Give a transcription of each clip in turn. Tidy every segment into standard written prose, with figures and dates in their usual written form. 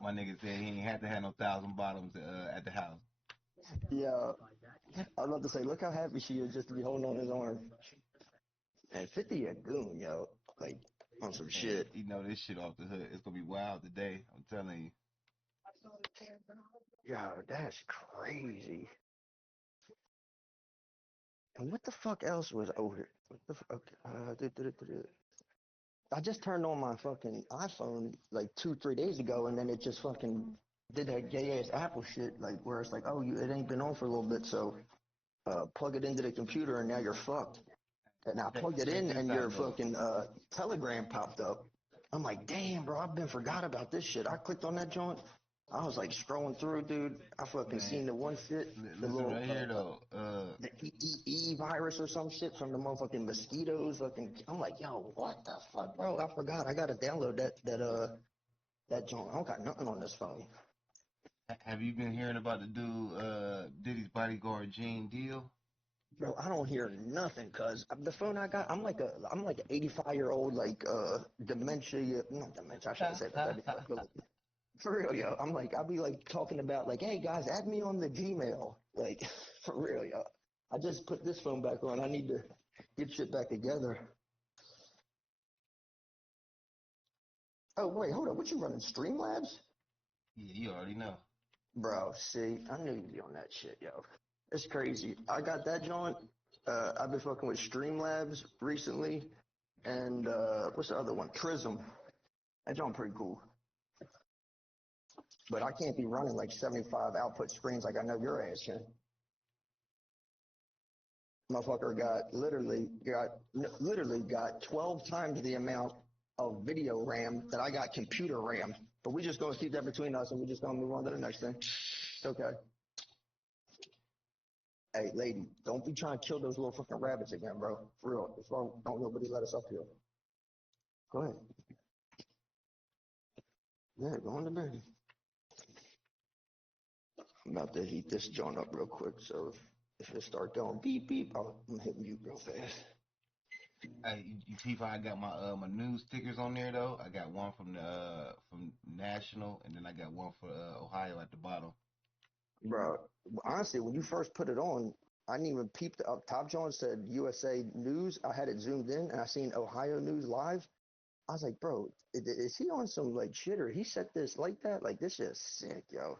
My nigga said he ain't had to have no 1,000 bottoms at the house. Yeah, I was about to say, look how happy she is just to be holding on his arm. And 50 a goon, yo. Like, on some shit. You know this shit off the hood. It's gonna be wild today. I'm telling you. Yo, that's crazy. And what the fuck else was over? What the fuck? I just turned on my fucking iPhone like 2-3 days ago, and then it just fucking did that gay ass Apple shit, like where it's like, oh, it ain't been on for a little bit, so plug it into the computer, and now you're fucked. And I plugged it Check in, this and your out though. fucking Telegram popped up. I'm like, damn, bro, I've been forgot about this shit. I clicked on that joint. I was like scrolling through, dude. I fucking Man, seen the one shit, the listen little right here though. the EEE virus or some shit from the motherfucking mosquitoes. Fucking, I'm like, yo, what the fuck, bro? I forgot. I gotta download that joint. I don't got nothing on this phone. Have you been hearing about the dude Diddy's bodyguard Gene Deal? Bro, I don't hear nothing, cause the phone I got, I'm like an 85-year-old like dementia, not dementia. I shouldn't say that. That'd be fucked, but for real, yo. I'm like, I'll be like talking about like, hey guys, add me on the Gmail. Like, for real, yo. I just put this phone back on. I need to get shit back together. Oh wait, hold up. What you running? Streamlabs? Yeah, you already know. Bro, see, I knew you'd be on that shit, yo. It's crazy. I got that joint. I've been fucking with Streamlabs recently, and what's the other one? Prism. That joint pretty cool. But I can't be running like 75 output screens like I know your ass can. Motherfucker literally got 12 times the amount of video RAM that I got computer RAM. But we just gonna keep that between us, and we just gonna move on to the next thing. It's okay. Hey, lady, don't be trying to kill those little fucking rabbits again, bro. For real. If don't nobody let us up here. Go ahead. Yeah, go on to bed. I'm about to heat this joint up real quick, so if it start going beep beep, I'm gonna hit mute real fast. Hey, you peep how I got my news stickers on there though. I got one from National, and then I got one for Ohio at the bottom. Bro, honestly, when you first put it on, I didn't even peep the up top joint said USA News. I had it zoomed in and I seen Ohio News live. I was like, bro, is he on some like shit or he set this like that? Like this is sick, yo.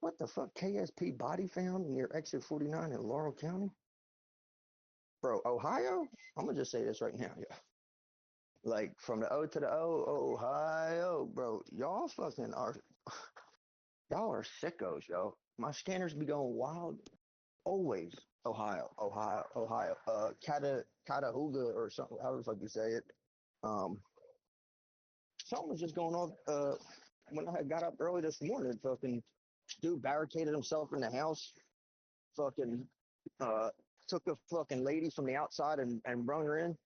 What the fuck? KSP body found near exit 49 in Laurel County? Bro, Ohio? I'm gonna just say this right now, yeah. Like from the O to the O, Ohio, bro. Y'all are sickos, yo. My scanners be going wild. Always Ohio, Ohio, Ohio. Cuyahoga or something, however the fuck you say it. Um, Something was just going off. When I had got up early this morning, fucking dude barricaded himself in the house. Fucking uh, took a fucking lady from the outside and brung her in.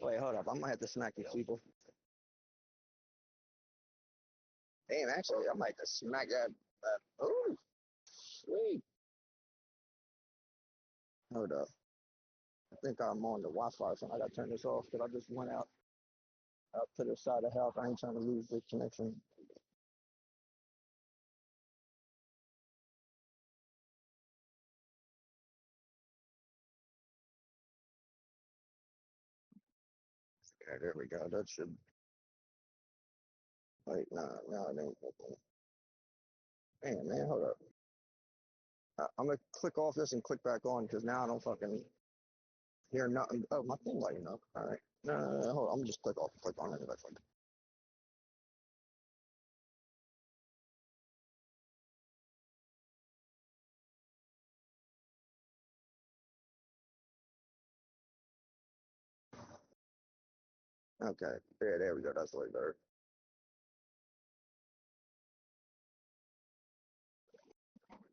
Wait, hold up. I might have to smack these people. Damn, actually, I might have to smack that. Oh, sweet. Hold up. I think I'm on the Wi-Fi, so I gotta turn this off because I just went out to the side of the house. I ain't trying to lose this connection. Okay, there we go. That should. Wait, no, it ain't. Damn, man, hold up. I'm gonna click off this and click back on because now I don't fucking hear nothing. Oh, my thing lighting up. All right. No, hold on. I'm gonna just click off and click on it. Okay, there we go. That's way better.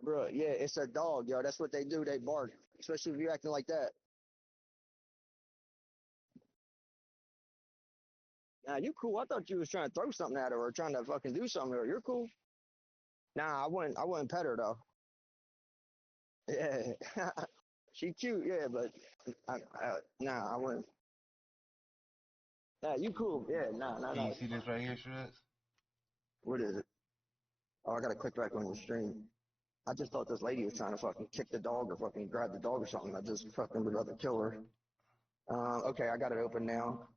Bro, yeah, it's a dog, yo. That's what they do. They bark, especially if you're acting like that. Nah, you cool. I thought you was trying to throw something at her or trying to fucking do something to her. You're cool. Nah, I wouldn't pet her though. Yeah, she cute, yeah, but nah, I wouldn't. Nah, you cool. Yeah, nah, nah, Can nah. you see this right here, Shreds? What is it? Oh, I gotta click back on your stream. I just thought this lady was trying to fucking kick the dog or fucking grab the dog or something. I just fucking would rather kill her. Okay, I got it open now.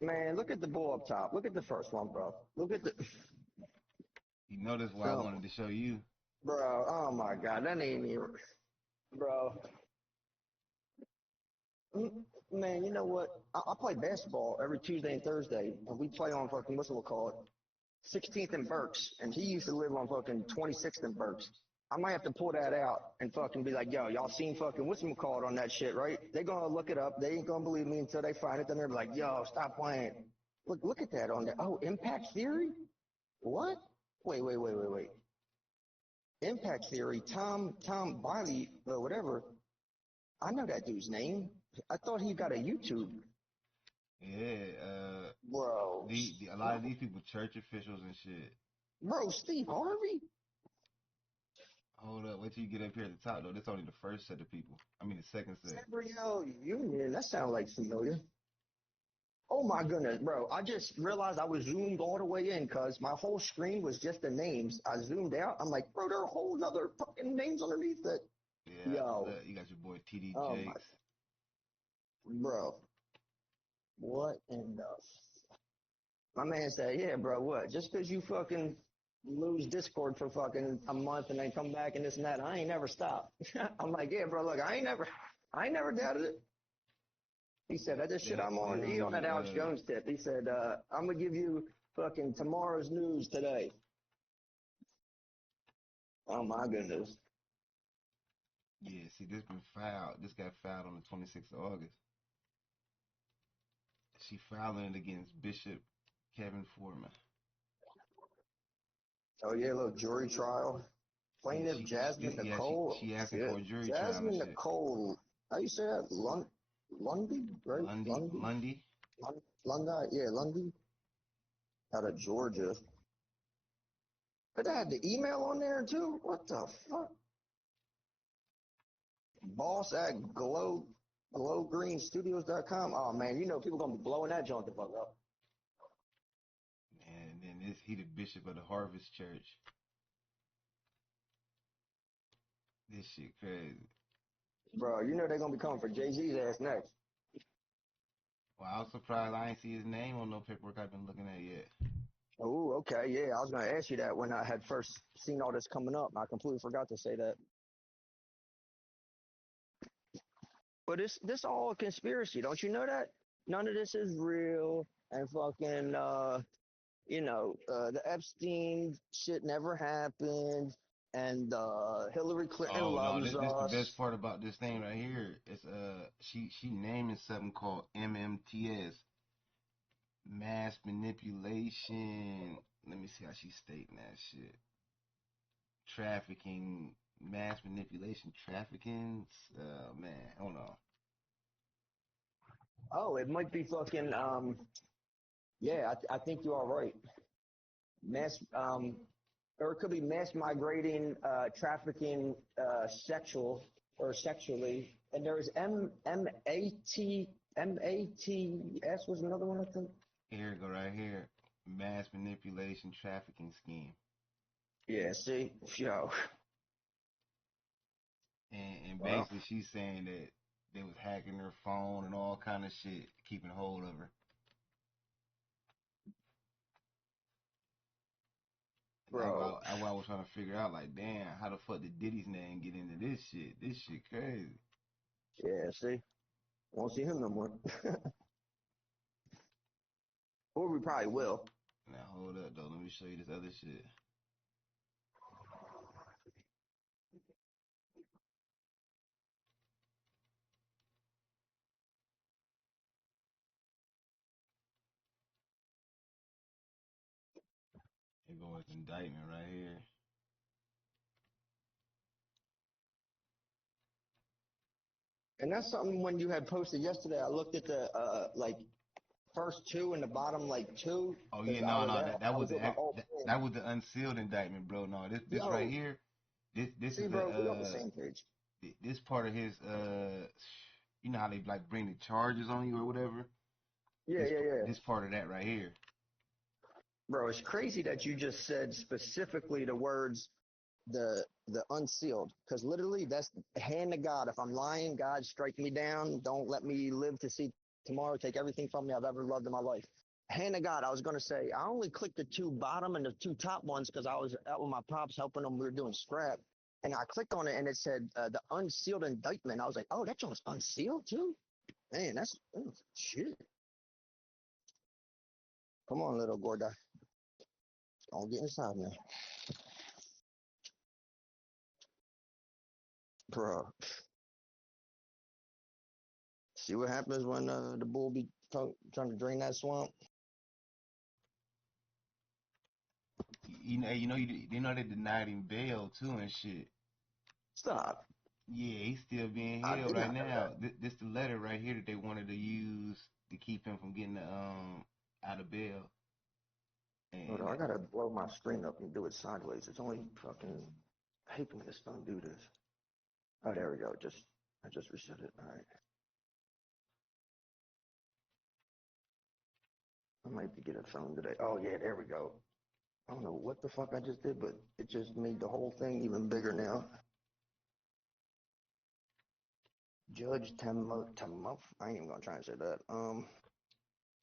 Man, look at the bull up top. Look at the first one, bro. Look at the, You notice why I oh, wanted to show you. bro. Oh my god, that ain't even, bro. Man, you know what? I play basketball every Tuesday and Thursday, and we play on fucking what's it called? 16th and Berks, and he used to live on fucking 26th and Berks. I might have to pull that out and fucking be like, yo, y'all seen fucking what's it called on that shit, right? They gonna look it up. They ain't gonna believe me until they find it. Then they're like, yo, stop playing. Look at that on there. Oh, Impact Theory? What? Wait. Impact Theory, Tom Biley, or whatever. I know that dude's name. I thought he got a YouTube. Yeah, Bro. a lot of these people, church officials and shit. Bro, Steve Harvey? Hold up, wait till you get up here at the top though. That's only the first set of people. I mean the second set. Gabrielle Union, that sounds like familiar. Oh my goodness, bro. I just realized I was zoomed all the way in because my whole screen was just the names. I zoomed out. I'm like, bro, there are a whole other fucking names underneath it. Yeah, Yo. look, you got your boy TD Oh my, Jakes. bro. What in the, my man said, yeah, bro, what? Just because you fucking lose Discord for fucking a month and then come back and this and that, I ain't never stopped. I'm like, yeah, bro, look, I ain't never doubted it. He said, that just shit I'm on. They He don't on that even Alex Jones tip. He said, I'm gonna give you fucking tomorrow's news today. Oh my goodness. yeah, see this been filed. This got filed on the 26th of August. She filing it against Bishop Kevin Foreman. Oh yeah, little jury trial. Yeah, Plaintiff Jasmine Nicole. she asking Shit. for a jury trial and Jasmine shit. Nicole. How you say that? Lundy, right? Lundy. Lundy. Lundy. Yeah, Lundy. Out of Georgia. But they had the email on there too. What the fuck? Boss at glowgreenstudios.com. Oh man, you know people gonna be blowing that joint the fuck up. And then he the bishop of the Harvest Church. This shit crazy. Bro, you know they're gonna be coming for Jay-Z's ass next. Well, I was surprised I ain't see his name on no paperwork I've been looking at yet. Oh, okay, yeah. I was gonna ask you that when I had first seen all this coming up. I completely forgot to say that. But this all a conspiracy, don't you know that? None of this is real and fucking the Epstein shit never happened and Hillary Clinton Oh no, loves this the best us. part about this thing right here. It's she naming something called MMTS, mass manipulation. Let me see how she's stating that shit. Trafficking, mass manipulation, trafficking. Man, hold on. Oh, it might be fucking yeah, I think you are right. Mass or it could be mass migrating, trafficking, sexual or sexually. And there is MATS was another one, I think. Here we go right here. Mass manipulation trafficking scheme. Yeah, see, yo, And well, basically she's saying that they was hacking her phone and all kind of shit, keeping hold of her. And bro, that's why I was trying to figure out, like, damn, how the fuck did Diddy's name get into this shit? This shit crazy. yeah, see, won't see him no more. Or we probably will. Now hold up though, let me show you this other shit. Here go his indictment right here. And that's something when you had posted yesterday. I looked at the like first two and the bottom like two Oh because yeah, no, I was with my old friend. that was the unsealed indictment, bro. No, this right Yo, here, this see, is bro, we on the same page. this part of his you know how they like bring the charges on you or whatever. Yeah, yeah, yeah. This part of that right here. Bro, it's crazy that you just said specifically the words the unsealed, because literally that's hand to God. If I'm lying, God strike me down. Don't let me live to see tomorrow. Take everything from me I've ever loved in my life. Hand to God, I was gonna say I only clicked the two bottom and the two top ones because I was out with my pops helping them. We were doing scrap, and I clicked on it and it said the unsealed indictment. I was like, oh, that one's unsealed too. Man, that's shit. Come on, little Gorda. Don't get inside now, bro. See what happens when the bull be trying to drain that swamp. You know they denied him bail too and shit. Stop. Yeah, he's still being I held did right not know that. now. This the letter right here that they wanted to use to keep him from getting out of bail. Hold And on, I gotta blow my screen up and do it sideways. It's only fucking. I hate when this don't do this. Oh, there we go. I just reset it. All right. I might be getting a phone today. Oh yeah, there we go. I don't know what the fuck I just did, but it just made the whole thing even bigger now. Judge Tamoff. I ain't even gonna try and say that.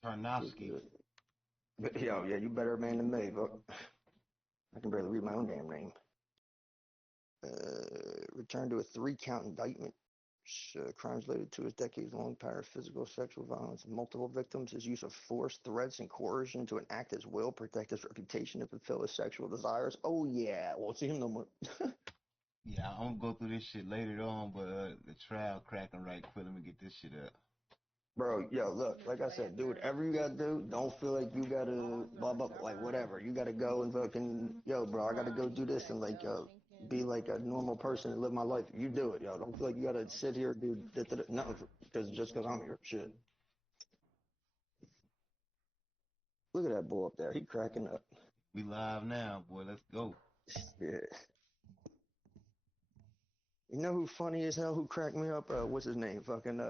Tarnowski. But yo, yeah, you better man than me, but I can barely read my own damn name. Returned to a 3-count indictment. Crimes related to his decades-long pattern of physical, sexual violence, multiple victims, his use of force, threats, and coercion to enact his will, protect his reputation, and fulfill his sexual desires. Oh yeah, won't see him no more. Yeah, I'm gonna go through this shit later on, but the trial cracking right quick. Let me get this shit up. Bro, yo, look, like I said, do whatever you gotta do. Don't feel like you gotta blah blah, like whatever. You gotta go and fucking, yo, bro, I gotta go do this and like be like a normal person and live my life. You do it, yo. Don't feel like you gotta sit here, dude. No, because just because I'm here, shit. Look at that bull up there. He cracking up. We live now, boy. Let's go. Yeah. You know who funny as hell? Who cracked me up? What's his name? Fucking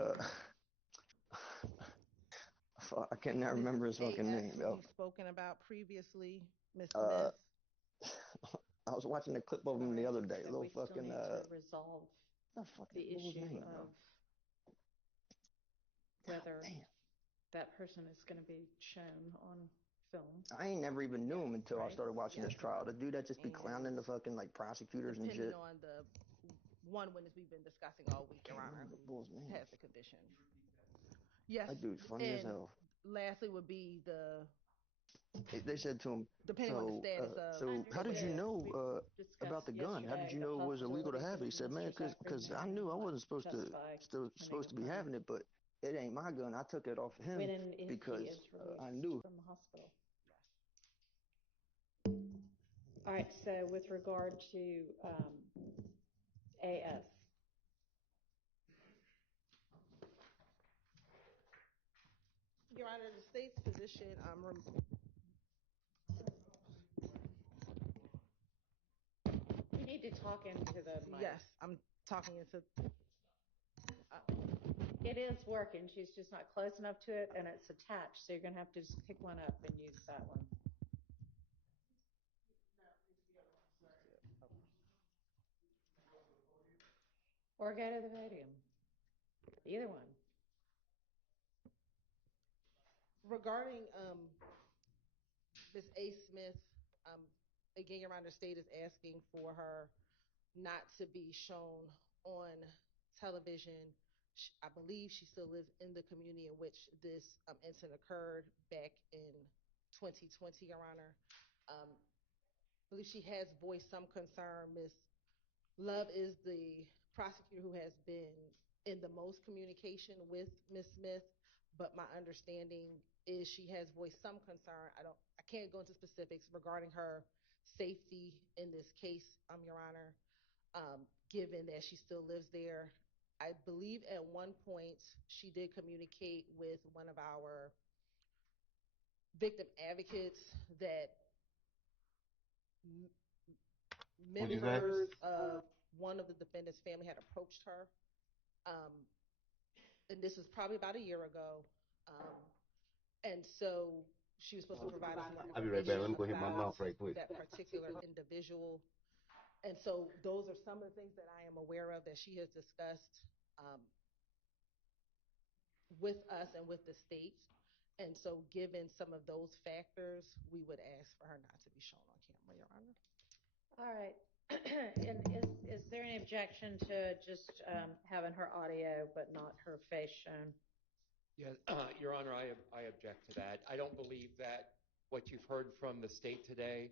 I can't now remember his fucking name. Yo. We've spoken about previously, Miss Uh, Smith. I was watching a clip of him the other day. That Little we still fucking need to resolve the fuck the is bull's issue name, of bro? whether Damn. that person is going to be shown on film. I ain't never even knew him until I started watching this trial. The dude that just be And clowning the fucking like prosecutors and depending shit. on the one witness we've been discussing all week, Your Can't Honor, remember the bull's who name. has the condition. Yes, That dude's funny as and hell. lastly would be They said to him, depending on the status of so how did you Understood. know We about the discussed gun? How did yesterday you the know it was illegal to possibility have it? He that said, man, Mr. Zachary because I knew I wasn't supposed to testify still pending supposed to be appointment having it, but it ain't my gun. I took it off him when and if he because is I released knew. from the hospital. All right, so with regard to AS, Your Honor, the state's position. you need to talk into the mic. Yes, I'm talking into. It is working. She's just not close enough to it, and it's attached. So you're going to have to just pick one up and use that one. Or go to the podium. Either one. Regarding Ms. A. Smith, um, again, Your Honor, state is asking for her not to be shown on television. I believe she still lives in the community in which this incident occurred back in 2020, Your Honor. I believe she has voiced some concern. Ms. Love is the prosecutor who has been in the most communication with Ms. Smith, but my understanding is she has voiced some concern. I can't go into specifics regarding her safety in this case, Your Honor, given that she still lives there. I believe at one point she did communicate with one of our victim advocates that members of one of the defendant's family had approached her. Um, and this was probably about a year ago, And so she was supposed to provide us more I'll be right back. Let information me go hit my about mouth right quick. that particular individual. And so those are some of the things that I am aware of that she has discussed with us and with the state. And so given some of those factors, we would ask for her not to be shown on camera, Your Honor. All right. And is there any objection to just having her audio but not her face shown? Yeah, Your Honor, I object to that. I don't believe that what you've heard from the state today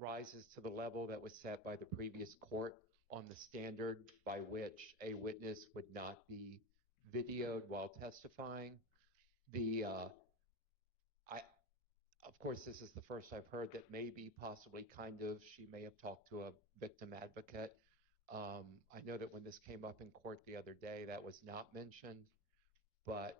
rises to the level that was set by the previous court on the standard by which a witness would not be videoed while testifying. Of course, this is the first I've heard that maybe, possibly, kind of, she may have talked to a victim advocate. I know that when this came up in court the other day, that was not mentioned, but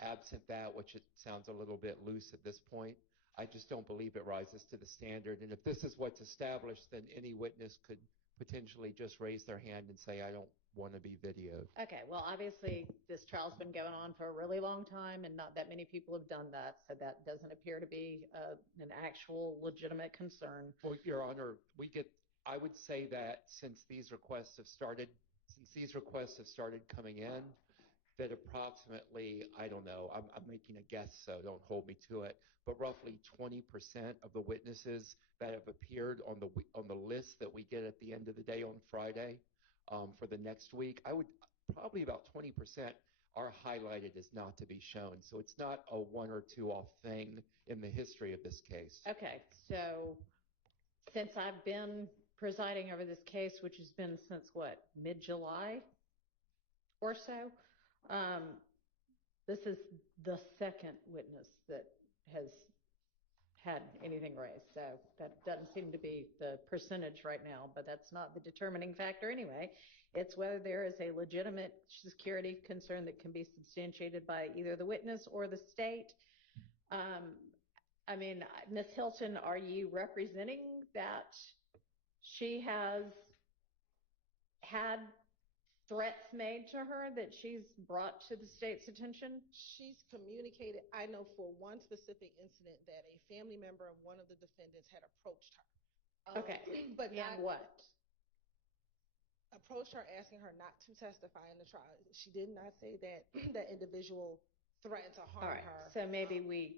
absent that, which it sounds a little bit loose at this point, I just don't believe it rises to the standard. And if this is what's established, then any witness could potentially just raise their hand and say, I don't want to be videoed. Okay, well, obviously, this trial's been going on for a really long time, and not that many people have done that, so that doesn't appear to be an actual legitimate concern. Well, Your Honor, I would say that since these requests have started coming in, that approximately, I don't know, I'm making a guess, so don't hold me to it, but roughly 20% of the witnesses that have appeared on the list that we get at the end of the day on Friday for the next week, I would probably about 20% are highlighted as not to be shown. So it's not a one or two off thing in the history of this case. Okay, so since I've been presiding over this case, which has been since what, mid-July or so, this is the second witness that has had anything raised. So that doesn't seem to be the percentage right now, but that's not the determining factor anyway. It's whether there is a legitimate security concern that can be substantiated by either the witness or the state. I mean, Ms. Hilton, are you representing that she has had threats made to her that she's brought to the state's attention? She's communicated, I know for one specific incident, that a family member of one of the defendants had approached her. Okay, but and what? Approached her asking her not to testify in the trial. She did not say that that individual threatened to harm her. All right, so maybe we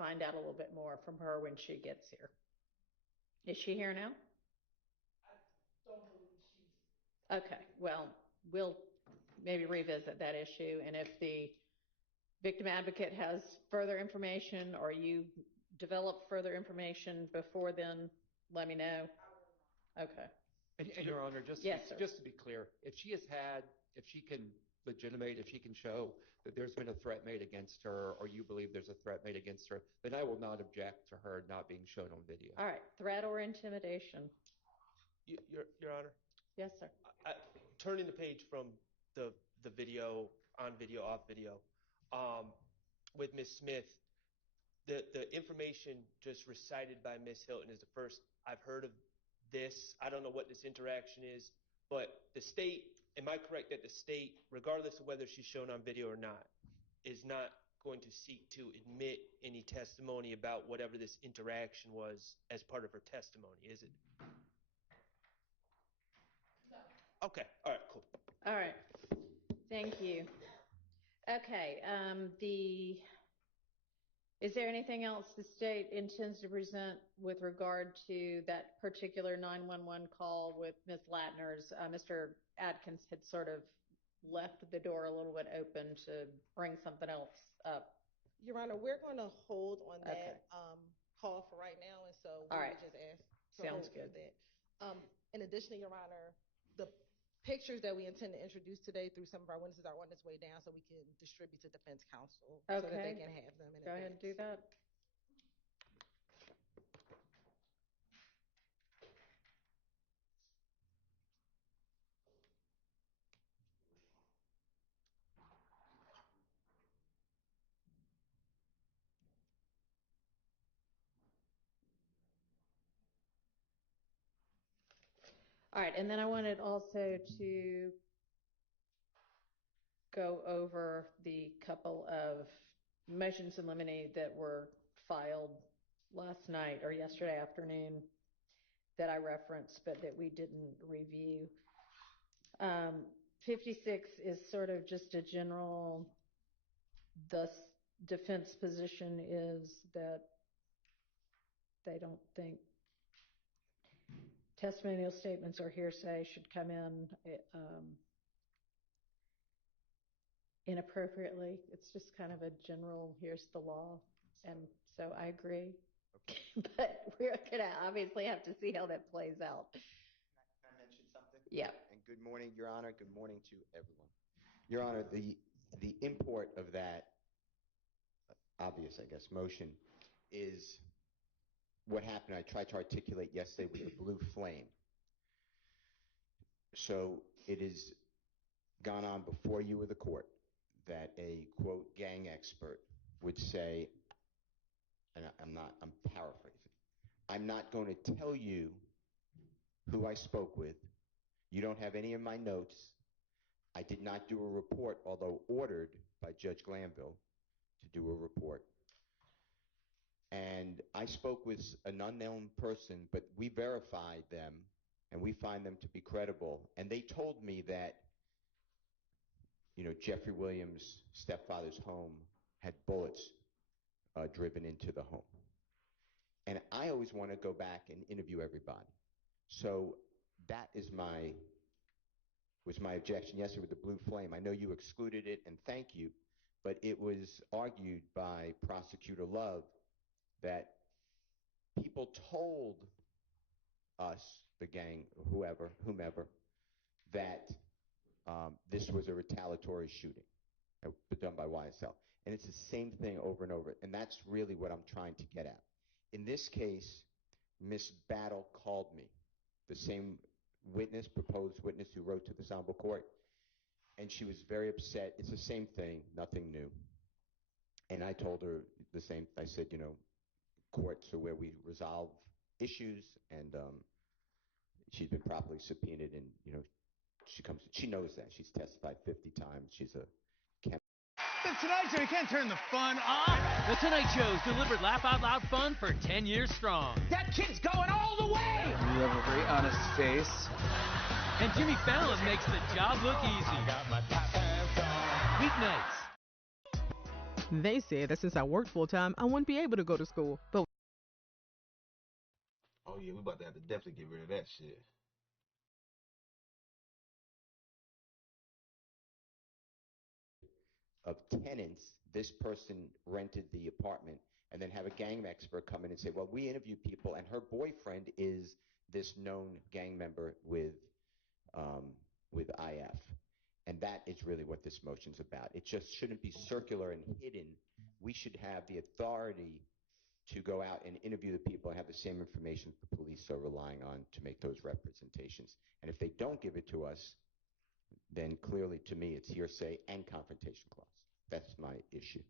find out a little bit more from her when she gets here. Is she here now? I don't believe she's... Okay, well, we'll maybe revisit that issue, and if the victim advocate has further information or you develop further information before then, let me know. Okay. And Your Honor, just to be clear, if she can show that there's been a threat made against her, or you believe there's a threat made against her, then I will not object to her not being shown on video. All right, threat or intimidation? Your Honor? Yes, sir. Turning the page from the video, on video, off video, with Ms. Smith, the information just recited by Ms. Hilton is the first I've heard of this. I don't know what this interaction is, but the state, am I correct that the state, regardless of whether she's shown on video or not, is not going to seek to admit any testimony about whatever this interaction was as part of her testimony, is it? No. Okay, all right, cool. All right, thank you. Okay, is there anything else the state intends to present with regard to that particular 911 call with Ms. Latner's? Mr. Adkins had sort of left the door a little bit open to bring something else up. Your Honor, we're going to hold on that call for right now, and so we would just ask to Sounds hold good. for that. In addition, Your Honor, the pictures that we intend to introduce today through some of our witnesses are on its way down, so we can distribute to defense counsel so that they can have them in advance. Go ahead and do that. All right, and then I wanted also to go over the couple of motions in limine that were filed last night or yesterday afternoon that I referenced, but that we didn't review. 56 is sort of just a general, the defense position is that they don't think testimonial statements or hearsay should come in inappropriately. It's just kind of a general, here's the law. And so I agree. Okay. But we're going to obviously have to see how that plays out. Can I mention something? Yeah. And good morning, Your Honor. Good morning to everyone. Your Honor, the import of that obvious, I guess, motion is what happened. I tried to articulate yesterday with the blue flame. So it is gone on before you or the court that a, quote, gang expert would say, and I'm paraphrasing, I'm not going to tell you who I spoke with. You don't have any of my notes. I did not do a report, although ordered by Judge Glanville to do a report. And I spoke with an unknown person, but we verified them, and we find them to be credible. And they told me that, you know, Jeffrey Williams' stepfather's home had bullets driven into the home. And I always want to go back and interview everybody. So that is was my objection yesterday with the blue flame. I know you excluded it, and thank you, but it was argued by Prosecutor Love that people told us, the gang, whomever, that this was a retaliatory shooting done by YSL. And it's the same thing over and over. And that's really what I'm trying to get at. In this case, Miss Battle called me, the same witness, proposed witness who wrote to the Ensemble Court, and she was very upset. It's the same thing, nothing new. And I told her the same. I said, you know, courts are where we resolve issues, and she's been properly subpoenaed, and you know, she knows that. She's testified 50 times. She's a The Tonight Show, you can't turn the fun off. The Tonight Show's delivered laugh out loud fun for 10 years strong. That kid's going all the way. You have a very honest face. And Jimmy Fallon makes the job look easy. I got my top pants on. Weeknights. They said that since I worked full-time, I wouldn't be able to go to school. But Oh yeah, we about to have to definitely get rid of that shit. of tenants, this person rented the apartment, and then have a gang expert come in and say, well, we interview people, and her boyfriend is this known gang member with IF. And that is really what this motion's about. It just shouldn't be circular and hidden. We should have the authority to go out and interview the people and have the same information the police are relying on to make those representations. And if they don't give it to us, then clearly to me it's hearsay and confrontation clause. That's my issue.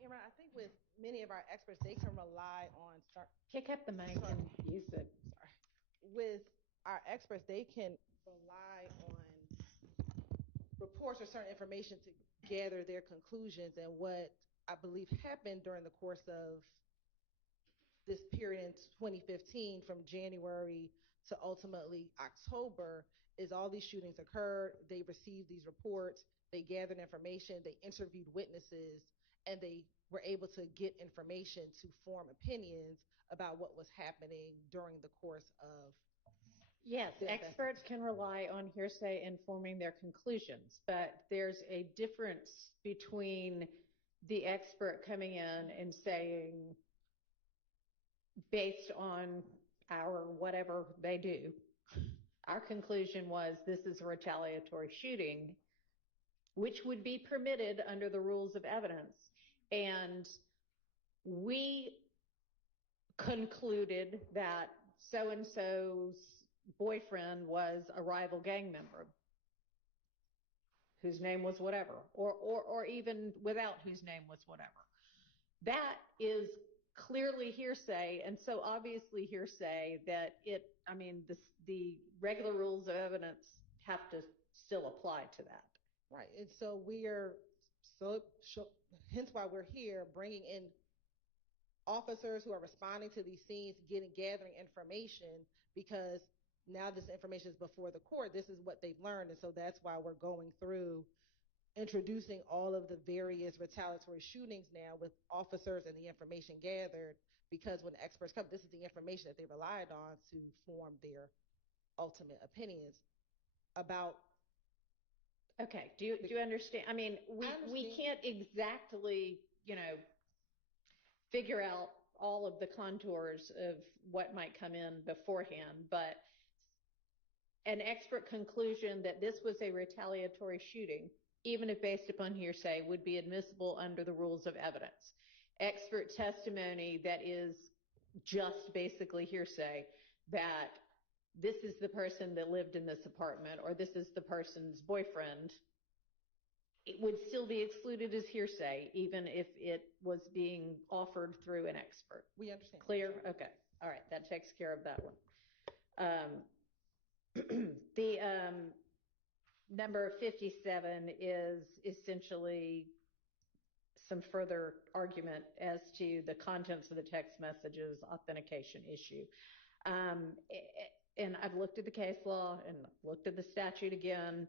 Aaron, I think with many of our experts, they can rely on Kick up the mic and use it. Sorry. With our experts, they can rely on reports or certain information to gather their conclusions. And what I believe happened during the course of this period in 2015 from January to ultimately October is all these shootings occurred. They received these reports, they gathered information, they interviewed witnesses, and they were able to get information to form opinions about what was happening during the course of. Yes, experts can rely on hearsay in forming their conclusions, but there's a difference between the expert coming in and saying, based on our whatever they do, our conclusion was this is a retaliatory shooting, which would be permitted under the rules of evidence. And we concluded that so-and-so's boyfriend was a rival gang member whose name was whatever, or even without whose name was whatever. That is clearly hearsay, and so obviously hearsay that the regular rules of evidence have to still apply to that. Right, and so we are So, hence why we're here, bringing in officers who are responding to these scenes, gathering information, because now this information is before the court. This is what they've learned, and so that's why we're going through introducing all of the various retaliatory shootings now with officers and the information gathered, because when experts come, this is the information that they relied on to form their ultimate opinions about. Okay, do you understand? I mean, we can't exactly, figure out all of the contours of what might come in beforehand, but an expert conclusion that this was a retaliatory shooting, even if based upon hearsay, would be admissible under the rules of evidence. Expert testimony that is just basically hearsay, that this is the person that lived in this apartment or this is the person's boyfriend, it would still be excluded as hearsay, even if it was being offered through an expert. We understand. Clear? Okay. All right. That takes care of that one. The number 57 is essentially some further argument as to the contents of the text messages authentication issue. And I've looked at the case law and looked at the statute again,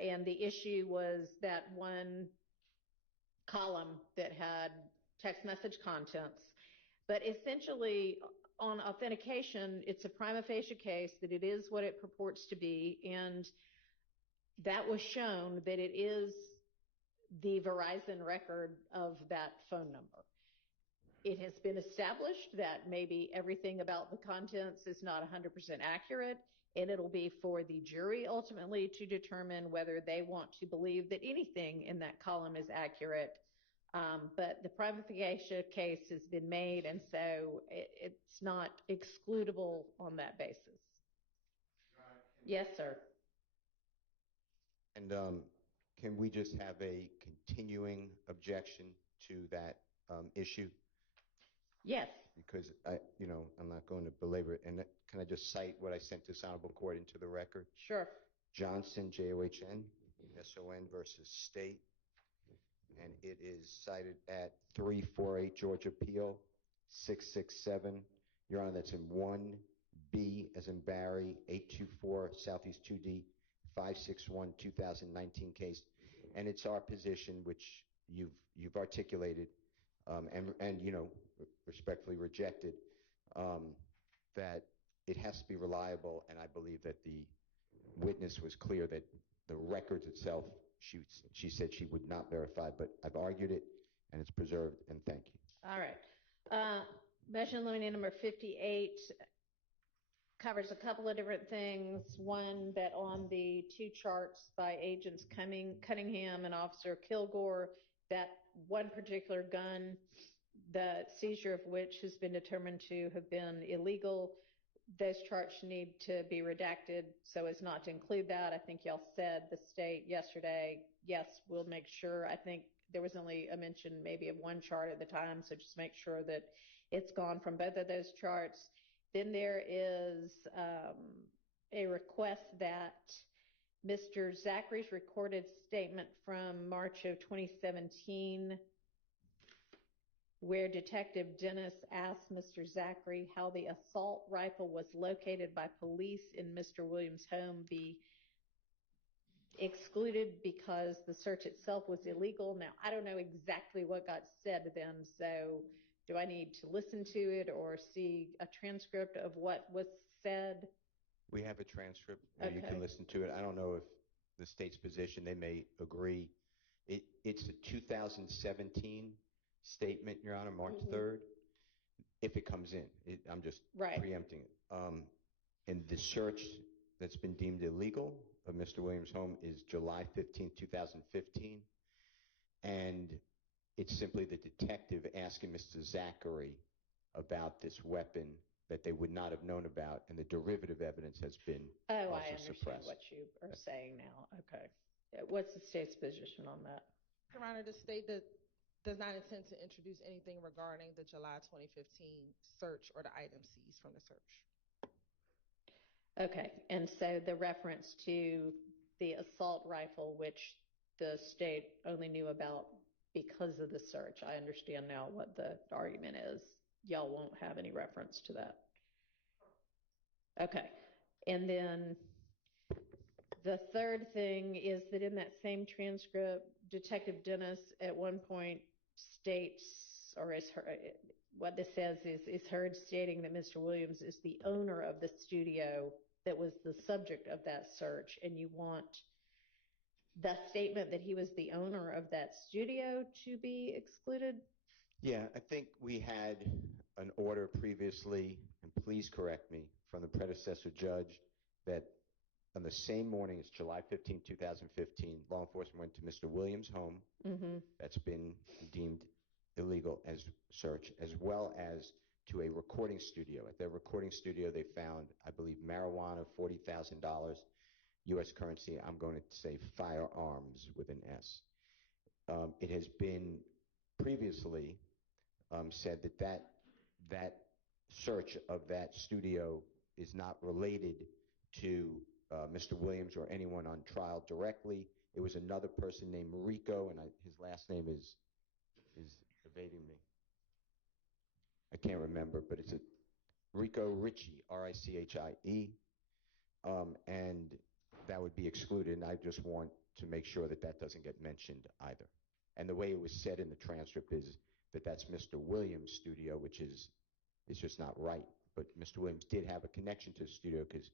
and the issue was that one column that had text message contents. But essentially, on authentication, it's a prima facie case that it is what it purports to be, and that was shown that it is the Verizon record of that phone number. It has been established that maybe everything about the contents is not 100% accurate, and it'll be for the jury ultimately to determine whether they want to believe that anything in that column is accurate. But the prima facie case has been made, and so it's not excludable on that basis. Yes, sir. And can we just have a continuing objection to that issue? Yes. Because I'm not going to belabor it. And can I just cite what I sent this honorable court into the record? Sure. Johnson, John, SON versus State. And it is cited at 348 Georgia Appeal 667. Your Honor, that's in 1B as in Barry, 824 Southeast 2D 561 2019 case. And it's our position, which you've articulated and respectfully rejected, that it has to be reliable. And I believe that the witness was clear that the records itself, she said she would not verify, but I've argued it and it's preserved, and thank you. All right. Motion limiting number 58 covers a couple of different things. One, that on the two charts by agents Cunningham and Officer Kilgore, that one particular gun, the seizure of which has been determined to have been illegal, those charts need to be redacted so as not to include that. I think y'all said, the state yesterday, yes, we'll make sure. I think there was only a mention maybe of one chart at the time, so just make sure that it's gone from both of those charts. Then there is a request that Mr. Zachary's recorded statement from March of 2017, where Detective Dennis asked Mr. Zachary how the assault rifle was located by police in Mr. Williams' home, be excluded because the search itself was illegal. Now, I don't know exactly what got said then, so do I need to listen to it or see a transcript of what was said? We have a transcript, Okay. You can listen to it. I don't know if the state's position, they may agree. It's a 2017 statement, Your Honor, March 3rd, if it comes in. I'm just preempting it. And the search that's been deemed illegal of Mr. Williams' home is July 15, 2015. And it's simply the detective asking Mr. Zachary about this weapon that they would not have known about, and the derivative evidence has been also I understand suppressed. what you are saying now. Okay. What's the state's position on that? Your Honor, the state does not intend to introduce anything regarding the July 2015 search or the item seized from the search. Okay. And so the reference to the assault rifle, which the state only knew about because of the search. I understand now what the argument is. Y'all won't have any reference to that. Okay. And then the third thing is that in that same transcript, Detective Dennis at one point states, or is her, what this says is heard stating that Mr. Williams is the owner of the studio that was the subject of that search, and you want the statement that he was the owner of that studio to be excluded? Yeah, I think we had an order previously, and please correct me, from the predecessor judge that on the same morning as July 15, 2015, law enforcement went to Mr. Williams' home. That's been deemed illegal as search, as well as to a recording studio. At their recording studio, they found, I believe, marijuana, $40,000, U.S. currency. I'm going to say firearms with an S. It has been previously said that search of that studio is not related to Mr. Williams or anyone on trial directly. It was another person named RICO, and his last name is evading me. I can't remember, but it's a RICO Ritchie, R-I-C-H-I-E, and that would be excluded, and I just want to make sure that that doesn't get mentioned either. And the way it was said in the transcript is that that's Mr. Williams' studio, which is just not right. But Mr. Williams did have a connection to the studio because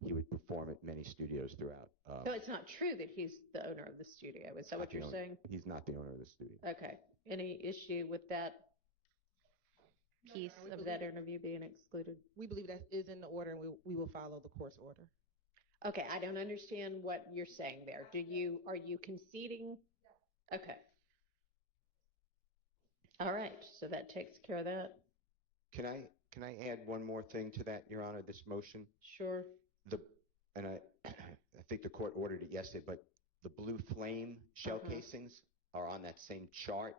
he would perform at many studios throughout. So it's not true that he's the owner of the studio. Is that what you're saying? He's not the owner of the studio. Okay. Any issue with that piece of that interview being excluded? We believe that is in the order, and we will follow the court's order. Okay, I don't understand what you're saying there. Are you conceding? Okay. All right, so that takes care of that. Can I add one more thing to that, Your Honor, this motion? Sure. I think the court ordered it yesterday, but the blue flame shell casings are on that same chart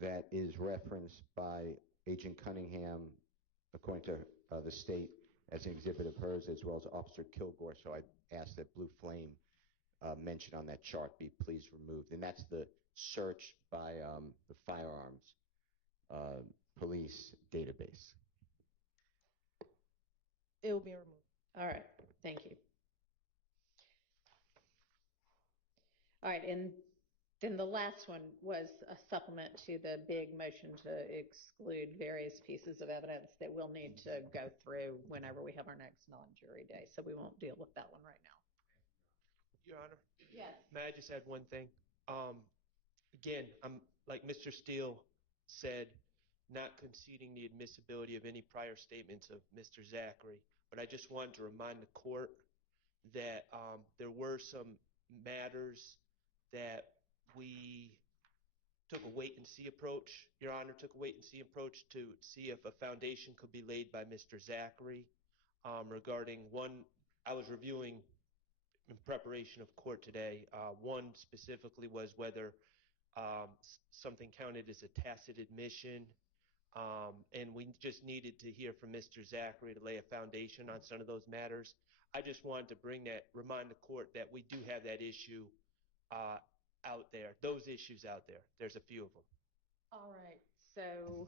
that is referenced by Agent Cunningham, according to the state, as an exhibit of hers, as well as Officer Kilgore. So I asked that blue flame mentioned on that chart be please removed. And that's the search by the firearms police database. It will be removed. All right, thank you. All right, and then the last one was a supplement to the big motion to exclude various pieces of evidence that we'll need to go through whenever we have our next non-jury day. So we won't deal with that one right now. Your Honor? Yes. May I just add one thing? Again, I'm like Mr. Steele said, not conceding the admissibility of any prior statements of Mr. Zachary, but I just wanted to remind the court that there were some matters that we took a wait-and-see approach. Your Honor took a wait-and-see approach to see if a foundation could be laid by Mr. Zachary regarding one. I was reviewing in preparation of court today. One specifically was whether something counted as a tacit admission, and we just needed to hear from Mr. Zachary to lay a foundation on some of those matters. I just wanted to remind the court that we do have that issue out there, those issues out there. There's a few of them. All right, so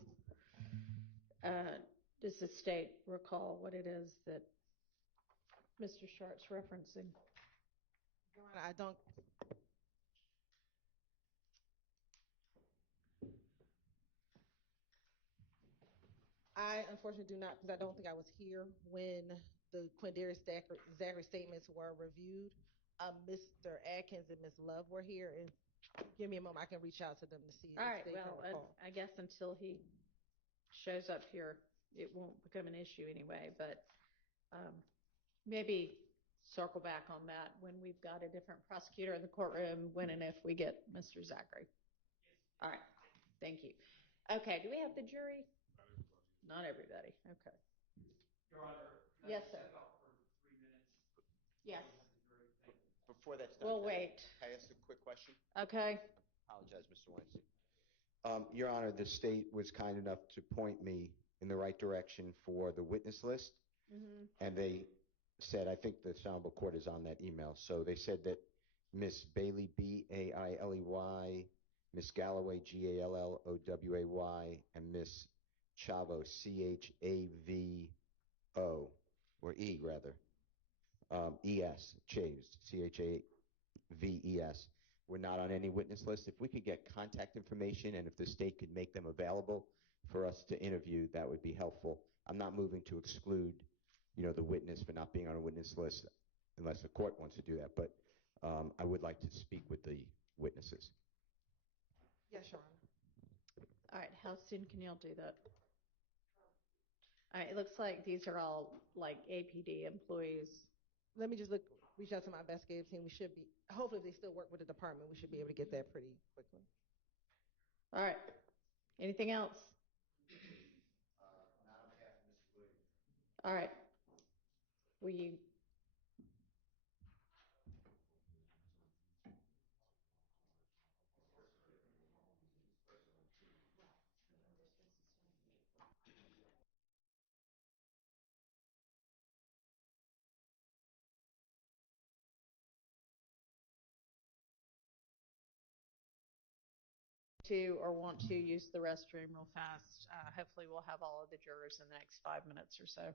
does the state recall what it is that Mr. Sharp's referencing? I don't. I unfortunately do not, because I don't think I was here when the Quindarius Zachary statements were reviewed. Mr. Atkins and Ms. Love were here, and give me a moment, I can reach out to them to see. All right, well, I guess until he shows up here, it won't become an issue anyway, but maybe circle back on that when we've got a different prosecutor in the courtroom, when and if we get Mr. Zachary. All right, thank you. Okay, do we have the jury? Not everybody, okay. Your Honor, yes, sir. For 3 minutes? Yes. Before that's done, we'll wait. Can I ask a quick question? Okay. I apologize, Mr. Weinstein. Your Honor, the state was kind enough to point me in the right direction for the witness list, and they said, I think the Honorable Court is on that email, so they said that Miss Bailey, Bailey, Miss Galloway, Galloway, and Miss Chavo, Chavo, or E rather, ES, Chaves, Chaves. We're not on any witness list. If we could get contact information and if the state could make them available for us to interview, that would be helpful. I'm not moving to exclude, the witness for not being on a witness list unless the court wants to do that, but I would like to speak with the witnesses. Yes, Your Honor. All right, how soon can y'all do that? All right, it looks like these are all like APD employees. Let me just reach out to my investigative team. We should be, hopefully if they still work with the department, we should be able to get that pretty quickly. All right, anything else? All right, will you? Or want to use the restroom real fast. Hopefully we'll have all of the jurors in the next 5 minutes or so.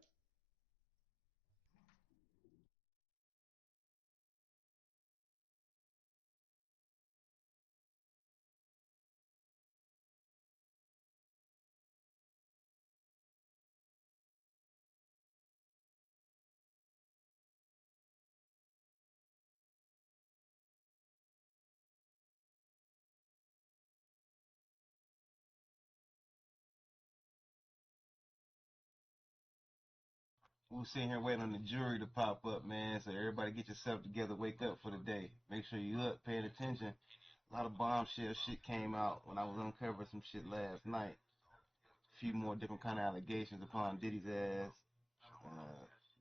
We're sitting here waiting on the jury to pop up, man. So everybody get yourself together, wake up for the day. Make sure you up, paying attention. A lot of bombshell shit came out when I was uncovering some shit last night. A few more different kind of allegations upon Diddy's ass.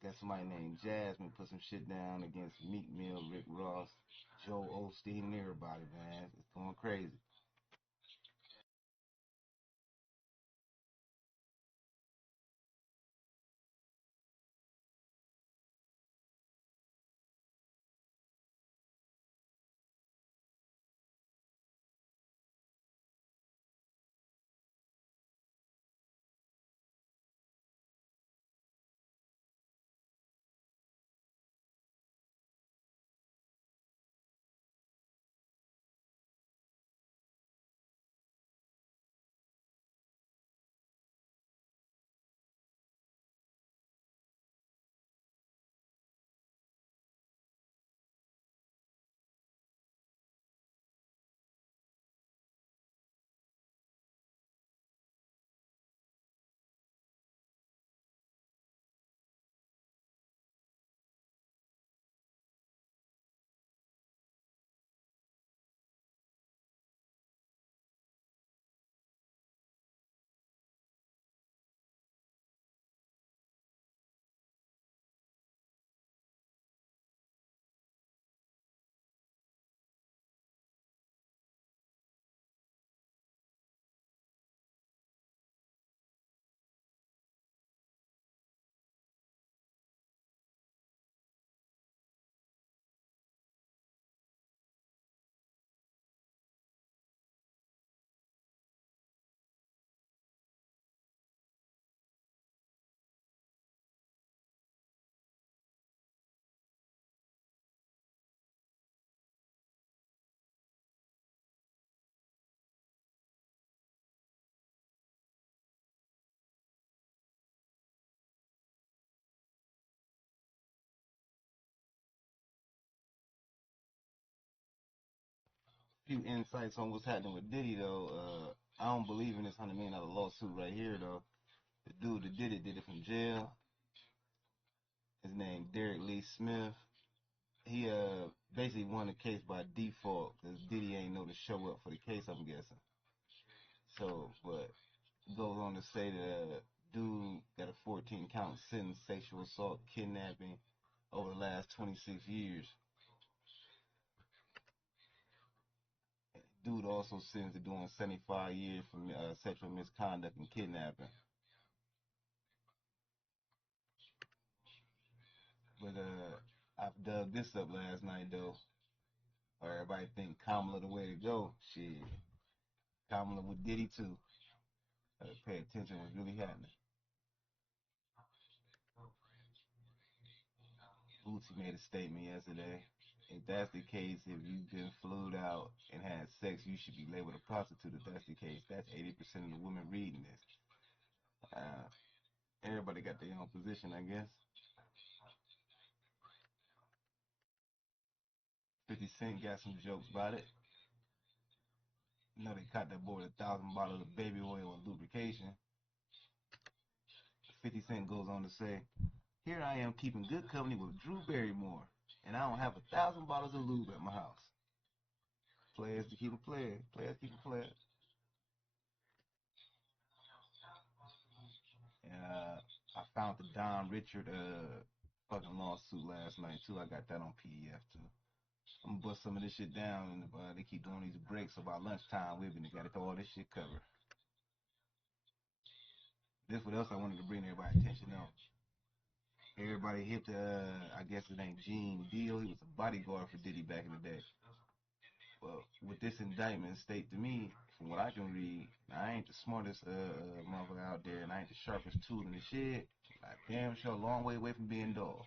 Got somebody named Jasmine put some shit down against Meek Mill, Rick Ross, Joe Osteen, and everybody, man. It's going crazy. Few insights on what's happening with Diddy, though. I don't believe in this $100 million lawsuit right here, though. The dude that did it from jail. His name Derek Lee Smith. He basically won the case by default because Diddy ain't know to show up for the case, I'm guessing. So, but goes on to say that dude got a 14-count sentence, sexual assault, kidnapping over the last 26 years. Dude also sentenced to doing 75 years for sexual misconduct and kidnapping. But I've dug this up last night, though. Everybody think Kamala the way to go. Shit, Kamala with Diddy too. Pay attention what's really happening. Bootsy made a statement yesterday. If that's the case, if you've been flued out and had sex, you should be labeled a prostitute. If that's the case, that's 80% of the women reading this. Everybody got their own position, I guess. 50 Cent got some jokes about it. You know they caught that boy with 1,000 bottles of baby oil and lubrication. 50 Cent goes on to say, "Here I am keeping good company with Drew Barrymore, and I don't have 1,000 bottles of lube at my house." Players to keep it playing. Players keep it playing. And I found the Don Richard fucking lawsuit last night too. I got that on PDF too. I'm gonna bust some of this shit down, and they keep doing these breaks. So by lunchtime, we've been got all this shit covered. This what else I wanted to bring everybody's attention on. Everybody hit I guess his name Gene Deal. He was a bodyguard for Diddy back in the day. Well, with this indictment state to me, from what I can read, I ain't the smartest motherfucker out there, and I ain't the sharpest tool in the shed. I damn sure a long way away from being dull.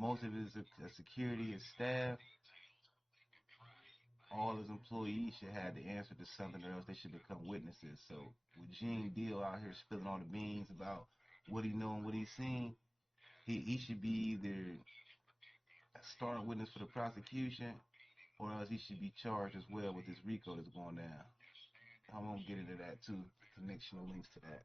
Most of his security, his staff, all his employees should have the answer to something, or else they should become witnesses. So with Gene Deal out here spilling all the beans about what he know and what he's seen, he should be either a star witness for the prosecution, or else he should be charged as well with this RICO that's going down. I'm gonna get into that too, connectional links to that.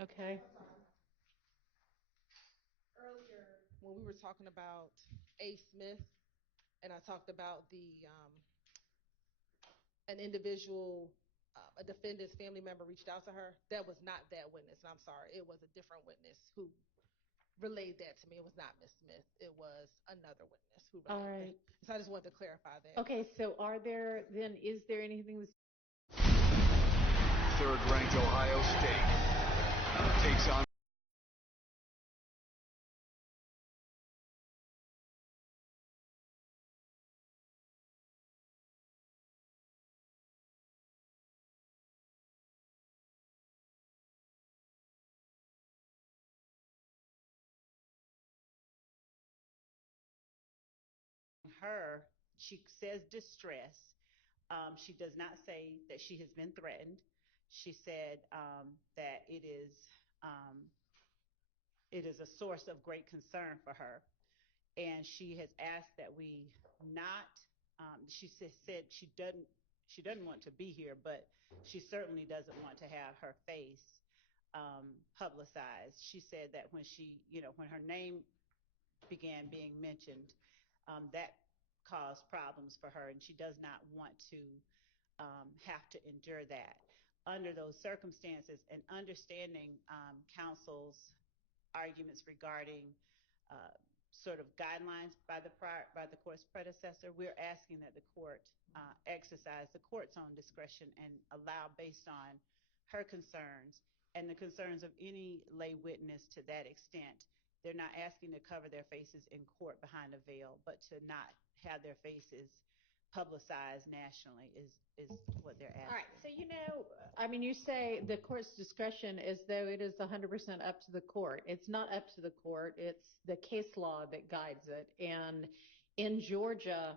Okay. Earlier, when we were talking about A. Smith, and I talked about an individual, a defendant's family member reached out to her. That was not that witness, and I'm sorry, it was a different witness who relayed that to me. It was not Miss Smith. It was another witness who relayed All right. that. So I just wanted to clarify that. Okay, so is there anything Third-ranked Ohio State takes on her, she says distress. She does not say that she has been threatened. She said that it is a source of great concern for her, and she has asked that we not. She said she doesn't want to be here, but she certainly doesn't want to have her face publicized. She said that when her name began being mentioned, that caused problems for her, and she does not want to have to endure that. Under those circumstances, and understanding counsel's arguments regarding sort of guidelines by the court's predecessor, we're asking that the court exercise the court's own discretion and allow, based on her concerns and the concerns of any lay witness to that extent. They're not asking to cover their faces in court behind a veil, but to not have their faces publicized nationally is what they're asking. All right, so you say the court's discretion as though it is 100% up to the court. It's not up to the court. It's the case law that guides it. And in Georgia,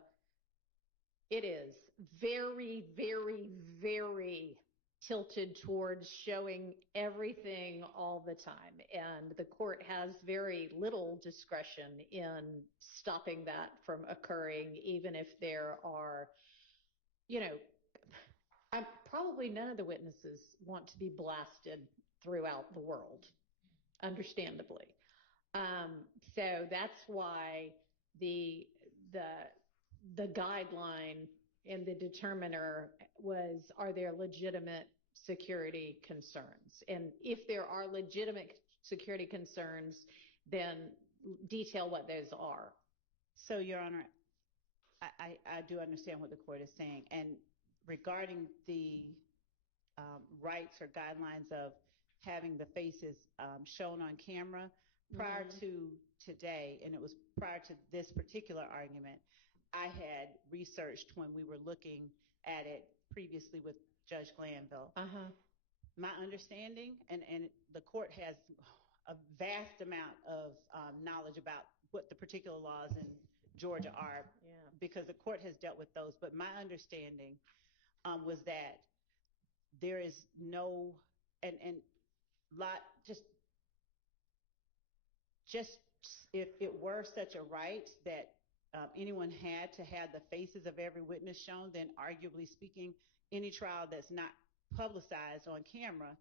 it is very, very, very tilted towards showing everything all the time. And the court has very little discretion in stopping that from occurring, even if there are, probably none of the witnesses want to be blasted throughout the world, understandably. So that's why the guideline and the determiner was, are there legitimate security concerns? And if there are legitimate security concerns, then detail what those are. So, Your Honor, I do understand what the court is saying. And regarding the rights or guidelines of having the faces shown on camera, prior to today, and it was prior to this particular argument, I had researched when we were looking at it previously with Judge Glanville. My understanding, and the court has a vast amount of knowledge about what the particular laws in Georgia are, because the court has dealt with those. But my understanding was that there is no, and just if it were such a right that anyone had to have the faces of every witness shown, then arguably speaking, any trial that's not publicized on camera,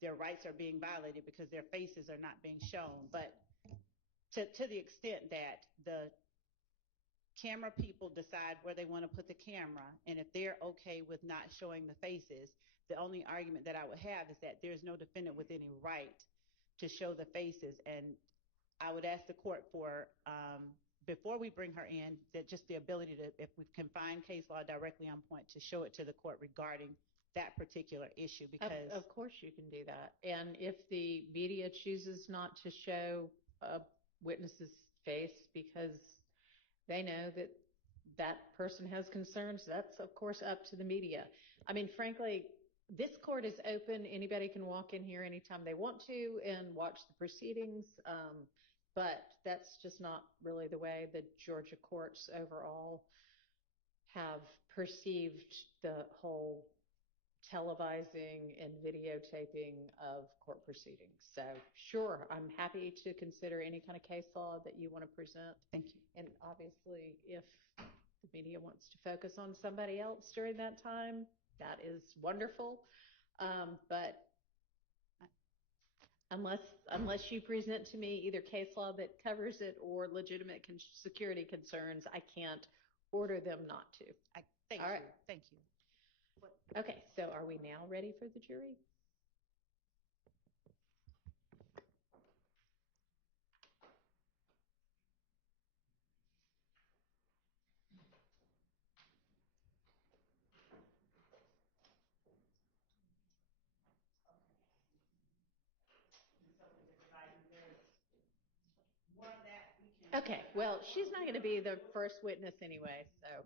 their rights are being violated because their faces are not being shown. But to the extent that the camera people decide where they want to put the camera, and if they're okay with not showing the faces, the only argument that I would have is that there's no defendant with any right to show the faces. And I would ask the court for, before we bring her in, that just the ability to, if we can find case law directly on point, to show it to the court regarding that particular issue. Because of course you can do that. And if the media chooses not to show a witness's face because they know that that person has concerns, that's of course up to the media. I mean, frankly, this court is open. Anybody can walk in here anytime they want to and watch the proceedings. But that's just not really the way the Georgia courts overall have perceived the whole televising and videotaping of court proceedings. So sure, I'm happy to consider any kind of case law that you want to present. Thank you. And obviously, if the media wants to focus on somebody else during that time, that is wonderful. But Unless you present to me either case law that covers it or legitimate security concerns, I can't order them not to. Thank All you. right. Thank you. Okay, so are we now ready for the jury? Okay, well, she's not going to be the first witness anyway, so.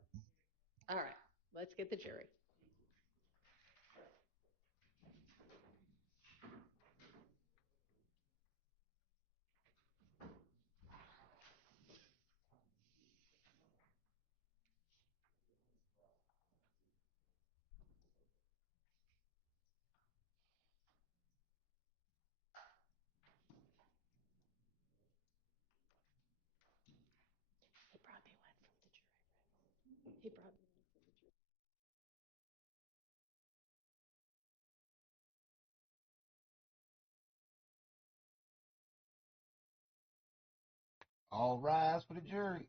All right, let's get the jury. He brought me one from the jury, right? He brought me one from the jury. All rise for the jury.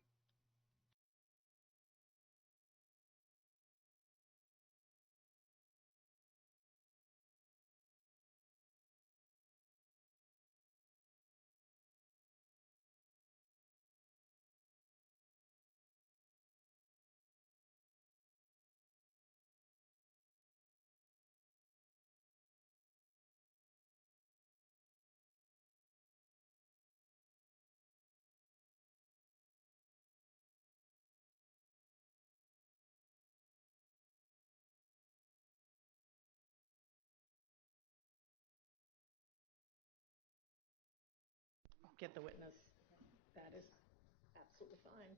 Get the witness. That is absolutely fine.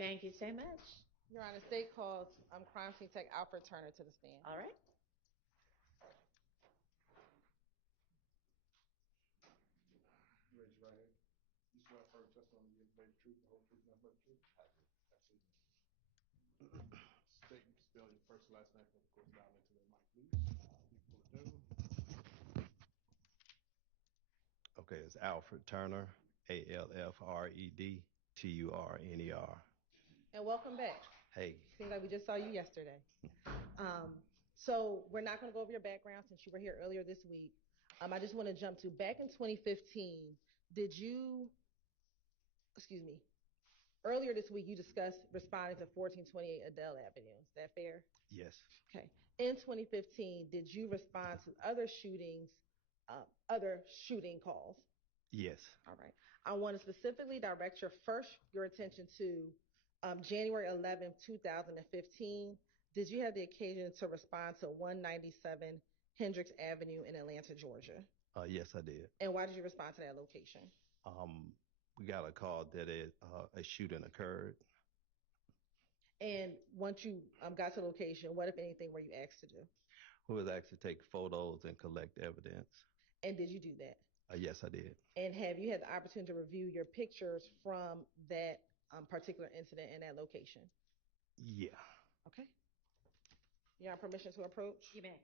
Thank you so much. Your Honor, state calls crime scene tech Alfred Turner to the stand. All right. Raise your right hand. You swear firm testimony you give the truth, the whole truth, nothing but the truth? I do. State and spell your first and last name for the court dial into the mic, please. You pull it down. Okay, it's Alfred Turner, ALFRED TURNER. And welcome back. Hey. Seems like we just saw you yesterday. So we're not going to go over your background since you were here earlier this week. I just want to jump to back in 2015. Earlier this week you discussed responding to 1428 Adele Avenue. Is that fair? Yes. Okay. In 2015, did you respond to other shooting calls? Yes. All right. I want to specifically direct your attention to January 11, 2015. Did you have the occasion to respond to 197 Hendricks Avenue in Atlanta, Georgia? Yes, I did. And why did you respond to that location? We got a call that a shooting occurred. And once you got to the location, what, if anything, were you asked to do? We was asked to take photos and collect evidence. And did you do that? Yes, I did. And have you had the opportunity to review your pictures from that particular incident in that location? Yeah. Okay. You have permission to approach? You may.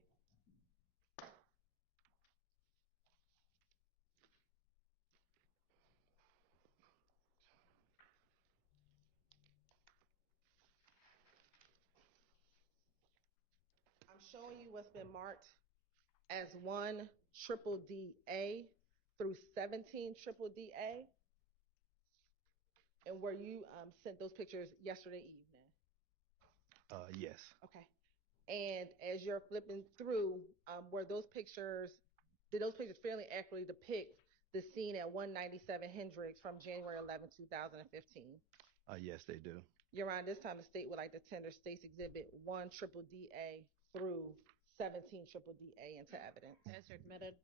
I'm showing you what's been marked as 1 triple DA through 17 triple DA. And were you sent those pictures yesterday evening? Yes. Okay. And as you're flipping through, did those pictures fairly accurately depict the scene at 197 Hendricks from January 11, 2015? Yes, they do. Your Honor, this time the state would like to tender State's Exhibit 1 triple DA through 17 triple DA into evidence. Those are admitted.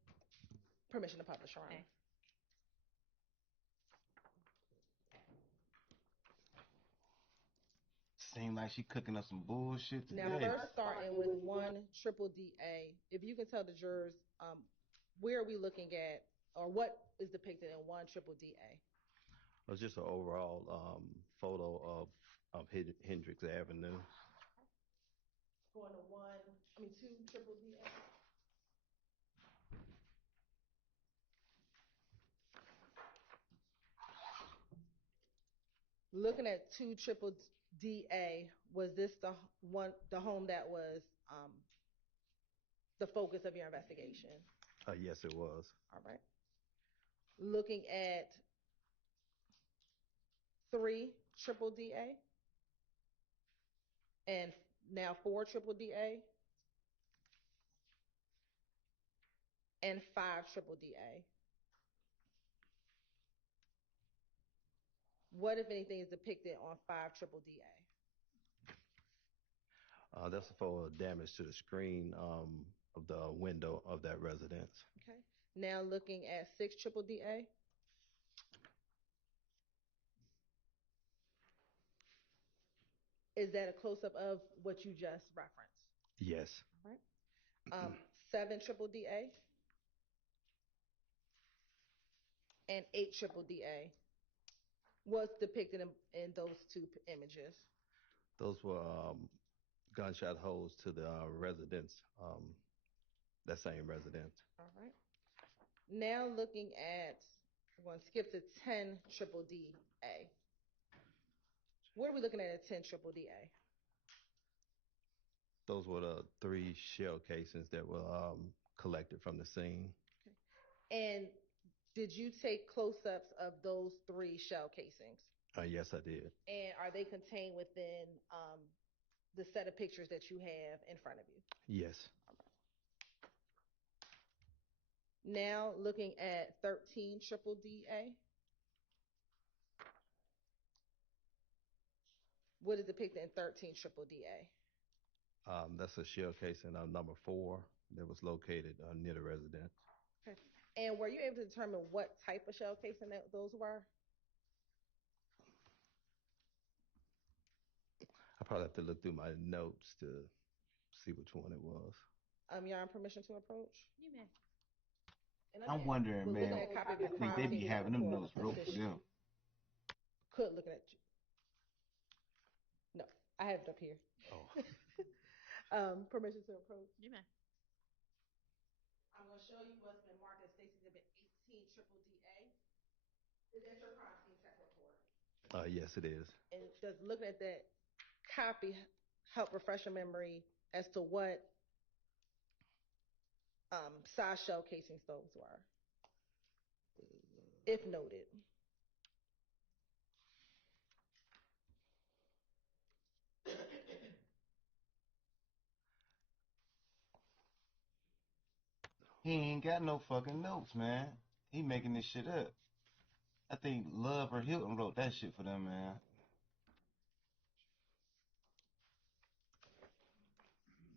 Permission to publish, Your Honor. Okay. Seemed like she cooking up some bullshit today. Now, first starting with 1 triple DA, if you can tell the jurors, where are we looking at, or what is depicted in 1 triple DA? It was just an overall photo of Hendricks Avenue. Going to 2 triple DA. Looking at 2 triple DA, was this the home that was the focus of your investigation? Yes, it was. All right. Looking at 3 triple DA, and now 4 triple DA, and 5 triple DA. What, if anything, is depicted on 5 triple DA? That's for damage to the screen of the window of that residence. Okay. Now looking at 6 triple DA. Is that a close-up of what you just referenced? Yes. All right. 7 triple DA and 8 triple DA. What's depicted in those 2 images? Those were gunshot holes to the residence, that same residence. All right. Now looking at, I'm going to skip to 10 triple DA. What are we looking at 10 triple DA? Those were the 3 shell casings that were collected from the scene. Okay. And did you take close-ups of those 3 shell casings? Yes, I did. And are they contained within the set of pictures that you have in front of you? Yes. Now looking at 13 triple DA. What is depicted in 13 triple DA? That's a shell casing number 4 that was located near the residence. Okay. And were you able to determine what type of shell casing those were? I probably have to look through my notes to see which one it was. Your Honor, permission to approach? You may. I'm wondering, man, I think they be having them notes wrote for them. Could looking at you. No, I have it up here. Oh. Permission to approach? You may. I'm going to show you what's been marked as State's Exhibit 18 triple DA. Is that your crime scene tech report? Yes, it is. And does looking at that copy help refresh your memory as to what size shell casings those were, if noted? He ain't got no fucking notes, man. He making this shit up. I think Love or Hilton wrote that shit for them, man.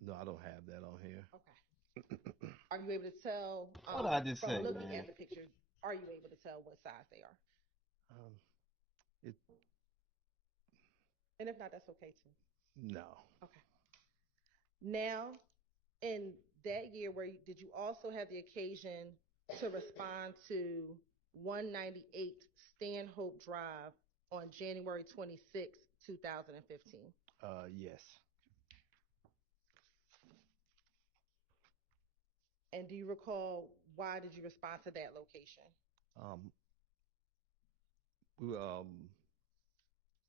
No, I don't have that on here. Okay. Are you able to tell? What I just from say, looking man? at the pictures, are you able to tell what size they are? And if not, that's okay too. No. Okay. Now, in that year, did you also have the occasion to respond to 198 Stanhope Drive on January 26, 2015? Yes. And do you recall why did you respond to that location?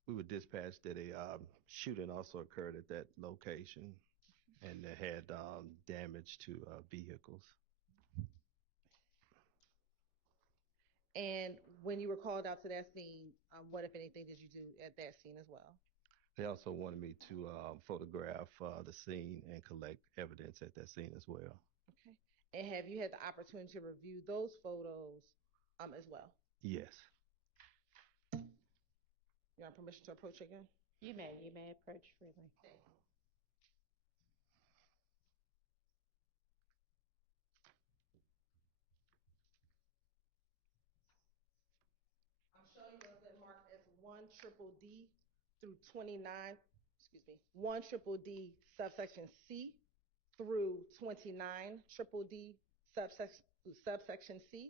We were dispatched that a shooting also occurred at that location, and it had damage to vehicles. And when you were called out to that scene, what, if anything, did you do at that scene as well? They also wanted me to photograph the scene and collect evidence at that scene as well. Okay. And have you had the opportunity to review those photos as well? Yes. You want permission to approach again? You may approach freely. Thank you. I'm showing you those that marked as 1DDD through 29, 1DDD subsection C through 29DDD subsection C.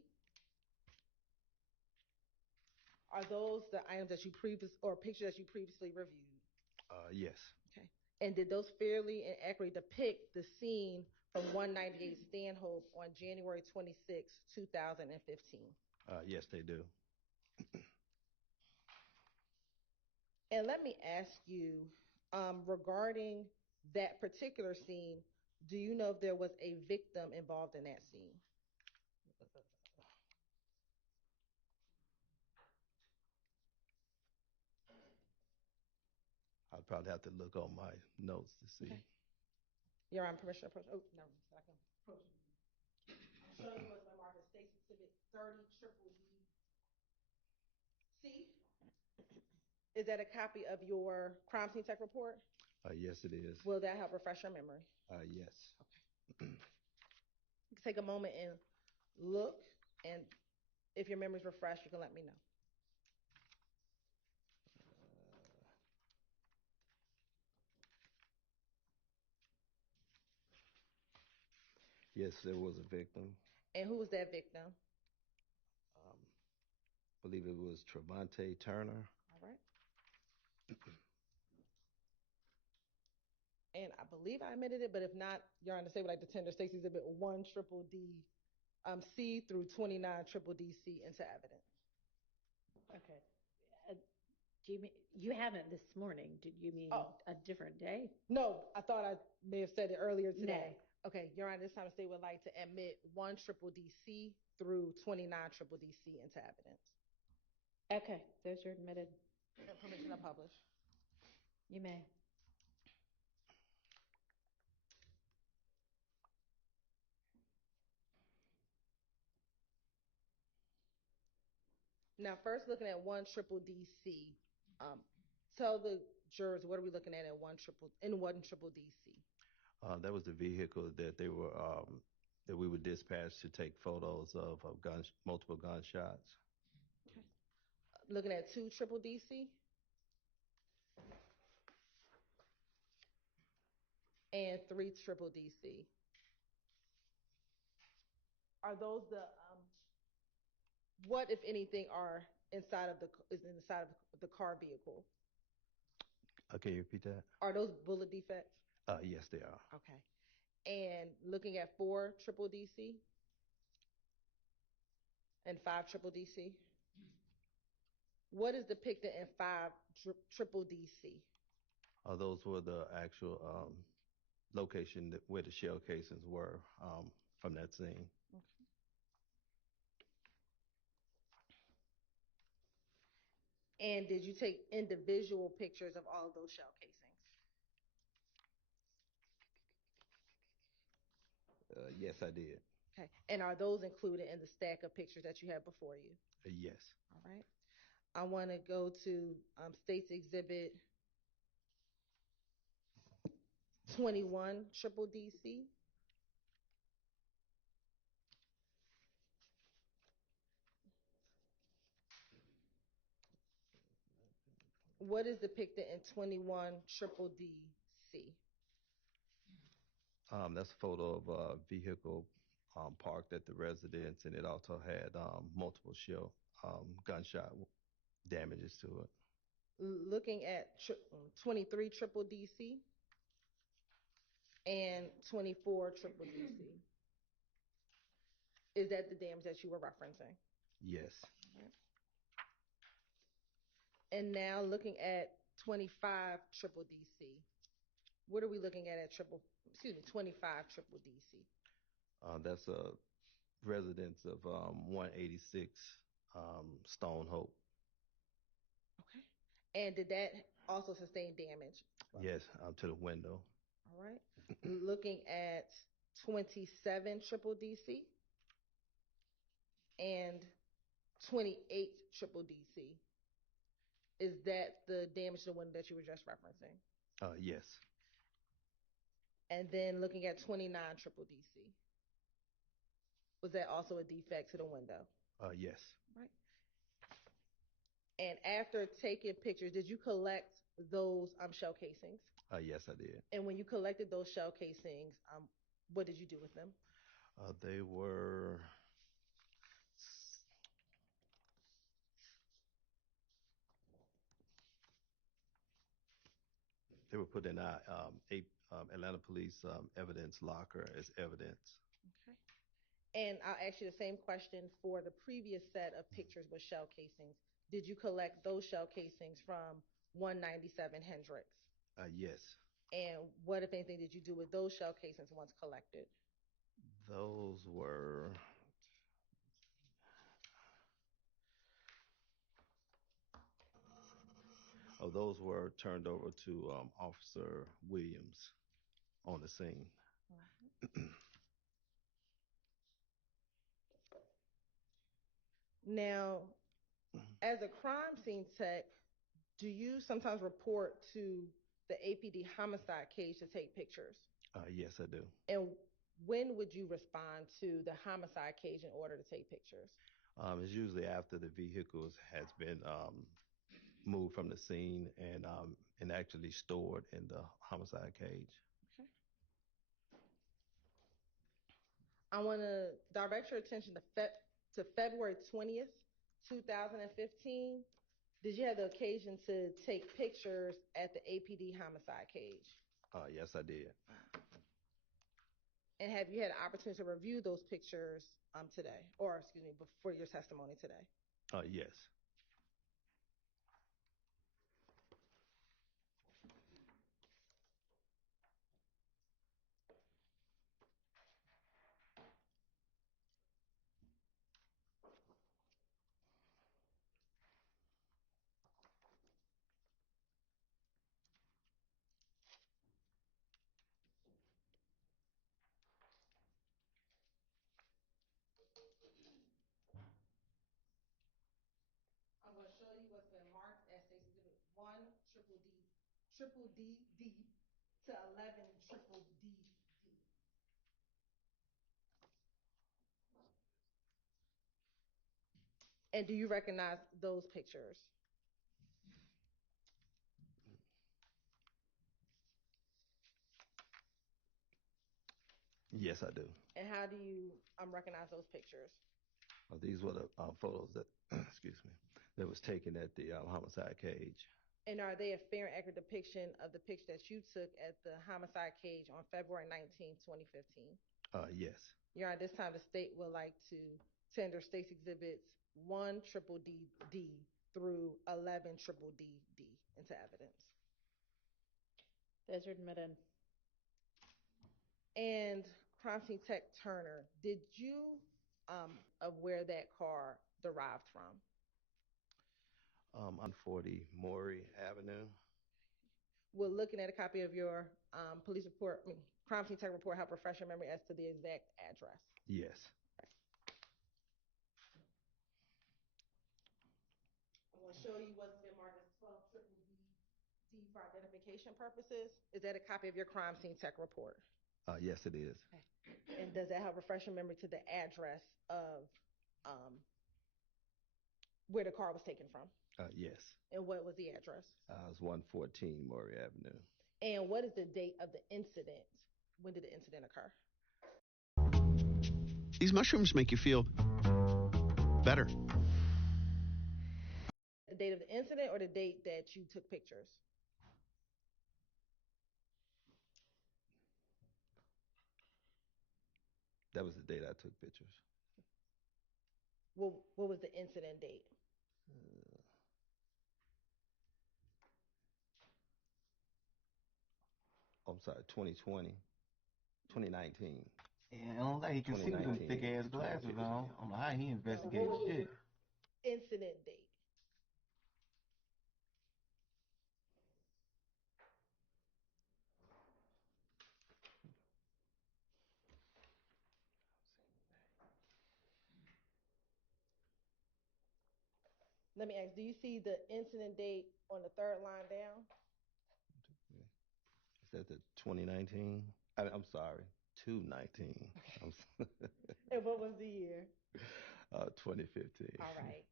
Are those the items that you pictures that you previously reviewed? Yes. Okay. And did those fairly and accurately depict the scene from 198 Stanhope on January 26, 2015? Yes, they do. And let me ask you, regarding that particular scene, do you know if there was a victim involved in that scene? I'd probably have to look on my notes to see. Okay. You're on permission to approach. Oh, no, I can approach you. I'm showing you what's been marked as State Exhibit 30DDC. Is that a copy of your crime scene tech report? Yes, it is. Will that help refresh your memory? Yes. Okay. You can take a moment and look, and if your memory's refreshed, you can let me know. Yes, there was a victim. And who was that victim? I believe it was Trevante Turner. All right. And I believe I admitted it, but if not, Your Honor, say what like the tender States Exhibit 1DDD C through 29DDD C into evidence. Okay. Do you mean you haven't this morning? Did you mean a different day? No, I thought I may have said it earlier today. No. Okay, Your Honor, this time the state would like to admit 1DDD C through 29DDD C into evidence. Okay, those are admitted. And permission to publish. You may. Now, first looking at 1DDD C, tell the jurors what are we looking at in 1DDD C. That was the vehicle that they were that we were dispatched to take photos of multiple gunshots. Okay. Looking at 2DDD C and 3DDD C. Are those the what, if anything, are inside of the car vehicle? Can you repeat that? Are those bullet defects? Yes, they are. Okay. And looking at 4DDD C and 5DDD C, what is depicted in 5DDD C? Those were the actual location where the shell casings were from that scene. Okay. And did you take individual pictures of all of those shell casings? Yes, I did. Okay. And are those included in the stack of pictures that you have before you? Yes. All right. I want to go to State's Exhibit 21DDD C. What is depicted in 21DDD C? That's a photo of a vehicle parked at the residence, and it also had multiple shell gunshot damages to it. Looking at 23DDD C and 24DDD C. Is that the damage that you were referencing? Yes. Right. And now looking at 25DDD C. What are we looking at 25DDD C? That's a residence of 186 Stone Hope. Okay. And did that also sustain damage? Yes, to the window. All right. Looking at 27 triple DC and 28 triple DC. Is that the damage to the window that you were just referencing? Yes. And then looking at 29 triple DC. Was that also a defect to the window? Yes. Right. And after taking pictures, did you collect those shell casings? Yes, I did. And when you collected those shell casings, what did you do with them? They were put in our Atlanta Police evidence locker as evidence. Okay. And I'll ask you the same question for the previous set of pictures with shell casings. Did you collect those shell casings from 197 Hendricks? Yes. And what, if anything, did you do with those shell casings once collected? Those were turned over to Officer Williams on the scene. Now, as a crime scene tech, do you sometimes report to the APD homicide cage to take pictures? Yes, I do. And when would you respond to the homicide cage in order to take pictures? It's usually after the vehicle has been moved from the scene and actually stored in the homicide cage. Okay. I want to direct your attention to February 20th, 2015. Did you have the occasion to take pictures at the APD homicide cage? Yes, I did. And have you had an opportunity to review those pictures today, or excuse me, before your testimony today? Yes. I'm going to show you what's been marked as State's Exhibit 1 triple D to 11 triple D. And do you recognize those pictures? Yes, I do. And how do you recognize those pictures? These were the photos that, excuse me, that was taken at the homicide cage. And are they a fair and accurate depiction of the picture that you took at the homicide cage on February 19, 2015? Yes. Your Honor, this time the state would like to tender State's Exhibits 1 triple D through 11 triple D into evidence. Those are admitted. And Crime Scene Tech Turner, did you of where that car derived from? On 40 Maury Avenue. We're looking at a copy of your police report, Crime Scene Tech report, help refresh your memory as to the exact address. Yes. I'm going to show you what's been marked as 12 triple D for identification purposes. Is that a copy of your Crime Scene Tech report? Yes, it is. Okay. And does that help refresh your memory to the address of where the car was taken from? Yes. And what was the address? It was 114 Maury Avenue. And what is the date of the incident? When did the incident occur? These mushrooms make you feel better. The date of the incident or the date that you took pictures? That was the date I took pictures. What was the incident date? I'm sorry, 2020, 2019. Yeah, I don't think he can see with them thick ass glasses on. I don't know how he investigated shit. incident date. Let me ask, do you see the incident date on the third line down? Is that the 2019? I'm sorry, 219. And what was the year? 2015. All right.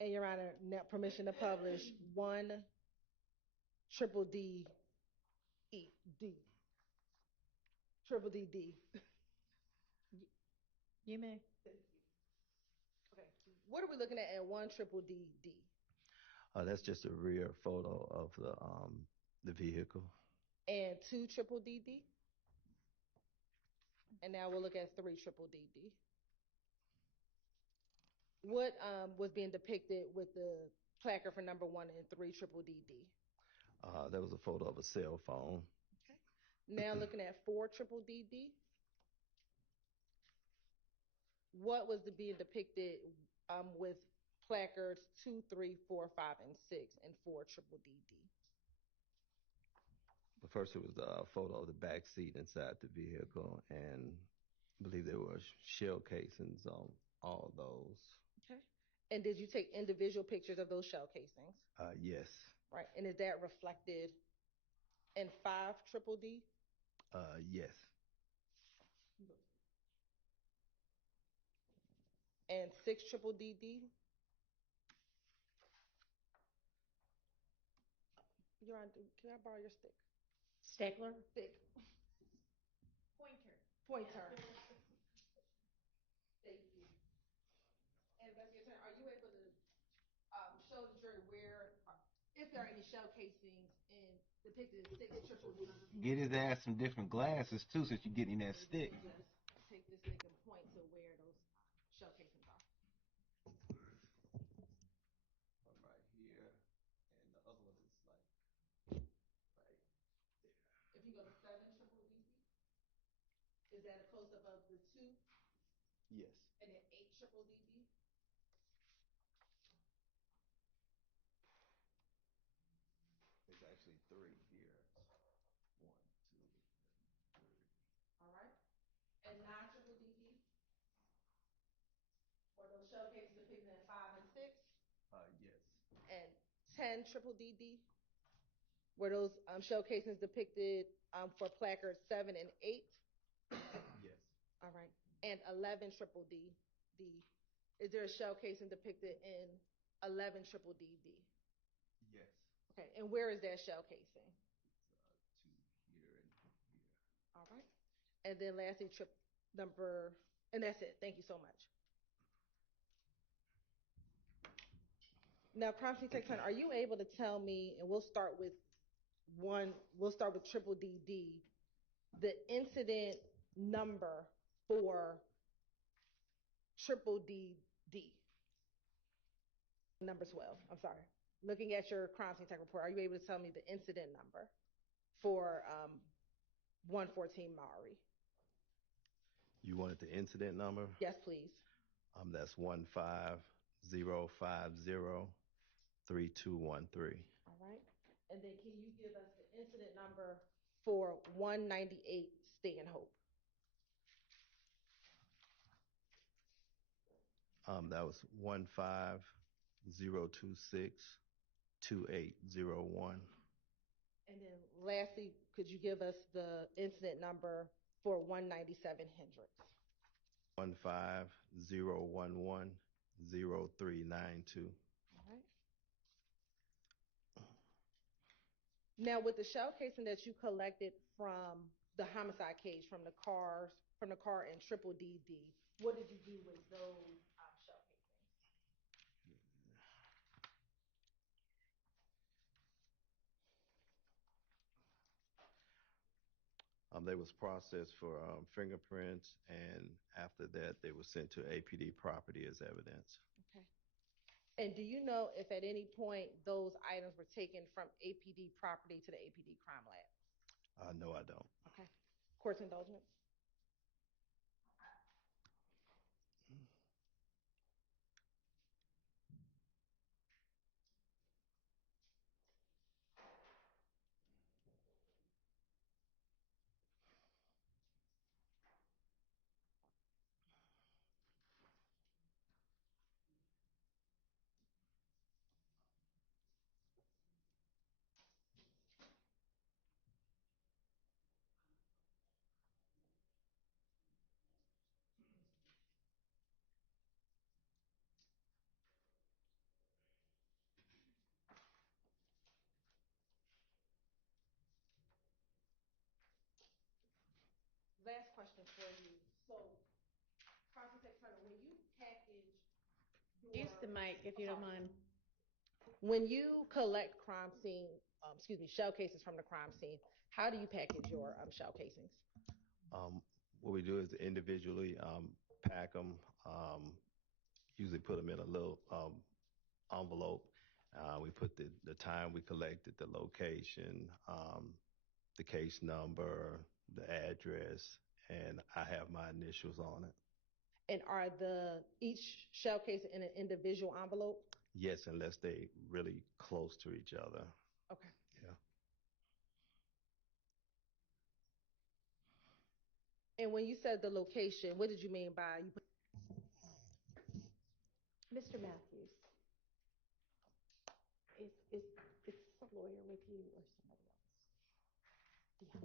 And Your Honor, permission to publish 1 triple D E D. Triple D D. You may. Okay. What are we looking at 1 triple D D? That's just a rear photo of the vehicle. And 2 triple D D? And now we'll look at 3 triple D D. What was being depicted with the placard for number 1 and 3 triple D D? That was a photo of a cell phone. Okay. Now looking at 4 triple D D. What was being depicted with placards 2, 3, 4, 5, and 6 and 4 triple D D? But first, it was a photo of the back seat inside the vehicle, and I believe there were shell casings on all those. Okay. And did you take individual pictures of those shell casings? Yes. Right. And is that reflected in 5 triple D? Yes. And 6 triple D D? Your Honor, can I borrow your stick? Stapler? Stick. Pointer. Thank you. Investigator, are you able to show the jury if there are any shell casings depicted in 6 triple D? Get his ass some different glasses too, since you're getting that stick. Just take this stick and point to where those shell casings are. Right here, and the other one is like right there. If you go to 7 triple D, is that a close up of the 2? Yes. And then 8 triple D? There's actually 3 here. 1, 2, 3. All right. And 9 triple D? Were those shell cases depicted in 5 and 6? Yes. And 10 triple D? Were those shell casings depicted for placards 7 and 8? Yes. All right. And 11 triple D? Is there a shell casing depicted in 11 triple D? Yes. Okay. And where is that shell casing? It's 2 here and here. All right. And then lastly, and that's it. Thank you so much. Now, crime scene tech, are you able to tell me, and we'll start with triple D, the incident number for triple D? Number 12, I'm sorry. Looking at your crime scene tech report, are you able to tell me the incident number for 114 Maury? You wanted the incident number? Yes, please. That's 150503213. All right. And then can you give us the incident number for 198 Stanhope? That was 150262801. And then lastly, could you give us the incident number for 197 Hendricks? 150110392. All right. Now, with the shell casing that you collected from the homicide cage from the car in triple D, what did you do with those shell casings? They was processed for fingerprints, and after that, they were sent to APD property as evidence. Okay. And do you know if at any point those items were taken from APD property to the APD crime lab? No, I don't. Okay. Court's indulgence. Last question for you. So, Prosecutor Turner, when you package Use the mic if you don't mind. When you collect shell cases from the crime scene, how do you package your shell casings? What we do is individually pack them, usually put them in a little envelope. We put the time we collected, the location, the case number, the address, and I have my initials on it. And are each shell case in an individual envelope? Yes, unless they really close to each other. Okay. Yeah. And when you said the location, what did you mean by you? Mr. Matthews, is the lawyer with you or somebody else? Yeah.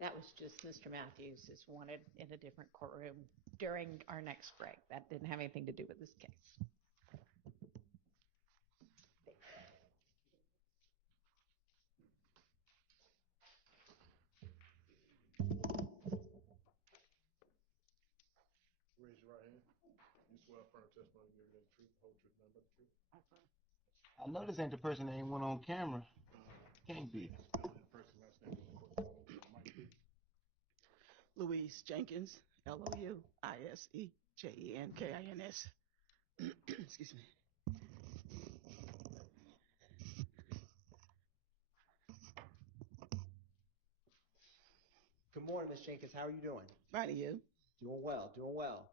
That was just Mr. Matthews is wanted in a different courtroom during our next break. That didn't have anything to do with this case. Raise your right hand. You swear affirm testimony to give you the truth, the whole truth, nothing but the truth. I know this ain't the person that ain't one on camera. Can't be. First and last name of the court. Mike, please. Louise Jenkins, Louisejenkins. Excuse me. Good morning, Ms. Jenkins. How are you doing? Fine, and you? Doing well, doing well.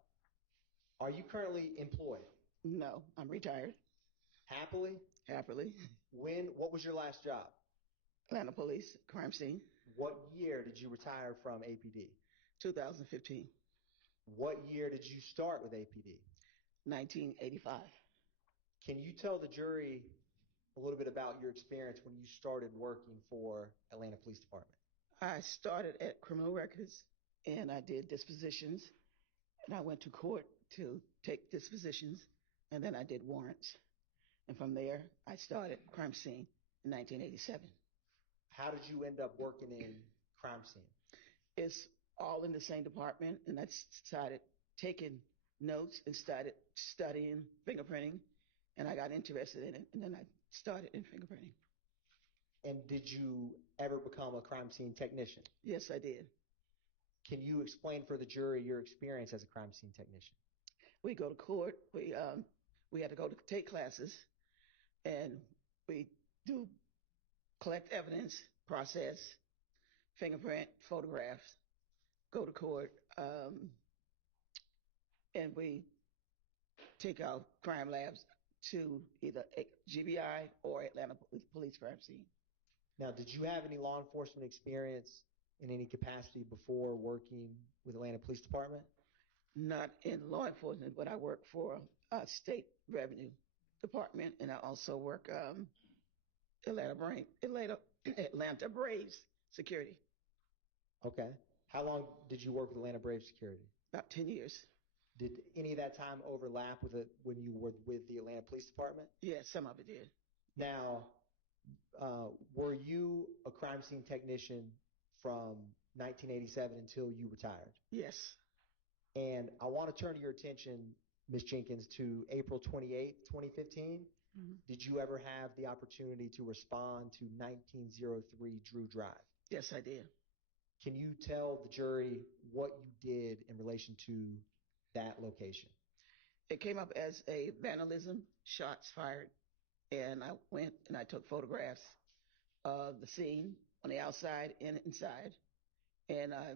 Are you currently employed? No, I'm retired. Happily? Happily. What was your last job? Atlanta Police, crime scene. What year did you retire from APD? 2015. What year did you start with APD? 1985. Can you tell the jury a little bit about your experience when you started working for Atlanta Police Department? I started at criminal records and I did dispositions and I went to court to take dispositions and then I did warrants. And from there, I started crime scene in 1987. How did you end up working in crime scene? It's all in the same department, and I started taking notes and started studying fingerprinting, and I got interested in it, and then I started in fingerprinting. And did you ever become a crime scene technician? Yes, I did. Can you explain for the jury your experience as a crime scene technician? We go to court. We had to go to take classes, and we do collect evidence, process, fingerprint, photographs, go to court, and we take our crime labs to either GBI or Atlanta Police Crime Scene. Now, did you have any law enforcement experience in any capacity before working with Atlanta Police Department? Not in law enforcement, but I work for State Revenue Department, and I also work Atlanta Braves Security. Okay. How long did you work with Atlanta Braves Security? About 10 years. Did any of that time overlap with it when you were with the Atlanta Police Department? Yeah, some of it did. Now, were you a crime scene technician from 1987 until you retired? Yes. And I want to turn your attention, Ms. Jenkins, to April 28th, 2015. Mm-hmm. Did you ever have the opportunity to respond to 1903 Drew Drive? Yes, I did. Can you tell the jury what you did in relation to that location? It came up as a vandalism, shots fired, and I went and I took photographs of the scene on the outside and inside, and I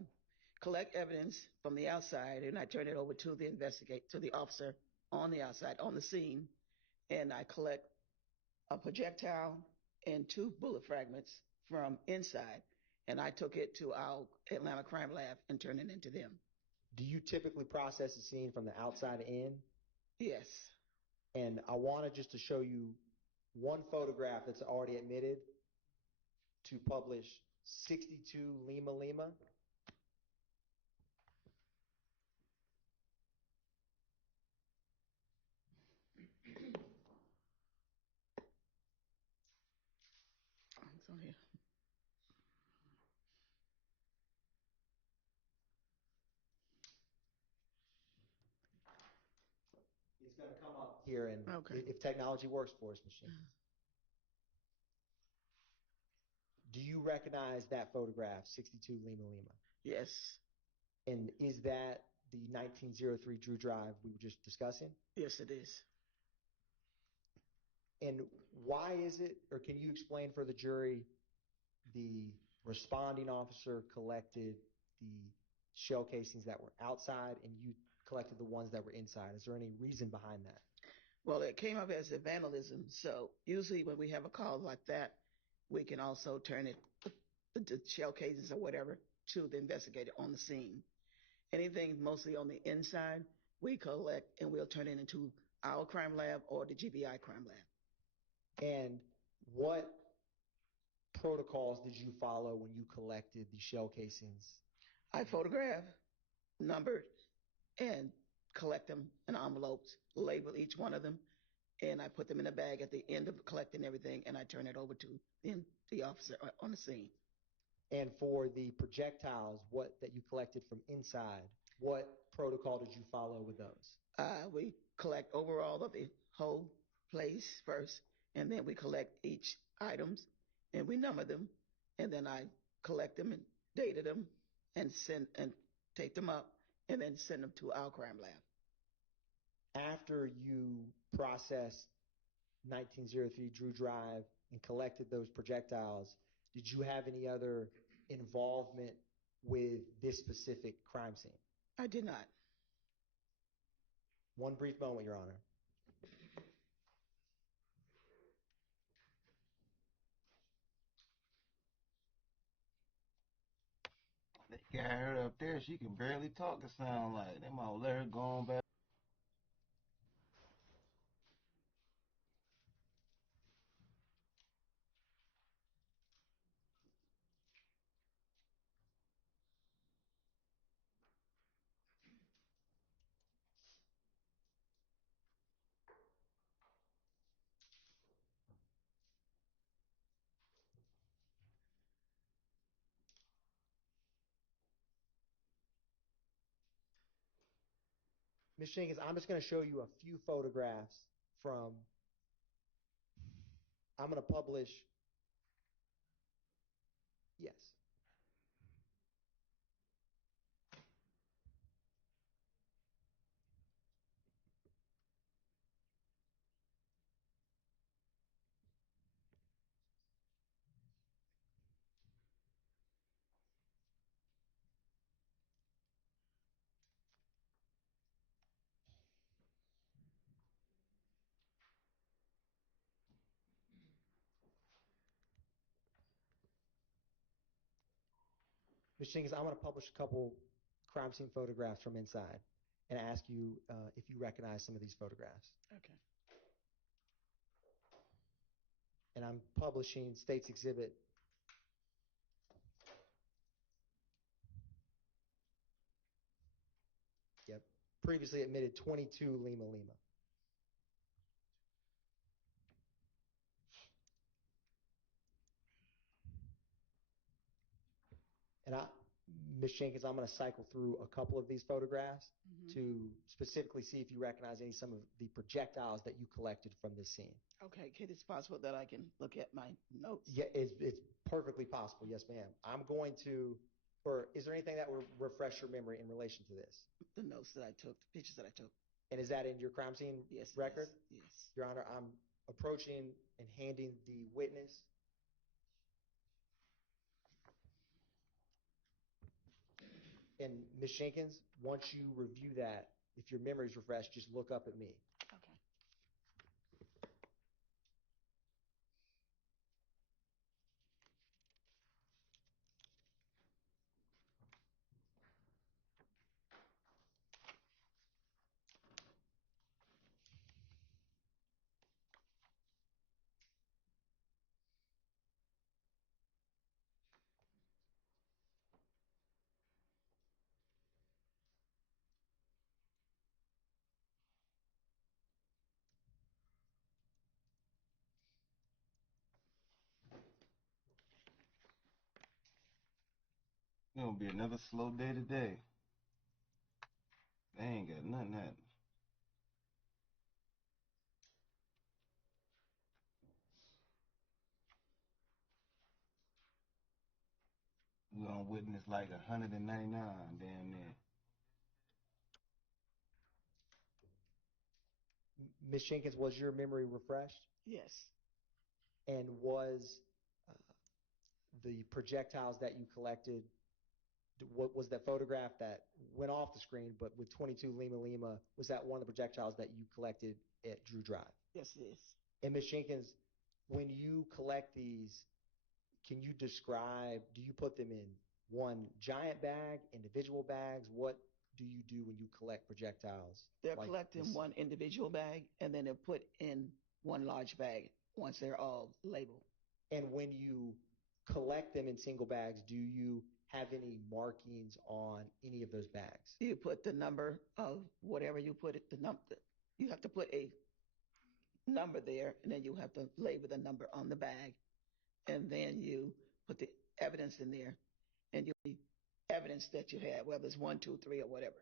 collect evidence from the outside, and I turn it over to the officer on the outside on the scene, and I collect a projectile and 2 bullet fragments from inside, and I took it to our Atlanta crime lab and turned it into them. Do you typically process the scene from the outside in? Yes. And I wanted just to show you one photograph that's already admitted to publish 62 Lima Lima. So here. It's going to come up here, and okay. if technology works for us, machine. Do you recognize that photograph, 62 Lima Lima? Yes. And is that the 1903 Drew Drive we were just discussing? Yes, it is. And why is it, or can you explain for the jury, the responding officer collected the shell casings that were outside and you collected the ones that were inside? Is there any reason behind that? Well, it came up as a vandalism. So usually when we have a call like that, we can also turn it, the shell casings or whatever, to the investigator on the scene. Anything mostly on the inside, we collect and we'll turn it into our crime lab or the GBI crime lab. And what protocols did you follow when you collected the shell casings? I photograph, numbered, and collect them in envelopes, label each one of them, and I put them in a bag at the end of collecting everything, and I turn it over to the officer on the scene. And for the projectiles, that you collected from inside, what protocol did you follow with those? We collect overall of the whole place first, and then we collect each items, and we number them, and then I collect them and data them, and send and take them up, and then send them to our crime lab. After you processed 1903 Drew Drive and collected those projectiles, did you have any other involvement with this specific crime scene? I did not. One brief moment, Your Honor. They got her up there. She can barely talk. It sound like they might let her go on back. Ms. Jenkins, I'm just going to show you a few photographs from, I'm going to publish, yes. Ms. Jenkins, I'm going to publish a couple crime scene photographs from inside and ask you if you recognize some of these photographs. Okay. And I'm publishing State's Exhibit. Yep. Previously admitted 22 Lima Lima. And Ms. Jenkins, I'm going to cycle through a couple of these photographs to specifically see if you recognize some of the projectiles that you collected from this scene. Okay, Kid, it's possible that I can look at my notes. Yeah, it's perfectly possible. Yes, ma'am. I'm going to, or is there anything that will refresh your memory in relation to this? The notes that I took, the pictures that I took. And is that in your crime scene record? Yes. Your Honor, I'm approaching and handing the witness. And Ms. Jenkins, once you review that, if your memory's refreshed, just look up at me. Okay. It's gonna be another slow day today. They ain't got nothing happening. We gonna witness like 199 damn near. Ms. Jenkins, was your memory refreshed? Yes. And was the projectiles that you collected, what was that photograph that went off the screen, but with 22 Lima Lima, was that one of the projectiles that you collected at Drew Drive? Yes, it is. And Ms. Jenkins, when you collect these, can you describe, do you put them in one giant bag, individual bags? What do you do when you collect projectiles? They're collected in one individual bag, and then they're put in one large bag once they're all labeled. And when you collect them in single bags, do you have any markings on any of those bags? You put the number of whatever you put it, the number. You have to put a number there, and then you have to label the number on the bag, and then you put the evidence in there, and you evidence that you have, whether it's 1, 2, 3, or whatever.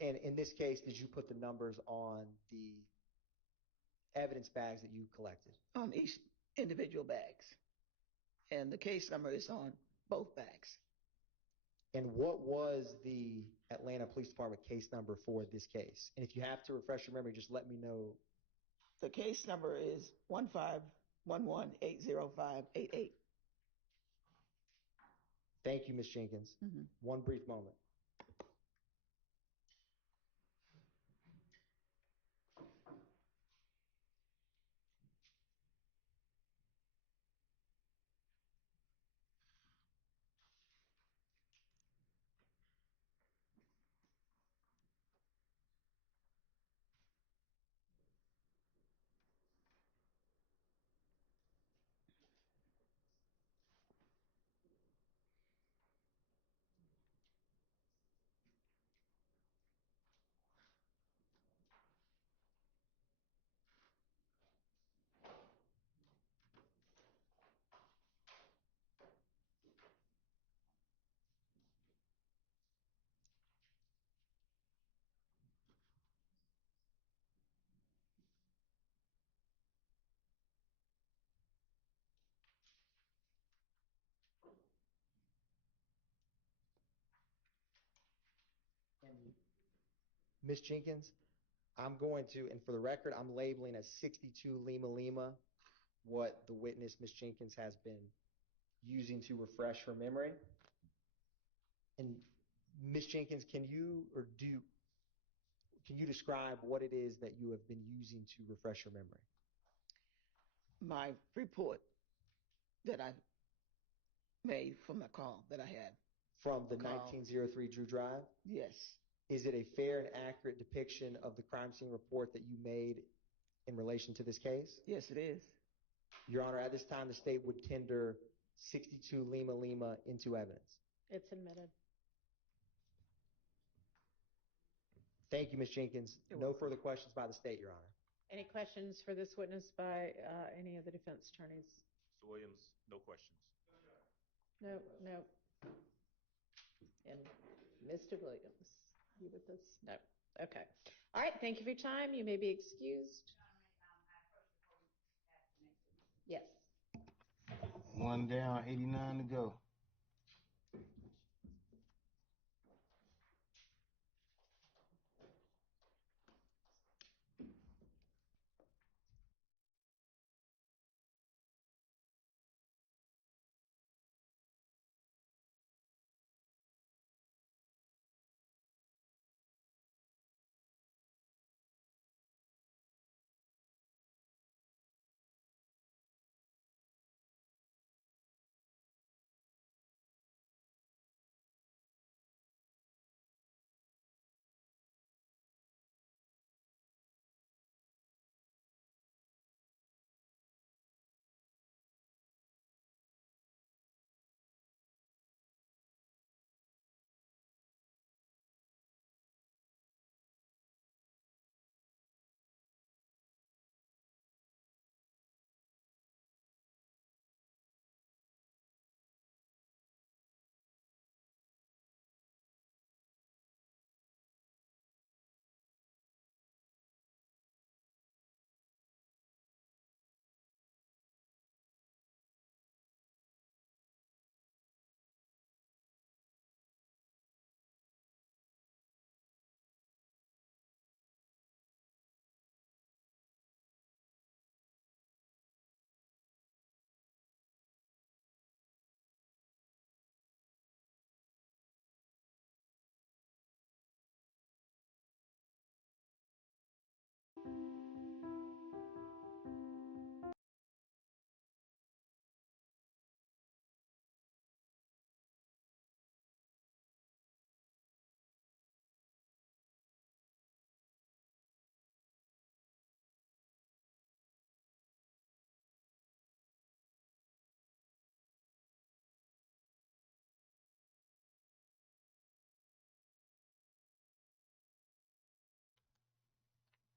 And in this case, did you put the numbers on the evidence bags that you collected? On each individual bags. And the case number is on both bags. And what was the Atlanta Police Department case number for this case? And if you have to refresh your memory, just let me know. The case number is 151180588. Thank you, Ms. Jenkins. One brief moment. Ms. Jenkins, I'm going to, and for the record, I'm labeling as 62 Lima Lima what the witness, Ms. Jenkins, has been using to refresh her memory. And Ms. Jenkins, can you describe what it is that you have been using to refresh your memory? My report that I made from the call that I had. From the 1903 Drew Drive? Yes. Is it a fair and accurate depiction of the crime scene report that you made in relation to this case? Yes, it is. Your Honor, at this time, the state would tender 62 Lima Lima into evidence. It's admitted. Thank you, Ms. Jenkins. No further questions by the state, Your Honor. Any questions for this witness by any of the defense attorneys? Mr. Williams, no questions. No, no. And Mr. Williams, you with us? No. Okay. All right. Thank you for your time. You may be excused. Yes. One down, 89 to go.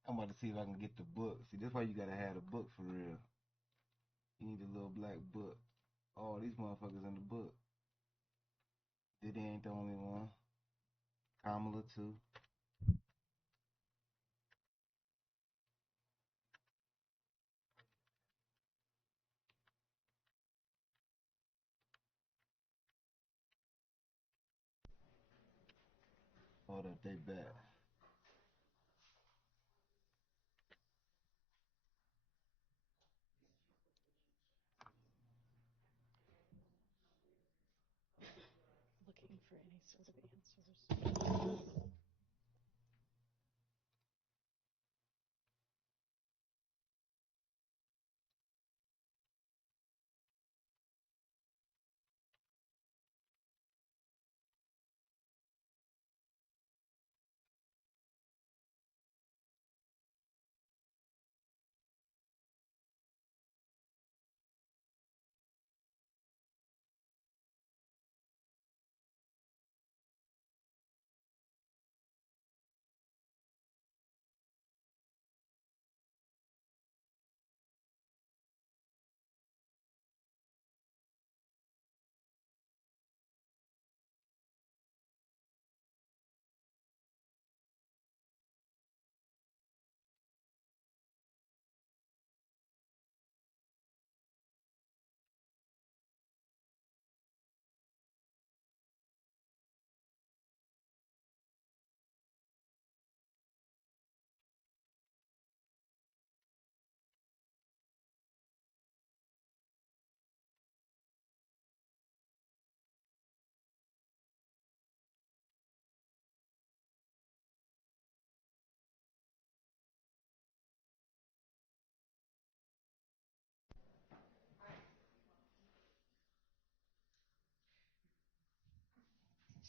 I'm about to see if I can get the book. See, that's why you gotta have the book for real. You need a little black book. All these motherfuckers in the book. Diddy ain't the only one. Kamala too. Hold up, they back. Looking for any sort of answers.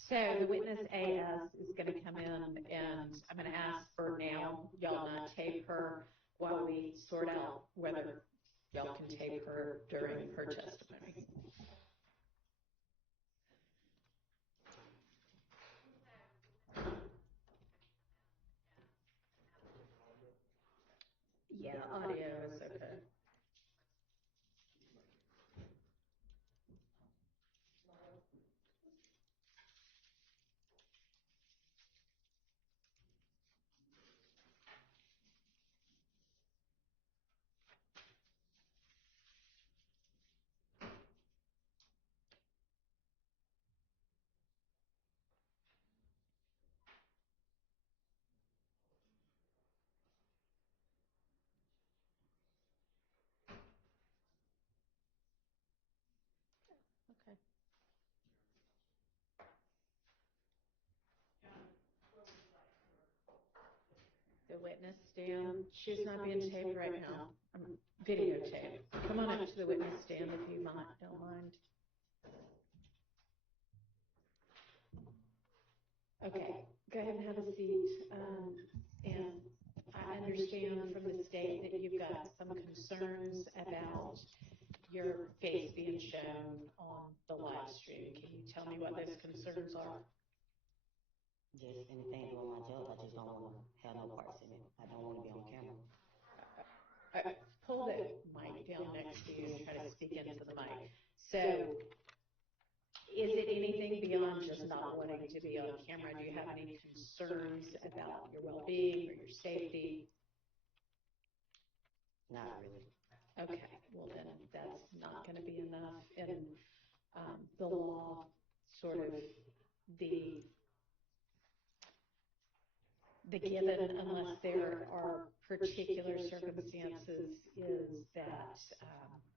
So the witness AS is going to come in, and I'm going to ask for now, y'all not tape her while we sort out whether y'all can tape her during her testimony. Yeah, audio is okay. the witness stand. She's not being taped right now. Videotaped. Come on up to the witness stand if you don't mind. Okay, go ahead and have a seat. And I understand from the state that you've got some concerns about your face being shown on the live stream. Can you tell me what those concerns are? Just anything doing my job. I just don't want to have no parts in it. I don't want to be on camera. Pull the mic down next to you and try to speak into the mic. So, is it anything beyond just not wanting to be on camera? Do you have any concerns about your well-being or your safety? Not really. Okay, well then that's not going to be enough. And the law, sort of the given, unless there are particular circumstances, is that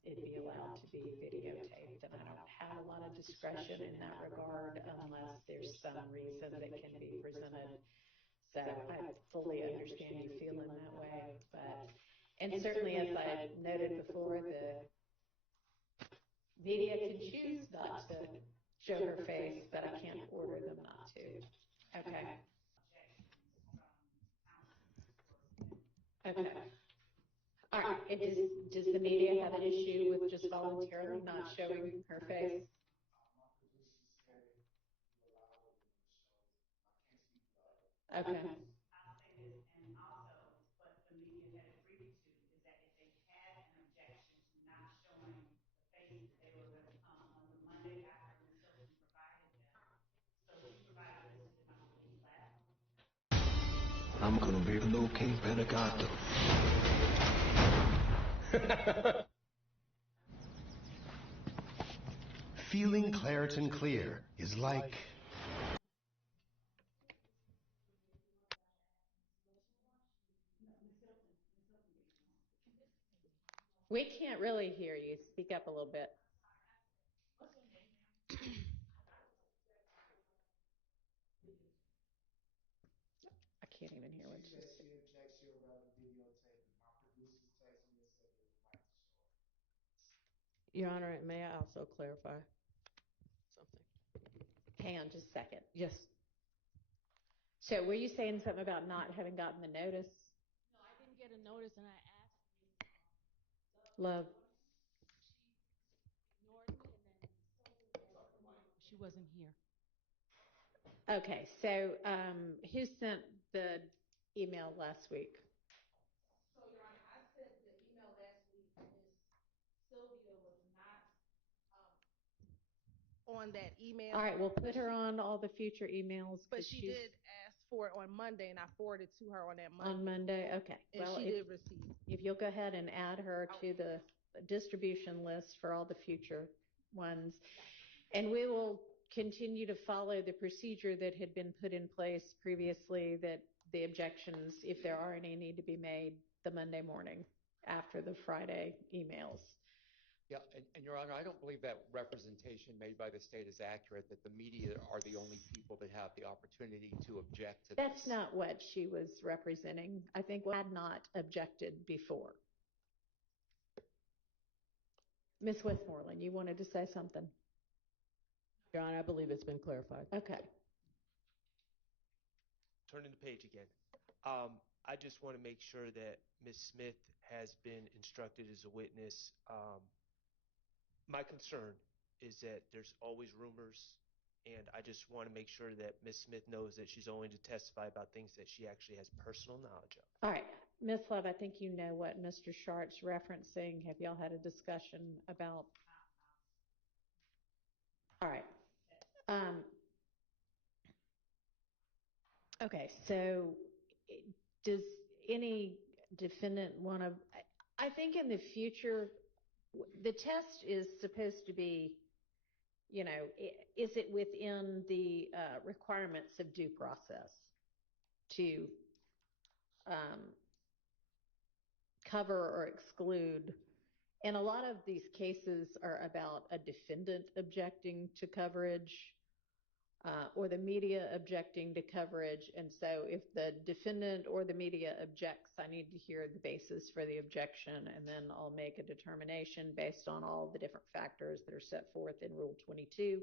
it be allowed to be videotaped. And I don't have a lot of discretion in that regard unless there's some reason that can be presented. So I fully understand you feeling that way. And certainly, as I noted before, the media can choose not to show her face, but I can't order them not to. Okay. Okay. All right. Does the media have an issue with just voluntarily not showing her face? Okay. I'll say this, and also what the media had agreed to is that if they had an objection to not showing the faces, they were going to come on the Monday after Ms. Hilton provided them. So she provided us to the police lab. I'm gonna relocate Benegato. Feeling Claritin Clear is like... We can't really hear you. Speak up a little bit. I can't even hear what you said. She objects to about the videotape. My producers texted me and said they would like to show it. Your Honor, may I also clarify something? Hang on just a second. Yes. So were you saying something about not having gotten the notice? No, I didn't get a notice, and I asked Love. She ignored me, and then she wasn't here. Okay, so who sent the email last week? So, Your Honor, I sent the email last week. Miss Sylvia was not on that email. All right, we'll put her on all the future emails. But she did ask for it on Monday, and I forwarded to her on that Monday. On Monday, okay. And well, she did receive. If you'll go ahead and add her to the distribution list for all the future ones. And we will continue to follow the procedure that had been put in place previously, that the objections, if there are any, need to be made the Monday morning after the Friday emails. Yeah, and Your Honor, I don't believe that representation made by the state is accurate, that the media are the only people that have the opportunity to object to this. That's not what she was representing. I think we had not objected before. Ms. Westmoreland, you wanted to say something? Your Honor, I believe it's been clarified. Okay. Turning the page again. I just want to make sure that Ms. Smith has been instructed as a witness. My concern is that there's always rumors, and I just want to make sure that Ms. Smith knows that she's only to testify about things that she actually has personal knowledge of. All right. Ms. Love, I think you know what Mr. Shart's referencing. Have y'all had a discussion about? All right. Okay, so does any defendant want to, I think in the future, the test is supposed to be, you know, is it within the requirements of due process to cover or exclude? And a lot of these cases are about a defendant objecting to coverage. or the media objecting to coverage. And so if the defendant or the media objects, I need to hear the basis for the objection, and then I'll make a determination based on all the different factors that are set forth in Rule 22.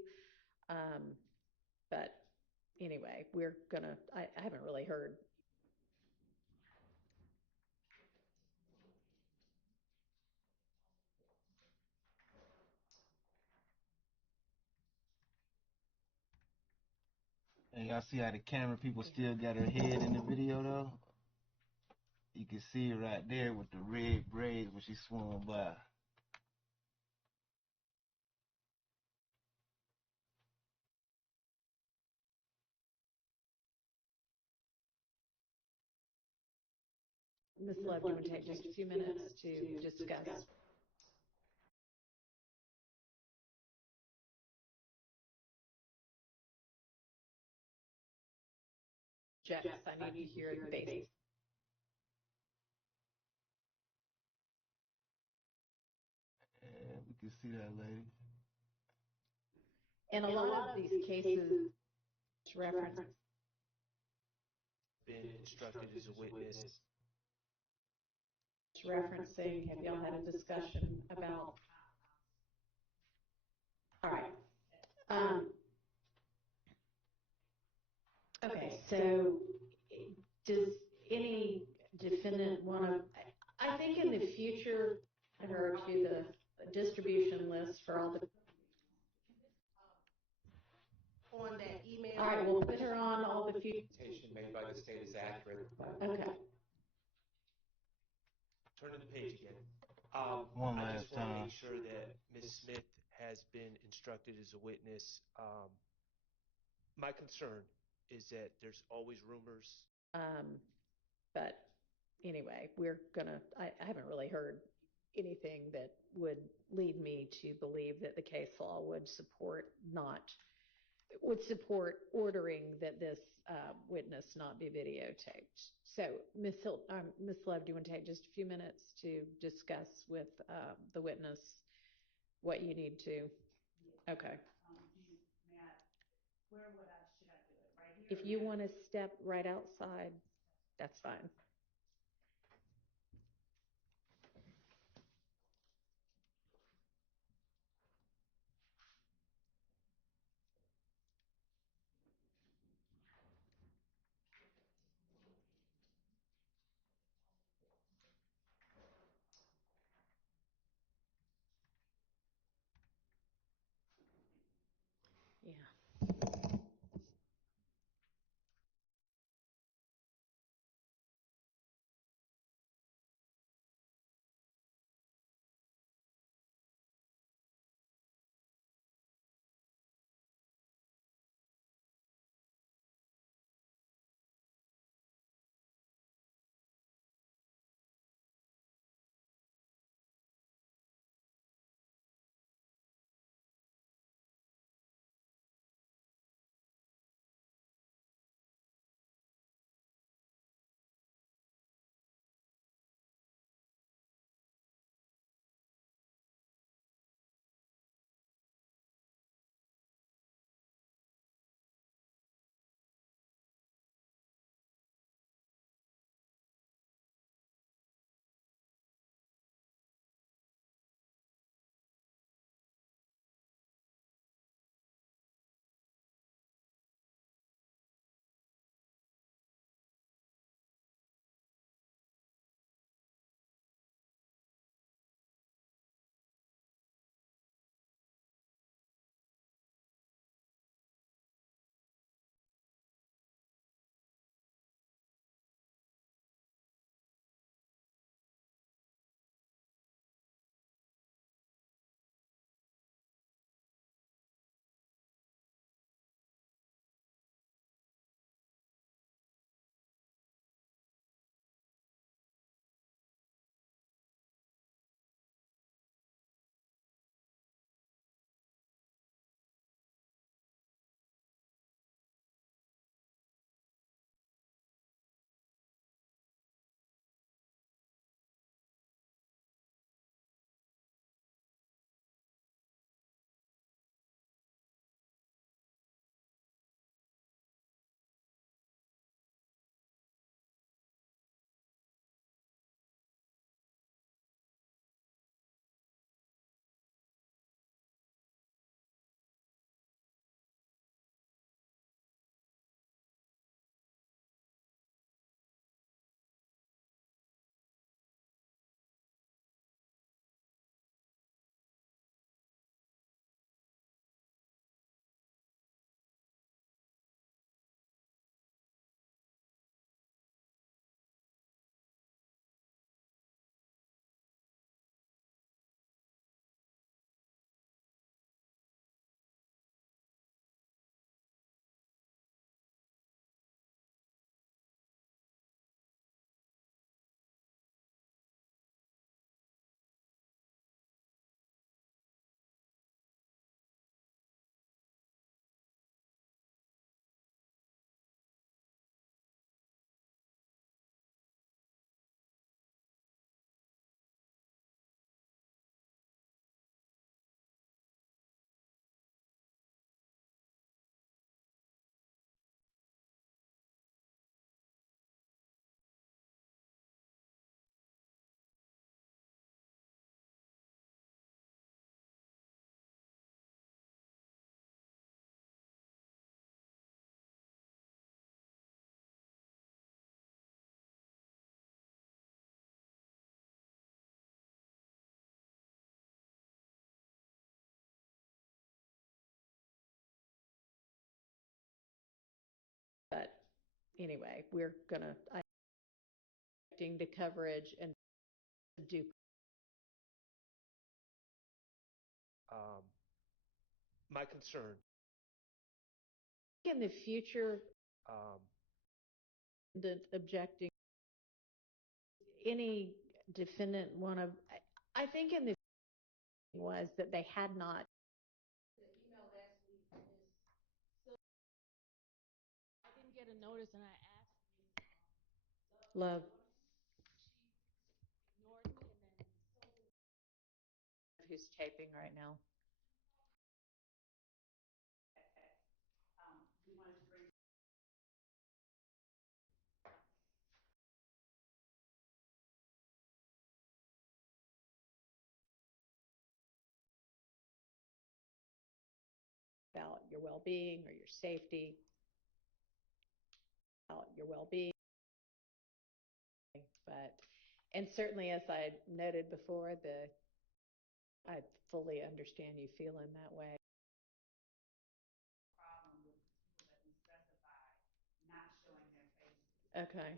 But anyway, I haven't really heard. And y'all see how the camera people still got her head in the video though? You can see her right there with the red braids when she swung by. Ms. Love, do you want to take just a few minutes to discuss? Objects, I need to hear the basis. Yeah, we can see that lady. In a lot of these cases, reference been instructed as a witness. Referencing, have y'all had a discussion about? All right. Okay, so does any defendant want to, I think in the future, her to the distribution list for all the. On that email. All right, we'll put her on all the future. Made by the state is accurate. Okay. Turn to the page again. One I last just want to time. make sure that Ms. Smith has been instructed as a witness. My concern is that there's always rumors. But anyway, I haven't really heard anything that would lead me to believe that the case law would support ordering that this witness not be videotaped. So, Ms. Love, do you want to take just a few minutes to discuss with the witness what you need to? Okay. Where should I do it? Right here? If you want to step right outside, that's fine. Yeah. anyway, we're gonna, to coverage and do. My concern. In the future, the objecting, any defendant I think in the was that they had not. The email last week is so I didn't get a notice, and I asked Love. ignored me, and then Who's taping right now? About your well-being or your safety, about your well-being, and certainly, as I noted before, I fully understand you feeling that way. Okay.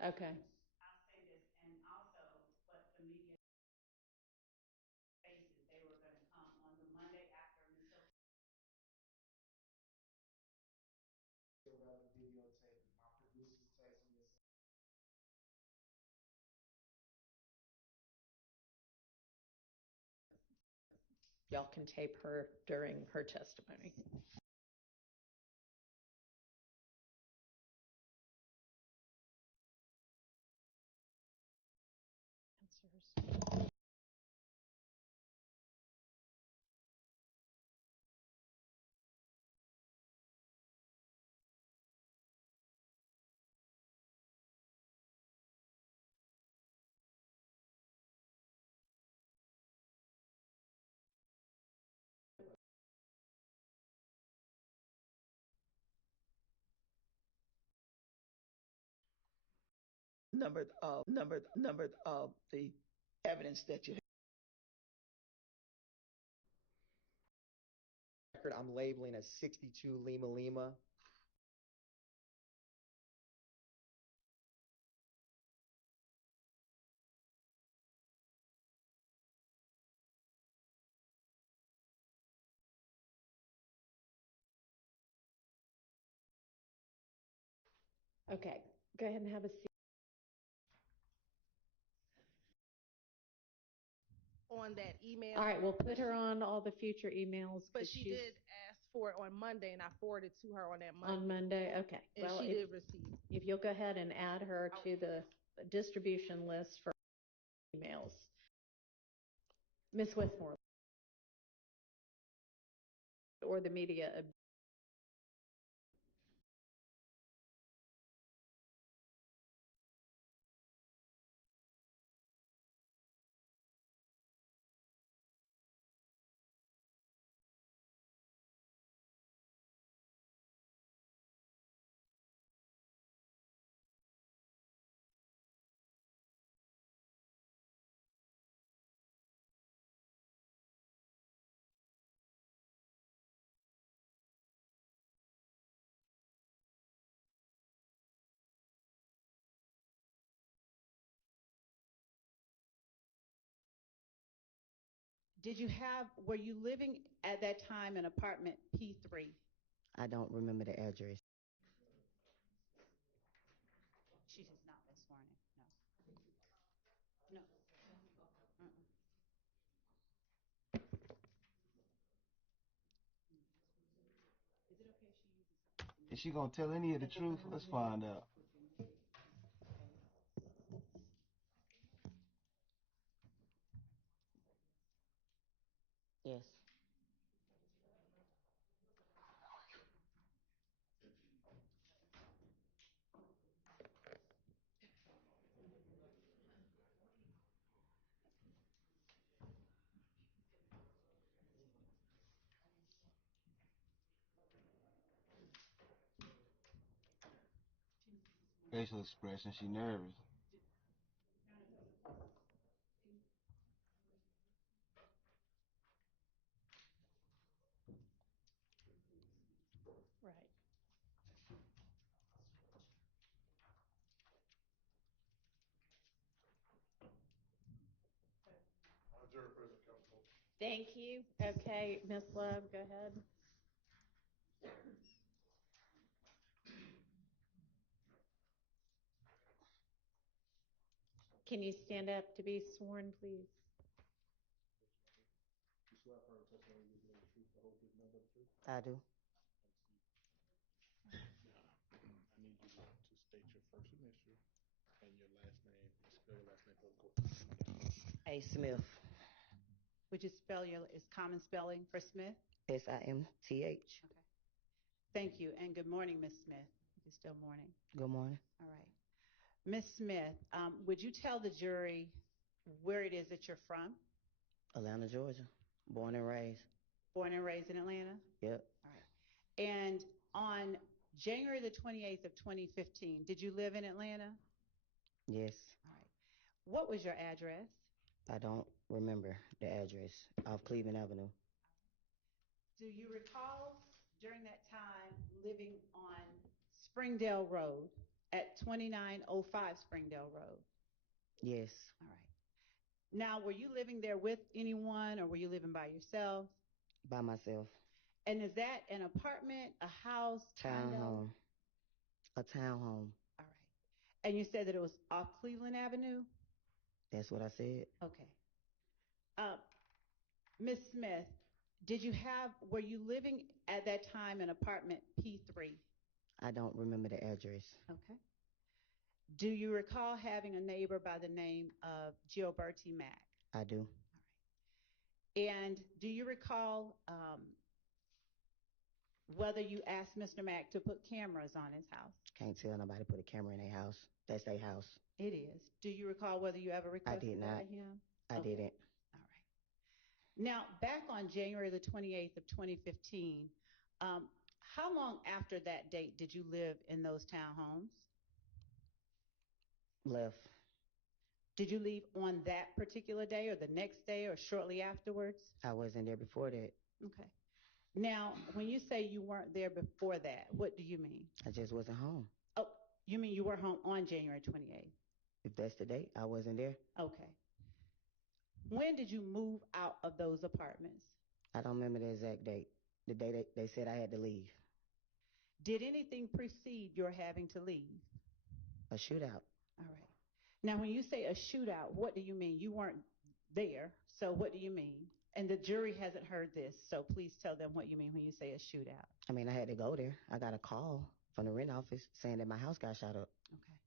Okay. I'll say this, and also what the media faces, they were going to come on the Monday after Ms. Hill. Videotape, my producer's texting me. Y'all can tape her during her testimony. Numbered the evidence that you Record I'm labeling as 62 Lima Lima. Okay, go ahead and have a seat. on that email. All right, we'll put her on all the future emails. But she did ask for it on Monday, and I forwarded to her on that Monday. On Monday, okay. And well, she did receive. If you'll go ahead and add her to the distribution list for emails. Ms. Westmore. Or the media. Were you living at that time in apartment P3? I don't remember the address. She has not been sworn in, no. No. Is it okay if she uses? Is she gonna tell any of the truth? Let's find out. Yes. Facial expression, she nervous. Thank you. Okay, Ms. Love, go ahead. Can you stand up to be sworn, please? You swear affirm testimony you give the truth, the whole truth, nothing but the truth? I do. Now, I need you to state your first initial and your last name. Spell your last name for the court. A. Smith. Would you spell is common spelling for Smith? Simth. Okay. Thank you, and good morning, Ms. Smith. It's still morning. Good morning. All right. Ms. Smith, would you tell the jury where it is that you're from? Atlanta, Georgia. Born and raised. Born and raised in Atlanta? Yep. All right. And on January the 28th of 2015, did you live in Atlanta? Yes. All right. What was your address? I don't remember the address. Off Cleveland Avenue. Do you recall during that time living on Springdale Road at 2905 Springdale Road? Yes. All right. Now, were you living there with anyone or were you living by yourself? By myself. And is that an apartment, a house, Townhome? A townhome. All right. And you said that it was off Cleveland Avenue? That's what I said. Okay. Ms. Smith, were you living at that time in apartment P3? I don't remember the address. Okay. Do you recall having a neighbor by the name of Gilberti Mack? I do. All right. And do you recall whether you asked Mr. Mack to put cameras on his house? Can't tell nobody put a camera in their house. That's their house. It is. Do you recall whether you ever requested that of him? I didn't. All right. Now, back on January the 28th of 2015, how long after that date did you live in those townhomes? Left. Did you leave on that particular day or the next day or shortly afterwards? I wasn't there before that. Okay. Now, when you say you weren't there before that, what do you mean? I just wasn't home. Oh, you mean you were home on January 28th? If that's the date, I wasn't there. Okay. When did you move out of those apartments? I don't remember the exact date. The day they said I had to leave. Did anything precede your having to leave? A shootout. All right. Now, when you say a shootout, what do you mean? You weren't there, so what do you mean? And the jury hasn't heard this, so please tell them what you mean when you say a shootout. I mean, I had to go there. I got a call from the rent office saying that my house got shot up. Okay.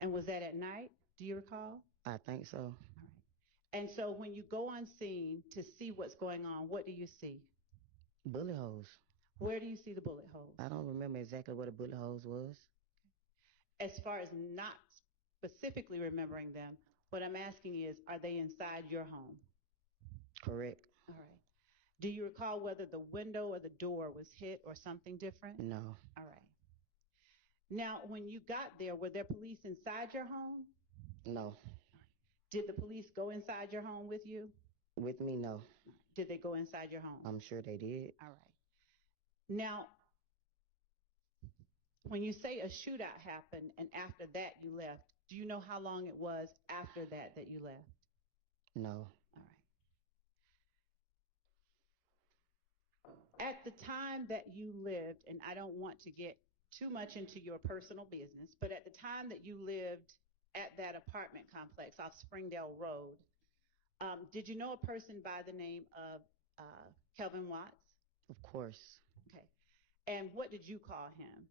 And was that at night? Do you recall? I think so. All right. And so when you go on scene to see what's going on, what do you see? Bullet holes. Where do you see the bullet holes? I don't remember exactly what a bullet holes was. As far as not specifically remembering them, what I'm asking is, are they inside your home? Correct. All right. Do you recall whether the window or the door was hit or something different? No. All right. Now, when you got there, were there police inside your home? No. Did the police go inside your home with you? With me, no. Did they go inside your home? I'm sure they did. All right. Now, when you say a shootout happened and after that you left, do you know how long it was after that that you left? No. All right. At the time that you lived, and I don't want to get too much into your personal business, but at the time that you lived at that apartment complex off Springdale Road, did you know a person by the name of Kelvin Watts? Of course. Okay. And what did you call him?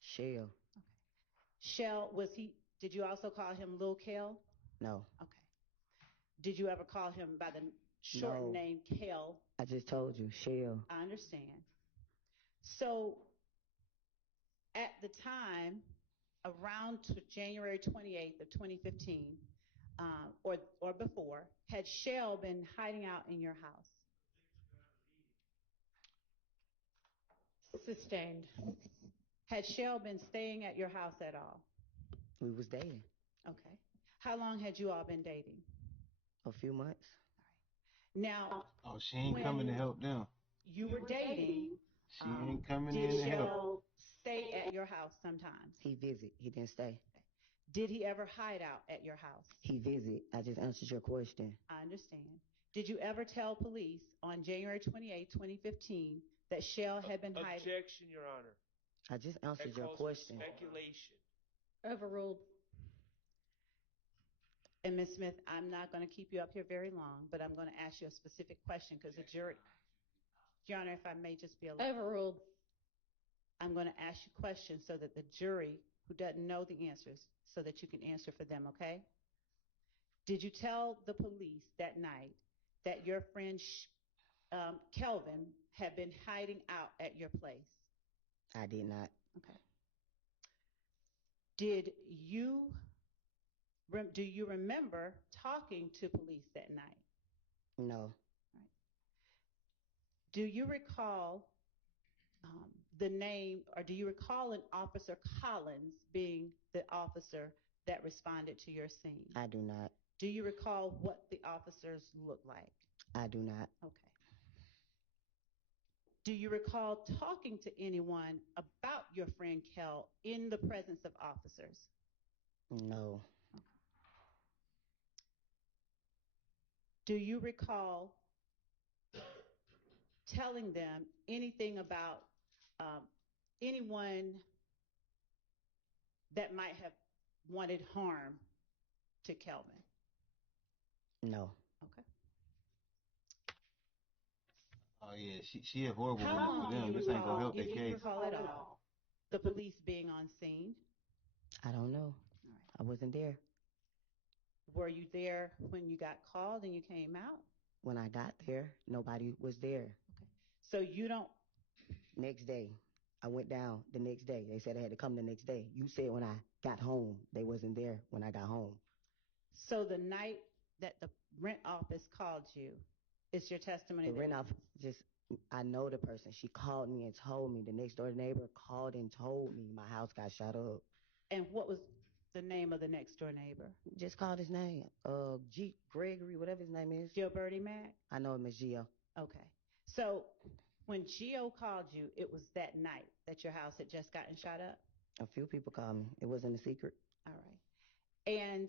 Shell. Okay. Shell, did you also call him Lil Kel? No. Okay. Did you ever call him by the short name Kel? I just told you, Shell. I understand. So at the time, around January 28th of 2015, or before, had Shell been hiding out in your house? Sustained. Had Shell been staying at your house at all? We was dating. Okay. How long had you all been dating? A few months. All right. Now, she ain't coming to help them. You were dating. She ain't coming did in to Shell help. stay at your house sometimes? He visit. He didn't stay. Okay. Did he ever hide out at your house? He visit. I just answered your question. I understand. Did you ever tell police on January 28, 2015, that Shell had been hiding? Objection, Your Honor. I just answered your That calls for question. speculation. Overruled. And Ms. Smith, I'm not going to keep you up here very long, but I'm going to ask you a specific question because the jury, Your Honor, if I may just be a little. Overruled. I'm going to ask you questions so that the jury who doesn't know the answers, so that you can answer for them, okay? Did you tell the police that night that your friend Kelvin had been hiding out at your place? I did not. Okay. Do you remember talking to police that night? No. Right. Do you recall the name, or do you recall an Officer Collins being the officer that responded to your scene? I do not. Do you recall what the officers looked like? I do not. Okay. Do you recall talking to anyone about your friend Kel in the presence of officers? No. Okay. Do you recall telling them anything about anyone that might have wanted harm to Kelvin? No. Okay. Oh yeah, she a horrible How witness long for do them. you This ain't gonna recall, help their if you case. recall at all, the police being on scene? I don't know. All right. I wasn't there. Were you there when you got called and you came out? When I got there, nobody was there. Okay. So you don't. Next day, I went down the next day. They said I had to come the next day. You said when I got home, they wasn't there when I got home. So the night that the rent office called you, is your testimony? The rent office I know the person. She called me and told me. The next door neighbor called and told me my house got shot up. And what was the name of the next door neighbor? Just called his name. Gregory, whatever his name is. Gilberti Mack? I know him as Gio. Okay. So when Gio called you, it was that night that your house had just gotten shot up? A few people called me. It wasn't a secret. All right. And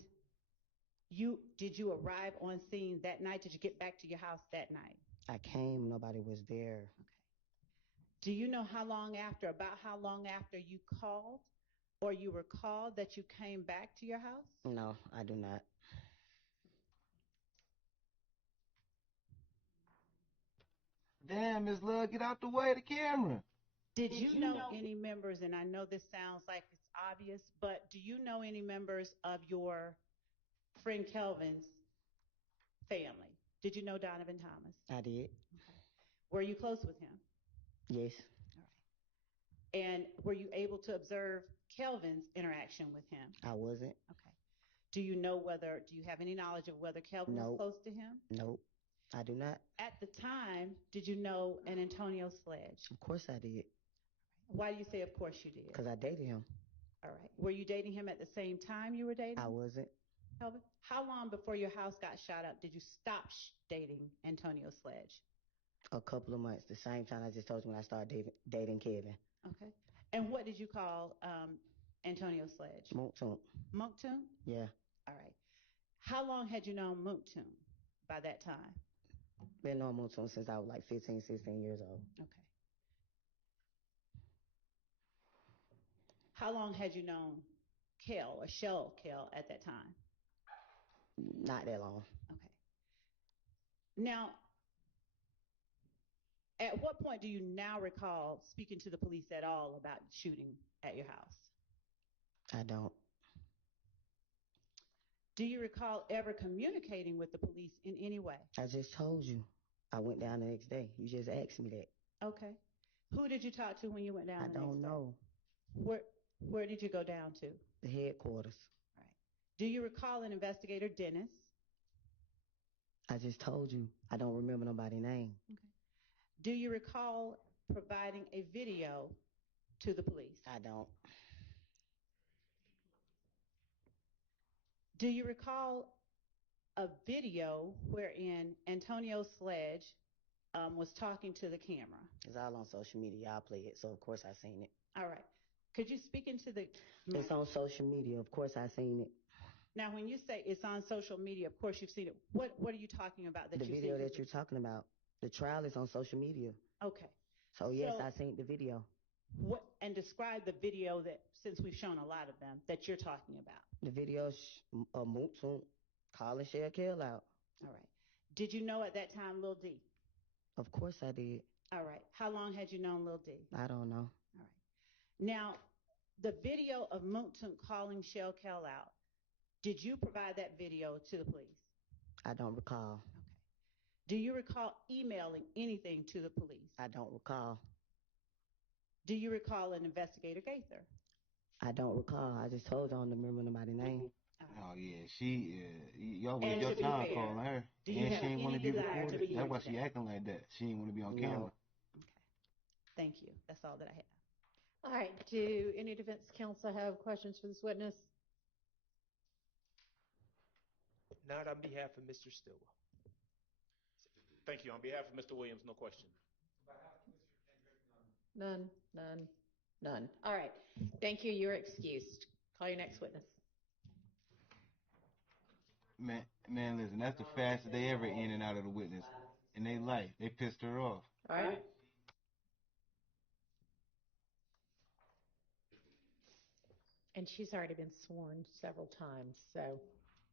did you arrive on scene that night? Did you get back to your house that night? I came, nobody was there. Okay. Do you know about how long after you called, or you recalled that you came back to your house? No, I do not. Damn, Miss Love, get out the way of the camera. Did you know any members, and I know this sounds like it's obvious, but do you know any members of your friend Kelvin's family? Did you know Donovan Thomas? I did. Okay. Were you close with him? Yes. All right. And were you able to observe Kelvin's interaction with him? I wasn't. Okay. Do you have any knowledge of whether Kelvin was close to him? Nope. I do not. At the time, did you know an Antonio Sledge? Of course I did. Why do you say of course you did? Because I dated him. All right. Were you dating him at the same time you were dating? I wasn't. Kelvin, how long before your house got shot up did you stop dating Antonio Sledge? A couple of months. The same time I just told you when I started dating Kevin. Okay. And what did you call Antonio Sledge? Monktoon. Monktoon? Yeah. All right. How long had you known Monktoon by that time? Been on Monktoon since I was like 15, 16 years old. Okay. How long had you known Kel or Shell Kel at that time? Not that long. Okay. Now, at what point do you now recall speaking to the police at all about shooting at your house? I don't. Do you recall ever communicating with the police in any way? I just told you. I went down the next day. You just asked me that. Okay. Who did you talk to when you went down the next day? I don't know. Where did you go down to? The headquarters. All right. Do you recall an investigator, Dennis? I just told you. I don't remember nobody's name. Okay. Do you recall providing a video to the police? I don't. Do you recall a video wherein Antonio Sledge was talking to the camera? It's all on social media. I play it, so of course I seen it. All right. Could you speak into the... It's on social media. Of course I seen it. Now, when you say it's on social media, of course you've seen it. What are you talking about that The you've video seen? that you're talking about, the trial is on social media. Okay. So yes, I seen the video. What, and describe the video that, since we've shown a lot of them, that you're talking about. The video of Mootson calling Shell Kill out. All right. Did you know at that time Lil D? Of course I did. All right. How long had you known Lil D? I don't know. All right. Now, the video of Mootson calling Shell Kill out, did you provide that video to the police? I don't recall. Okay. Do you recall emailing anything to the police? I don't recall. Do you recall an investigator Gaither? I don't recall. I just told you I don't remember nobody's name. Oh yeah, y'all waste And your to be time fair, calling her. do you And have she ain't want to any be desire to recorded. be That's why with she them? acting like that. She ain't want to be on No. camera. Okay. Thank you. That's all that I have. All right, do any defense counsel have questions for this witness? Not on behalf of Mr. Stillwell. Thank you. On behalf of Mr. Williams, no question. None, none, none. All right, thank you, you're excused. Call your next witness. Man, listen, that's the fastest they ever in and out of the witness in their life. They pissed her off. All right. And she's already been sworn several times, so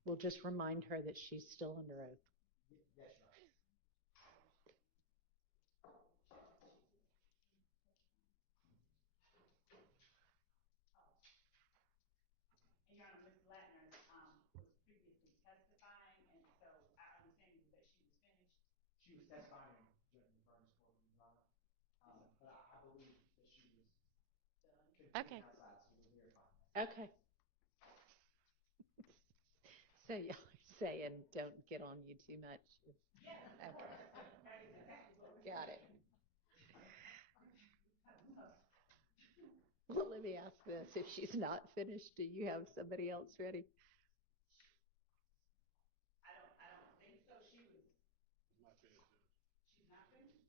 we'll just remind her that she's still under oath. And Your Honor, Ms. Latner was previously testifying, and so our understanding was that she was finished. She was testifying in the Burns court, Your Honor. But I believe that she was Okay. outside, so we'll verify. Okay. So y'all are saying don't get on you too much. Yeah. Okay. That is exactly what we're Got it. saying. Well, let me ask this. If she's not finished, do you have somebody else ready? I don't think so. She was. Not finished, Judge. She's not finished?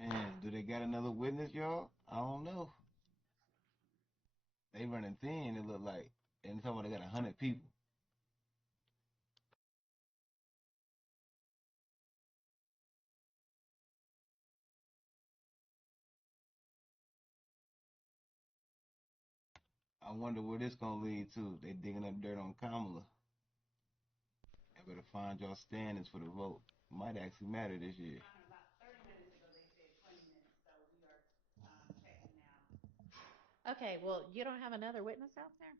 And do they got another witness, y'all? I don't know. They running thin, it look like. And talking about they got 100 people. I wonder where this gonna lead to. They digging up dirt on Kamala. I better find y'all standings for the vote. Might actually matter this year. About 30 minutes ago, they said 20 minutes, so we are checking now. Okay, well, you don't have another witness out there?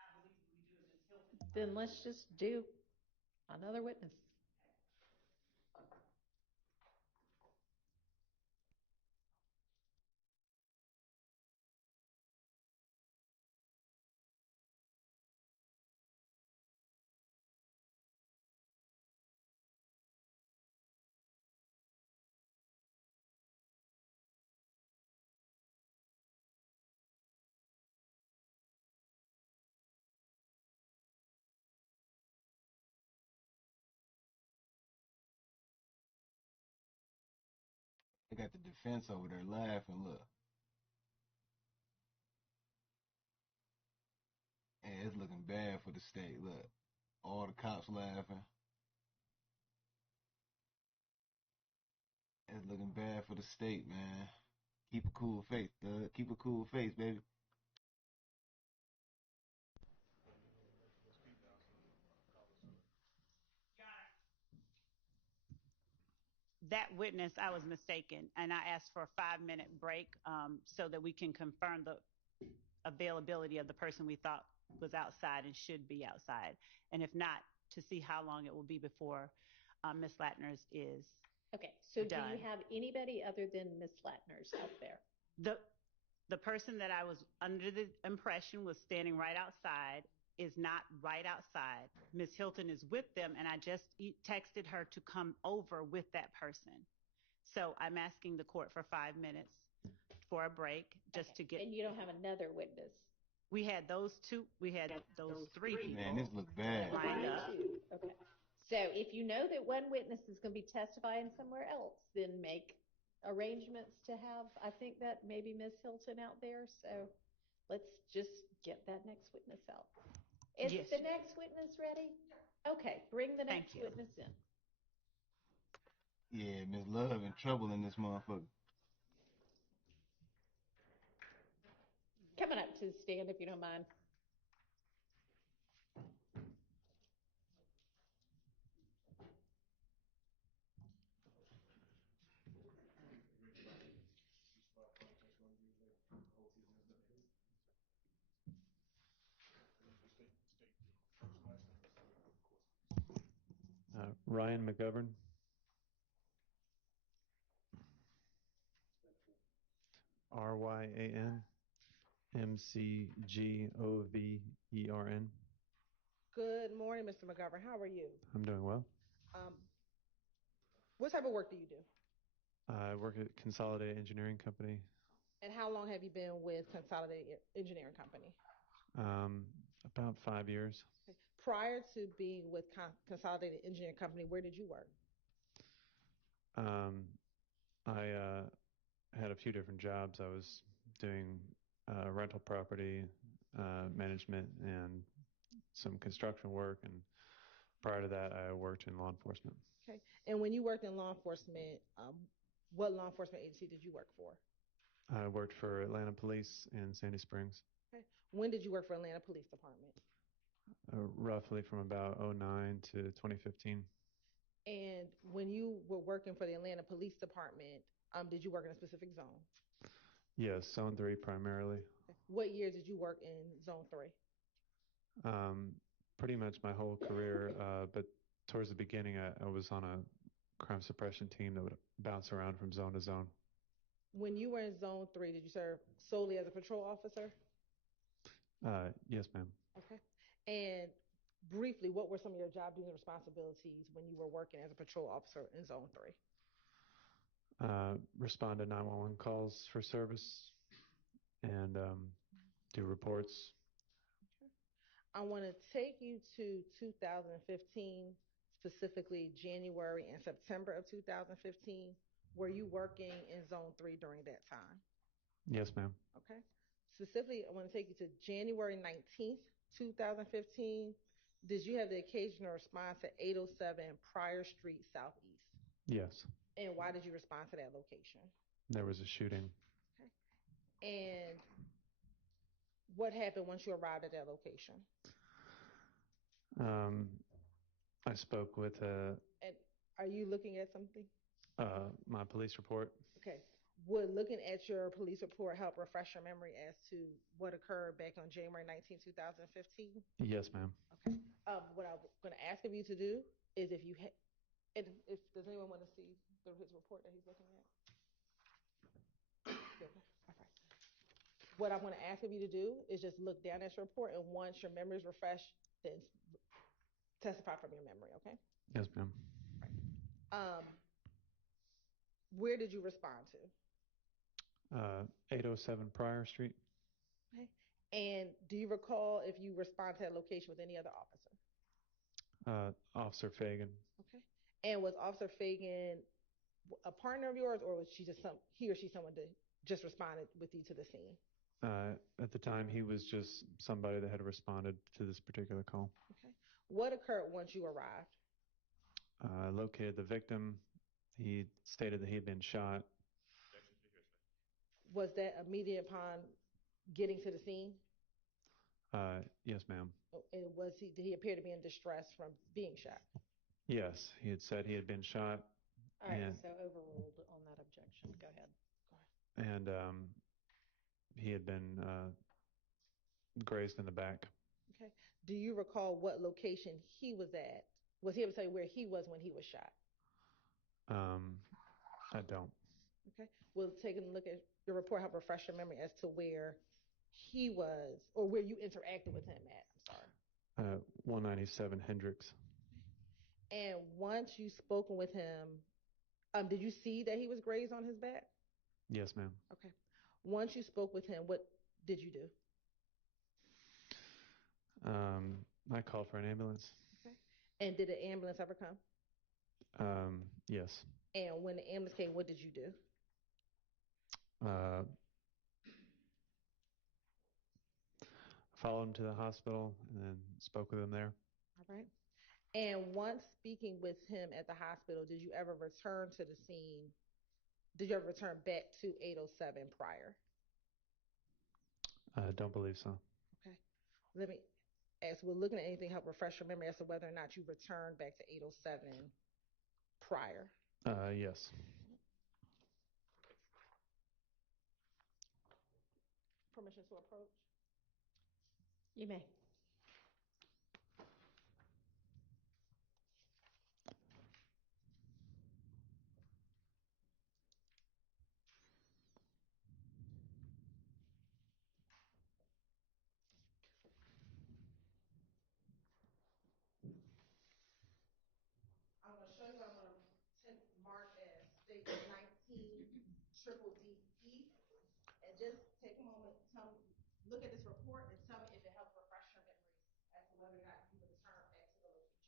I believe we do, Ms. Hilton. Then let's just do another witness. They got the defense over there laughing, look. And it's looking bad for the state, look. All the cops laughing. It's looking bad for the state, man. Keep a cool face, thug. Keep a cool face, baby. That witness, I was mistaken, and I asked for a 5-minute break so that we can confirm the availability of the person we thought was outside and should be outside. And if not, to see how long it will be before Ms. Latner's is Okay, so done. do you have anybody other than Ms. Latner's out there? The person that I was under the impression was standing right outside is not right outside. Ms. Hilton is with them, and I just texted her to come over with that person. So I'm asking the court for 5 minutes for a break just to get. And you don't have another witness? We had those two. We had those three people. Man, this look bad. Lined up. Okay. So if you know that one witness is going to be testifying somewhere else, then make arrangements to have, I think that maybe Ms. Hilton out there. So let's just get that next witness out. Is Yes. the next witness ready? Okay, bring the next you. witness in. Yeah, Miss Love in trouble in this motherfucker. Coming up to the stand if you don't mind. Ryan McGovern. RyanMcgovern. Good morning, Mr. McGovern. How are you? I'm doing well. What type of work do you do? I work at Consolidated Engineering Company. And how long have you been with Consolidated Engineering Company? About 5 years. Okay. Prior to being with Consolidated Engineering Company, where did you work? I had a few different jobs. I was doing rental property management and some construction work, and prior to that, I worked in law enforcement. Okay. And when you worked in law enforcement, what law enforcement agency did you work for? I worked for Atlanta Police in Sandy Springs. Okay. When did you work for Atlanta Police Department? Roughly from about 2009 to 2015. And when you were working for the Atlanta Police Department, did you work in a specific zone? Yes, Zone 3 primarily. Okay. What year did you work in Zone 3? Pretty much my whole career, but towards the beginning, I was on a crime suppression team that would bounce around from zone to zone. When you were in Zone 3, did you serve solely as a patrol officer? Yes, ma'am. Okay. And briefly, what were some of your job duties and responsibilities when you were working as a patrol officer in Zone 3? Respond to 911 calls for service and do reports. Okay. I want to take you to 2015, specifically January and September of 2015. Were you working in Zone 3 during that time? Yes, ma'am. Okay. Specifically, I want to take you to January 19th, 2015. Did you have the occasional response to 807 Pryor Street Southeast? Yes. And why did you respond to that location? There was a shooting. Okay. And what happened once you arrived at that location? I spoke with And are you looking at something? my police report. Okay. Would looking at your police report help refresh your memory as to what occurred back on January 19, 2015? Yes, ma'am. Okay. What I'm going to ask of you to do is if does anyone want to see his report that he's looking at? Okay. What I'm going to ask of you to do is just look down at your report, and once your memory is refreshed, then testify from your memory, okay? Yes, ma'am. Right. Where did you respond to? 807 Pryor Street. Okay. And do you recall if you responded to that location with any other officer? Officer Fagan. Okay. And was Officer Fagan a partner of yours, or was he or she someone that just responded with you to the scene? At the time, he was just somebody that had responded to this particular call. Okay. What occurred once you arrived? Located the victim. He stated that he had been shot. Was that immediate upon getting to the scene? Yes, ma'am. And did he appear to be in distress from being shot? Yes, he had said he had been shot. All right, so overruled on that objection. Go ahead. And he had been grazed in the back. Okay. Do you recall what location he was at? Was he able to tell you where he was when he was shot? I don't. Okay. We'll take a look at your report, help refresh your memory as to where he was or where you interacted with him at. I'm sorry. 197 Hendricks. And once you spoken with him, did you see that he was grazed on his back? Yes, ma'am. Okay. Once you spoke with him, what did you do? I called for an ambulance. Okay. And did the ambulance ever come? Yes. And when the ambulance came, what did you do? Followed him to the hospital and then spoke with him there. All right. And once speaking with him at the hospital, did you ever return to the scene? Did you ever return back to 807 prior? I don't believe so. Okay. Let me, as we're looking at anything, help refresh your memory as to whether or not you returned back to 807 prior. Yes. Permission to approach? You may. I'm going to show you what I'm going to mark as statement 19 triple D E. And just take a moment, tell me, look at this report and tell me if it helped refresh your memory as to whether or not you return back to the location.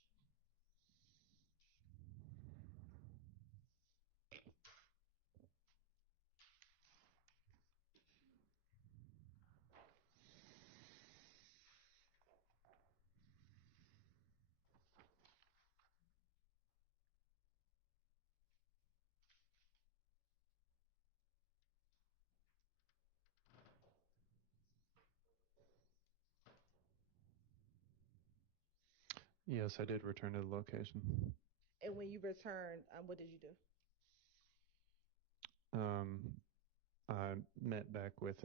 Yes, I did return to the location. And when you returned, what did you do? I met back with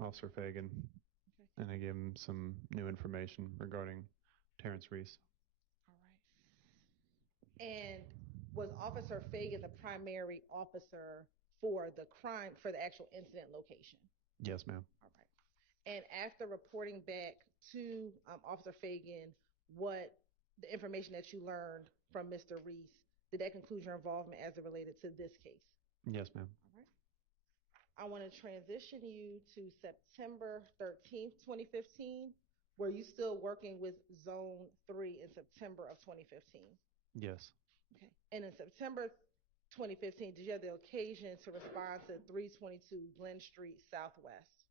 Officer Fagan, okay, and I gave him some new information regarding Terrence Reese. All right. And was Officer Fagan the primary officer for the crime, for the actual incident location? Yes, ma'am. All right. And after reporting back to Officer Fagan, what the information that you learned from Mr. Reese, did that conclude your involvement as it related to this case? Yes, ma'am. All right. I want to transition you to September 13th, 2015. Were you still working with Zone 3 in September of 2015? Yes. Okay. And in September 2015, did you have the occasion to respond to 322 Glen Street Southwest?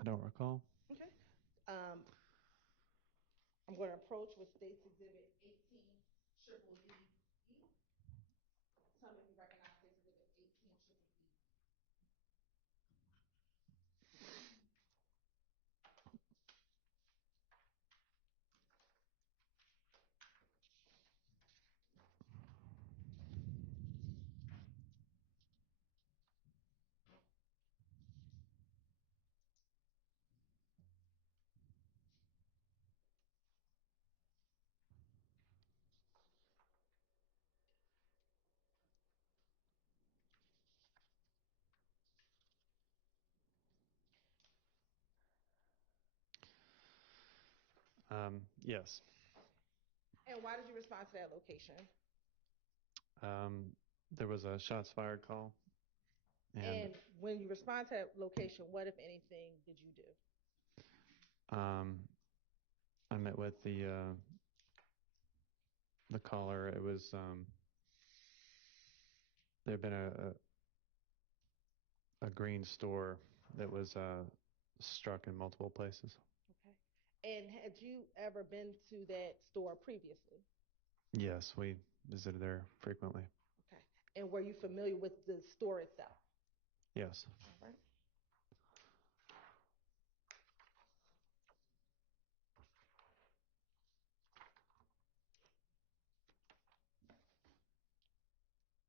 I don't recall. Okay. I'm going to approach with State's Exhibit 18 Triple D E. Tell me if you recognize State's Exhibit 18 Triple D. Yes. And why did you respond to that location? There was a shots fired call. And when you respond to that location, what, if anything, did you do? I met with the caller. It was there had been a green store that was struck in multiple places. Okay. And had you ever been to that store previously? Yes, we visited there frequently. Okay. And were you familiar with the store itself? Yes. All right.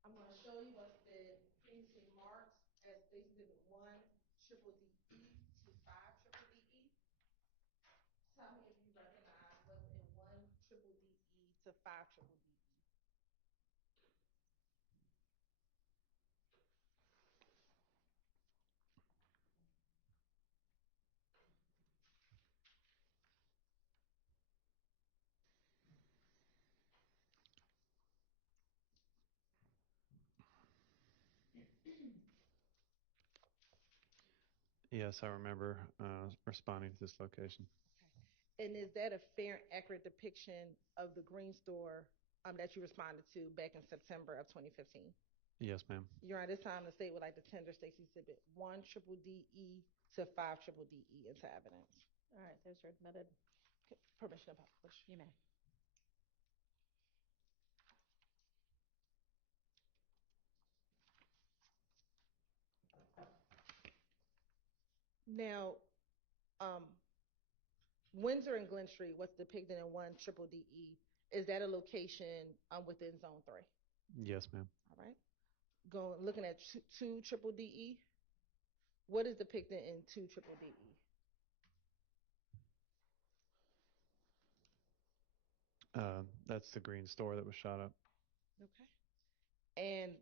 I'm going to show you what's been previously marked as State Exhibit 1 Triple DE to 5 Triple DE. Tell me if you recognize what's in 1 Triple DE to 5 Triple DE. Yes, I remember responding to this location. And is that a fair and accurate depiction of the green store that you responded to back in September of 2015? Yes, ma'am. Your Honor, this time the state would like to tender State's Exhibit 1 triple DE to 5 triple DE into evidence. All right, those are admitted. Permission to publish. You may. Now, Windsor and Glen Street, what's depicted in 1 triple DE, is that a location within Zone 3? Yes, ma'am. All right. Looking at 2 triple DE, what is depicted in 2 triple DE? That's the green store that was shot up. Okay. And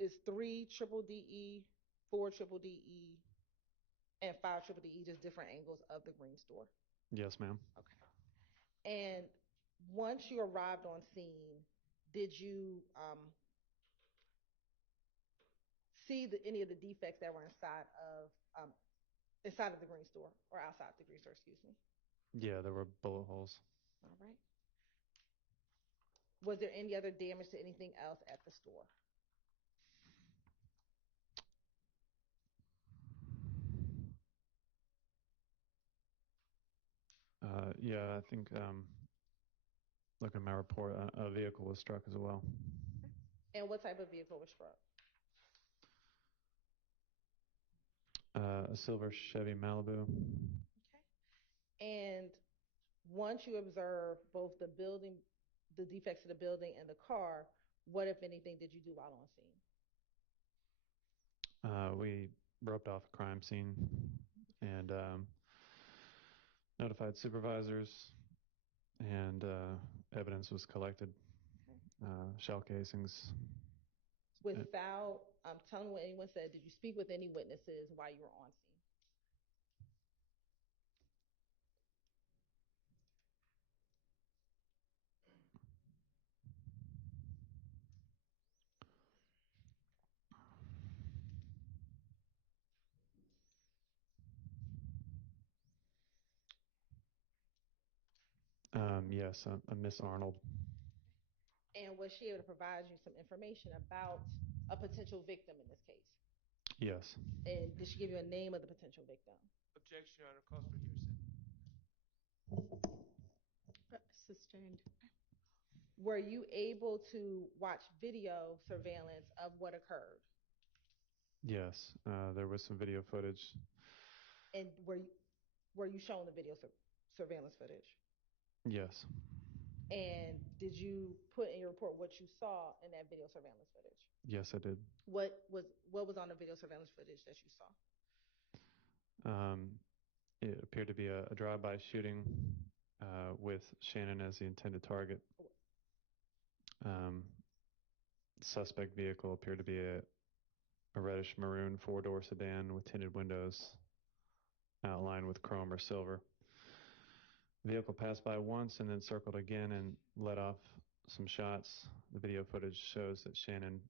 it's 3 triple DE, 4 triple DE, and 5 triple DE, just different angles of the green store? Yes, ma'am. Okay. And once you arrived on scene, did you see any of the defects that were inside of the green store, or outside the green store, excuse me? Yeah, there were bullet holes. All right. Was there any other damage to anything else at the store? Yeah, I think looking at my report, a vehicle was struck as well. And what type of vehicle was struck? A silver Chevy Malibu. Okay. And once you observe both the building, the defects of the building and the car, what, if anything, did you do while on scene? We roped off a crime scene and notified supervisors, and evidence was collected. Shell casings. Without telling what anyone said, did you speak with any witnesses while you were on scene? Yes, a Miss Arnold. And was she able to provide you some information about a potential victim in this case? Yes. And did she give you a name of the potential victim? Objection, Your Honor. Calls for hearsay. Sustained. Were you able to watch video surveillance of what occurred? Yes, there was some video footage. And were you shown the video surveillance footage? Yes. And did you put in your report what you saw in that video surveillance footage? Yes, I did. What was on the video surveillance footage that you saw? It appeared to be a drive-by shooting with Shannon as the intended target. Suspect vehicle appeared to be a reddish maroon four-door sedan with tinted windows outlined with chrome or silver. The vehicle passed by once and then circled again and let off some shots. The video footage shows that Shannon...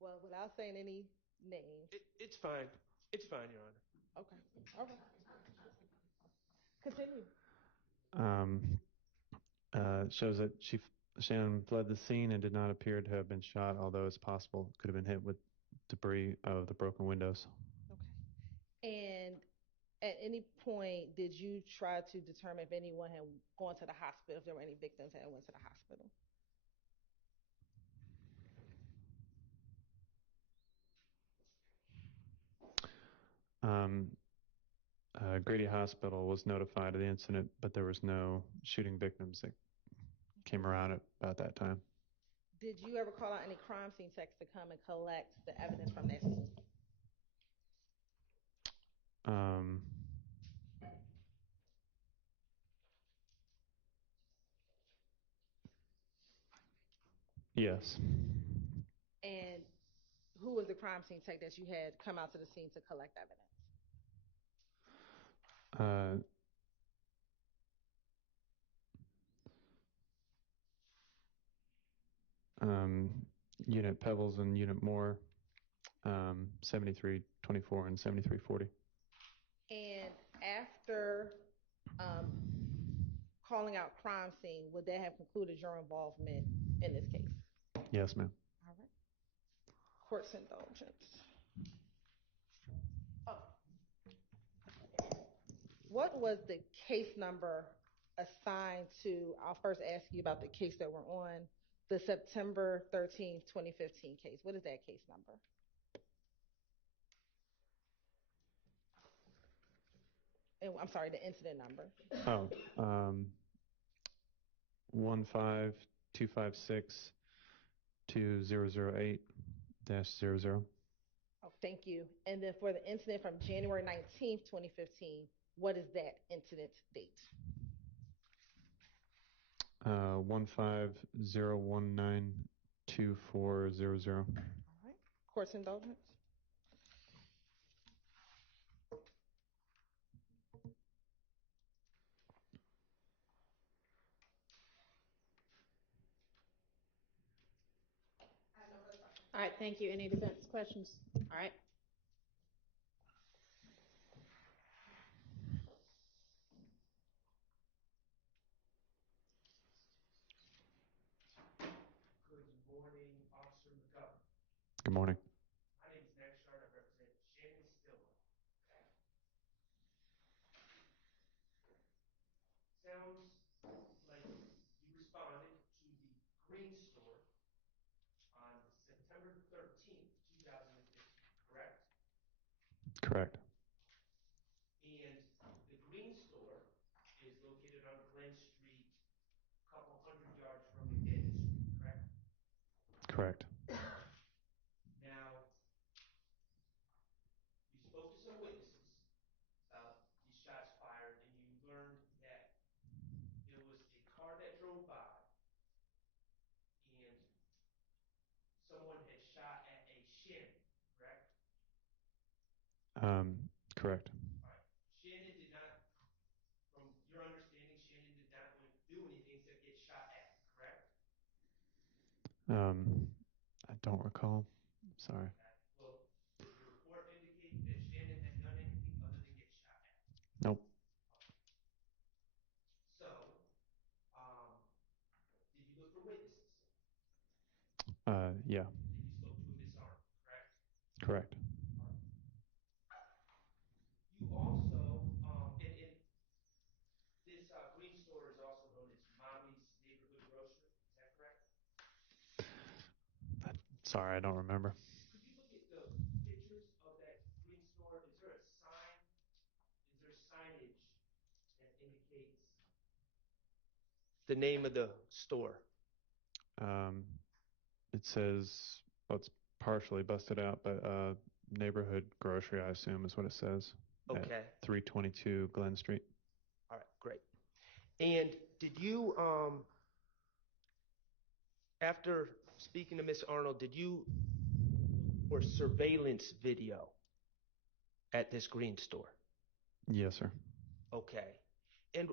Well, without saying any names. It's fine. It's fine, Your Honor. Okay. All right. Continue. Shows that Shannon fled the scene and did not appear to have been shot, although it's possible could have been hit with debris of the broken windows. Okay. And at any point, did you try to determine if anyone had gone to the hospital, if there were any victims that went to the hospital? Grady Hospital was notified of the incident, but there was no shooting victims that came around at about that time. Did you ever call out any crime scene techs to come and collect the evidence from that scene? Yes. And who was the crime scene tech that you had come out to the scene to collect evidence? Unit Pebbles and Unit Moore 7324 and 7340. And after calling out crime scene, would that have concluded your involvement in this case? Yes, ma'am. All right. Court's indulgence. Oh. What was the case number assigned to, I'll first ask you about the case that we're on, the September 13th, 2015 case. What is that case number? And, I'm sorry, the incident number. Oh, 15256-2008-00. Oh, thank you. And then for the incident from January 19th, 2015, what is that incident date? 150192400. All right. Court's indulgence. All right, thank you. Any defense questions? All right. Good morning, Officer McGovern. Good morning. My name is Max Shard. I represent Shannon Stillwell. Sounds like you responded to the Green Store on September 13th, 2015, correct? Correct. And the Green Store is located on Glen Street, a couple hundred yards from McDaniel Street, correct? Correct. Now, you spoke to some witnesses about these shots fired, and you learned that there was a car that drove by, and someone had shot at a Shannon, correct? Correct. All right. Shannon did not, from your understanding, Shannon did not do anything except get shot at, correct? I don't recall. Sorry. Well, did the report indicate that Shannon had done anything other than get shot at? Nope. So, did you look for witnesses? Yeah. And you spoke to a Miss Arnold, correct? Correct. You also, and this Green Store is also known as Mommy's Neighborhood Grocery, is that correct? Sorry, I don't remember. Could you look at the pictures of that Green Store? Is there a sign? Is there signage that indicates the name of the store? It says, well, it's partially busted out, but neighborhood grocery, I assume, is what it says. Okay. At 322 Glen Street. All right, great. And did you, after speaking to Miss Arnold, did you look for surveillance video at this Green Store? Yes, sir. Okay. And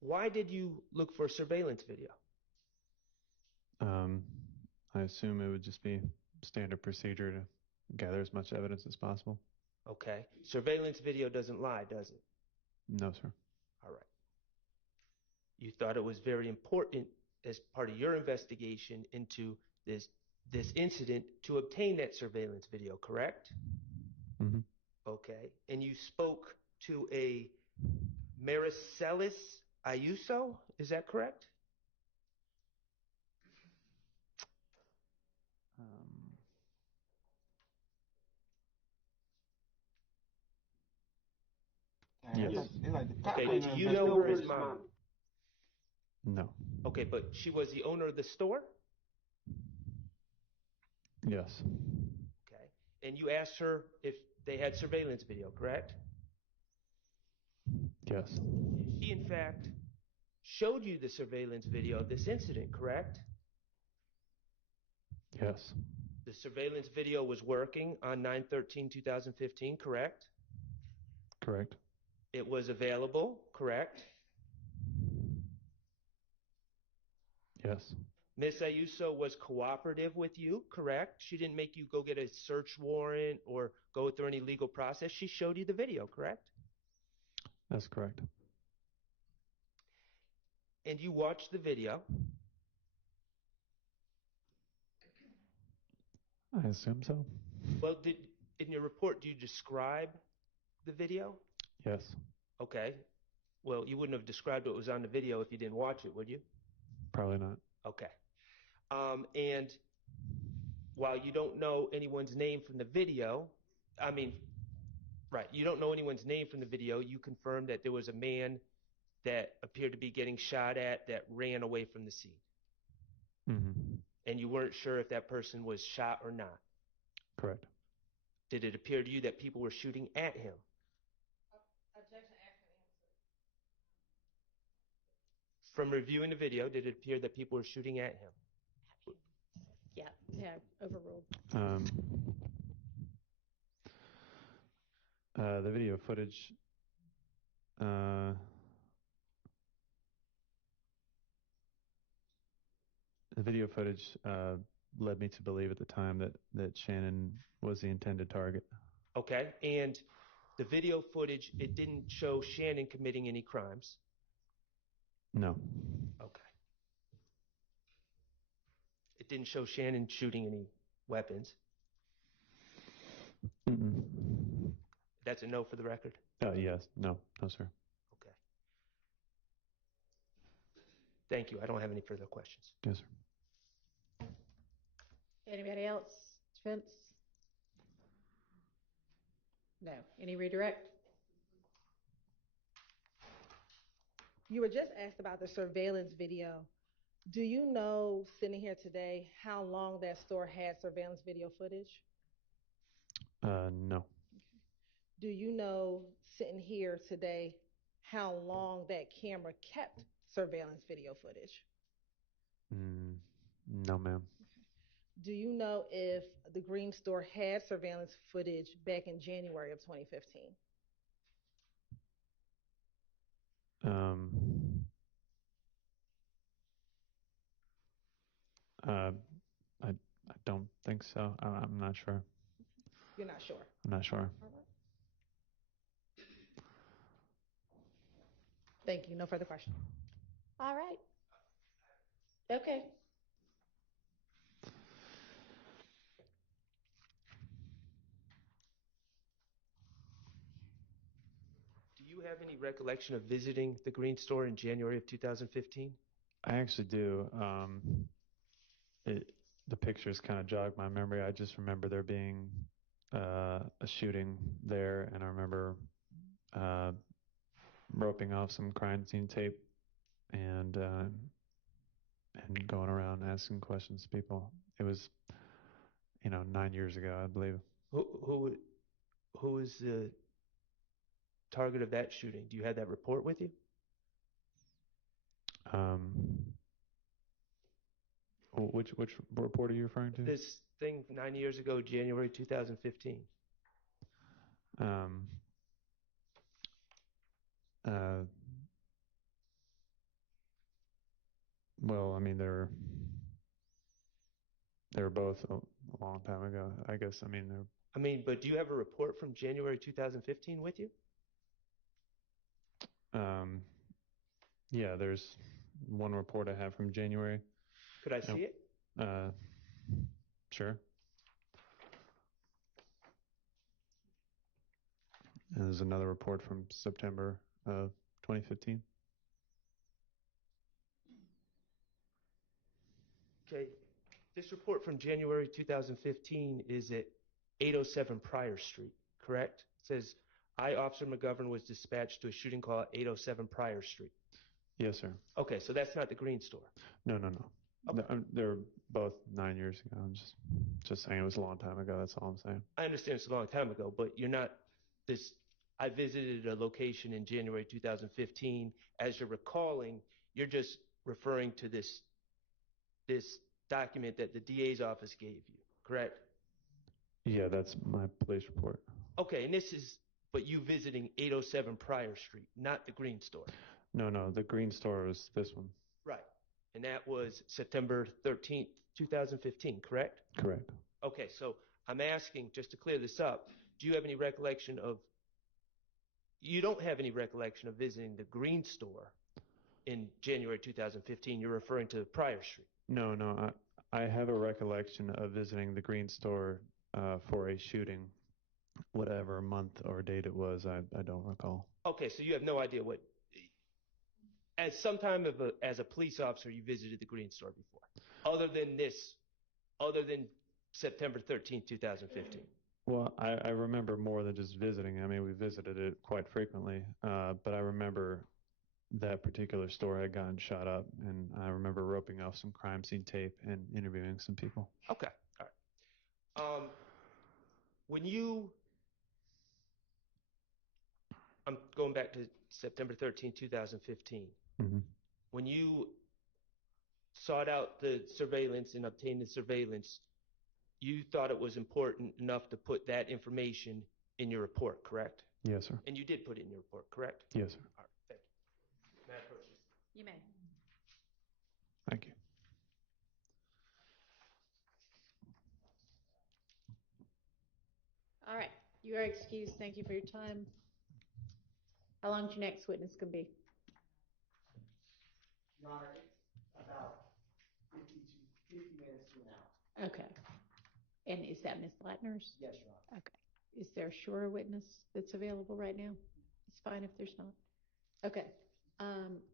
why did you look for surveillance video? I assume it would just be standard procedure to gather as much evidence as possible. Okay. Surveillance video doesn't lie, does it? No, sir. All right. You thought it was very important as part of your investigation into this incident to obtain that surveillance video, correct? Mm-hmm. Okay. And you spoke to a Maricelis Ayuso, is that correct? Yes. Okay, do you know her as Mommy? No. Okay, but she was the owner of the store? Yes. Okay. And you asked her if they had surveillance video, correct? Yes. And she, in fact, showed you the surveillance video of this incident, correct? Yes. The surveillance video was working on 9/13/2015, correct? Correct. It was available, correct? Yes. Ms. Ayuso was cooperative with you, correct? She didn't make you go get a search warrant or go through any legal process. She showed you the video, correct? That's correct. And you watched the video. I assume so. Well, in your report, do you describe the video? Yes. Okay. Well, you wouldn't have described what was on the video if you didn't watch it, would you? Probably not. Okay. And while you don't know anyone's name from the video, you don't know anyone's name from the video, you confirmed that there was a man that appeared to be getting shot at that ran away from the scene. Mm-hmm. And you weren't sure if that person was shot or not. Correct. Did it appear to you that people were shooting at him? Objection, ask and answer. From reviewing the video, did it appear that people were shooting at him? Yeah, overruled. The video footage. The video footage led me to believe at the time that Shannon was the intended target. Okay, and the video footage, it didn't show Shannon committing any crimes? No. Okay. It didn't show Shannon shooting any weapons? Mm-mm. That's a no for the record? Yes. No, sir. Okay. Thank you. I don't have any further questions. Yes, sir. Anybody else? Defense? No. Any redirect? You were just asked about the surveillance video. Do you know, sitting here today, how long that store had surveillance video footage? No. Do you know, sitting here today, how long that camera kept surveillance video footage? No, ma'am. Do you know if the Green Store had surveillance footage back in January of 2015? I don't think so. I'm not sure. You're not sure? I'm not sure. All right. Thank you. No further questions. All right. Okay. Do you have any recollection of visiting the Green Store in January of 2015? I actually do. The pictures kind of jog my memory. I just remember there being a shooting there, and I remember roping off some crime scene tape and going around asking questions to people. It was, 9 years ago, I believe. Who was the target of that shooting? Do you have that report with you? Which report are you referring to? This thing 9 years ago, January 2015. Well, I mean, they were both a long time ago. I guess. But do you have a report from January 2015 with you? Yeah, there's one report I have from January. Could I see it? Sure. And there's another report from September of 2015. Okay. This report from January 2015 is at 807 Pryor Street, correct? It says, I, Officer McGovern, was dispatched to a shooting call at 807 Pryor Street. Yes, sir. Okay, so that's not the Green Store. No. Okay. They're both 9 years ago. I'm just saying it was a long time ago. That's all I'm saying. I understand it's a long time ago, but you're not this. I visited a location in January 2015. As you're recalling, you're just referring to this document that the DA's office gave you, correct? Yeah, that's my police report. Okay, and but you visiting 807 Pryor Street, not the Green Store. No, the Green Store was this one. Right. and that was September 13th, 2015, correct? Correct. Okay, so I'm asking, just to clear this up, do you have any recollection of, you don't have any recollection of visiting the Green store in January 2015. You're referring to Prior Street. No. I have a recollection of visiting the Green store for a shooting, whatever month or date it was. I don't recall. Okay, so you have no idea what, as sometime as a police officer, you visited the Green store before, other than September 13th, 2015. Well, I remember more than just visiting. I mean, we visited it quite frequently, but I remember that particular store had gotten shot up, and I remember roping off some crime scene tape and interviewing some people. Okay, all right. I'm going back to September 13th, 2015. Mm-hmm. When you sought out the surveillance and obtained the surveillance, you thought it was important enough to put that information in your report, correct? Yes, sir. And you did put it in your report, correct? Yes, sir. All right, thank you. May I approach this? You may. Thank you. All right. You are excused. Thank you for your time. How long is your next witness going to be? Your Honor, it's about 50 minutes to an hour. Okay. And is that Ms. Latner's? Yes, Your Honor. Okay. Is there a shorter witness that's available right now? It's fine if there's not. Okay.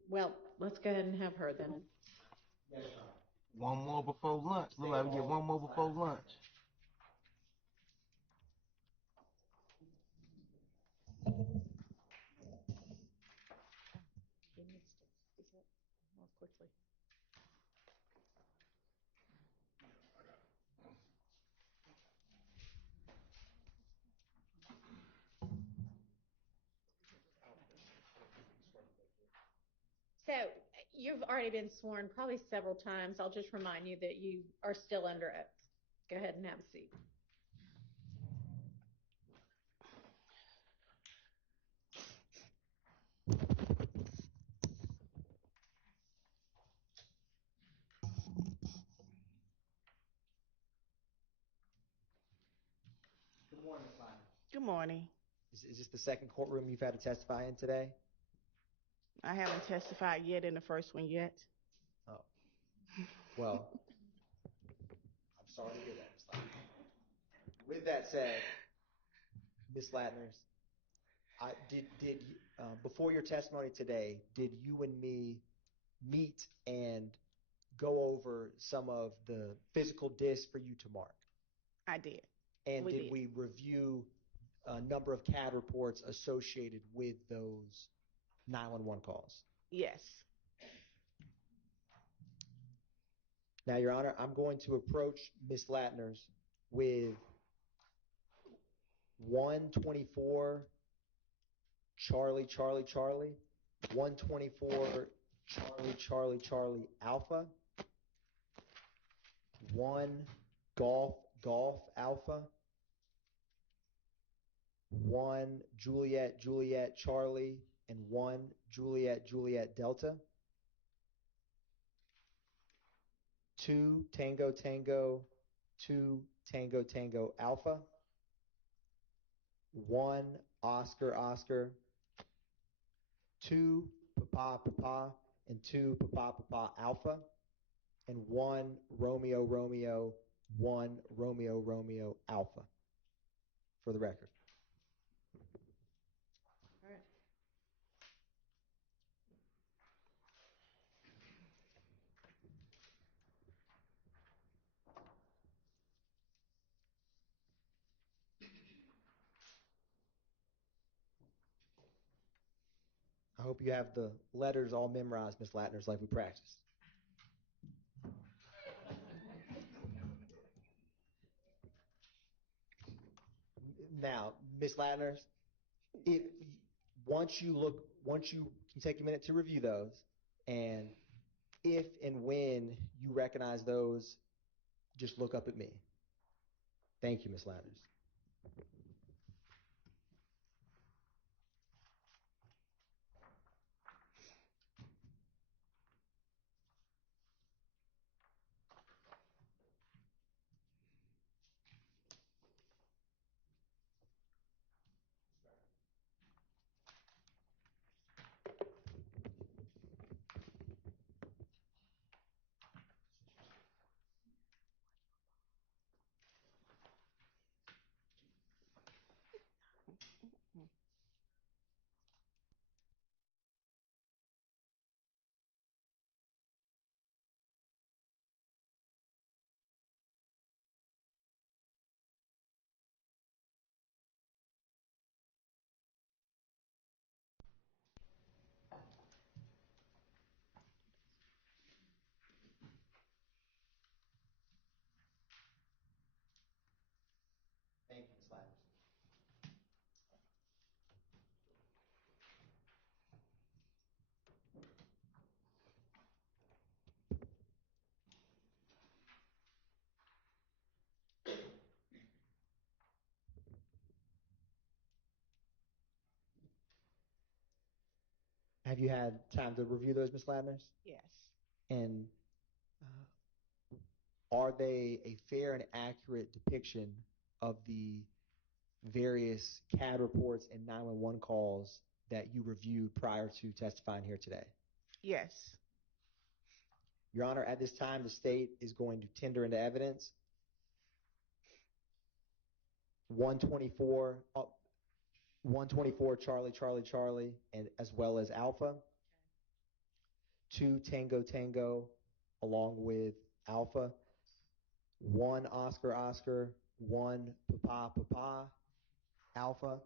Well, let's go ahead and have her then. Yes, Your Honor. One more before lunch. Look like we get one more before lunch. She needs to speak up more quickly. So you've already been sworn probably several times. I'll just remind you that you are still under oath. Go ahead and have a seat. Good morning, Ms. Latner. Good morning. Is this the second courtroom you've had to testify in today? I haven't testified yet in the first one yet. Oh. Well, I'm sorry to hear that, Ms. Latner. With that said, Ms. Latner, before your testimony today, did you and me meet and go over some of the physical discs for you to mark? I did. And did we review a number of CAD reports associated with those 911 calls? Yes. Now, Your Honor, I'm going to approach Ms. Latner's with 124 Charlie, Charlie, Charlie, 124 Charlie, Charlie, Charlie, Alpha, 1 Golf, Golf, Alpha, 1 Juliet, Juliet, Charlie, and 1 Juliet, Juliet, Delta, 2 Tango, Tango, 2 Tango, Tango, Alpha, 1 Oscar, Oscar, 2 Papa, Papa, and 2 Papa, Papa, Alpha, and 1 Romeo, Romeo, 1 Romeo, Romeo, Alpha, for the record. All right. I hope you have the letters all memorized, Ms. Latner's, like we practiced. Now, Ms. Latner's, once you can take a minute to review those, and if and when you recognize those, just look up at me. Thank you, Ms. Latner's. Have you had time to review those, Ms. Ladners? Yes. And are they a fair and accurate depiction of the various CAD reports and 911 calls that you reviewed prior to testifying here today? Yes. Your Honor, at this time, the state is going to tender into evidence 124 Charlie Charlie Charlie, and as well as Alpha, 2 Tango Tango along with Alpha, 1 Oscar Oscar, 1 Papa Papa Alpha,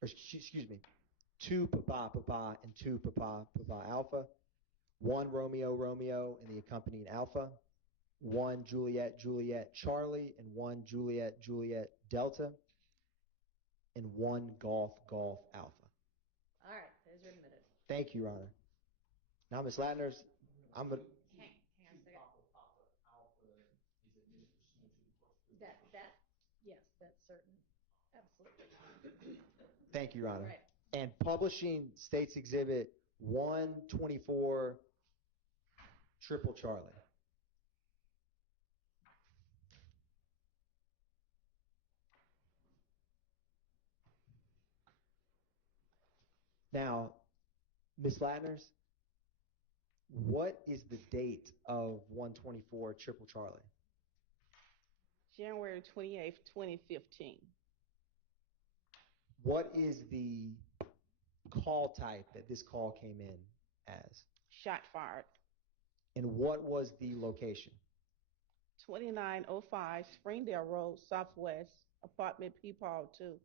or excuse me, 2 Papa Papa and 2 Papa Papa Alpha, 1 Romeo Romeo and the accompanying Alpha, 1 Juliet Juliet Charlie and 1 Juliet Juliet Delta, and 1 Golf Golf Alpha. All right, those are admitted. Thank you, Your Honor. Now, Ms. Ladners, I'm going to... Hang on a second. Yes, that's certain. Absolutely. Thank you, Your Honor. Right. And publishing State's Exhibit 124 Triple Charlie. Now, Ms. Ladners, what is the date of 124 Triple Charlie? January 28th, 2015. What is the call type that this call came in as? Shot fired. And what was the location? 2905 Springdale Road, Southwest, apartment Peepaw 2.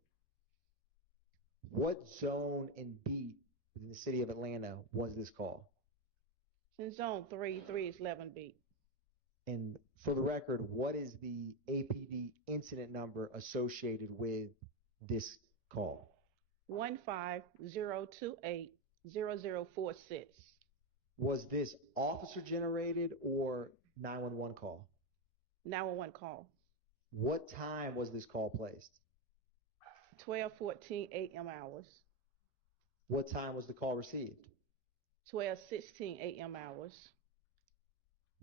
What zone and beat within the city of Atlanta was this call? It's in zone 3, 3 is 11 beat. And for the record, what is the APD incident number associated with this call? 150280046. Was this officer generated or 911 call? 911 call. What time was this call placed? 12:14 a.m. hours. What time was the call received? 12:16 a.m. hours.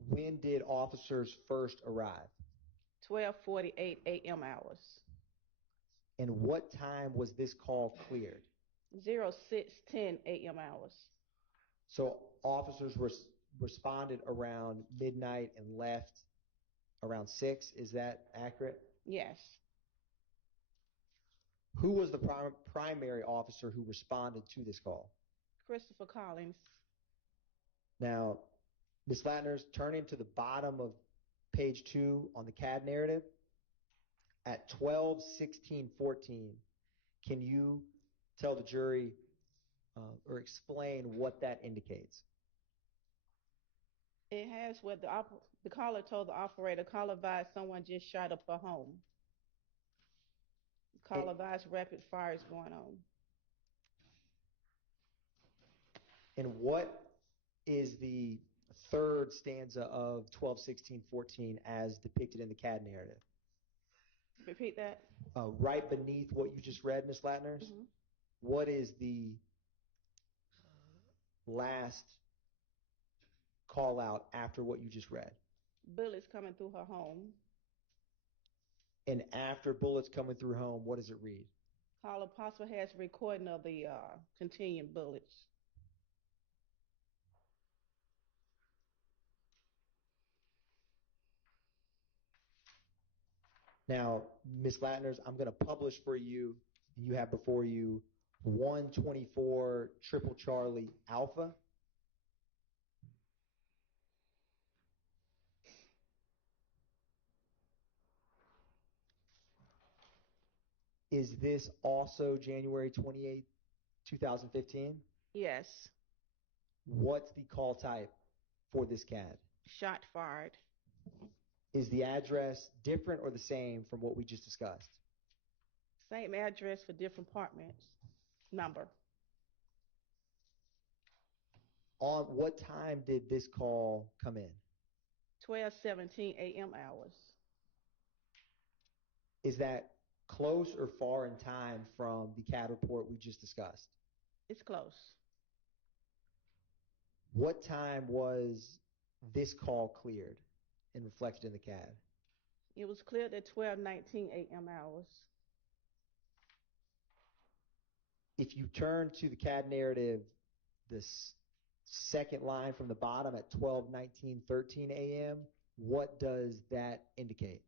When did officers first arrive? 12:48 a.m. hours. And what time was this call cleared? 06:10 a.m. hours. So officers responded around midnight and left around 6. Is that accurate? Yes. Who was the primary officer who responded to this call? Christopher Collins. Now, Ms. Ladners, turning to the bottom of page 2 on the CAD narrative, at 12:16:14, can you tell the jury or explain what that indicates? It has what the caller told the operator, caller advised someone just shot up a home. Caller advised rapid fire is going on. And what is the third stanza of 12:16:14 as depicted in the CAD narrative? Repeat that. Right beneath what you just read, Ms. Ladners, what is the last call out after what you just read? Bullets coming through her home. And after bullets coming through home, what does it read? Caller possibly has a recording of the continuing bullets. Now, Ms. Ladners, I'm going to publish for you. You have before you 124 Triple Charlie Alpha. Is this also January 28, 2015? Yes. What's the call type for this CAD? Shot fired. Is the address different or the same from what we just discussed? Same address for different apartments. Number. On what time did this call come in? 12:17 a.m. hours. Is that close or far in time from the CAD report we just discussed? It's close. What time was this call cleared and reflected in the CAD? It was cleared at 12:19 a.m. hours. If you turn to the CAD narrative, this second line from the bottom at 12:19:13 a.m., what does that indicate?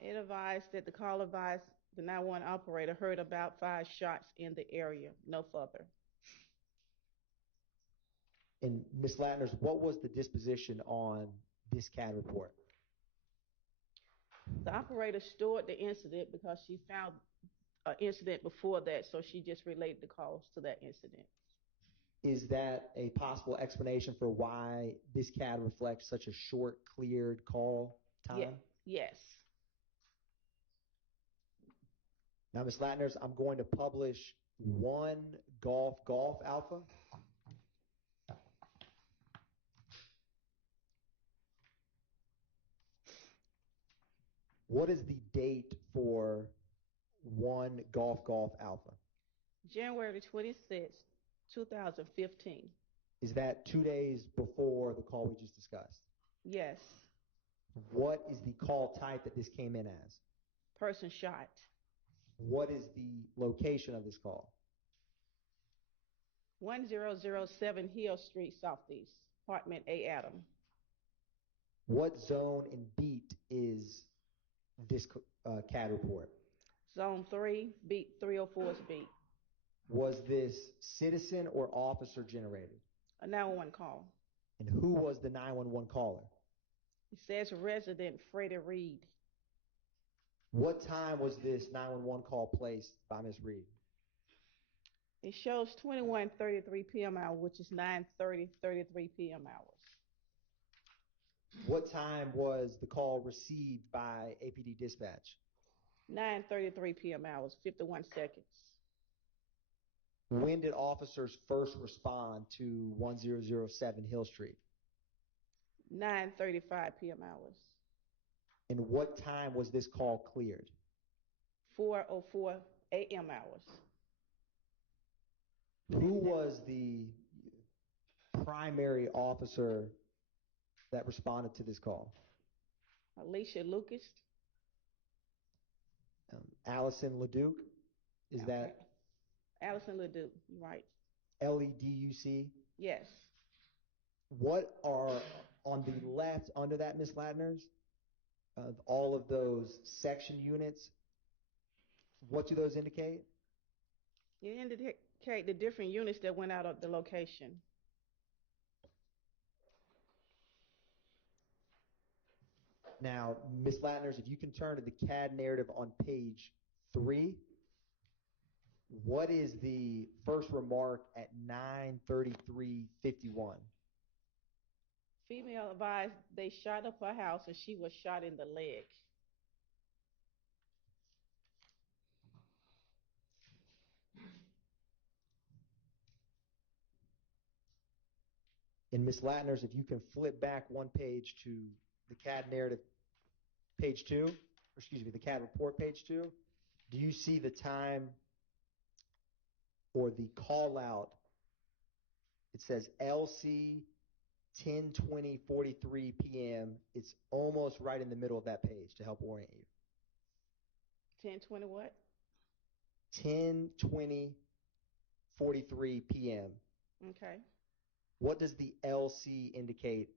It advised that the call advised the 911 operator heard about 5 shots in the area, no further. And Ms. Latners, what was the disposition on this CAD report? The operator stored the incident because she found an incident before that, so she just relayed the calls to that incident. Is that a possible explanation for why this CAD reflects such a short cleared call time? Yes. Now, Ms. Latners, I'm going to publish 1 Golf Alpha. What is the date for 1 Golf Alpha? January 26, 2015. Is that 2 days before the call we just discussed? Yes. What is the call type that this came in as? Person shot. What is the location of this call? 1007 Hill Street, Southeast, apartment A, Adam. What zone and beat is this CAD report? Zone 3, beat 304 is beat. Was this citizen or officer generated? A 911 call. And who was the 911 caller? It says resident Freddie Reed. What time was this 911 call placed by Ms. Reed? It shows 21:33 p.m. hour, which is 9:33 p.m. hours. What time was the call received by APD dispatch? 9:33 p.m. hours, 51 seconds. When did officers first respond to 1007 Hill Street? 9:35 p.m. hours. And what time was this call cleared? 4:04 a.m. hours. Who was the primary officer that responded to this call? Alicia Lucas. Allison Leduc? Is that? Allison Leduc, right. Leduc? Yes. What are on the left under that, Ms. Latners? All of those section units, what do those indicate? You indicate the different units that went out of the location. Now, Ms. Latners, if you can turn to the CAD narrative on page 3, what is the first remark at 9:33:51? Female advised they shot up her house and she was shot in the leg. And Ms. Latners, if you can flip back one page to the CAD narrative, page 2, or excuse me, the CAD report, page 2, do you see the time or the call out? It says LC 10:20:43 p.m. It's almost right in the middle of that page to help orient you. 10:20 what? 10:20:43 p.m. Okay. What does the LC indicate?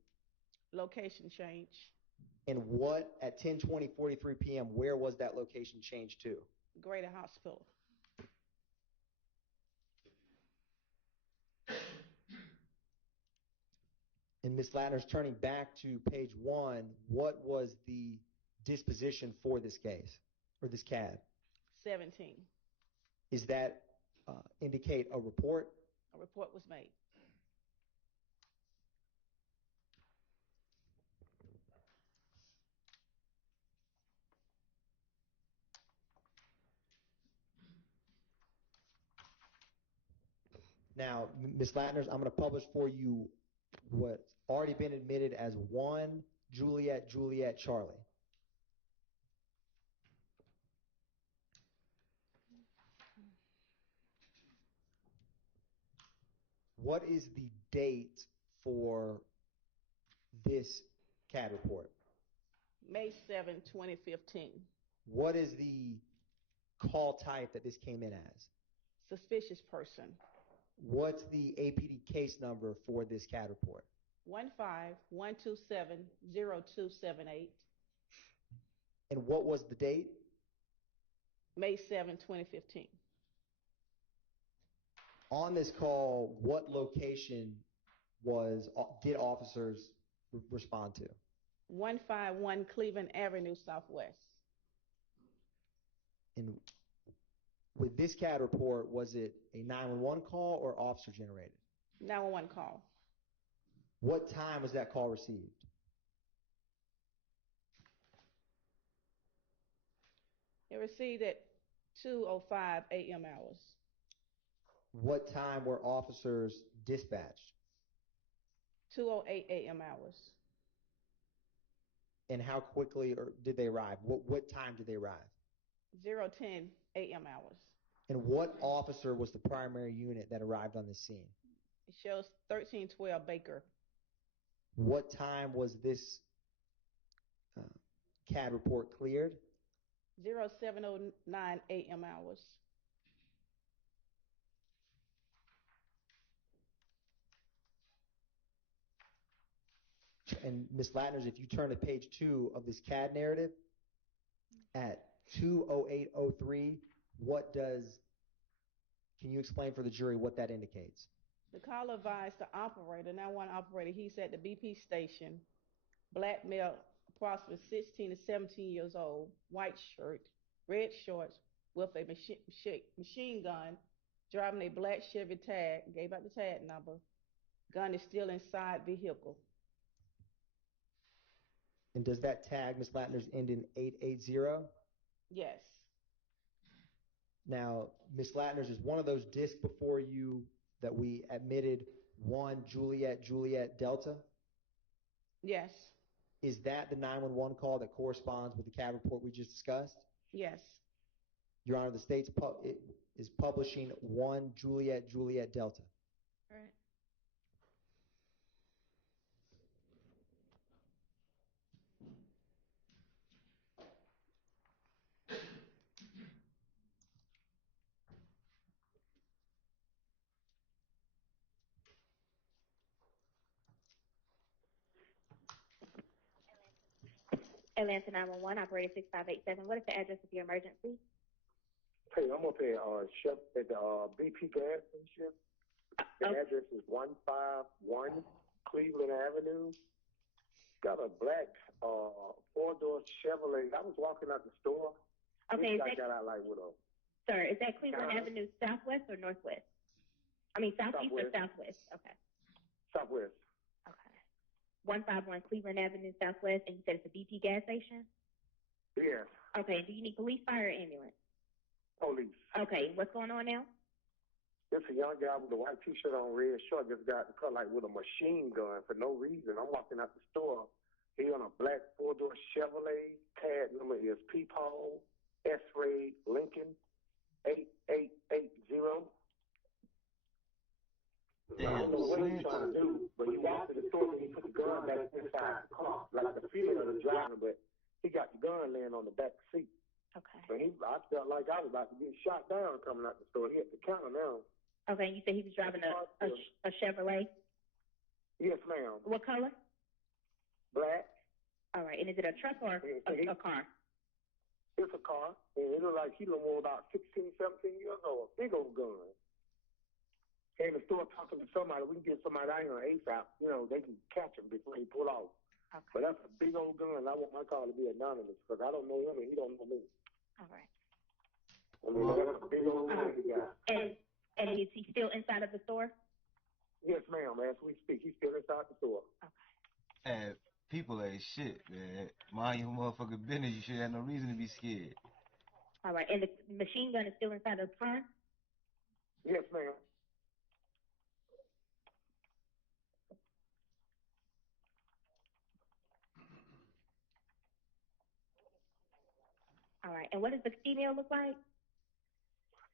Location change. And what at 10:20:43 p.m. where was that location changed to? Greater Hospital. And Ms. Latners, turning back to page 1, what was the disposition for this case or this CAD? 17. Is that indicate a report? A report was made. Now, Ms. Latners, I'm going to publish for you what's already been admitted as 1 Juliet Charlie. What is the date for this CAD report? May 7, 2015. What is the call type that this came in as? Suspicious person. What's the APD case number for this CAD report? 151270278. And what was the date? May 7, 2015. On this call, what location did officers respond to? 151 Cleveland Avenue Southwest. And with this CAD report, was it a 911 call or officer generated? 911 call. What time was that call received? It received at 2:05 a.m. hours. What time were officers dispatched? 2:08 a.m. hours. And how quickly did they arrive? What time did they arrive? 0:10 a.m. hours. And what officer was the primary unit that arrived on the scene? It shows 1312 Baker. What time was this CAD report cleared? 0709 a.m. hours. And Ms. Latners, if you turn to page 2 of this CAD narrative, at 2:08:03, can you explain for the jury what that indicates? The caller advised the operator, 911 operator, he's at the BP station, black male, approximately 16 to 17 years old, white shirt, red shorts, with a machine gun, driving a black Chevy tag, gave out the tag number. Gun is still inside vehicle. And does that tag, Ms. Latners, end in 880? Yes. Now, Ms. Latners, is one of those discs before you that we admitted 1 Juliet Juliet Delta? Yes. Is that the 911 call that corresponds with the CAD report we just discussed? Yes. Your Honor, the state is publishing 1 Juliet Juliet Delta. All right. Atlanta 911, operator 6587. What is the address of your emergency? Hey, I'm up here Chef at the BP gas station. The address is 151 Cleveland Avenue. Got a black four-door Chevrolet. I was walking out the store. Okay, I got out like with a... Sir, is that Cleveland Avenue Southwest or Northwest? I mean Southeast or Southwest? Okay. Southwest. Okay. 151 Cleveland Avenue Southwest, and you said it's a BP gas station? Yes. Okay, do you need police, fire, or ambulance? Police. Okay, what's going on now? It's a young guy with a white t-shirt on, red short, just got the car like with a machine gun for no reason. I'm walking out the store. He on a black four-door Chevrolet. Tag number is Peephole S-Ray Lincoln 8880. I don't know what he's trying to do, but he walked to the store and he put the gun back inside the car, like the feeling of the driver, but he got the gun laying on the back seat. Okay. So I felt like I was about to get shot down coming out the store. He at the counter now. Okay, and you said he was driving a Chevrolet? Yes, ma'am. What color? Black. All right, and is it a truck or a car? It's a car, and it looked like he was about 16, 17 years old. Big old gun. In the store talking to somebody, we can get somebody out here on ASAP. You know, they can catch him before he pull off. Okay. But that's a big old gun. I want my call to be anonymous because I don't know him and he don't know me. All right. I mean, that's a big old gun he got. And is he still inside of the store? Yes, ma'am. As we speak, he's still inside the store. Okay. And people ain't shit, man. Mind your motherfucking business. You should have no reason to be scared. All right, and the machine gun is still inside of the car? Yes, ma'am. All right, and what does the female look like?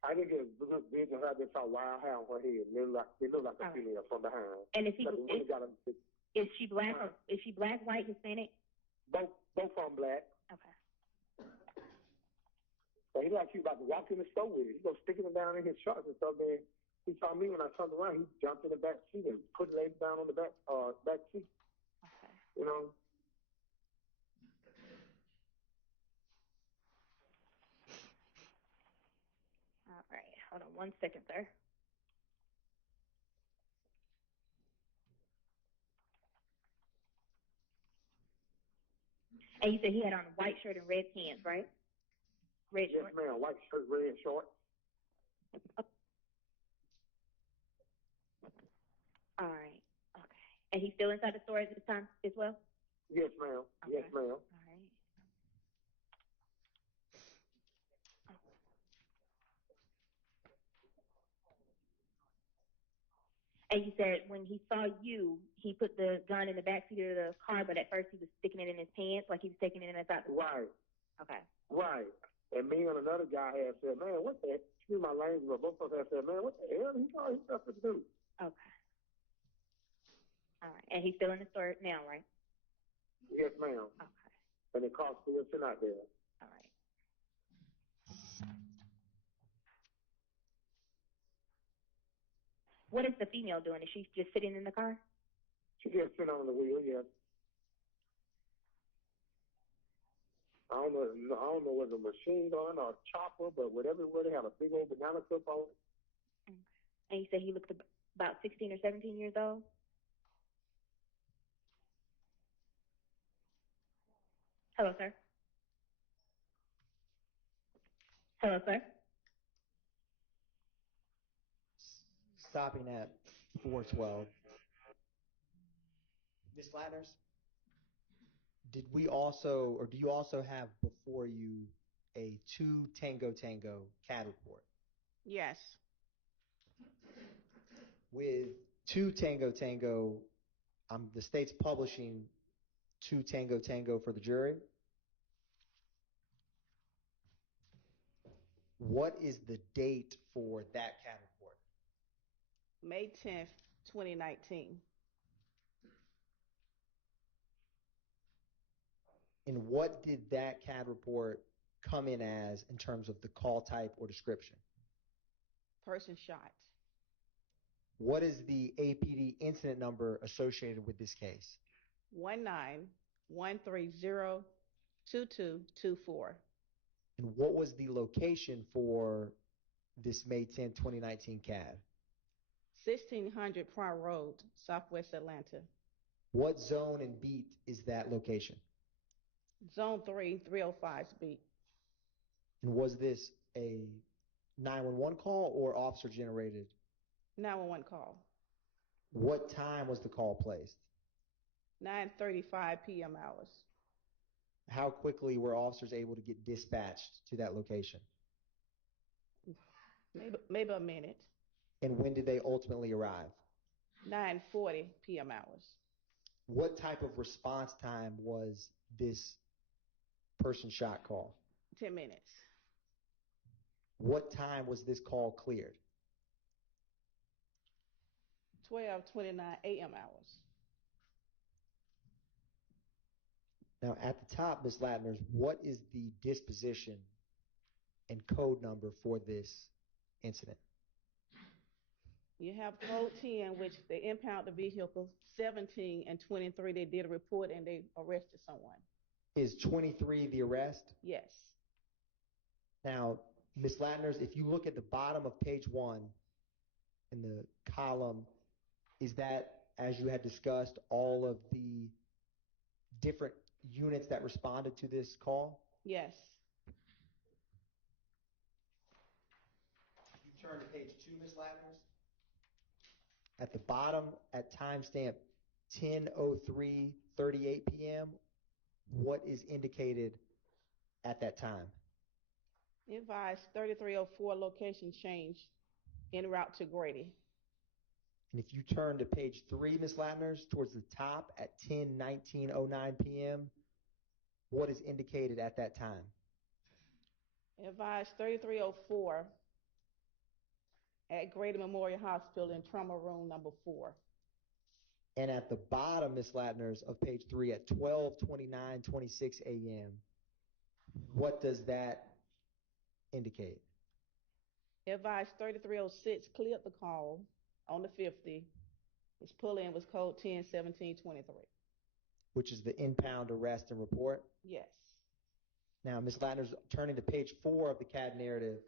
I didn't get a good vision. I just saw wild hair on her head. It looked like a female from behind. And is Is she black or is she black, white, Hispanic? both from black? Okay. But he like he was about to walk in the store with it. He goes sticking it down in his shorts and stuff. Then he saw me when I turned around. He jumped in the back seat and put it down on the back seat. Okay. You know. All right. Hold on 1 second, sir. And you said he had on a white shirt and red pants, right? Red yes, shorts. ma'am. White shirt, red shorts. All right. Okay. And he's still inside the store at this time as well? Yes, ma'am. Okay. Yes, ma'am. All right. And you said when he saw you, he put the gun in the backseat of the car, but at first he was sticking it in his pants, like he was taking it inside the car. Right. Okay. Right. And me and another guy had said, man, what the, excuse my language, but both of us had said, man, what the hell he called himself to do? Okay. All right. And he's still in the store now, right? Yes, ma'am. Okay. And the car's still sitting out there. All right. What is the female doing? Is she just sitting in the car? She just sitting on the wheel, yes. I don't know whether a machine gun or a chopper, but whatever it was, they had a big old banana clip on it. Okay. And you said he looked about 16 or 17 years old? Hello, sir? Hello, sir? Stopping at 412. Ms. Ladders, did we also, or do you also have before you a 2 Tango Tango CAD report? Yes. With 2 Tango Tango, the state's publishing 2 Tango Tango for the jury. What is the date for that CAD report? May 10th, 2019. And what did that CAD report come in as in terms of the call type or description? Person shot. What is the APD incident number associated with this case? 191302224. And what was the location for this May 10, 2019 CAD? 1600 Prior Road, Southwest Atlanta. What zone and beat is that location? Zone 3, 305's beat. And was this a 911 call or officer generated? 911 call. What time was the call placed? 9:35 p.m. hours. How quickly were officers able to get dispatched to that location? Maybe a minute. And when did they ultimately arrive? 9:40 p.m. hours. What type of response time was this person shot call? 10 minutes. What time was this call cleared? 12:29 a.m. hours. Now, at the top, Ms. Ladners, what is the disposition and code number for this incident? You have code 10, which they impound the vehicle. 17 and 23, they did a report and they arrested someone. Is 23 the arrest? Yes. Now, Ms. Ladners, if you look at the bottom of page 1 in the column, is that, as you had discussed, all of the different units that responded to this call? Yes. You turn to page 2, Ms. Ladners. At the bottom, at timestamp 10:03:38 p.m., what is indicated at that time? Advised 3304 location change en route to Grady. And if you turn to page 3, Ms. Ladners, towards the top at 10:19:09 p.m., what is indicated at that time? Advised 3304 at Grady Memorial Hospital in trauma room number 4. And at the bottom, Ms. Latners, of page 3 at 12:29:26 a.m., what does that indicate? Advised 3306 cleared the call on the 50. His pull-in was code 101723. Which is the impound arrest and report? Yes. Now, Ms. Latners, turning to page 4 of the CAD narrative,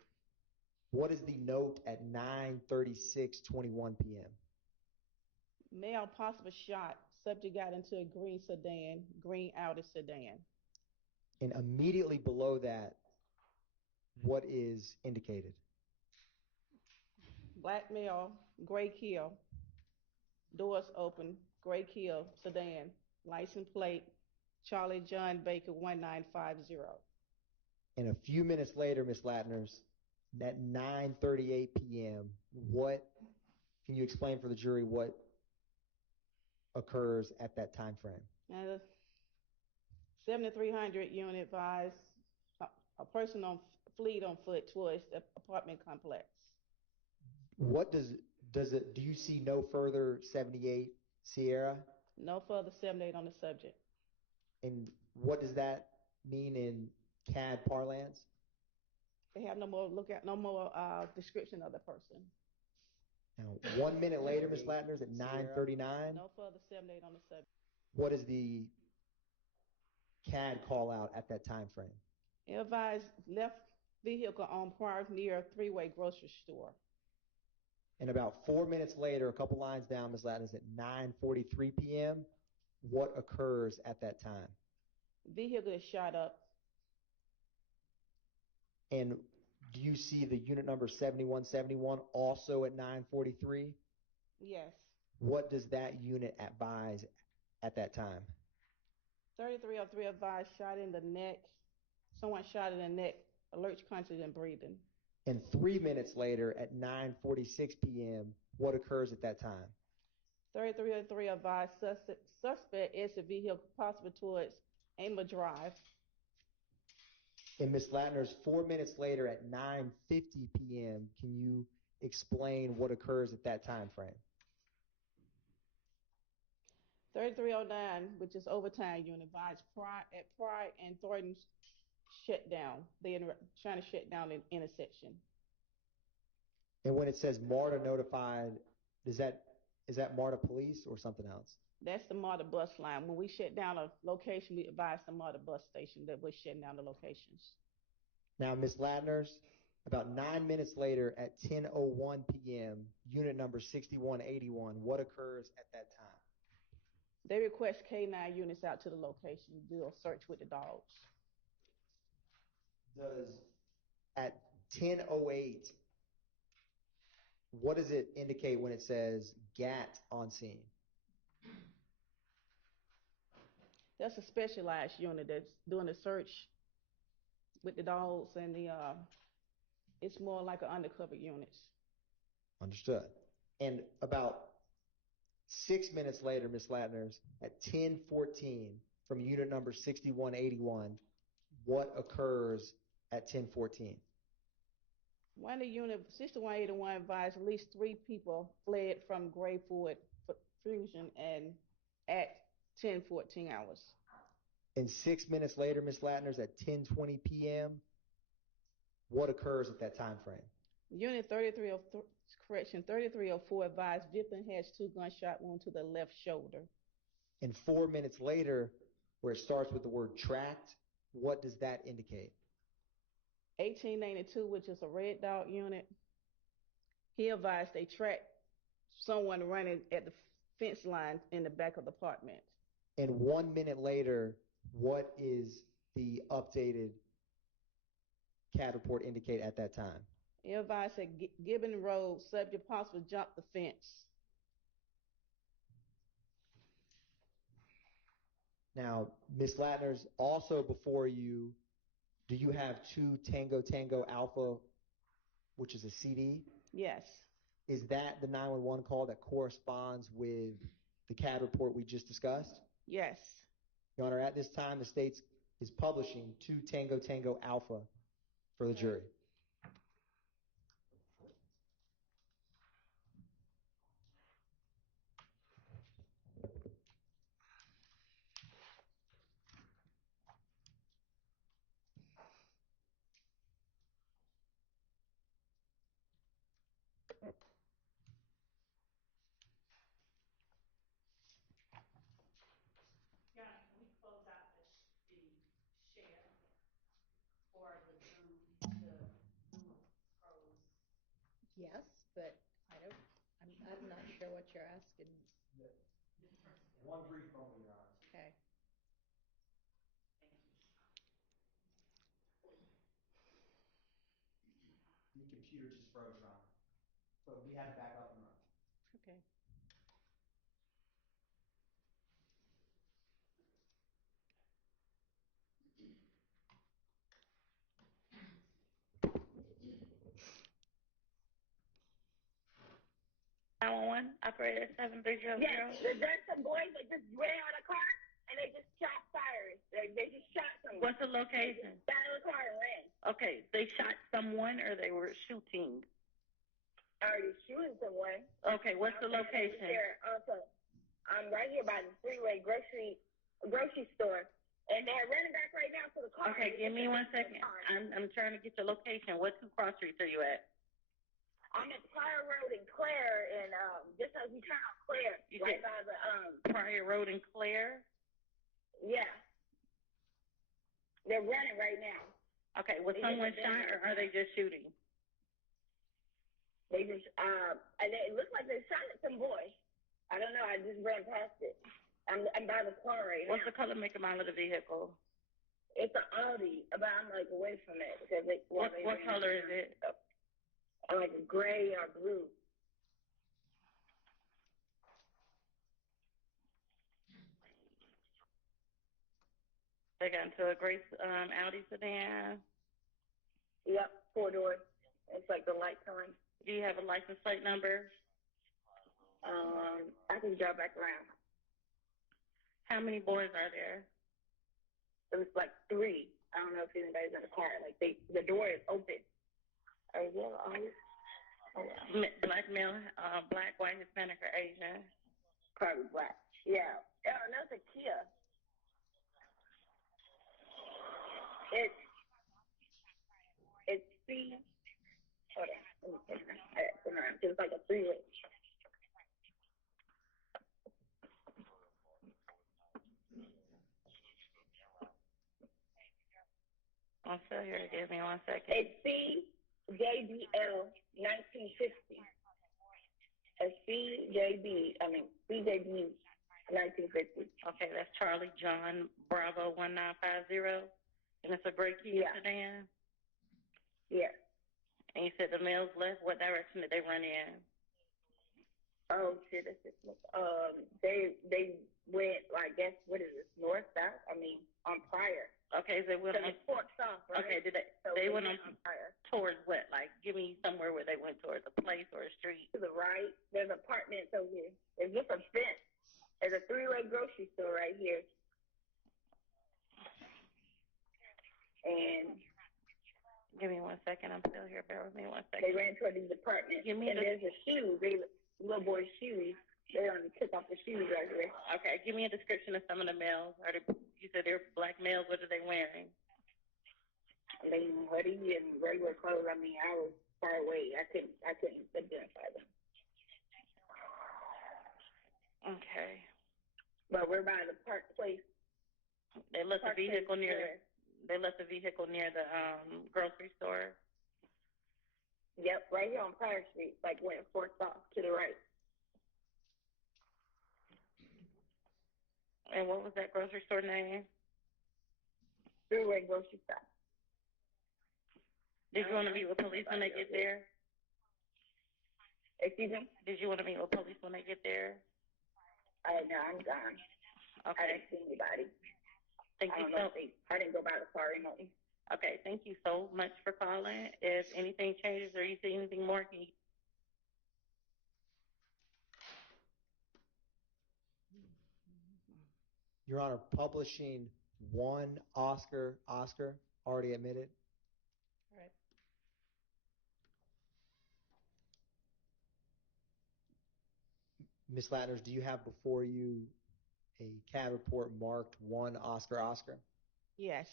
what is the note at 9:36:21 p.m.? Male possible shot. Subject got into a green sedan, green Audi sedan. And immediately below that, what is indicated? Black male, gray Kia, doors open, gray Kia sedan, license plate, Charlie John Baker 1950. And a few minutes later, Ms. Latners, at 9:38 p.m., what can you explain for the jury what occurs at that time frame? Now, the 7300 unit advised a person on fleet on foot towards the apartment complex. What does it, do you see no further 78 Sierra? No further 78 on the subject. And what does that mean in CAD parlance? They have no more description of the person. Now, 1 minute later, Ms. Latners, at 9:39, No further 78 on the subject. what is the CAD call out at that time frame? Advised left vehicle on prior near three-way grocery store. And about 4 minutes later, a couple lines down, Ms. Latners, at 9:43 p.m., what occurs at that time? Vehicle is shot up. And do you see the unit number 7171 also at 9:43? Yes. What does that unit advise at that time? 3303 advised shot in the neck. Someone shot in the neck, alert, conscious, and breathing. And 3 minutes later at 9:46 p.m., what occurs at that time? 3303 advised suspect exit vehicle possible towards Amer Drive. And Ms. Latners, 4 minutes later at 9:50 p.m., can you explain what occurs at that time frame? 3309, which is overtime unit, advised Pride and Thornton shut down. They're trying to shut down an intersection. And when it says MARTA notified, is that MARTA police or something else? That's the MARTA bus line. When we shut down a location, we advise the MARTA bus station that we're shutting down the locations. Now, Ms. Latners, about 9 minutes later at 10:01 p.m., unit number 6181, what occurs at that time? They request K9 units out to the location to do a search with the dogs. At 10:08, what does it indicate when it says GAT on scene? That's a specialized unit that's doing a search with the dogs, and it's more like an undercover unit. Understood. And about 6 minutes later, Ms. Latners, at 10:14, from unit number 6181, what occurs at 10:14? One of the unit 6181 advised at least 3 people fled from Grayford Fusion and at 10:14 hours. And 6 minutes later, Ms. Latners, at 10:20 p.m., what occurs at that time frame? Unit 3304 advised victim has 2 gunshot wounds to the left shoulder. And 4 minutes later, where it starts with the word tracked, what does that indicate? 1892, which is a red dot unit, he advised they tracked someone running at the fence line in the back of the apartment. And 1 minute later, what is the updated CAD report indicate at that time? He advised that Gibbon Road, subject possible jumped the fence. Now, Ms. Latners, also before you, do you have 2 Tango Tango Alpha, which is a CD? Yes. Is that the 911 call that corresponds with the CAD report we just discussed? Yes. Your Honor, at this time, the state is publishing 2 Tango Tango Alpha for the jury. Yes, but I'm not sure what you're asking. One brief moment, Your Honor. Okay. The computer just froze, Your Honor. But we have it back up and running. Okay. Operator 7300. Yes, there's some boys that just ran out of the car and they just shot fires. They just shot someone. What's the location? Got out of the car and ran. Okay, they shot someone or they were shooting? Already shooting someone. Okay, what's the location? Here, also, I'm right here by the freeway grocery store, and they're running back right now to the car. Okay, give me 1 second. I'm trying to get your location. What two cross streets are you at? I'm at Pryor Road in Clare, and just as we turn on Clare, right by the Pryor Road in Clare? Yeah. They're running right now. Okay, was someone shot or are they just shooting? They just and it looked like they shot at some boy. I don't know. I just ran past it. I'm by the car right now. What's the color, make, and model of the vehicle? It's an Audi, but I'm like away from it because What color is it? Like a gray or blue. They got into a gray Audi sedan. Yep, 4 doors. It's like the light color. Do you have a license plate number? I can drive back around. How many boys are there? It was like 3. I don't know if anybody's in the car. Like the door is open. Are you there? Black male, black, white, Hispanic, or Asian? Probably black. Yeah. Oh, no, it's a Kia. It's C. Hold on. Let me turn around. It's like a 3-way. I'm still here. Give me 1 second. It's CJBL 1950. CJB 1950. Okay, that's Charlie John Bravo 1950. And it's a gray Kia sedan? Yeah. And you said the males left. What direction did they run in? Oh shit! They went. I guess what is this? North, south? On Pryor. Okay, they went on. Forks off, right? Okay, they went on Pryor. Towards what? Like, give me somewhere where they went towards a place or a street. To the right. There's apartments over here. There's just a fence. There's a 3-way grocery store right here. And give me 1 second. I'm still here. Bear with me 1 second. They ran toward these apartments. There's a shoe. Little boy's shoes. They only took off the shoes right here. Okay, give me a description of some of the males. You said they're black males. What are they wearing? They hoodie and regular clothes. I was far away. I couldn't identify them. Okay. But we're by the park place. They left the vehicle near the grocery store. Yep, right here on Pryor Street, like when it forks off to the right. And what was that grocery store name? 3-way grocery store. Did you want to meet with police when they get there? Excuse me? Did you want to meet with police when they get there? No, I'm gone. Okay. I didn't see anybody. I didn't go by the car remotely. Okay, thank you so much for calling. If anything changes or you see anything more, can you... Your Honor, publishing 1 Oscar already admitted. All right. Ms. Latners, do you have before you a CAD report marked 1 Oscar? Yes.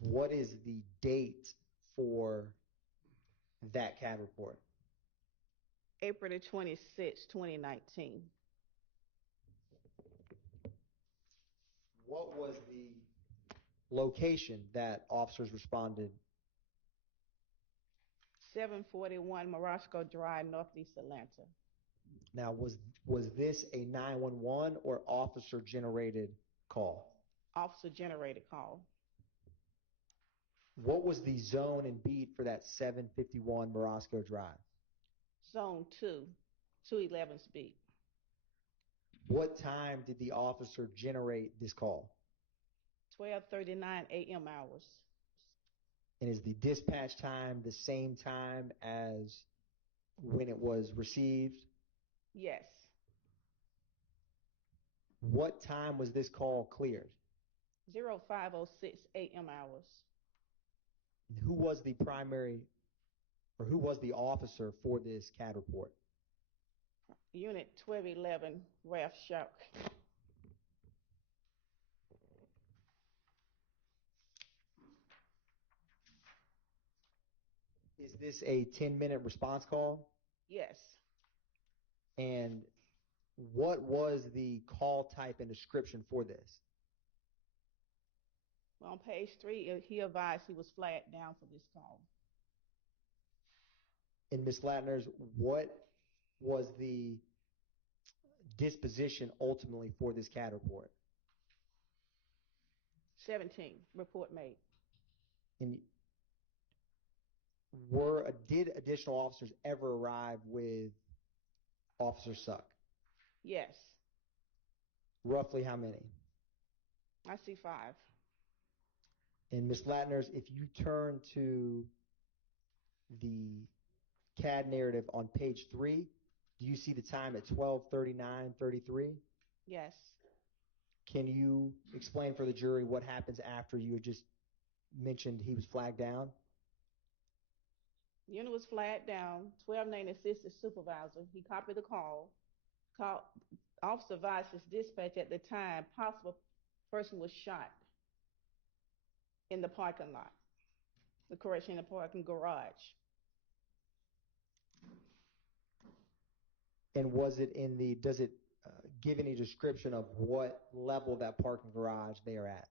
What is the date for that CAD report? April the 26th, 2019. What was the location that officers responded? 741 Morosco Drive, Northeast Atlanta. Now, was this a 911 or officer generated call? Officer generated call. What was the zone and beat for that 751 Morosco Drive? Zone 2, 211 beat. What time did the officer generate this call? 12:39 a.m. hours. And is the dispatch time the same time as when it was received? Yes. What time was this call cleared? 05:06 a.m. hours. And who was the primary, or who was the officer for this CAD report? Unit 1211, Ralph Sharp. Is this a 10-minute response call? Yes. And what was the call type and description for this? On page 3, he advised he was flagged down for this call. And Ms. Latners, what was the disposition ultimately for this CAD report? 17, report made. And did additional officers ever arrive with Officer Suck? Yes. Roughly how many? I see 5. And Ms. Latners, if you turn to the CAD narrative on page 3, do you see the time at 12:39:33? Yes. Can you explain for the jury what happens after you had just mentioned he was flagged down? Unit was flagged down. 12 named assistant supervisor. He copied the call. Officer advised his dispatch at the time possible person was shot in the parking lot. In the parking garage. And does it give any description of what level of that parking garage they are at?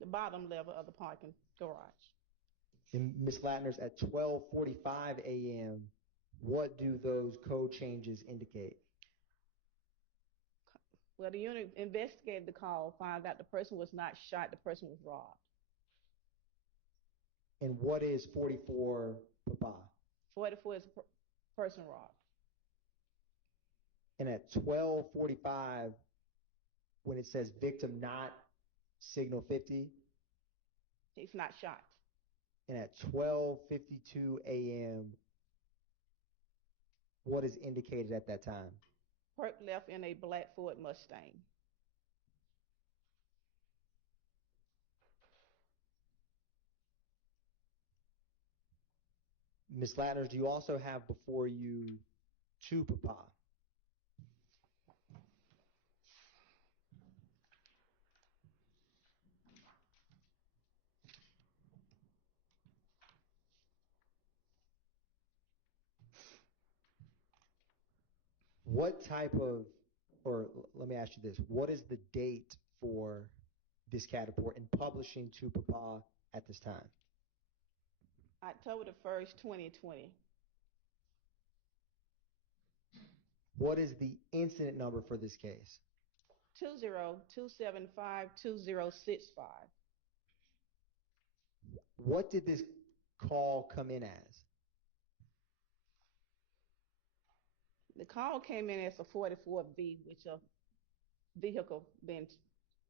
The bottom level of the parking garage. And Ms. Latners, at 12:45 a.m., what do those code changes indicate? Well, the unit investigated the call, found out the person was not shot, the person was robbed. And what is 44 Papa? 44 is a person robbed. And at 12:45, when it says victim not signal 50? He's not shot. And at 12:52 a.m., what is indicated at that time? Perp left in a black Ford Mustang. Ms. Latners, do you also have before you 2 Papa? What type of, or let me ask you this, what is the date for this CAD report and publishing to Papa at this time? October the 1st, 2020. What is the incident number for this case? 202752065. What did this call come in as? The call came in as a 44V, which a vehicle being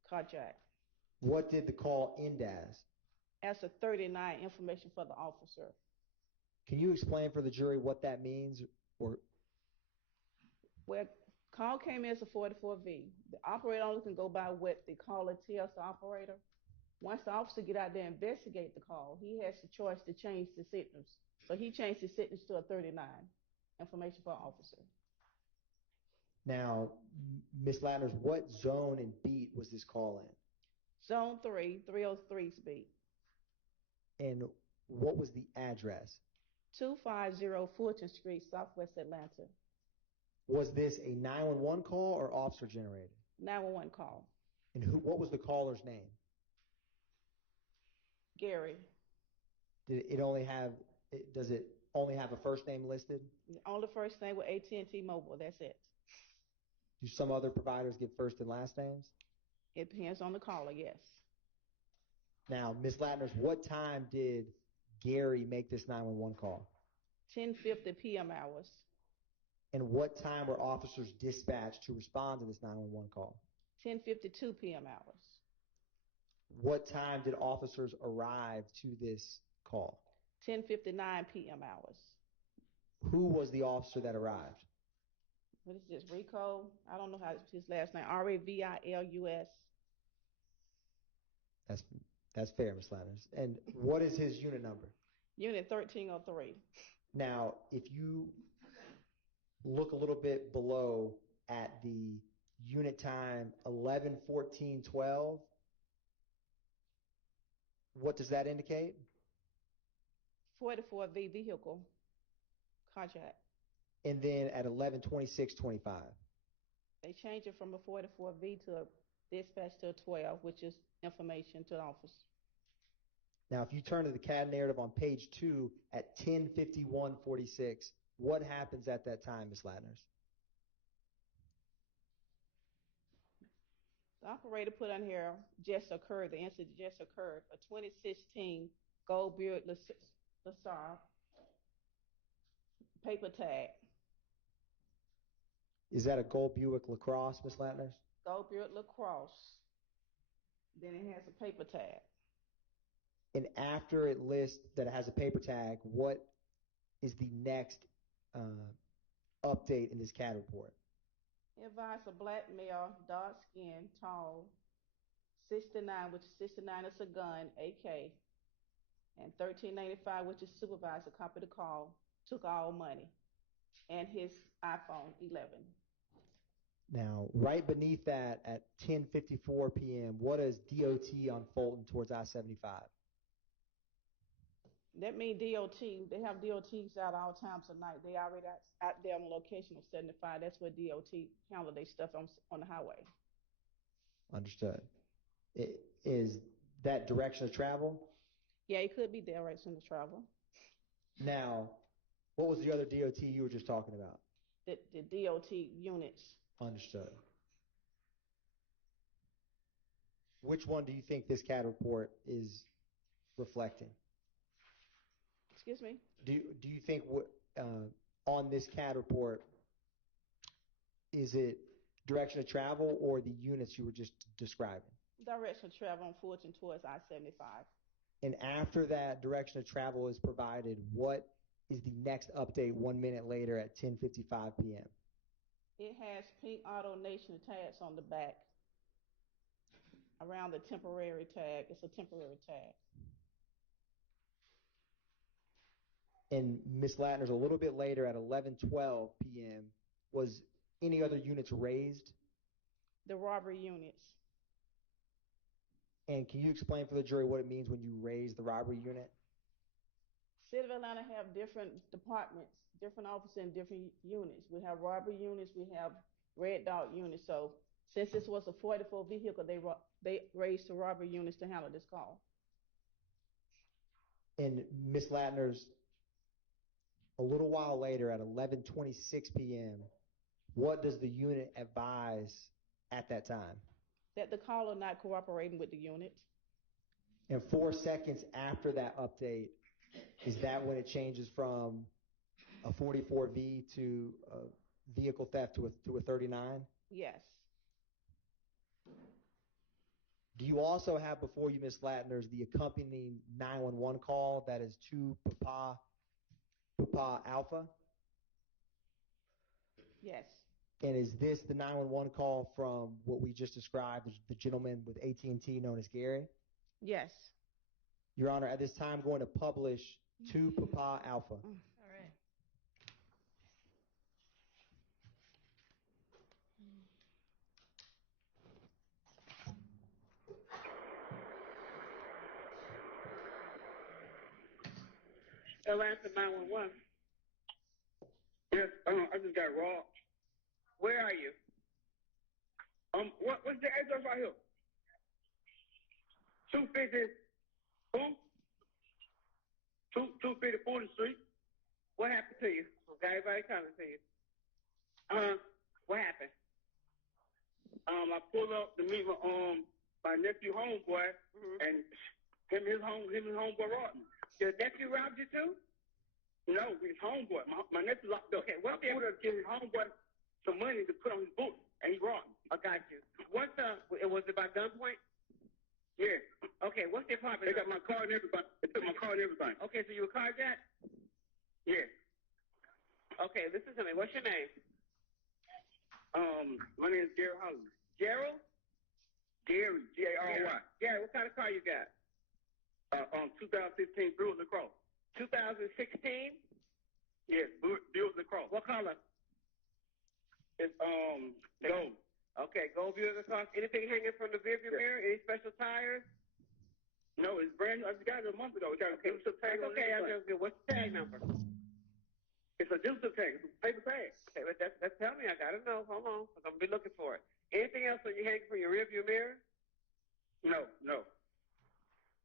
carjacked. What did the call end as? As a 39, information for the officer. Can you explain for the jury what that means? Or Well, call came in as a 44V. The operator only can go by what the caller tells the operator. Once the officer get out there and investigate the call, he has the choice to change the signals. So he changed the signals to a 39, information for officer. now, Ms. Latners, what zone and beat was this call in? Zone 3, 303 speed. And what was the address? 250 Fulton Street, Southwest Atlanta. Was this a 911 call or officer generated? 911 call. And what was the caller's name? Gary. Does it only have a first name listed? Only first name with AT&T Mobile. That's it. Do some other providers give first and last names? It depends on the caller. Yes. Now, Ms. Latners, what time did Gary make this 911 call? 10:50 p.m. hours. And what time were officers dispatched to respond to this 911 call? 10:52 p.m. hours. What time did officers arrive to this call? 10:59 p.m. hours. Who was the officer that arrived? What is this, RICO? I don't know how his last name. RAVILUS. That's fair, Ms. Latners. And what is his unit number? Unit 1303. Now, if you look a little bit below at the unit time 11:14:12, what does that indicate? 44V vehicle contract. And then at 11:26:25. They changed it from a 44V to a dispatch to a 12, which is information to the office. Now, if you turn to the CAD narrative on page 2 at 10:51:46, what happens at that time, Ms. Latners? The operator put on here just occurred. The incident just occurred. A 2016 Gold Buick LaSalle paper tag. Is that a gold Buick LaCrosse, Ms. Latners? Gold Buick LaCrosse. Then it has a paper tag. And after it lists that it has a paper tag, what is the next update in this CAD report? It advised a black male, dark skin, tall, 69, which is 69 is a gun, AK, and 1395, which is supervisor, copied the call, took all money, and his iPhone 11. Now, right beneath that at 10:54 p.m., what is DOT on Fulton towards I-75? That means DOT, they have DOTs out all times of night. They already out there on the location of 75. That's where DOT handle their stuff on the highway. Understood. Is that direction of travel? Yeah, it could be direction of travel. Now, what was the other DOT you were just talking about? The DOT units. Understood. Which one do you think this CAD report is reflecting? Excuse me? Do you think on this CAD report, is it direction of travel or the units you were just describing? Direction of travel on Fulton towards I-75. And after that direction of travel is provided, what is the next update 1 minute later at 10:55 p.m.? It has pink Auto Nation tags on the back around the temporary tag. It's a temporary tag. And Ms. Latners, a little bit later at 11:12 p.m., was any other units raised? The robbery units. And can you explain for the jury what it means when you raise the robbery unit? City of Atlanta have different departments, different officers in different units. We have robbery units, we have red dot units. So since this was a 44 vehicle, they raised the robbery units to handle this call. And Ms. Latners, a little while later at 11:26 p.m., what does the unit advise at that time? That the caller not cooperating with the unit. And 4 seconds after that update, is that when it changes from a 44V to a vehicle theft to a 39? Yes. Do you also have before you, Ms. Latners, the accompanying 911 call that is to Papa Alpha? Yes. And is this the 911 call from what we just described as the gentleman with AT&T known as Gary? Yes. Your Honor, at this time, I'm going to publish to Papa Alpha. All right. Atlanta 911. Yes, I just got robbed. Where are you? What's the address right here? 250. Who? 250 40th Street. What happened to you? Got everybody coming to you. What happened? I pulled up to meet my nephew homeboy, and him and his homeboy robbed me. Your nephew robbed you too? No, his homeboy. My nephew locked up. Okay, I pulled up to give his homeboy some money to put on his book, and he robbed me. I got you. Was it by gunpoint? Yeah. Okay, what's the apartment? They got my car and everything. They took my car and everything. Okay, so you were carjacked? Yeah. Okay, listen to me. What's your name? My name is Gary Holly. Gerald? Gary, G-A-R-Y. Gary, what kind of car you got? 2015 Buick LaCrosse. 2016? Yes, Buick LaCrosse. What color? It's gold. Okay, gold Buick LaCrosse. Anything hanging from the rearview mirror? Any special tires? No, it's brand new. I just got it a month ago. Got a digital tag on okay, it. what's the tag number? It's a digital tag. It's a paper tag. Okay, but that's tell me. I gotta know. Hold on. I'm gonna be looking for it. Anything else when you hang from your rearview mirror? No.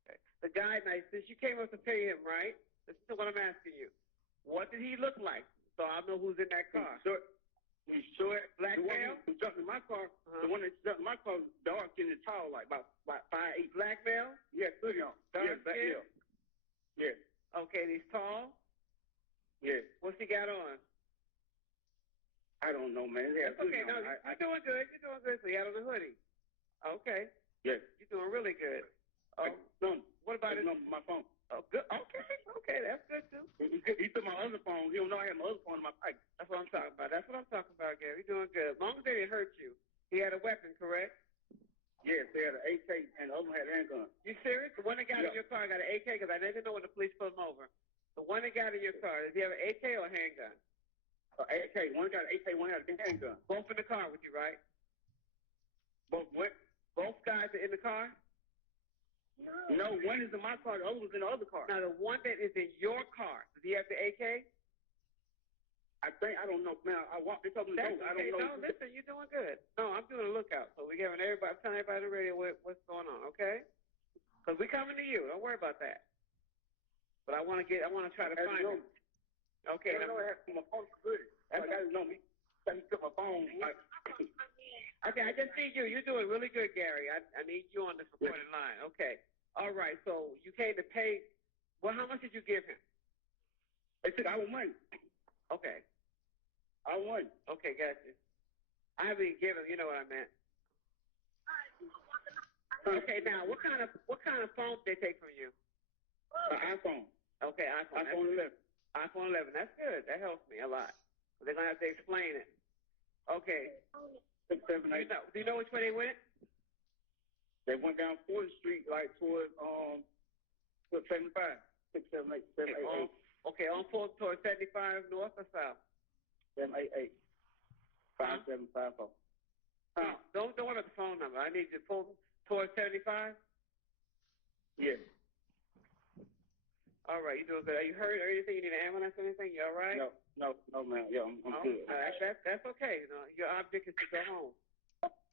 Okay. The guy, now, since you came up to pay him, right? This is what I'm asking you. What did he look like? So I know who's in that car. He's short, black male. Who jumped in my car? The one that jumped in my car was dark and tall, like about 5'8". Black male? Yeah, hoodie on. Dark skin? Yeah. Okay, and he's tall? Yeah. What's he got on? I don't know, man. That's okay. No, you're doing good. You're doing good. So he had on a hoodie. Okay. Yes. You're doing really good. What about his my phone? Oh, good. Okay, that's good too. He took my other phone. He don't know I had my other phone in my pocket. That's what I'm talking about. Gary. You're doing good. As long as they didn't hurt you. He had a weapon, correct? Yes, they had an AK and the other one had a handgun. You serious? The one that got in your car got an AK? Because I didn't know when the police pulled him over. The one that got in your car, does he have an AK or a handgun? AK. One got an AK, one had a handgun. Both in the car with you, right? Both what? Both guys are in the car? No, one is in my car, the other one's in the other car. Now, the one that is in your car, does he have the AK? I don't know. Now, they told me to go. I don't know. No, listen, you're doing good. No, I'm doing a lookout. So we're giving everybody, I'm telling everybody on the radio what's going on, okay? Because we're coming to you. Don't worry about that. But I want to try to find him. Okay. I know I have my phone good. That's why I know me. He took my phone. Okay, I just need you. You're doing really good, Gary. I need you on this recorded line. Okay. All right. So you came to pay. Well, how much did you give him? They said I want money. Okay. I want. Okay, gotcha. I haven't even given. You know what I meant. Okay. Now, what kind of phone did they take from you? iPhone. Okay, iPhone. iPhone 11. iPhone 11. That's good. That helps me a lot. They're gonna have to explain it. Okay. 6, 7, 8. Do you know which way they went? They went down 4th Street, like towards 75. 6, 7, 8, 7, 8, 8. Okay, on 4th towards 75 north or south? 7, 8, 8. 5, 7, 5, 4. Don't worry about the phone number. I need you to pull towards 75. Yes. All right, you doing good. Are you hurt or anything? You need an ambulance or anything? You all right? No, man. Yeah, I'm good. That's okay. You know, your object is to go home.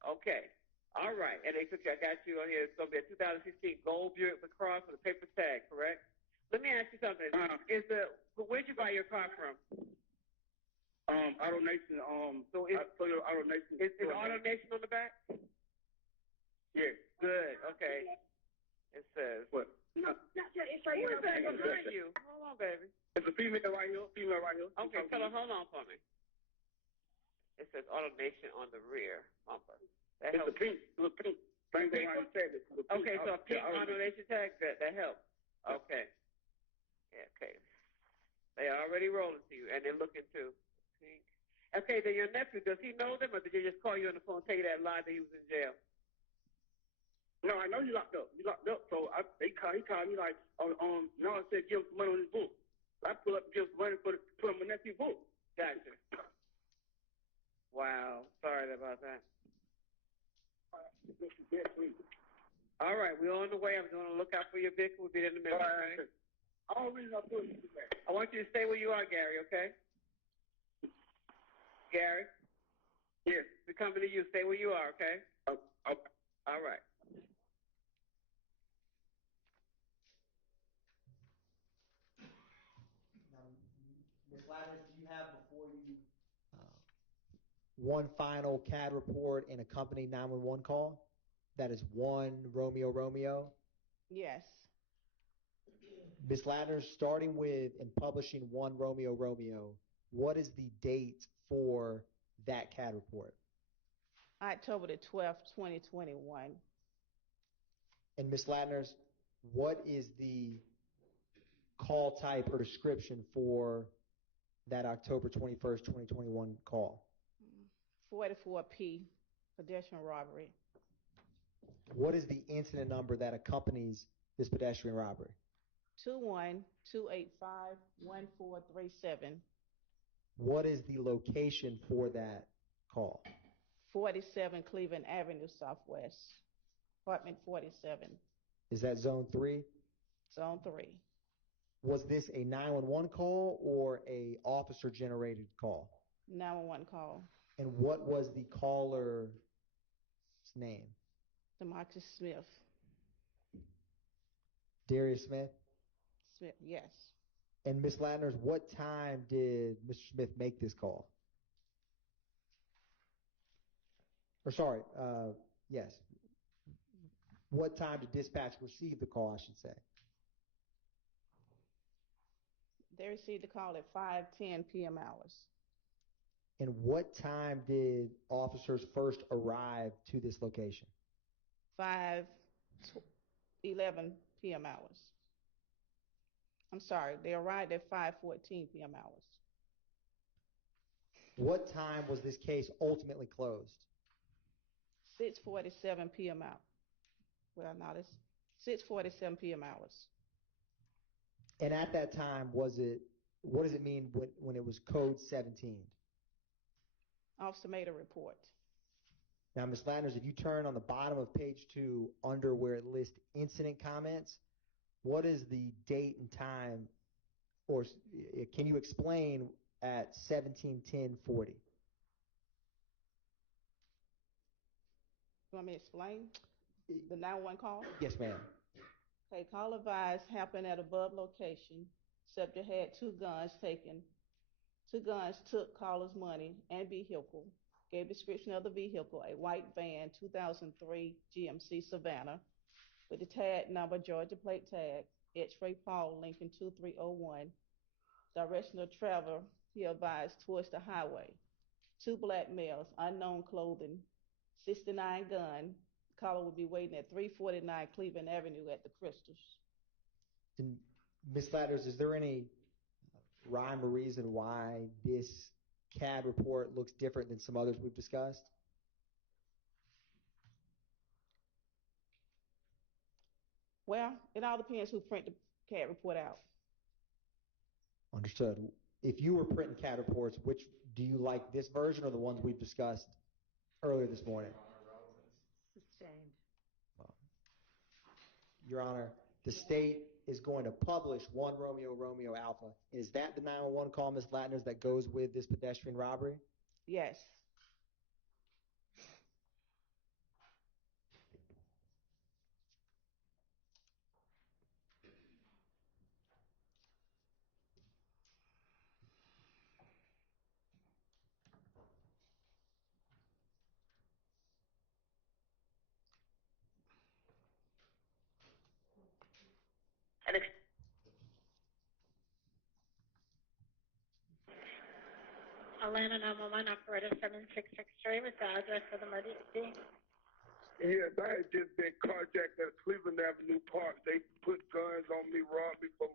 Okay. All right. And I got you on here. It's going to be a 2016 gold Buick LaCrosse with a paper tag, correct? Let me ask you something. Where'd you buy your car from? Auto Nation. So is Auto Nation. Is Auto Nation on the back? Yeah. Good. Okay. It says. What? No, it's right here. Behind you. Hold on, baby. It's a female right here. Okay, tell her, hold on for me. It says Auto Nation on the rear bumper. It's a pink. It's a pink. Okay, so a pink Auto Nation tag, that helps. Okay. Yeah, okay. They are already rolling to you, and they're looking too. Pink. Okay, then your nephew, does he know them, or did he just call you on the phone and tell you that lie that he was in jail? No, I know he locked up. So he called me like, no, I said give him some money on his book. I pull up and give some money put on my nephew's book. Gotcha. Wow, sorry about that. All right, we're on the way. I'm going to look out for your vehicle. We'll be in the middle. Right. Okay? All reason I put it back. I want you to stay where you are, Gary, okay? Gary? Yes. We're coming to you. Stay where you are, okay? Okay. All right. one final CAD report and accompanying 911 call? That is one Romeo Romeo? Yes. Ms. Ladner, starting with and publishing one Romeo Romeo, what is the date for that CAD report? October the 12th, 2021. And Ms. Ladner, what is the call type or description for that October 21st, 2021 call? 44P, pedestrian robbery. What is the incident number that accompanies this pedestrian robbery? 212851437. What is the location for that call? 47 Cleveland Avenue Southwest, apartment 47. Is that zone 3? Zone 3. Was this a 911 call or a officer generated call? 911 call. And what was the caller's name? Demarcus Smith. Darius Smith? Smith, yes. And Ms. Ladner, what time did Mr. Smith make this call? Or sorry, yes. What time did dispatch receive the call, I should say? They received the call at 5:10 p.m. hours. And what time did officers first arrive to this location? 5:11 p.m. hours. I'm sorry, they arrived at 5:14 p.m. hours. What time was this case ultimately closed? 6:47 p.m. out. Well, no, it's 6:47 p.m. hours. And at that time, what does it mean when it was code 17? Officer made a report. Now, Ms. Landers, if you turn on the bottom of page 2 under where it lists incident comments, what is the date and time, or can you explain at 17:10:40? You want me to explain the 911 call? Yes, ma'am. Okay, call advised happened at above location. Subject had two guns taken. Two guns took caller's money and vehicle. Gave description of the vehicle, a white van, 2003 GMC Savannah, with the tag number, Georgia plate tag, X-ray Paul, Lincoln 2301. Direction of travel, he advised towards the highway. Two black males, unknown clothing, 69 gun. Caller would be waiting at 349 Cleveland Avenue at the Crystals. And Ms. Ladders, is there any rhyme or reason why this CAD report looks different than some others we've discussed? Well, it all depends who print the CAD report out. Understood. If you were printing CAD reports, which do you like, this version or the ones we've discussed earlier this morning? Sustained. Your Honor, the state is going to publish one Romeo Romeo Alpha. Is that the 911 call, Ms. Latner, that goes with this pedestrian robbery? Yes. Atlanta 911 operator 7663 with the address of the emergency. Yes, I had just been carjacked at Cleveland Avenue Park. They put guns on me, robbed me for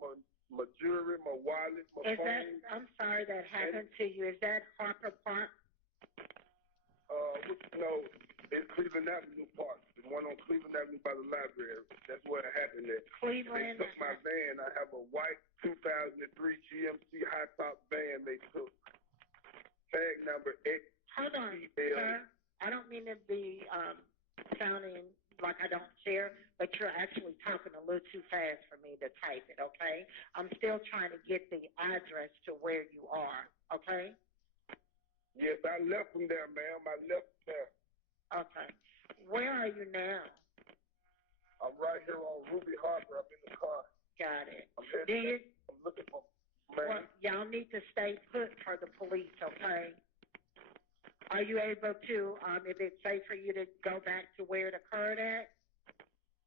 my jewelry, my wallet, my phone. I'm sorry that happened to you. Is that Harper Park? No, it's Cleveland Avenue Park. The one on Cleveland Avenue by the library. That's where it happened at. Cleveland. They took my van. I have a white 2003 GMC high top van they took. Tag number X. Hold on, sir. I don't mean to be sounding like I don't share, but you're actually talking a little too fast for me to type it, okay? I'm still trying to get the address to where you are, okay? Yes, I left from there, ma'am. I left there. Okay. Where are you now? I'm right here on Ruby Harbor. I'm in the car. Got it. I'm looking for Well, y'all need to stay put for the police, okay? Are you able to, if it's safe for you to go back to where it occurred at?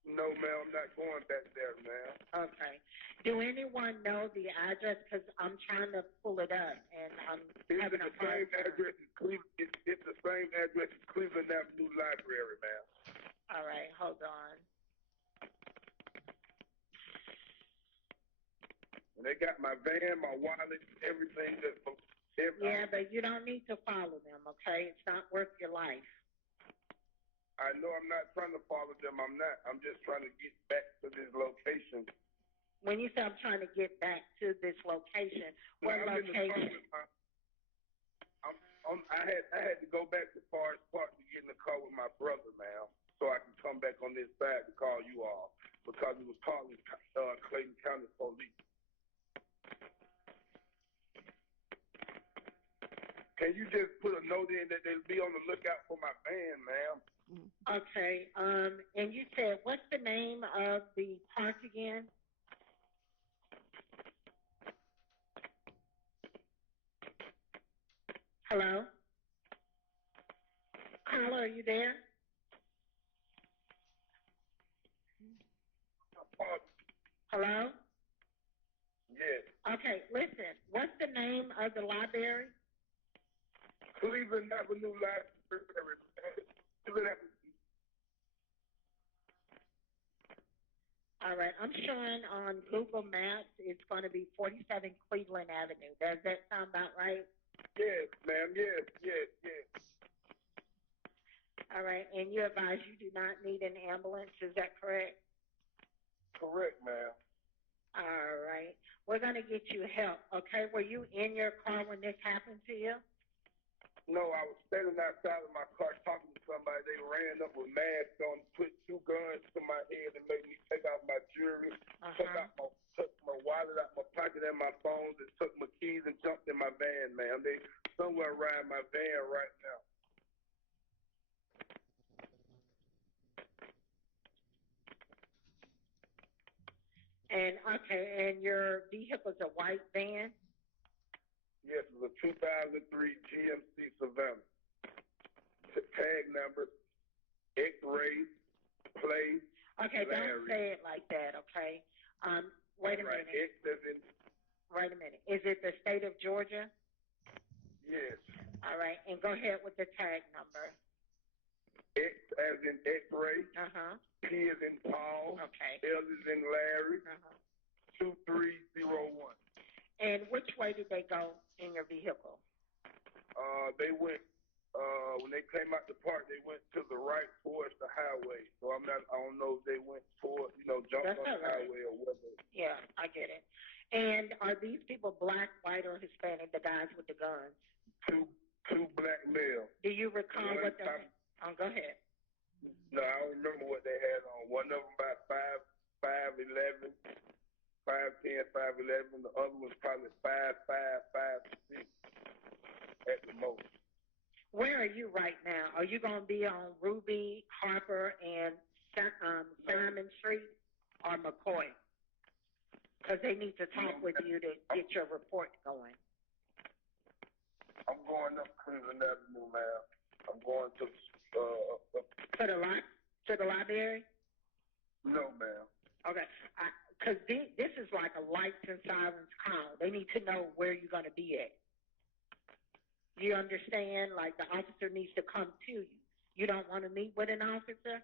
No, ma'am, I'm not going back there, ma'am. Okay. Do anyone know the address? Because I'm trying to pull it up, and I'm having a hard time. It's the same address as Cleveland Avenue Library, ma'am. All right, hold on. And they got my van, my wallet, everything. Yeah, but you don't need to follow them, okay? It's not worth your life. I know I'm not trying to follow them. I'm not. I'm just trying to get back to this location. When you say I'm trying to get back to this location, what location? I had to go back to Forest Park to get in the car with my brother, ma'am, so I can come back on this side to call you all because it was calling Clayton County Police. Can you just put a note in that they'll be on the lookout for my van, ma'am? Okay. And you said, what's the name of the park again? Hello? Caller, are you there? Hello? Yes. Okay, listen. What's the name of the library? Cleveland Avenue Library. Cleveland Avenue. All right, I'm showing on Google Maps it's going to be 47 Cleveland Avenue. Does that sound about right? Yes, ma'am. Yes. All right, and you advise you do not need an ambulance. Is that correct? Correct, ma'am. All right. We're going to get you help, okay? Were you in your car when this happened to you? No, I was standing outside of my car talking to somebody. They ran up with masks on, put 2 guns to my head and made me take out my jewelry, took my wallet out my pocket and my phones, and took my keys and jumped in my van, ma'am. They somewhere around my van right now. And your vehicle's a white van? Yes, it's a 2003 GMC Savannah. Tag number, X-ray, play. Okay, Larry. don't say it like that, okay? Wait a minute. X as in. Wait a minute. Is it the state of Georgia? Yes. All right, and go ahead with the tag number. X as in X-ray. P as in Paul. Okay. L as in Larry. 2301. And which way did they go in your vehicle? They went when they came out the park. They went to the right towards the highway. So I don't know if they went toward, jumped on the highway or whether. Yeah, I get it. And are these people black, white, or Hispanic? The guys with the guns. Two black males. Do you recall what they? Go ahead. No, I don't remember what they had on. One of them about 5'11", 5'10", 5'11". The other one's probably 5'5", 5'6" at the most. Where are you right now? Are you going to be on Ruby, Harper, and Simon Street or McCoy? Because they need to talk with you to get your report going. I'm going up Cleveland Avenue, ma'am. I'm going to the library? No, ma'am. Okay. Because this is like a lights and sirens call. They need to know where you're going to be at. You understand? Like the officer needs to come to you. You don't want to meet with an officer?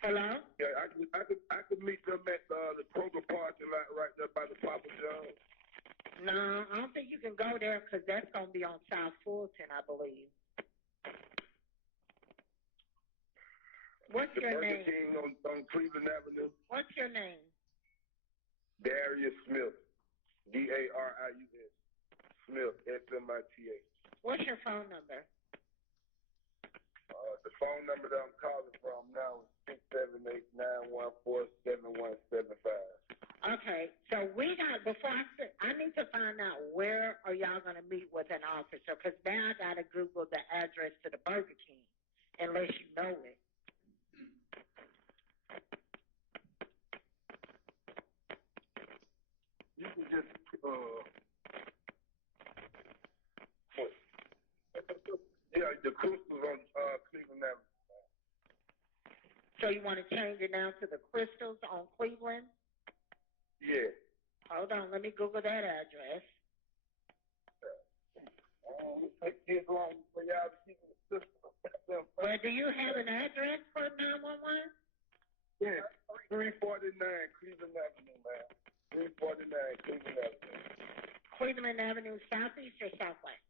Hello? Yeah, I could meet them at the Kroger parking lot right there by the Papa John's. No, I don't think you can go there because that's going to be on South Fulton, I believe. What's your name? Burger King on Cleveland Avenue. What's your name? Darius Smith. Darius. Smith. Smith. What's your phone number? The phone number that I'm calling from now is 678-914-7175. Okay, so I need to find out where are y'all going to meet with an officer, because now I got to Google the address to the Burger King, unless you know it. You can just Yeah, the crystals on Cleveland Avenue. So you want to change it now to the crystals on Cleveland? Yeah. Hold on, let me Google that address. Kids along for y'all to keep the system. Well, do you have an address for 911? Yeah, 349 Cleveland Avenue, man. 349 Cleveland Avenue. Cleveland Avenue, southeast or southwest?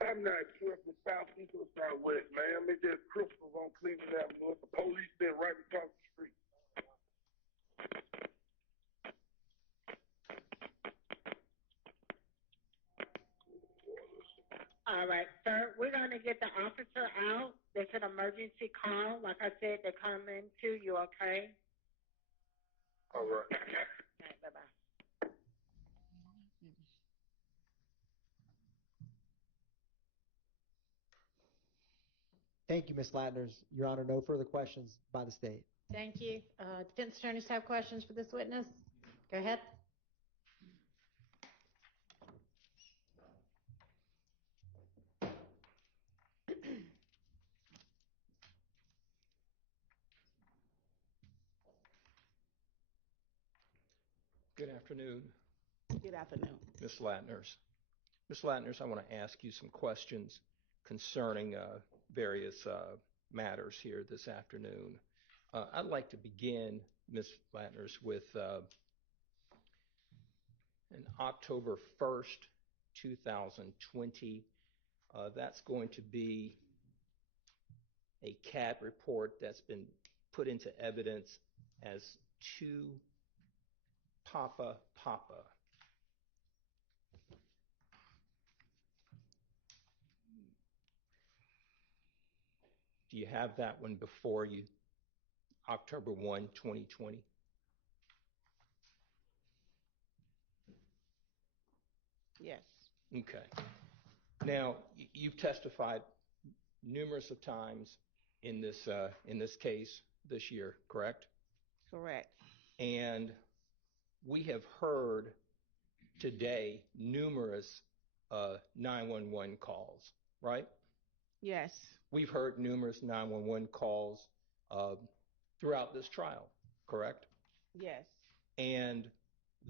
I'm not sure if it's southeast or southwest, man. It's just crystals on Cleveland Avenue. The police been right across the street. All right, sir, we're going to get the officer out. There's an emergency call. Like I said, they're coming to you, okay? All right. All right, bye-bye. Thank you, Ms. Latners. Your Honor, no further questions by the state. Thank you. Defense attorneys have questions for this witness? Go ahead. Good afternoon. Good afternoon. Ms. Latners. Ms. Latners, I want to ask you some questions concerning various matters here this afternoon. I'd like to begin, Ms. Latners, with an October 1st, 2020. That's going to be a CAD report that's been put into evidence as 2 Papa. Do you have that one before you? October 1, 2020. Yes. Okay. Now, you've testified numerous of times in this case this year, correct? Correct. And we have heard today numerous 911 calls, right? Yes. We've heard numerous 911 calls throughout this trial, correct? Yes. And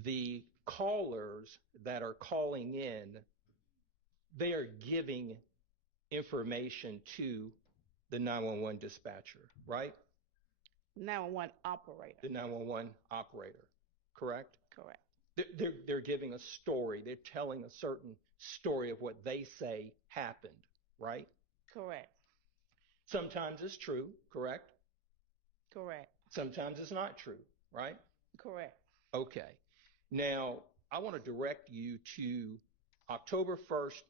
the callers that are calling in, they are giving information to the 911 dispatcher, right? 911 operator. The 911 operator, correct? Correct. They're giving a story. They're telling a certain story of what they say happened, right? Correct. Sometimes it's true, correct? Correct. Sometimes it's not true, right? Correct. Okay. Now, I want to direct you to October 1st,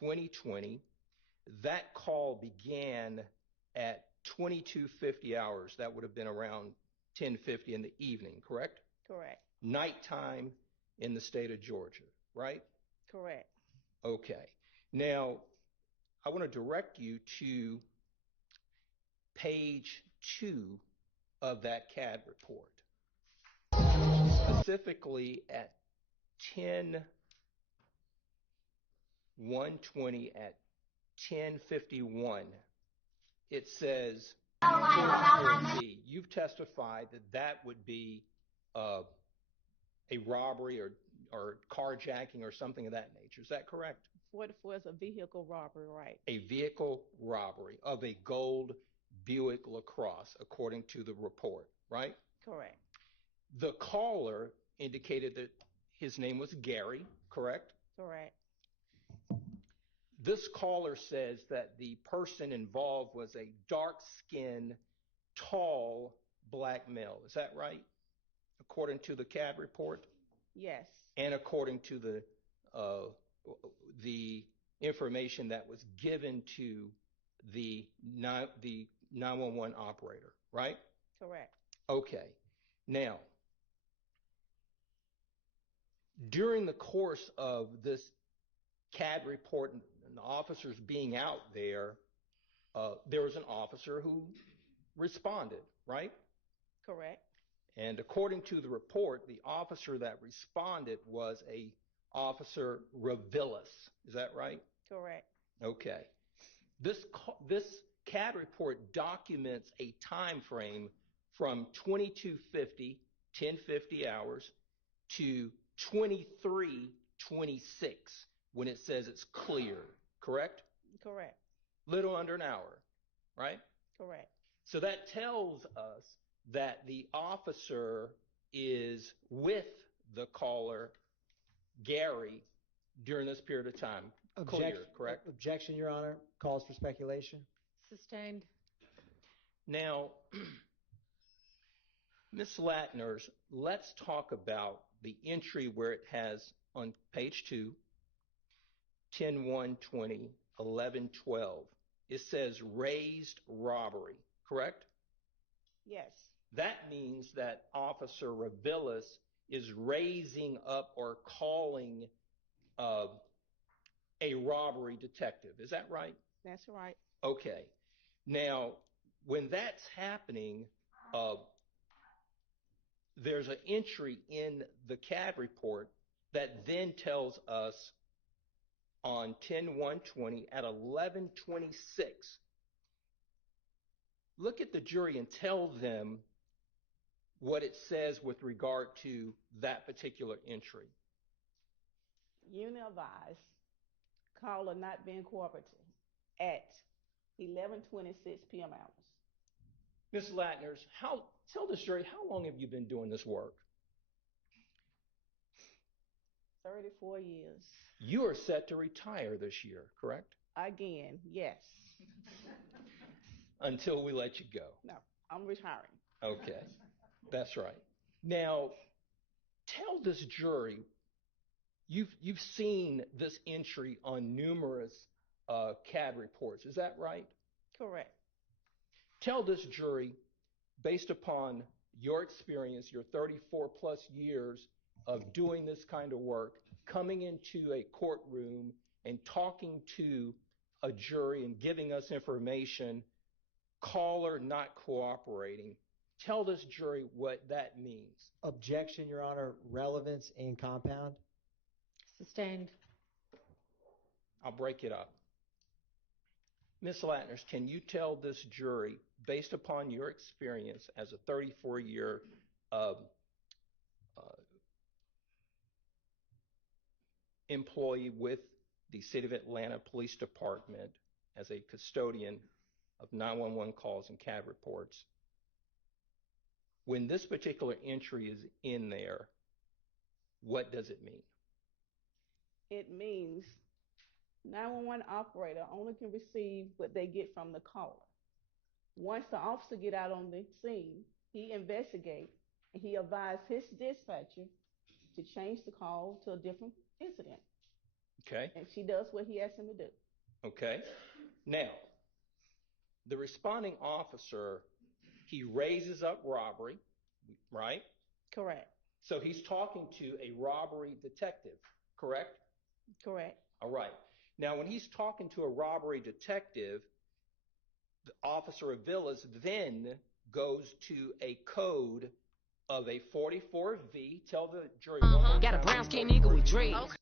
2020. That call began at 22:50 hours. That would have been around 10:50 in the evening, correct? Correct. Nighttime in the state of Georgia, right? Correct. Okay. Now, I want to direct you to page 2 of that CAD report. Specifically at 10:120 at 10:51, it says, you've testified that would be a robbery or carjacking or something of that nature. Is that correct? 44 is a vehicle robbery, right? A vehicle robbery of a gold Buick LaCrosse, according to the report, right? Correct. The caller indicated that his name was Gary, correct? Correct. This caller says that the person involved was a dark-skinned, tall black male. Is that right? According to the CAD report? Yes. And according to the information that was given to the 911 operator, right? Correct. Okay. Now, during the course of this CAD report and the officers being out there, there was an officer who responded, right? Correct. And according to the report, the officer that responded was a Officer Ravillis. Is that right? Correct. Okay. This CAD report documents a time frame from 2250, 1050 hours, to 2326 when it says it's clear, correct? Correct. Little under an hour, right? Correct. So that tells us that the officer is with the caller, Gary, during this period of time. Clear, correct? Objection, Your Honor. Calls for speculation. Sustained. Now, Ms. Latners, let's talk about the entry where it has on page 2, 10/1/20, 11/12. It says raised robbery, correct? Yes. That means that Officer Ravillas is raising up or calling a robbery detective. Is that right? That's right. Okay. Now, when that's happening, there's an entry in the CAD report that then tells us on 10/1/20 at 11/26, look at the jury and tell them what it says with regard to that particular entry. Unit advised, caller not being cooperative at 11:26 p.m. hours. Ms. Latners, tell this jury, how long have you been doing this work? 34 years. You are set to retire this year, correct? Again, yes. Until we let you go. No, I'm retiring. Okay, that's right. Now, tell this jury, you've seen this entry on numerous CAD reports, is that right? Correct. Tell this jury, based upon your experience, your 34 plus years of doing this kind of work, coming into a courtroom and talking to a jury and giving us information, caller not cooperating. Tell this jury what that means. Objection, Your Honor. Relevance and compound. Sustained. I'll break it up. Ms. Latners, can you tell this jury, based upon your experience as a 34-year employee with the City of Atlanta Police Department as a custodian of 911 calls and CAD reports, when this particular entry is in there, what does it mean? It means 911 operator only can receive what they get from the caller. Once the officer get out on the scene, he investigates and he advised his dispatcher to change the call to a different incident. Okay. And she does what he asked him to do. Okay. Now, the responding officer, he raises up robbery, right? Correct. So he's talking to a robbery detective, correct? Correct. All right. Now, when he's talking to a robbery detective, the Officer Avilas then goes to a code of a 44V. Tell the jury one more time. Got a brown skin nigga with dreads.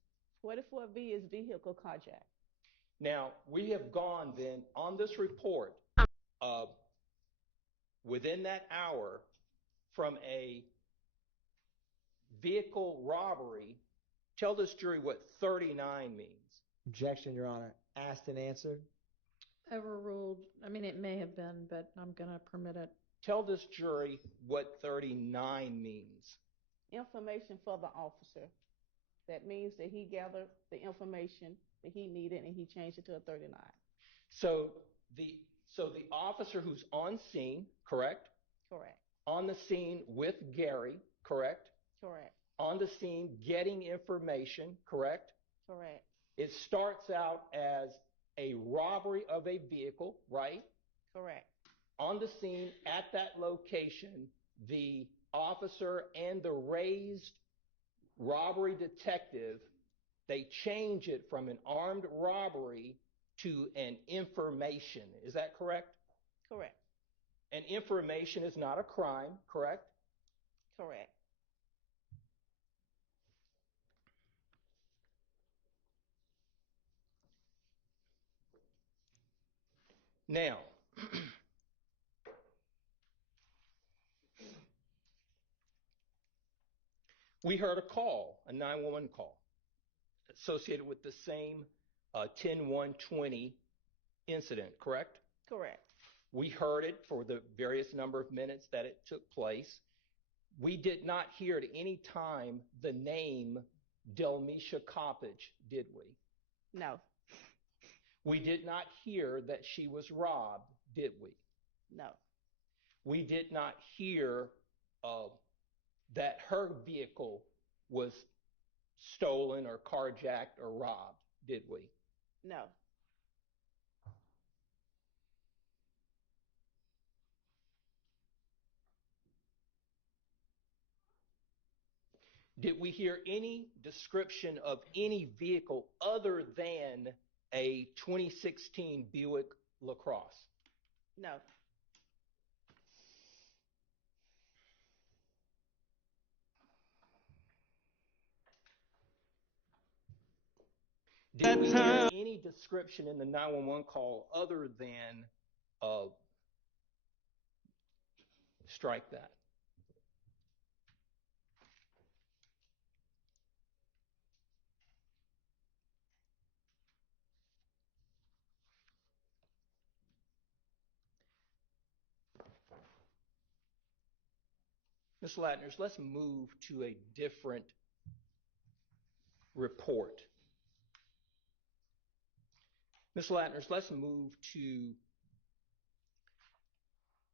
44V is vehicle carjack. Now, we have gone then on this report within that hour from a vehicle robbery. Tell this jury what 39 means. Objection, Your Honor. Asked and answered. Overruled. I mean, it may have been, but I'm going to permit it. Tell this jury what 39 means. Information for the officer. That means that he gathered the information that he needed and he changed it to a 39. So the officer who's on scene, correct? Correct. On the scene with Gary, correct? Correct. On the scene getting information, correct? Correct. It starts out as a robbery of a vehicle, right? Correct. On the scene at that location, the officer and the raised robbery detective, they change it from an armed robbery to an information. Is that correct? Correct. And information is not a crime, correct? Correct. Now, we heard a call, a 911 call, associated with the same 10/1/20 incident, correct? Correct. We heard it for the various number of minutes that it took place. We did not hear at any time the name Delmisha Coppage, did we? No. We did not hear that she was robbed, did we? No. We did not hear that her vehicle was stolen or carjacked or robbed, did we? No. Did we hear any description of any vehicle other than a 2016 Buick LaCrosse? No. Did we hear any description in the 911 call other than strike that? Ms. Latners, let's move to a different report. Ms. Latners, let's move to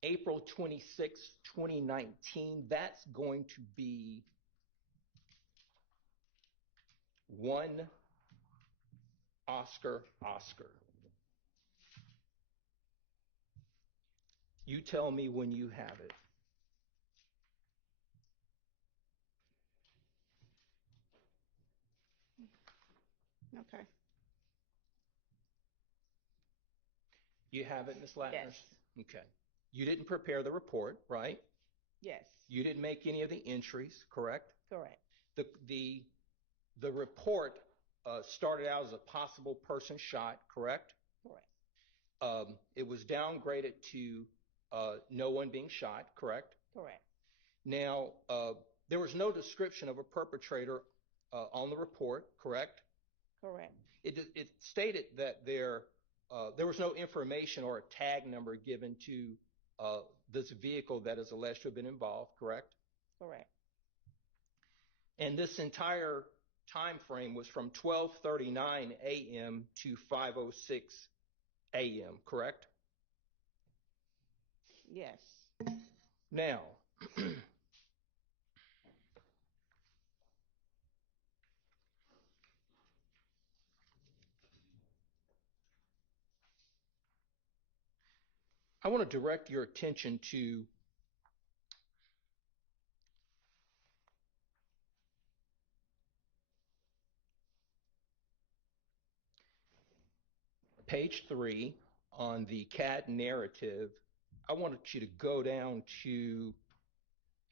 April 26, 2019. That's going to be one Oscar. You tell me when you have it. Okay. You have it, Ms. Latners? Yes. Okay. You didn't prepare the report, right? Yes. You didn't make any of the entries, correct? Correct. The report started out as a possible person shot, correct? Correct. It was downgraded to no one being shot, correct? Correct. Now, there was no description of a perpetrator on the report, correct? Correct. It stated that there was no information or a tag number given to this vehicle that is alleged to have been involved, correct? Correct. And this entire time frame was from 12:39 a.m. to 5:06 a.m., correct? Yes. Now, I want to direct your attention to page 3 on the CAD narrative. I wanted you to go down to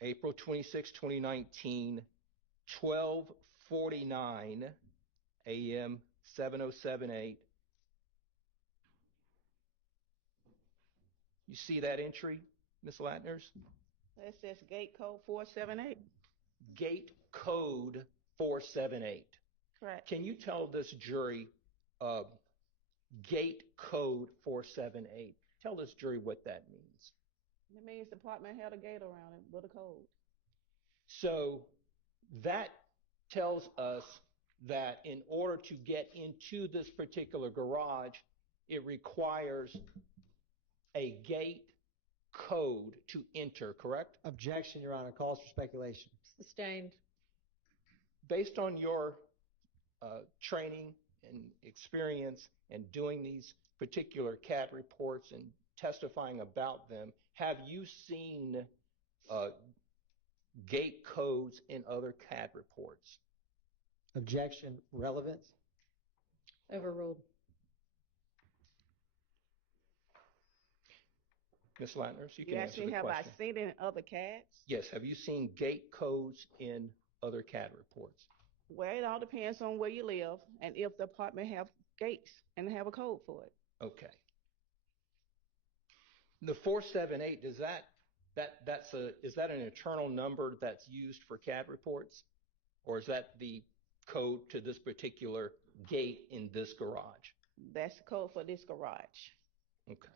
April 26, 2019, 12:49 a.m., 7:07:08. You see that entry, Ms. Latners? It says gate code 478. Gate code 478. Correct. Can you tell this jury gate code 478? Tell this jury what that means. It means the apartment had a gate around it with a code. So that tells us that in order to get into this particular garage, it requires a gate code to enter, correct? Objection, Your Honor. Calls for speculation. Sustained. Based on your training and experience and doing these particular CAD reports and testifying about them, have you seen gate codes in other CAD reports? Objection, relevance. Overruled. Ms. Latners, you can You answer asked me, the have question. I seen it in other CADs? Yes, have you seen gate codes in other CAD reports? Well, it all depends on where you live and if the apartment have gates and have a code for it. Okay. The 478, is that an internal number that's used for CAD reports? Or is that the code to this particular gate in this garage? That's the code for this garage. Okay.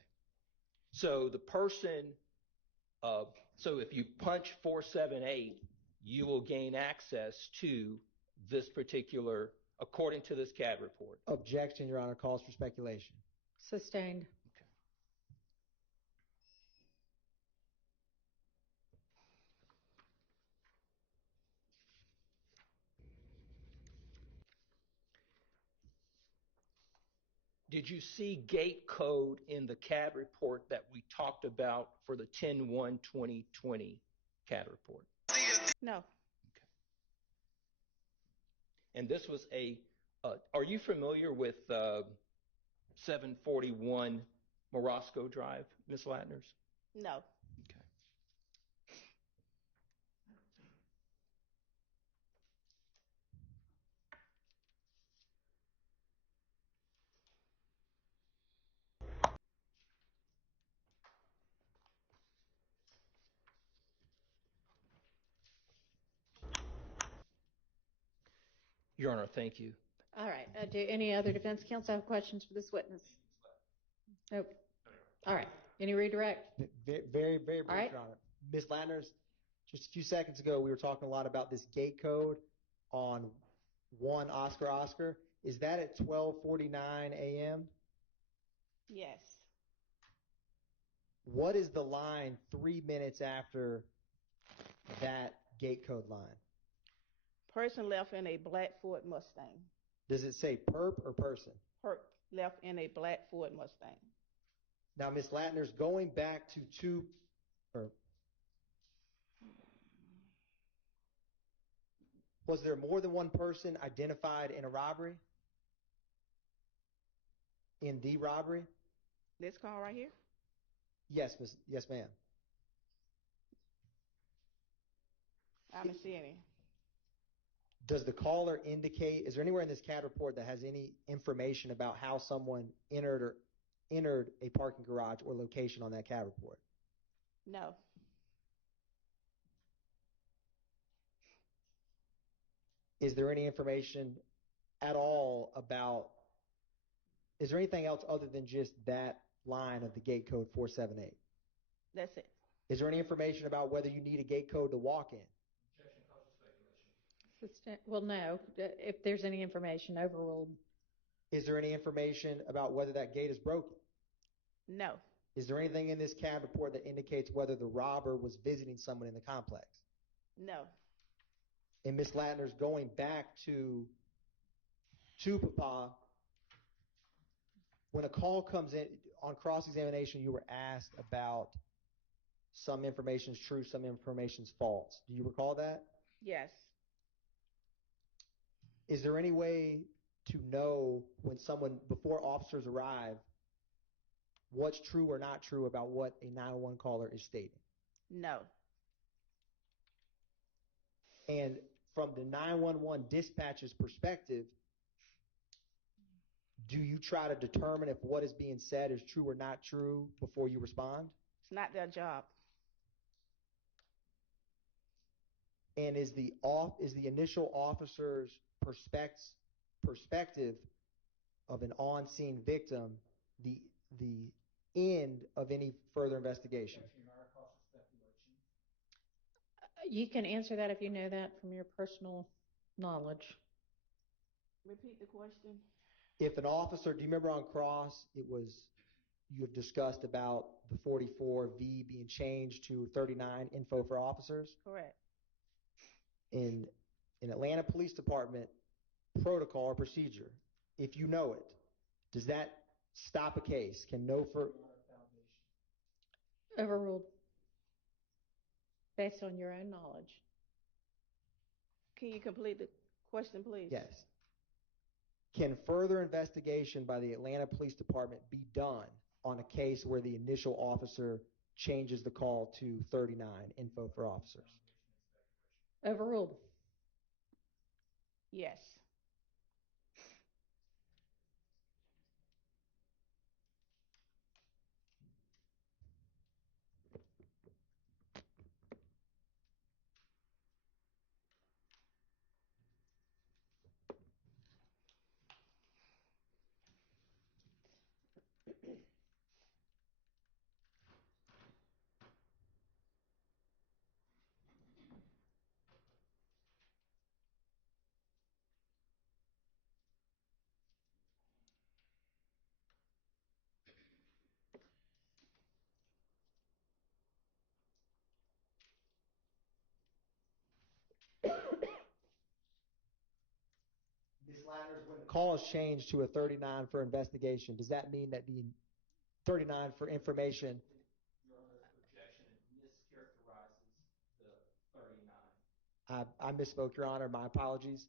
So the person, so if you punch 478, you will gain access to this particular, according to this CAD report. Objection, Your Honor, calls for speculation. Sustained. Okay. Did you see gate code in the CAD report that we talked about for the 10/1/2020 CAD report? No. Okay. And this was are you familiar with 741 Morosco Drive, Ms. Latners? No. Okay. Your Honor, thank you. All right. Do any other defense counsel have questions for this witness? Nope. All right. Any redirect? Very brief, All right. Your Honor. Ms. Latners, just a few seconds ago, we were talking a lot about this gate code on 1 Oscar. Is that at 12:49 a.m.? Yes. What is the line 3 minutes after that gate code line? Person left in a black Ford Mustang. Does it say perp or person? Perp left in a black Ford Mustang. Now, Ms. Latners, going back to was there more than one person identified in a robbery? In the robbery? This call right here? Yes, ma'am. I don't see any. Does the caller indicate, is there anywhere in this CAD report that has any information about how someone entered a parking garage or location on that CAD report? No. Is there any information at all about, is there anything else other than just that line of the gate code 478? That's it. Is there any information about whether you need a gate code to walk in? Well, no. If there's any information, overruled. Is there any information about whether that gate is broken? No. Is there anything in this CAD report that indicates whether the robber was visiting someone in the complex? No. And Ms. Latner's going back to Papa, when a call comes in on cross-examination, you were asked about some information is true, some information is false. Do you recall that? Yes. Is there any way to know when someone, before officers arrive, what's true or not true about what a 911 caller is stating? No. And from the 911 dispatcher's perspective, do you try to determine if what is being said is true or not true before you respond? It's not their job. And is the initial officer's perspective of an on-scene victim the end of any further investigation? You can answer that if you know that from your personal knowledge. Repeat the question. If an officer, do you remember on cross, you have discussed about the 44V being changed to 39 info for officers? Correct. In Atlanta Police Department protocol or procedure, if you know it, does that stop a case? Can no further... Overruled. Based on your own knowledge. Can you complete the question, please? Yes. Can further investigation by the Atlanta Police Department be done on a case where the initial officer changes the call to 39 info for officers? Overruled. Yes. When the call is changed to a 39 for investigation, does that mean that the 39 for information? Your Honor's objection mischaracterizes the 39. I misspoke, Your Honor. My apologies.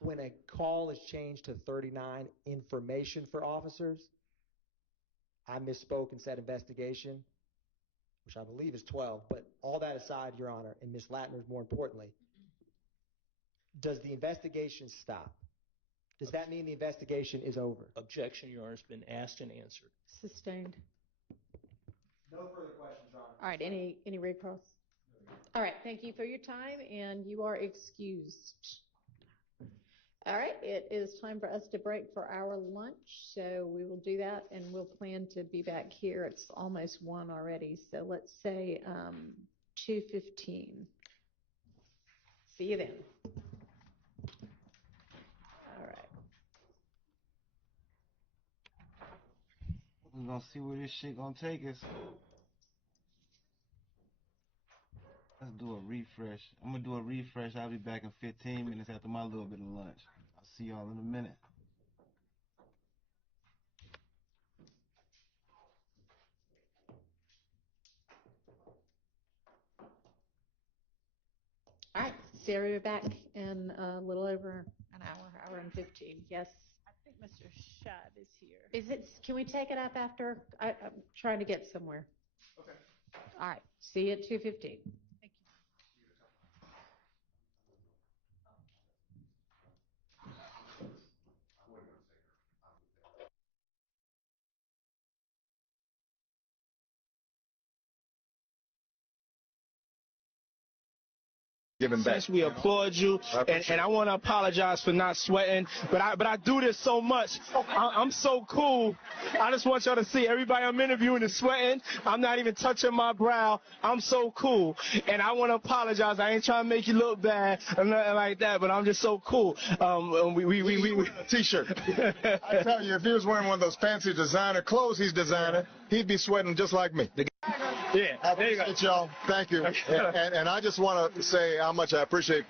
When a call is changed to 39 information for officers, I misspoke and said investigation, which I believe is 12. But all that aside, Your Honor, and Ms. Latner, more importantly, does the investigation stop? Does that mean the investigation is over? Objection, Your Honor, has been asked and answered. Sustained. No further questions, Your Honor. All right, any recalls? All right, thank you for your time, and you are excused. All right, it is time for us to break for our lunch, so we will do that, and we'll plan to be back here. It's almost 1 already, so let's say 2:15. See you then. All right. We're gonna see where this shit gonna take us. Let's do a refresh. I'm gonna do a refresh. I'll be back in 15 minutes after my little bit of lunch. I'll see y'all in a minute. All right, Sarah, we're back in a little over an hour and 15. Yes. I think Mr. Shad is here. Is it? Can we take it up after? I'm trying to get somewhere. Okay. All right. See you at 2:15. Thank you. Giving back. We applaud you, and I want to apologize for not sweating, but I do this so much. I'm so cool. I just want y'all to see everybody I'm interviewing is sweating. I'm not even touching my brow. I'm so cool, and I want to apologize. I ain't trying to make you look bad or nothing like that, but I'm just so cool. We a t-shirt. I tell you, if he was wearing one of those fancy designer clothes he's designing, he'd be sweating just like me. Yeah, I appreciate y'all. Thank you. And I just want to say how much I appreciate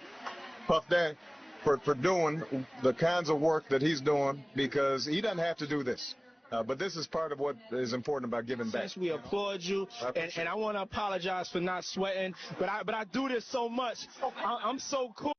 Puff Daddy for doing the kinds of work that he's doing, because he doesn't have to do this. But this is part of what is important about giving back. We applaud you, and I want to apologize for not sweating, but I do this so much. I'm so cool.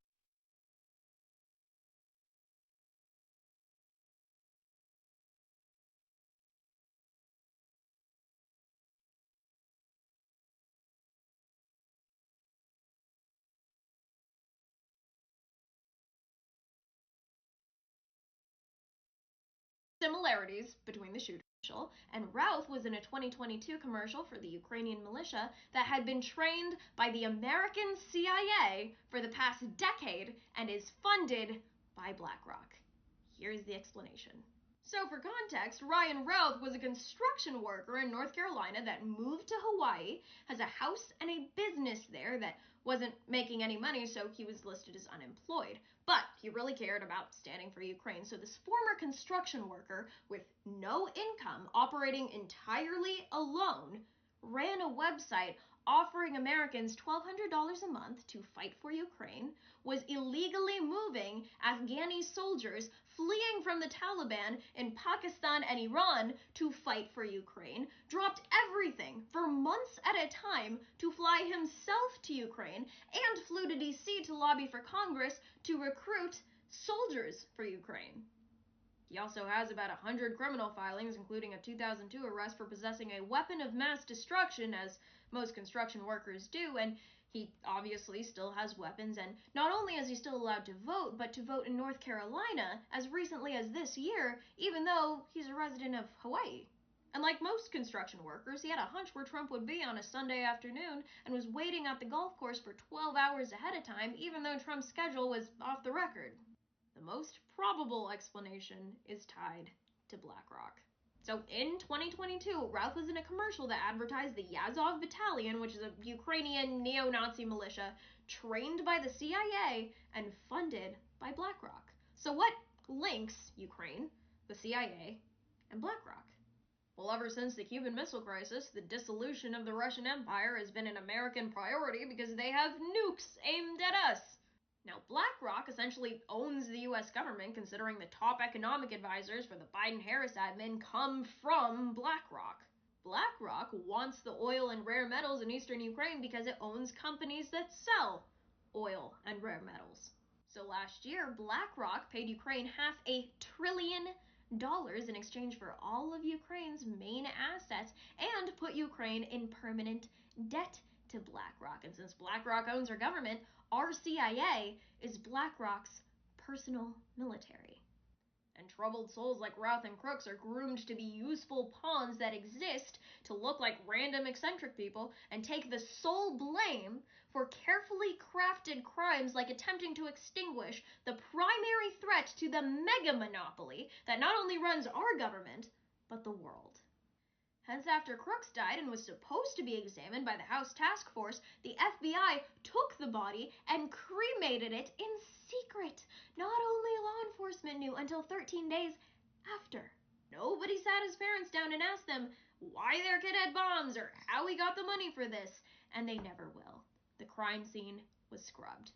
Similarities between the shooter and Routh was in a 2022 commercial for the Ukrainian militia that had been trained by the American CIA for the past decade and is funded by BlackRock. Here's the explanation. So for context, Ryan Routh was a construction worker in North Carolina that moved to Hawaii, has a house and a business there that wasn't making any money, so he was listed as unemployed. But he really cared about standing for Ukraine, so this former construction worker with no income, operating entirely alone, ran a website offering Americans $1,200 a month to fight for Ukraine, was illegally moving Afghani soldiers fleeing from the Taliban in Pakistan and Iran to fight for Ukraine, dropped everything for months at a time to fly himself to Ukraine, and flew to DC to lobby for Congress to recruit soldiers for Ukraine. He also has about 100 criminal filings, including a 2002 arrest for possessing a weapon of mass destruction, as most construction workers do, and he obviously still has weapons, and not only is he still allowed to vote, but to vote in North Carolina as recently as this year, even though he's a resident of Hawaii. And like most construction workers, he had a hunch where Trump would be on a Sunday afternoon and was waiting at the golf course for 12 hours ahead of time, even though Trump's schedule was off the record. The most probable explanation is tied to BlackRock. So in 2022, Routh was in a commercial that advertised the Yazov Battalion, which is a Ukrainian neo-Nazi militia trained by the CIA and funded by BlackRock. So what links Ukraine, the CIA, and BlackRock? Well, ever since the Cuban Missile Crisis, the dissolution of the Russian Empire has been an American priority because they have nukes aimed at us. Now, BlackRock essentially owns the US government, considering the top economic advisors for the Biden-Harris admin come from BlackRock. BlackRock wants the oil and rare metals in eastern Ukraine because it owns companies that sell oil and rare metals. So last year, BlackRock paid Ukraine $500 billion in exchange for all of Ukraine's main assets and put Ukraine in permanent debt to BlackRock. And since BlackRock owns our government, our CIA is BlackRock's personal military. And troubled souls like Routh and Crooks are groomed to be useful pawns that exist to look like random eccentric people and take the sole blame for carefully crafted crimes like attempting to extinguish the primary threat to the mega monopoly that not only runs our government, but the world. Hence, after Crooks died and was supposed to be examined by the House Task Force, the FBI took the body and cremated it in secret. Not only law enforcement knew until 13 days after. Nobody sat his parents down and asked them why their kid had bombs or how he got the money for this, and they never will. The crime scene was scrubbed.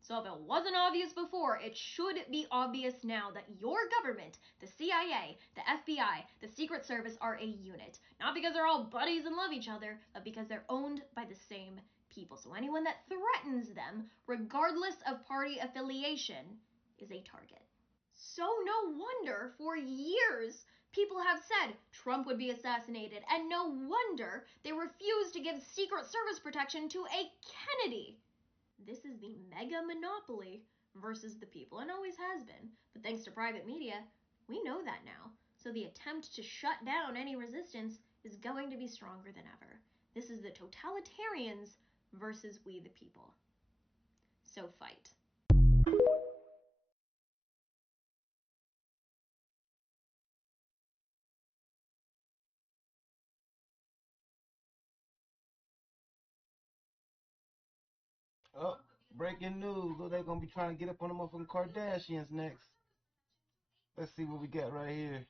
So if it wasn't obvious before, it should be obvious now that your government, the CIA, the FBI, the Secret Service are a unit. Not because they're all buddies and love each other, but because they're owned by the same people. So anyone that threatens them, regardless of party affiliation, is a target. So no wonder for years people have said Trump would be assassinated, and no wonder they refused to give Secret Service protection to a Kennedy. This is the mega monopoly versus the people, and always has been. But thanks to private media, we know that now. So the attempt to shut down any resistance is going to be stronger than ever. This is the totalitarians versus we the people. So fight. Oh, breaking news. Look, they're going to be trying to get up on the motherfucking Kardashians next. Let's see what we got right here.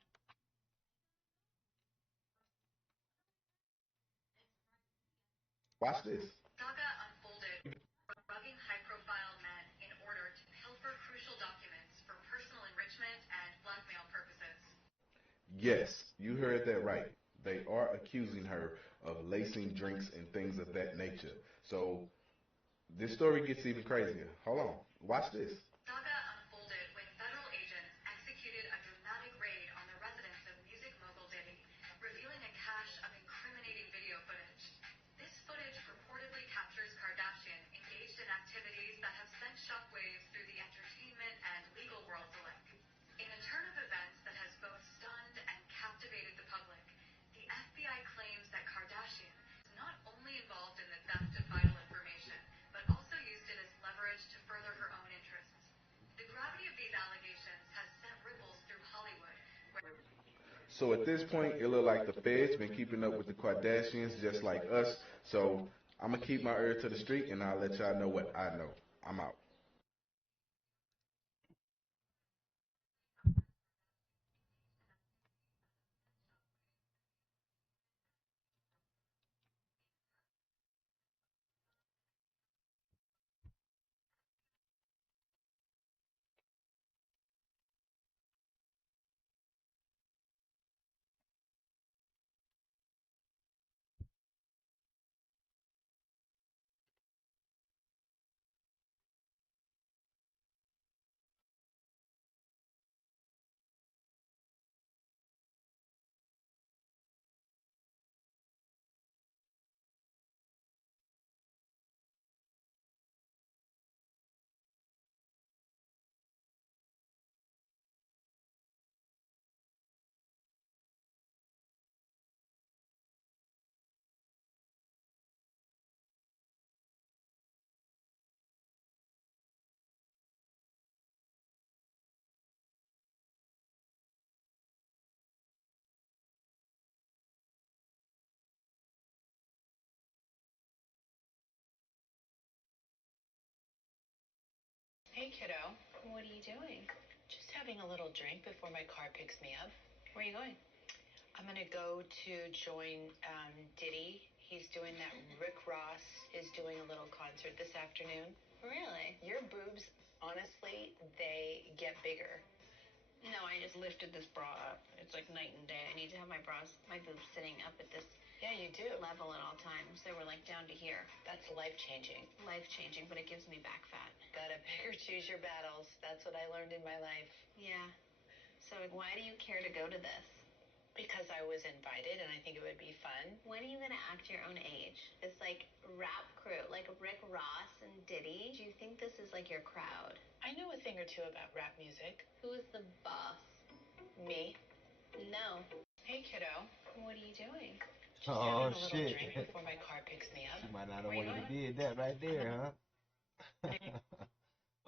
Watch this. Saga unfolded, drugging high-profile men in order to pilfer crucial documents for personal enrichment and blackmail purposes. Yes, you heard that right. They are accusing her of lacing drinks and things of that nature. So this story gets even crazier. Hold on. Watch this. Saga unfolded when federal agents executed a dramatic raid on the residence of music mogul Diddy, revealing a cache of incriminating video footage. This footage purportedly captures Kardashian engaged in activities that have sent shockwaves through the entertainment and legal worlds alike. In a turn of events that has both stunned and captivated the public, the FBI claims that Kardashian is not only involved in the theft of vital information, but also used it as leverage to further her own interests. The gravity of these allegations has sent ripples through Hollywood. So at this point, it look like the Fed's been keeping up with the Kardashians just like us. So I'm going to keep my ear to the street and I'll let y'all know what I know. I'm out. Hey, kiddo. What are you doing? Just having a little drink before my car picks me up. Where are you going? I'm going to go to join Diddy. He's doing that. Rick Ross is doing a little concert this afternoon. Really? Your boobs, honestly, they get bigger. No, I just lifted this bra up. It's like night and day. I need to have my boobs sitting up at this level at all times. They were like down to here. That's life-changing. Life-changing, but it gives me back fat. Gotta pick or choose your battles. That's what I learned in my life. Yeah. So why do you care to go to this? Because I was invited and I think it would be fun. When are you gonna act your own age? It's like rap crew, like Rick Ross and Diddy. Do you think this is like your crowd? I know a thing or two about rap music. Who's the boss? Me? No. Hey, kiddo. What are you doing? Just Oh having a little shit. drink before my car picks me up. She might not have Where you wanted to going? did that right there, huh?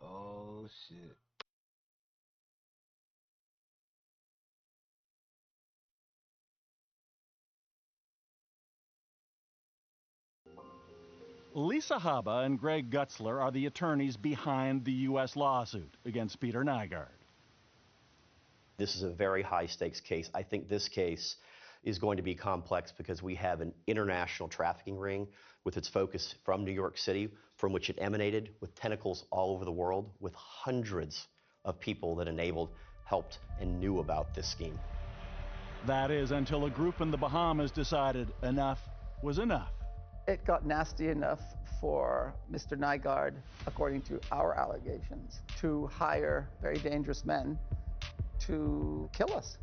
Oh shit. Lisa Haba and Greg Gutzler are the attorneys behind the U.S. lawsuit against Peter Nygaard. This is a very high-stakes case. I think this case is going to be complex because we have an international trafficking ring with its focus from New York City, from which it emanated, with tentacles all over the world, with hundreds of people that enabled, helped, and knew about this scheme. That is until a group in the Bahamas decided enough was enough. It got nasty enough for Mr. Nygaard, according to our allegations, to hire very dangerous men to kill us.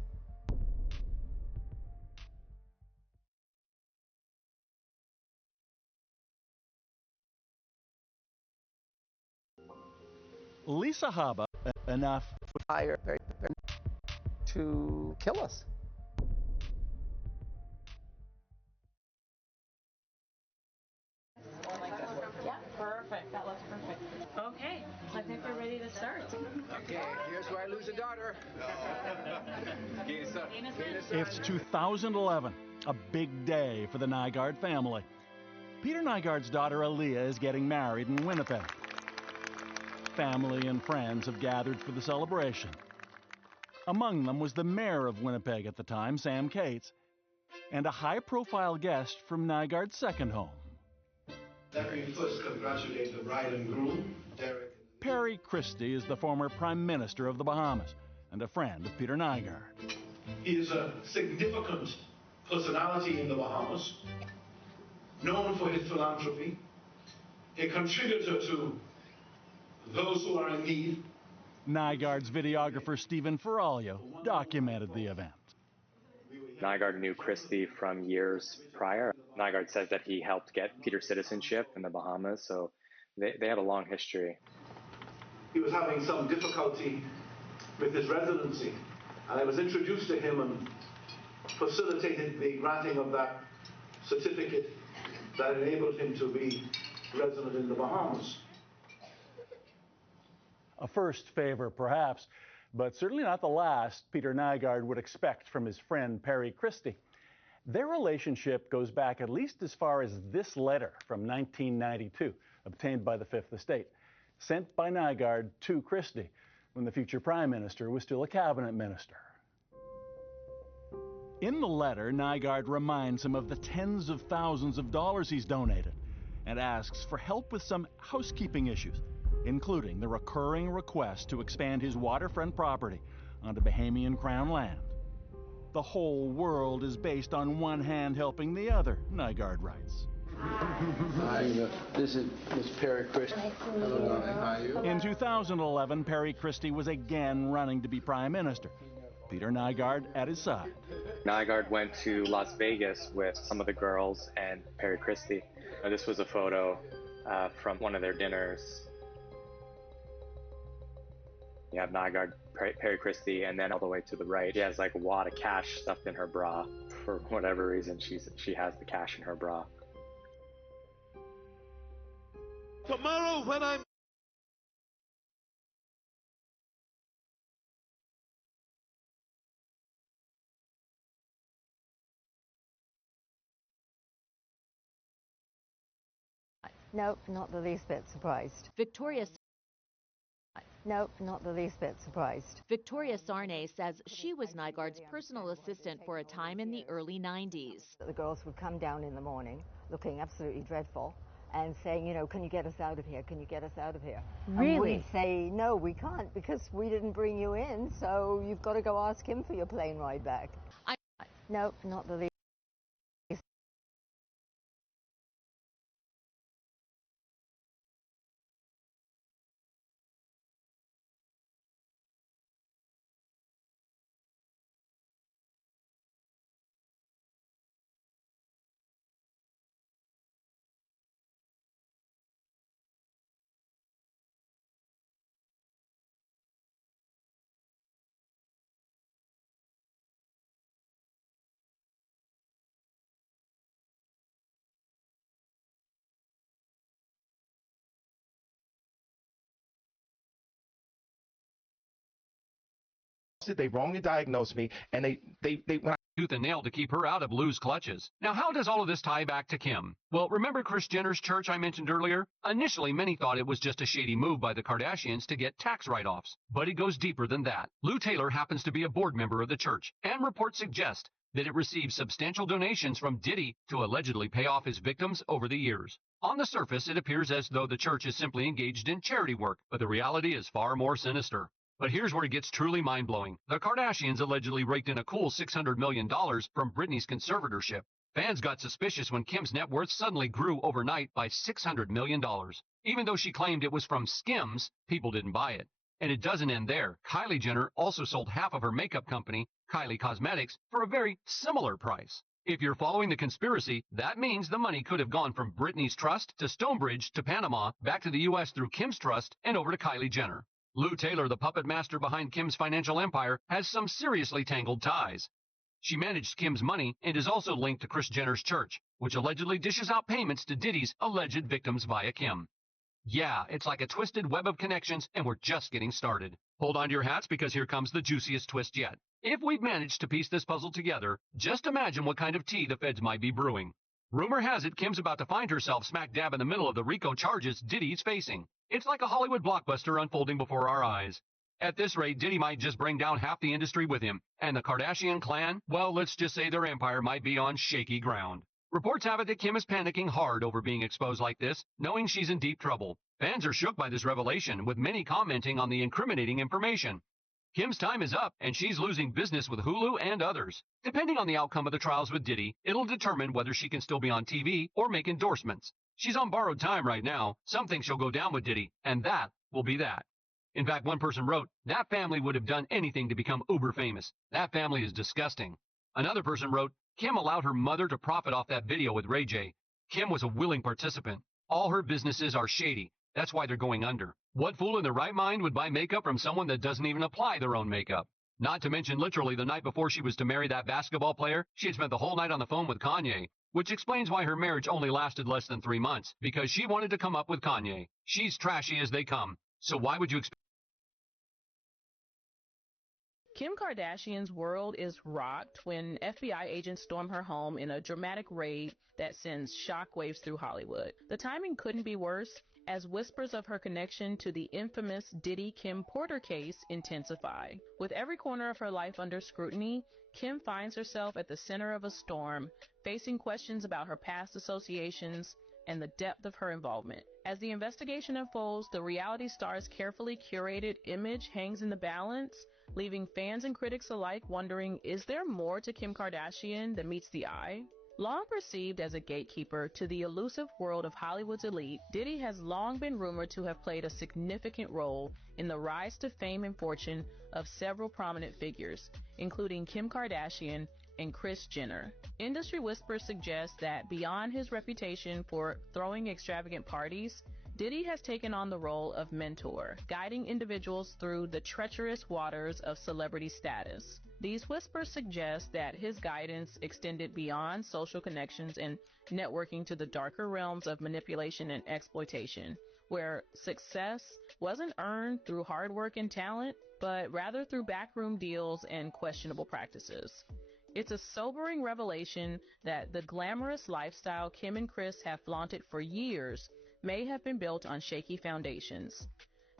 Lisa Haba, enough hire very to kill us. Yeah, perfect. That looks perfect. Okay, I think we're ready to start. Okay, here's where I lose a daughter. It's 2011, a big day for the Nygaard family. Peter Nygaard's daughter Aaliyah is getting married in Winnipeg. Family and friends have gathered for the celebration. Among them was the mayor of Winnipeg at the time, Sam Cates, and a high-profile guest from Nygaard's second home. Let me first congratulate the bride and groom, Derek. Perry Christie is the former Prime Minister of the Bahamas and a friend of Peter Nygaard. He is a significant personality in the Bahamas, known for his philanthropy, a contributor to those who are in need. Nygaard's videographer Stephen Ferraglio documented the event. Nygaard knew Christie from years prior. Nygaard says that he helped get Peter's citizenship in the Bahamas, so they have a long history. He was having some difficulty with his residency, and I was introduced to him and facilitated the granting of that certificate that enabled him to be resident in the Bahamas. A first favor, perhaps, but certainly not the last Peter Nygaard would expect from his friend Perry Christie. Their relationship goes back at least as far as this letter from 1992, obtained by the Fifth Estate, sent by Nygaard to Christie when the future Prime Minister was still a cabinet minister. In the letter, Nygaard reminds him of the tens of thousands of dollars he's donated and asks for help with some housekeeping issues, including the recurring request to expand his waterfront property onto Bahamian Crown land. The whole world is based on one hand helping the other, Nygaard writes. Hi, this is Perry Christie. Hello, how are you? In 2011, Perry Christie was again running to be Prime Minister. Peter Nygaard at his side. Nygaard went to Las Vegas with some of the girls and Perry Christie. This was a photo from one of their dinners. You have Nygaard, Perry Christie, and then all the way to the right, she has like a wad of cash stuffed in her bra. For whatever reason, she has the cash in her bra. Tomorrow when I'm Nope, not the least bit surprised. Nope, not the least bit surprised. Victoria Sarnay says she was Nygaard's personal assistant for a time in the early 90s. The girls would come down in the morning looking absolutely dreadful, and saying, you know, can you get us out of here? Can you get us out of here? Really? And we'd say, no, we can't because we didn't bring you in, so you've got to go ask him for your plane ride back. No, not the least. They wrongly diagnosed me, and they when tooth and nail to keep her out of Lou's clutches. Now, how does all of this tie back to Kim? Well, remember Kris Jenner's church I mentioned earlier? Initially, many thought it was just a shady move by the Kardashians to get tax write-offs. But it goes deeper than that. Lou Taylor happens to be a board member of the church, and reports suggest that it receives substantial donations from Diddy to allegedly pay off his victims over the years. On the surface, it appears as though the church is simply engaged in charity work, but the reality is far more sinister. But here's where it gets truly mind-blowing. The Kardashians allegedly raked in a cool $600 million from Britney's conservatorship. Fans got suspicious when Kim's net worth suddenly grew overnight by $600 million. Even though she claimed it was from Skims, people didn't buy it. And it doesn't end there. Kylie Jenner also sold half of her makeup company, Kylie Cosmetics, for a very similar price. If you're following the conspiracy, that means the money could have gone from Britney's trust to Stonebridge to Panama, back to the U.S. through Kim's trust, and over to Kylie Jenner. Lou Taylor, the puppet master behind Kim's financial empire, has some seriously tangled ties. She managed Kim's money and is also linked to Kris Jenner's church, which allegedly dishes out payments to Diddy's alleged victims via Kim. Yeah, it's like a twisted web of connections, and we're just getting started. Hold on to your hats because here comes the juiciest twist yet. If we've managed to piece this puzzle together, just imagine what kind of tea the feds might be brewing. Rumor has it Kim's about to find herself smack dab in the middle of the RICO charges Diddy's facing. It's like a Hollywood blockbuster unfolding before our eyes. At this rate, Diddy might just bring down half the industry with him, and the Kardashian clan, well, let's just say their empire might be on shaky ground. Reports have it that Kim is panicking hard over being exposed like this, knowing she's in deep trouble. Fans are shook by this revelation, with many commenting on the incriminating information. Kim's time is up, and she's losing business with Hulu and others. Depending on the outcome of the trials with Diddy, it'll determine whether she can still be on TV or make endorsements. She's on borrowed time right now. Some think she'll go down with Diddy, and that will be that. In fact, one person wrote, that family would have done anything to become uber famous. That family is disgusting. Another person wrote, Kim allowed her mother to profit off that video with Ray J. Kim was a willing participant. All her businesses are shady. That's why they're going under. What fool in their right mind would buy makeup from someone that doesn't even apply their own makeup? Not to mention, literally, the night before she was to marry that basketball player, she had spent the whole night on the phone with Kanye, which explains why her marriage only lasted less than 3 months, because she wanted to come up with Kanye. She's trashy as they come. So why would you expect? Kim Kardashian's world is rocked when FBI agents storm her home in a dramatic raid that sends shockwaves through Hollywood. The timing couldn't be worse, as whispers of her connection to the infamous Diddy-Kim Porter case intensify. With every corner of her life under scrutiny, Kim finds herself at the center of a storm, facing questions about her past associations and the depth of her involvement. As the investigation unfolds, the reality star's carefully curated image hangs in the balance, leaving fans and critics alike wondering, is there more to Kim Kardashian than meets the eye? Long perceived as a gatekeeper to the elusive world of Hollywood's elite, Diddy has long been rumored to have played a significant role in the rise to fame and fortune of several prominent figures, including Kim Kardashian and Kris Jenner. Industry whispers suggest that beyond his reputation for throwing extravagant parties, Diddy has taken on the role of mentor, guiding individuals through the treacherous waters of celebrity status. These whispers suggest that his guidance extended beyond social connections and networking to the darker realms of manipulation and exploitation, where success wasn't earned through hard work and talent, but rather through backroom deals and questionable practices. It's a sobering revelation that the glamorous lifestyle Kim and Kris have flaunted for years may have been built on shaky foundations.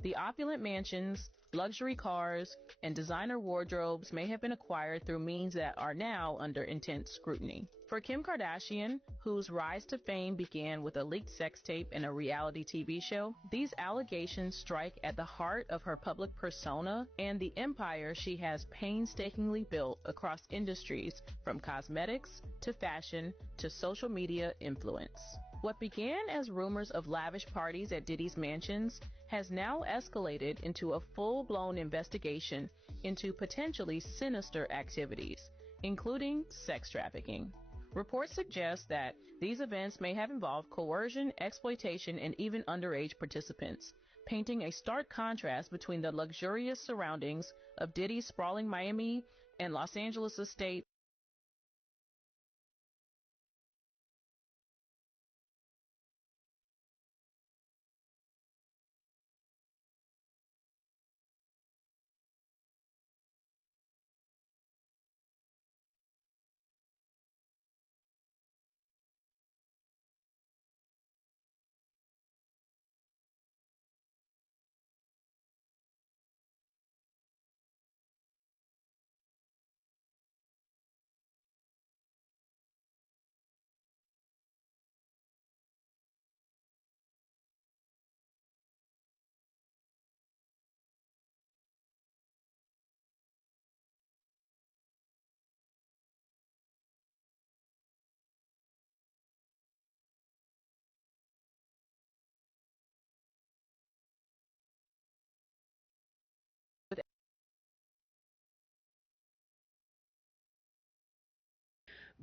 The opulent mansions, luxury cars, and designer wardrobes may have been acquired through means that are now under intense scrutiny. For Kim Kardashian, whose rise to fame began with a leaked sex tape and a reality TV show, these allegations strike at the heart of her public persona and the empire she has painstakingly built across industries from cosmetics to fashion to social media influence. What began as rumors of lavish parties at Diddy's mansions has now escalated into a full-blown investigation into potentially sinister activities, including sex trafficking. Reports suggest that these events may have involved coercion, exploitation, and even underage participants, painting a stark contrast between the luxurious surroundings of Diddy's sprawling Miami and Los Angeles estate.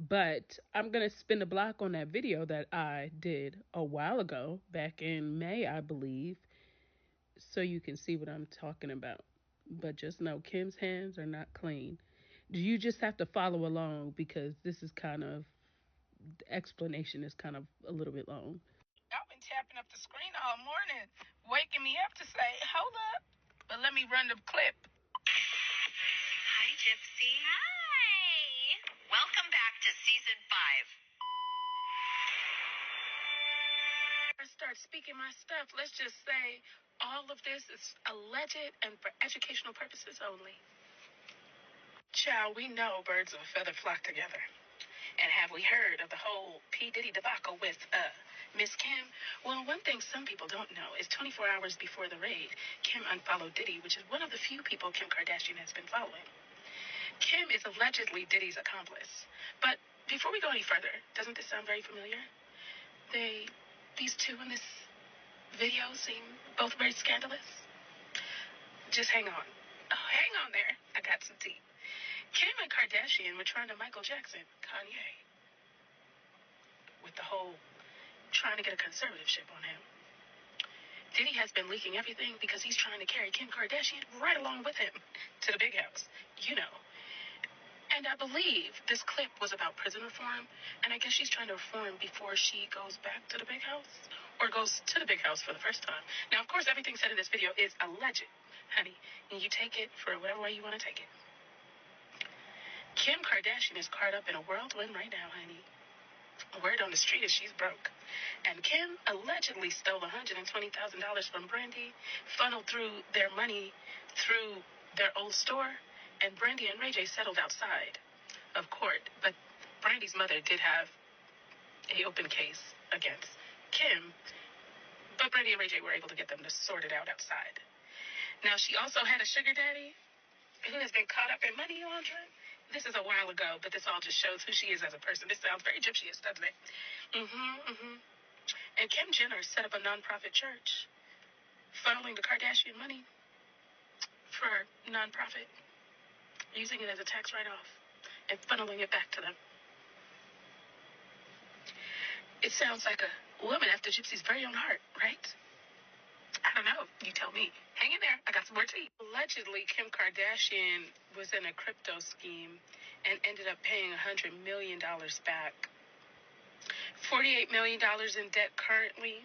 But I'm going to spin the block on that video that I did a while ago, back in May, I believe, so you can see what I'm talking about. But just know Kim's hands are not clean. You just have to follow along because this is kind of, the explanation is kind of a little bit long. I've been tapping up the screen all morning, waking me up to say, hold up, but let me run the clip. Hi, Gypsy. Hi. Welcome back to season 5. I start speaking my stuff. Let's just say all of this is alleged and for educational purposes only. Child, we know birds of a feather flock together. And have we heard of the whole P. Diddy debacle with Miss Kim? Well, one thing some people don't know is 24 hours before the raid, Kim unfollowed Diddy, which is one of the few people Kim Kardashian has been following. Kim is allegedly Diddy's accomplice. But before we go any further, doesn't this sound very familiar? These two in this video seem both very scandalous. Just hang on. Oh, hang on there. I got some tea. Kim and Kardashian were trying to Michael Jackson, Kanye, with the whole trying to get a conservatorship on him. Diddy has been leaking everything because he's trying to carry Kim Kardashian right along with him to the big house, you know. And I believe this clip was about prison reform, and I guess she's trying to reform before she goes back to the big house, or goes to the big house for the first time. Now, of course, everything said in this video is alleged, honey, and you take it for whatever way you want to take it. Kim Kardashian is caught up in a whirlwind right now, honey. Word on the street is she's broke. And Kim allegedly stole $120,000 from Brandy, funneled through their money through their old store, and Brandy and Ray J settled outside of court. But Brandy's mother did have an open case against Kim, but Brandy and Ray J were able to get them to sort it out outside. Now, she also had a sugar daddy who has been caught up in money laundering. This is a while ago, but this all just shows who she is as a person. This sounds very gypsyish, doesn't it? And Kim Jenner set up a nonprofit church, funneling the Kardashian money for nonprofit, using it as a tax write-off, and funneling it back to them. It sounds like a woman after Gypsy's very own heart, right? I don't know. You tell me. Hang in there. I got some more tea. Allegedly, Kim Kardashian was in a crypto scheme and ended up paying $100 million back. $48 million in debt currently,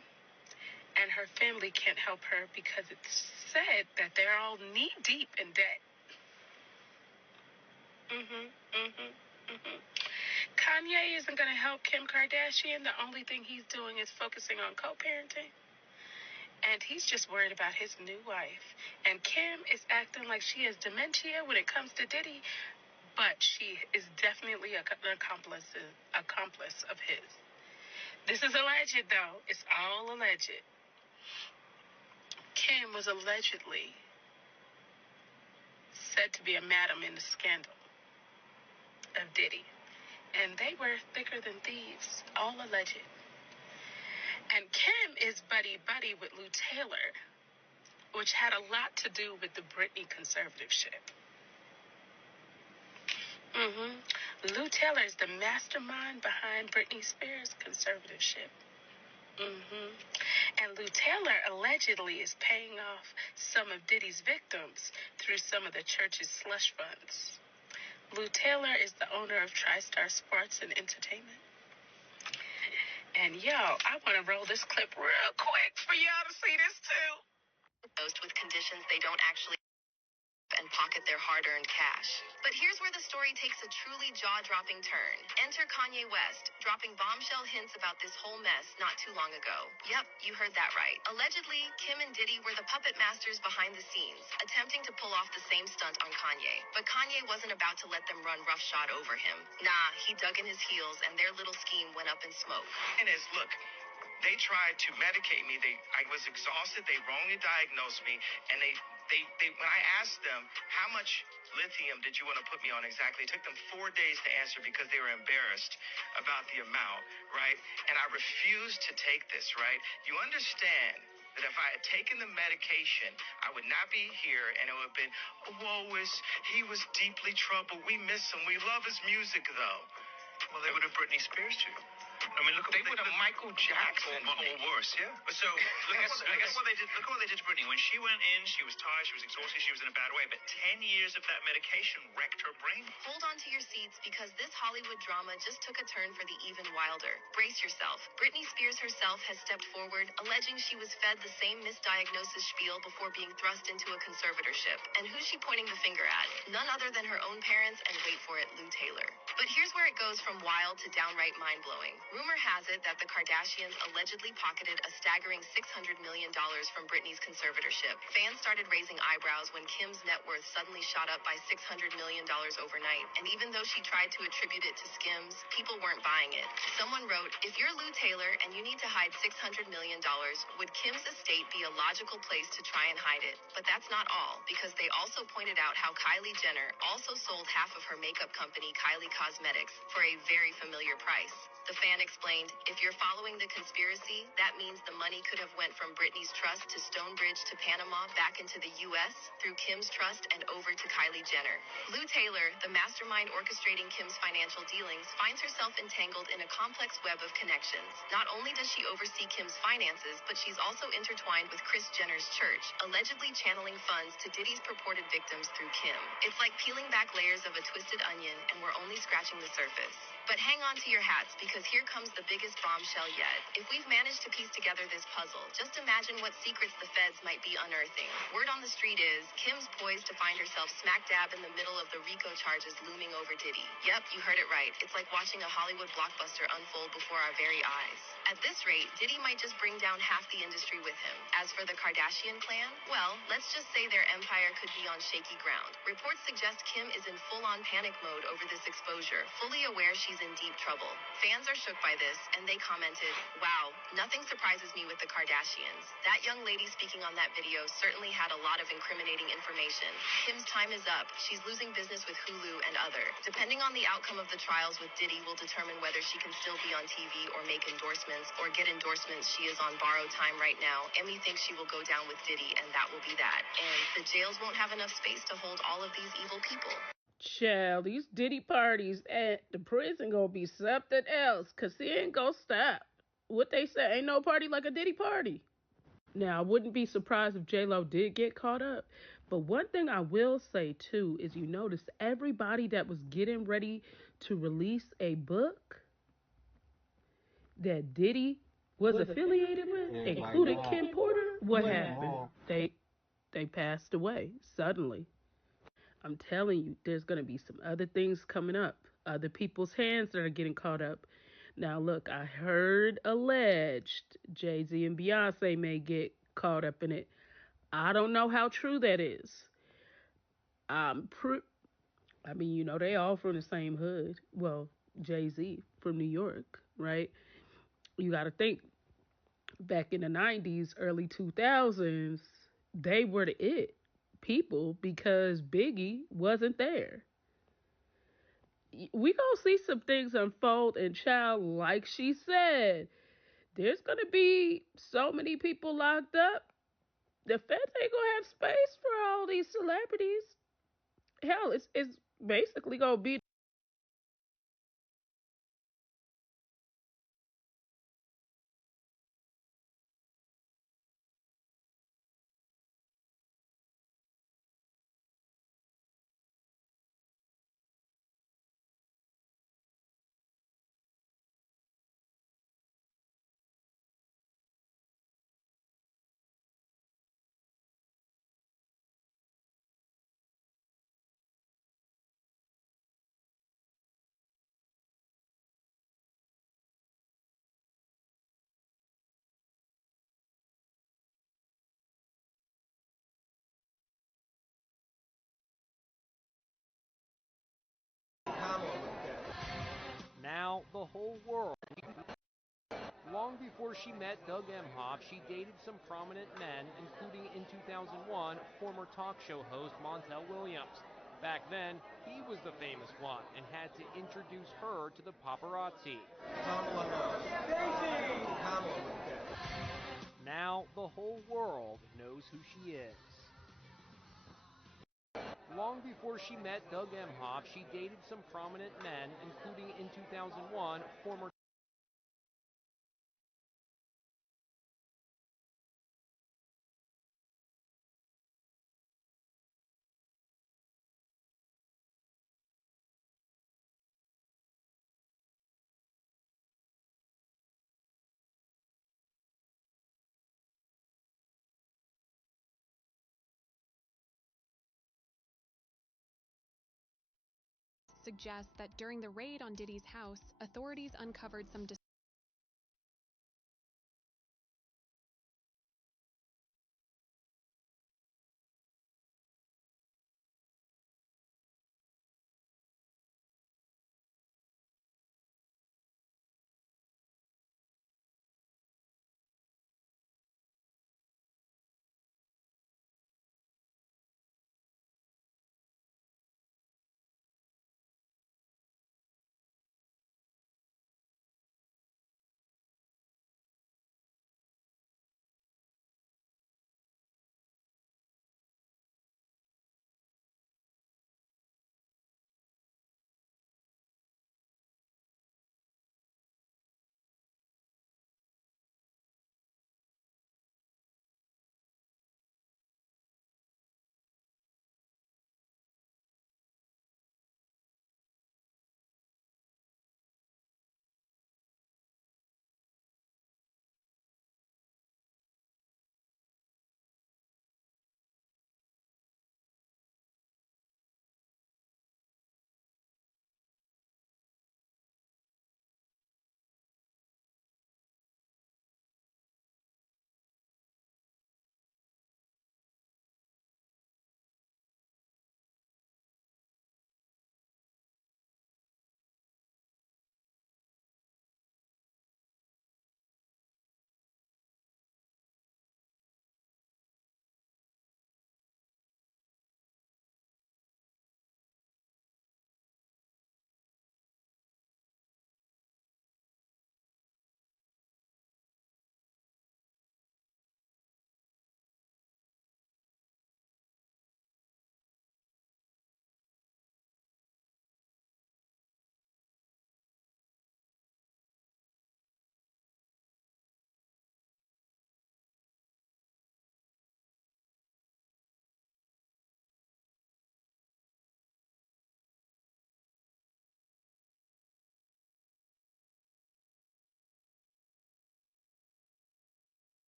and her family can't help her because it's said that they're all knee-deep in debt. Kanye isn't going to help Kim Kardashian. The only thing he's doing is focusing on co-parenting. And he's just worried about his new wife. And Kim is acting like she has dementia when it comes to Diddy. but she is definitely an accomplice of his. This is alleged, though. It's all alleged. Kim was allegedly said to be a madam in the scandal of Diddy. And they were thicker than thieves, all alleged. And Kim is buddy-buddy with Lou Taylor, which had a lot to do with the Britney conservatorship. Lou Taylor is the mastermind behind Britney Spears' conservatorship. And Lou Taylor allegedly is paying off some of Diddy's victims through some of the church's slush funds. Lou Taylor is the owner of TriStar Sports and Entertainment. And yo, I want to roll this clip real quick for y'all to see this too. With conditions they don't actually and pocket their hard-earned cash. But here's where the story takes a truly jaw-dropping turn. Enter Kanye West, dropping bombshell hints about this whole mess not too long ago. Yep, you heard that right. Allegedly, Kim and Diddy were the puppet masters behind the scenes, attempting to pull off the same stunt on Kanye. But Kanye wasn't about to let them run roughshod over him. Nah, he dug in his heels and their little scheme went up in smoke. And look, they tried to medicate me. I was exhausted. They wrongly diagnosed me, and they when I asked them how much lithium did you want to put me on exactly, it took them 4 days to answer because they were embarrassed about the amount, right? And I refused to take this, right? You understand that if I had taken the medication, I would not be here, and it would have been, he was deeply troubled. We miss him. We love his music, though. Well, they would have Britney Spears too. I mean, look, they would have Michael Jackson or worse, yeah. So look what they did. Look what they did to Britney. When she went in, she was tired, she was exhausted, she was in a bad way. But 10 years of that medication wrecked her brain. Hold on to your seats because this Hollywood drama just took a turn for the even wilder. Brace yourself. Britney Spears herself has stepped forward, alleging she was fed the same misdiagnosis spiel before being thrust into a conservatorship. And who's she pointing the finger at? None other than her own parents, and wait for it, Lou Taylor. But here's where it goes from wild to downright mind-blowing. Rumor has it that the Kardashians allegedly pocketed a staggering $600 million from Britney's conservatorship. Fans started raising eyebrows when Kim's net worth suddenly shot up by $600 million overnight. And even though she tried to attribute it to Skims, people weren't buying it. Someone wrote, if you're Lou Taylor and you need to hide $600 million, would Kim's estate be a logical place to try and hide it? But that's not all, because they also pointed out how Kylie Jenner also sold half of her makeup company, Kylie Cosmetics, for a very familiar price. The fan explained, if you're following the conspiracy, that means the money could have went from Britney's trust to Stonebridge to Panama back into the U.S., through Kim's trust and over to Kylie Jenner. Lou Taylor, the mastermind orchestrating Kim's financial dealings, finds herself entangled in a complex web of connections. Not only does she oversee Kim's finances, but she's also intertwined with Kris Jenner's church, allegedly channeling funds to Diddy's purported victims through Kim. It's like peeling back layers of a twisted onion, and we're only scratching the surface. But hang on to your hats, because here comes the biggest bombshell yet. If we've managed to piece together this puzzle, just imagine what secrets the feds might be unearthing. Word on the street is, Kim's poised to find herself smack dab in the middle of the RICO charges looming over Diddy. Yep, you heard it right. It's like watching a Hollywood blockbuster unfold before our very eyes. At this rate, Diddy might just bring down half the industry with him. As for the Kardashian clan, well, let's just say their empire could be on shaky ground. Reports suggest Kim is in full-on panic mode over this exposure, fully aware she's in deep trouble. Fans are shook by this, and they commented, wow, nothing surprises me with the Kardashians. That young lady speaking on that video certainly had a lot of incriminating information. Kim's time is up. She's losing business with Hulu and other. Depending on the outcome of the trials with Diddy will determine whether she can still be on TV or make endorsements, or get endorsements. She is on borrowed time right now. Emmy thinks she will go down with Diddy, and that will be that. And the jails won't have enough space to hold all of these evil people. Child, these Diddy parties at the prison gonna be something else, cause he ain't gonna stop. What they say, ain't no party like a Diddy party. Now, I wouldn't be surprised if J-Lo did get caught up. But one thing I will say, too, is you notice everybody that was getting ready to release a book that Diddy was affiliated with, including Kim Porter, what happened? They passed away suddenly. I'm telling you, there's going to be some other things coming up. Other people's hands that are getting caught up. Now, look, I heard alleged Jay-Z and Beyonce may get caught up in it. I don't know how true that is. I'm I mean, they all from the same hood. Well, Jay-Z from New York, right? You got to think back in the 90s, early 2000s, they were the it people because Biggie wasn't there. We gonna see some things unfold, and child, like she said, there's gonna be so many people locked up. The feds ain't gonna have space for all these celebrities. Hell, it's basically gonna be Now the whole world. Long before she met Doug Emhoff, she dated some prominent men, including in 2001, former talk show host Montel Williams. Back then, he was the famous one and had to introduce her to the paparazzi. Now the whole world knows who she is. Long before she met Doug Emhoff, she dated some prominent men, including in 2001, former suggests that during the raid on Diddy's house, authorities uncovered some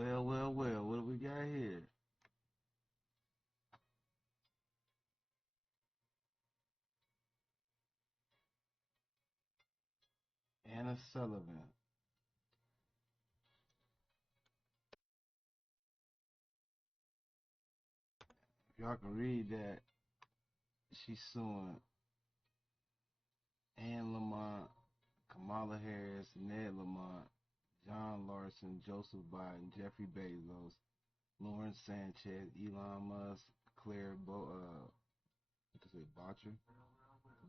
Well, well, well, what do we got here? Anna Sullivan. If y'all can read that, she's suing Ann Lamont, Kamala Harris, Ned Lamont, John Larson, Joseph Biden, Jeffrey Bezos, Lawrence Sanchez, Elon Musk, Claire Botcher,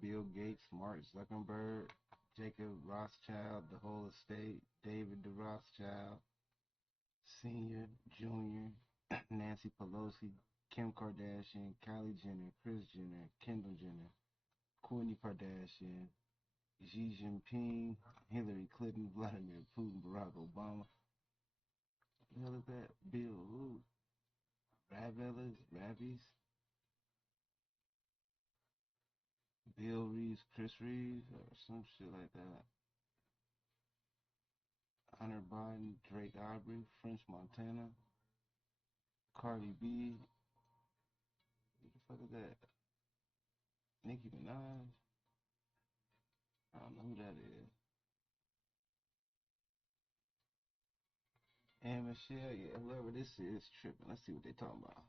Bill Gates, Mark Zuckerberg, Jacob Rothschild, the whole estate, David the Rothschild, Senior, Junior, Nancy Pelosi, Kim Kardashian, Kylie Jenner, Kris Jenner, Kendall Jenner, Kourtney Kardashian, Xi Jinping, Hillary Clinton, Vladimir Putin, Barack Obama. What the hell is that? Bill who? Ravies, Bill Reeves, Chris Reeves, or some shit like that. Hunter Biden, Drake Aubrey, French Montana, Cardi B. Who the fuck is that? Nicki Minaj? I don't know who that is. And Michelle, yeah, whoever this is tripping. Let's see what they talking about.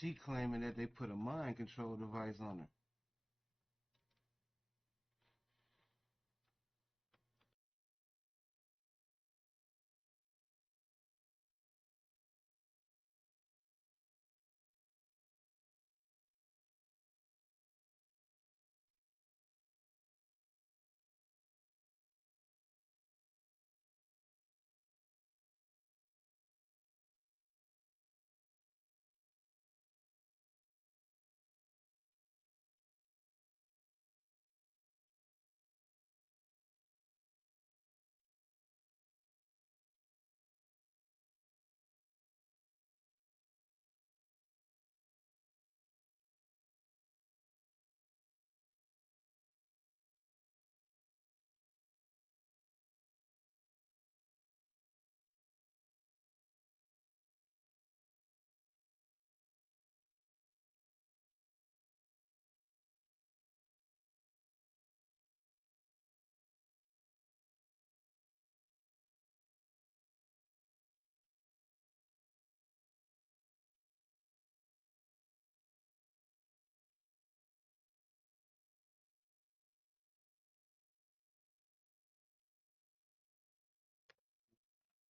She claiming that they put a mind control device on her.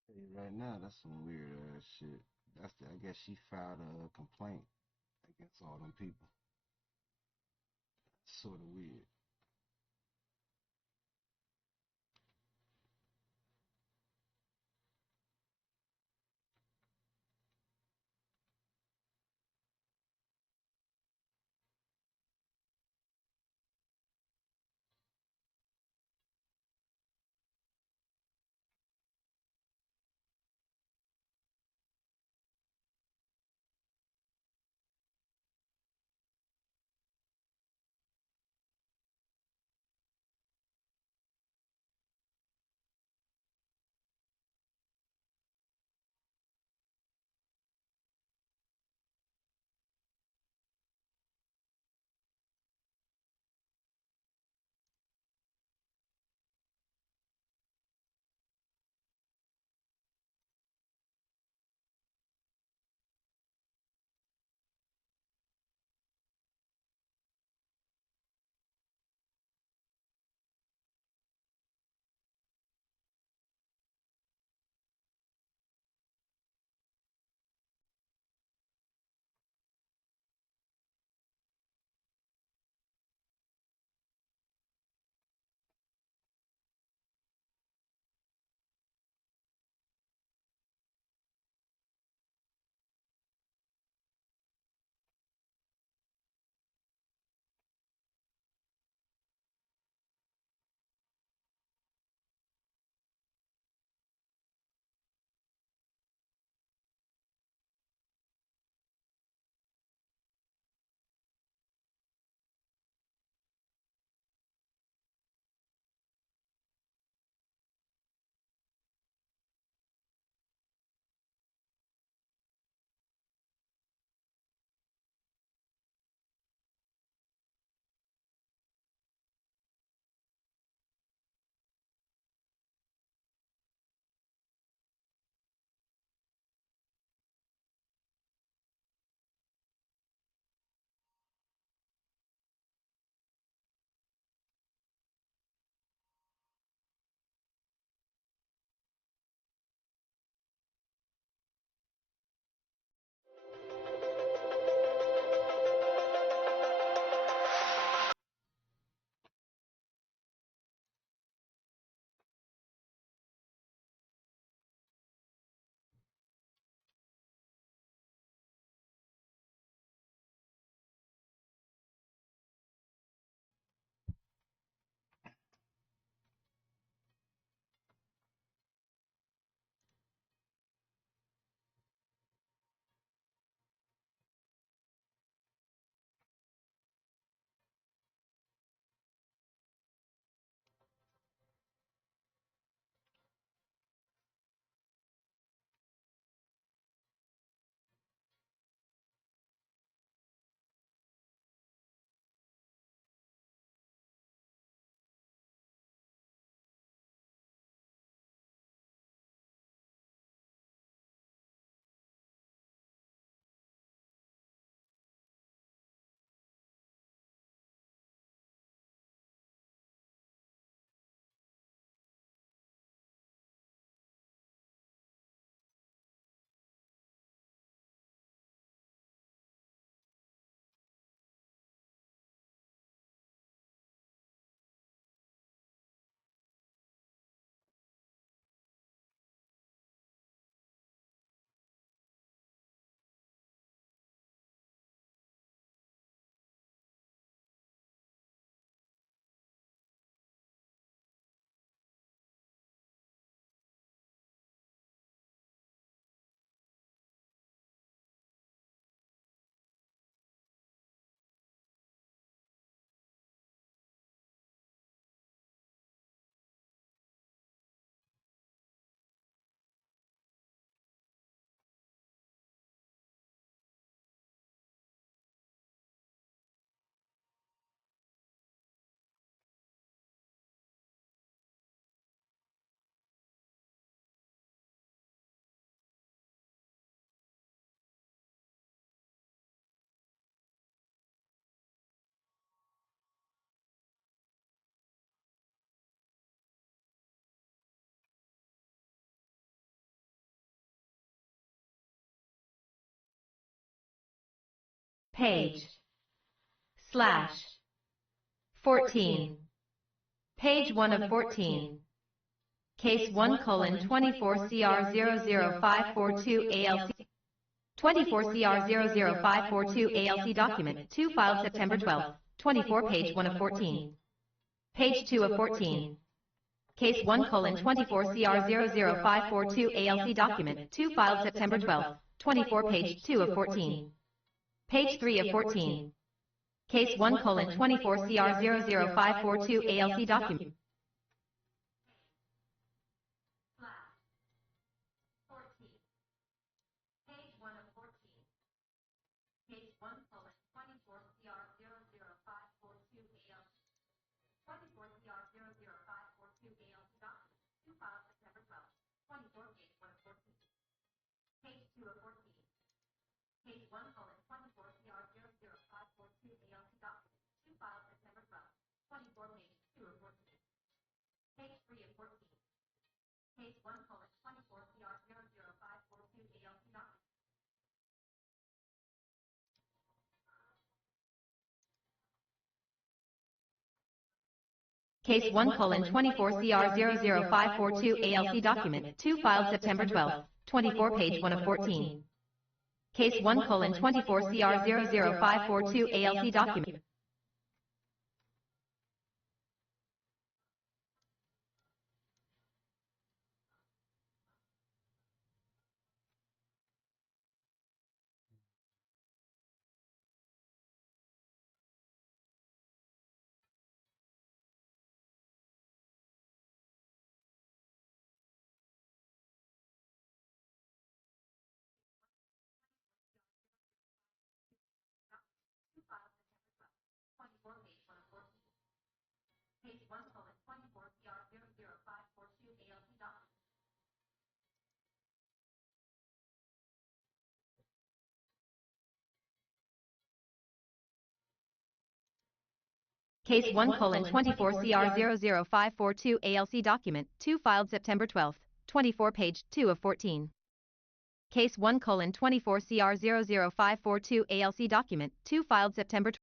Tell you right now, that's some weird ass shit. I guess she filed a complaint against all them people. Sort of weird. page, slash, 14, page 1 of 14, case 1:24CR00542 ALC, 24CR00542 ALC document, 2 filed September 12, 24, page 1 of 14, page 2 of 14, case 1:24CR00542 ALC document, 2 filed September 12, 24, page 2 of 14, page 3 of 14, case 1:24CR00542 ALC document. Case 1:24CR00542 ALC document, 2 filed September 12, 24, page 1 of 14. Case 1:24CR00542 ALC document. Case 1:24CR00542 ALC document, 2 filed September 12, 24, page 2 of 14. Case 1:24CR00542 ALC document, 2 filed September 12.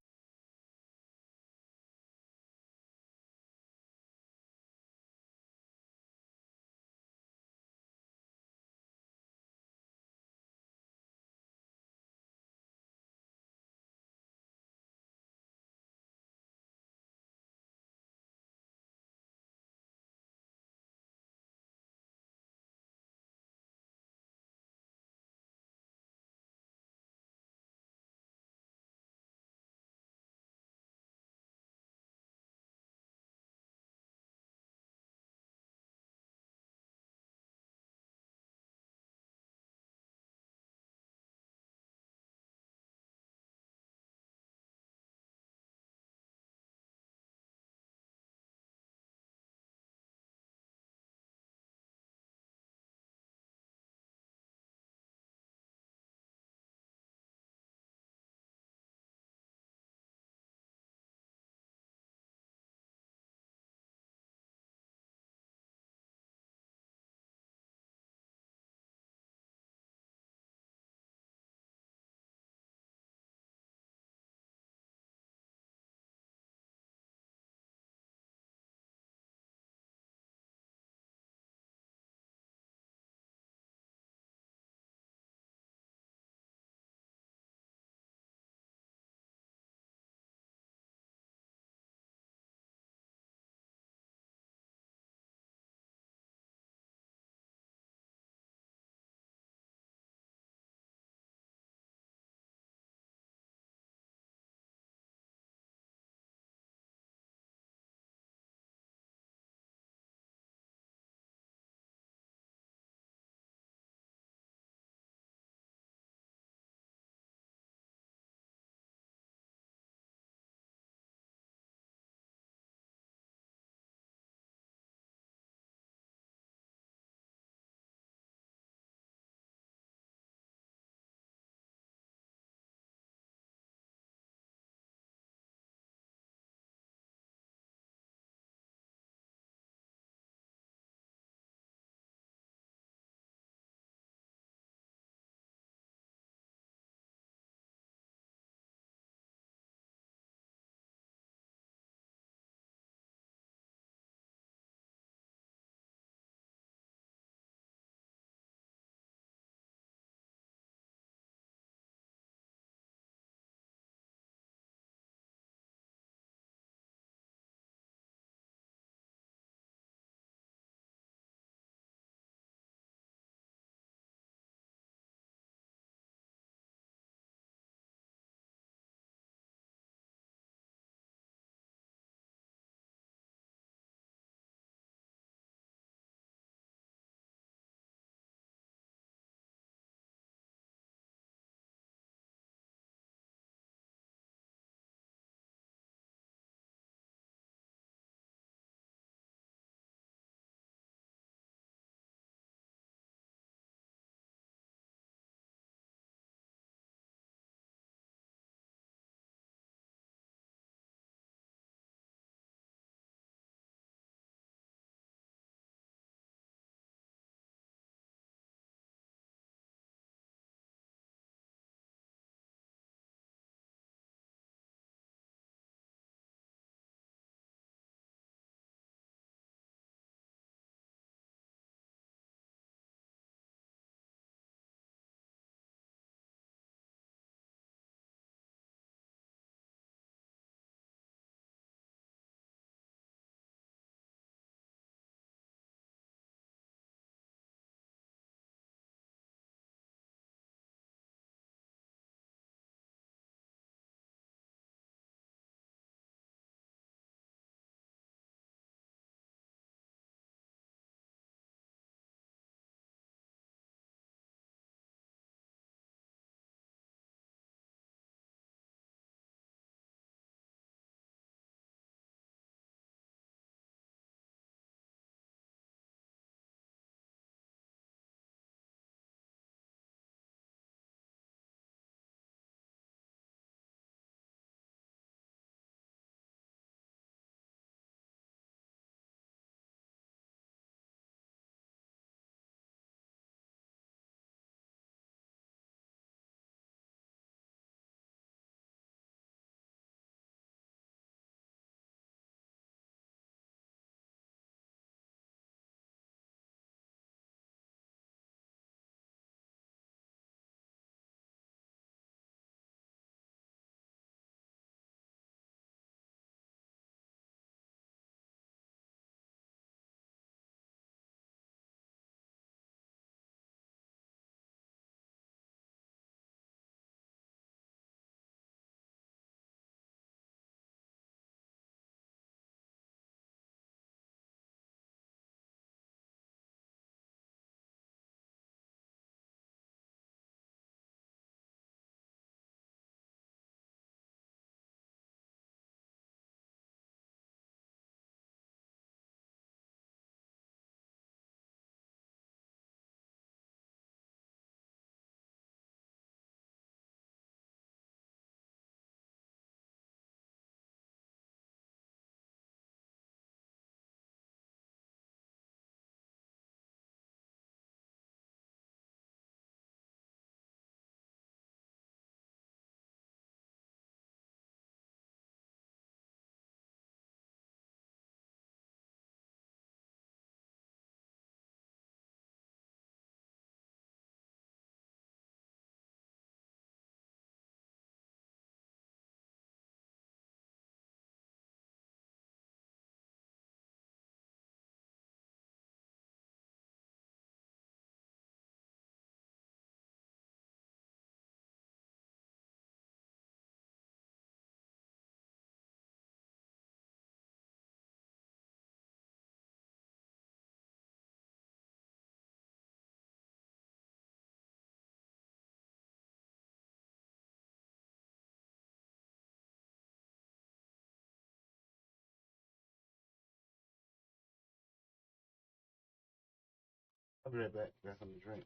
I'll be right back. Got something to drink.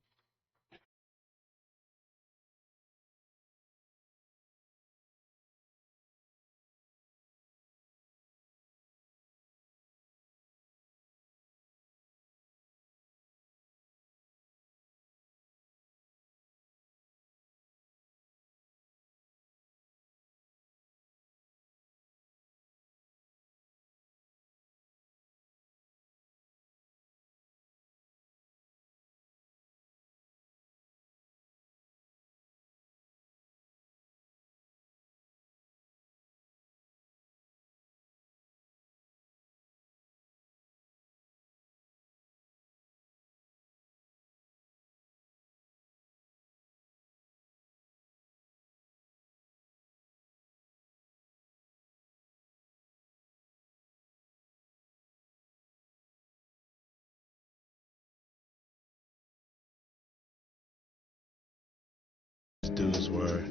Dudes were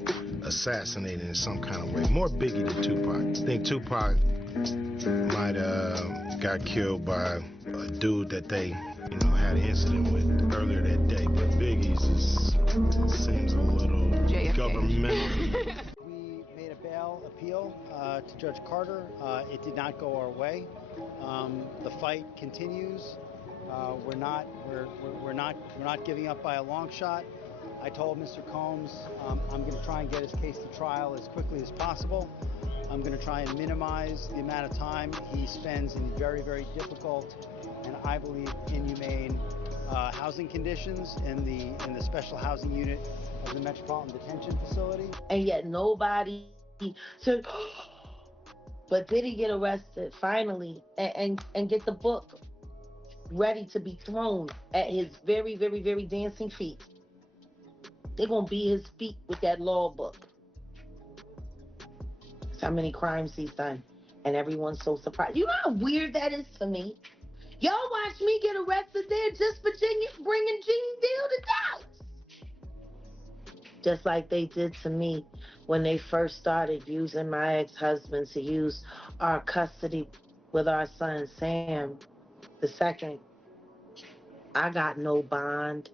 assassinated in some kind of way. More Biggie than Tupac. I think Tupac might have got killed by a dude that they, had an incident with earlier that day. But Biggie's seems a little governmental. We made a bail appeal to Judge Carter. It did not go our way. The fight continues. We're not giving up by a long shot. I told Mr. Combs I'm going to try and get his case to trial as quickly as possible. I'm going to try and minimize the amount of time he spends in very, very difficult and I believe inhumane housing conditions in the special housing unit of the Metropolitan Detention Facility. And yet nobody said, but did he get arrested finally and get the book ready to be thrown at his very, very, very dancing feet? They're going to beat his feet with that law book. That's how many crimes he's done. And everyone's so surprised. You know how weird that is to me? Y'all watch me get arrested there just for bringing Gene Deal to Dallas. Just like they did to me when they first started using my ex-husband to use our custody with our son, Sam, the second. I got no bond.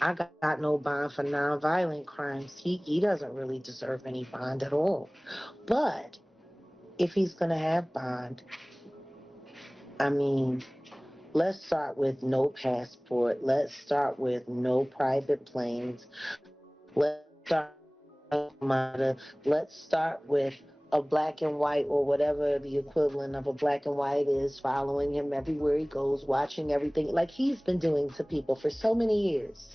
I got no bond for nonviolent crimes. He doesn't really deserve any bond at all. But if he's going to have bond, I mean, let's start with no passport. Let's start with no private planes. Let's start with a black and white or whatever the equivalent of a black and white is, following him everywhere he goes, watching everything like he's been doing to people for so many years.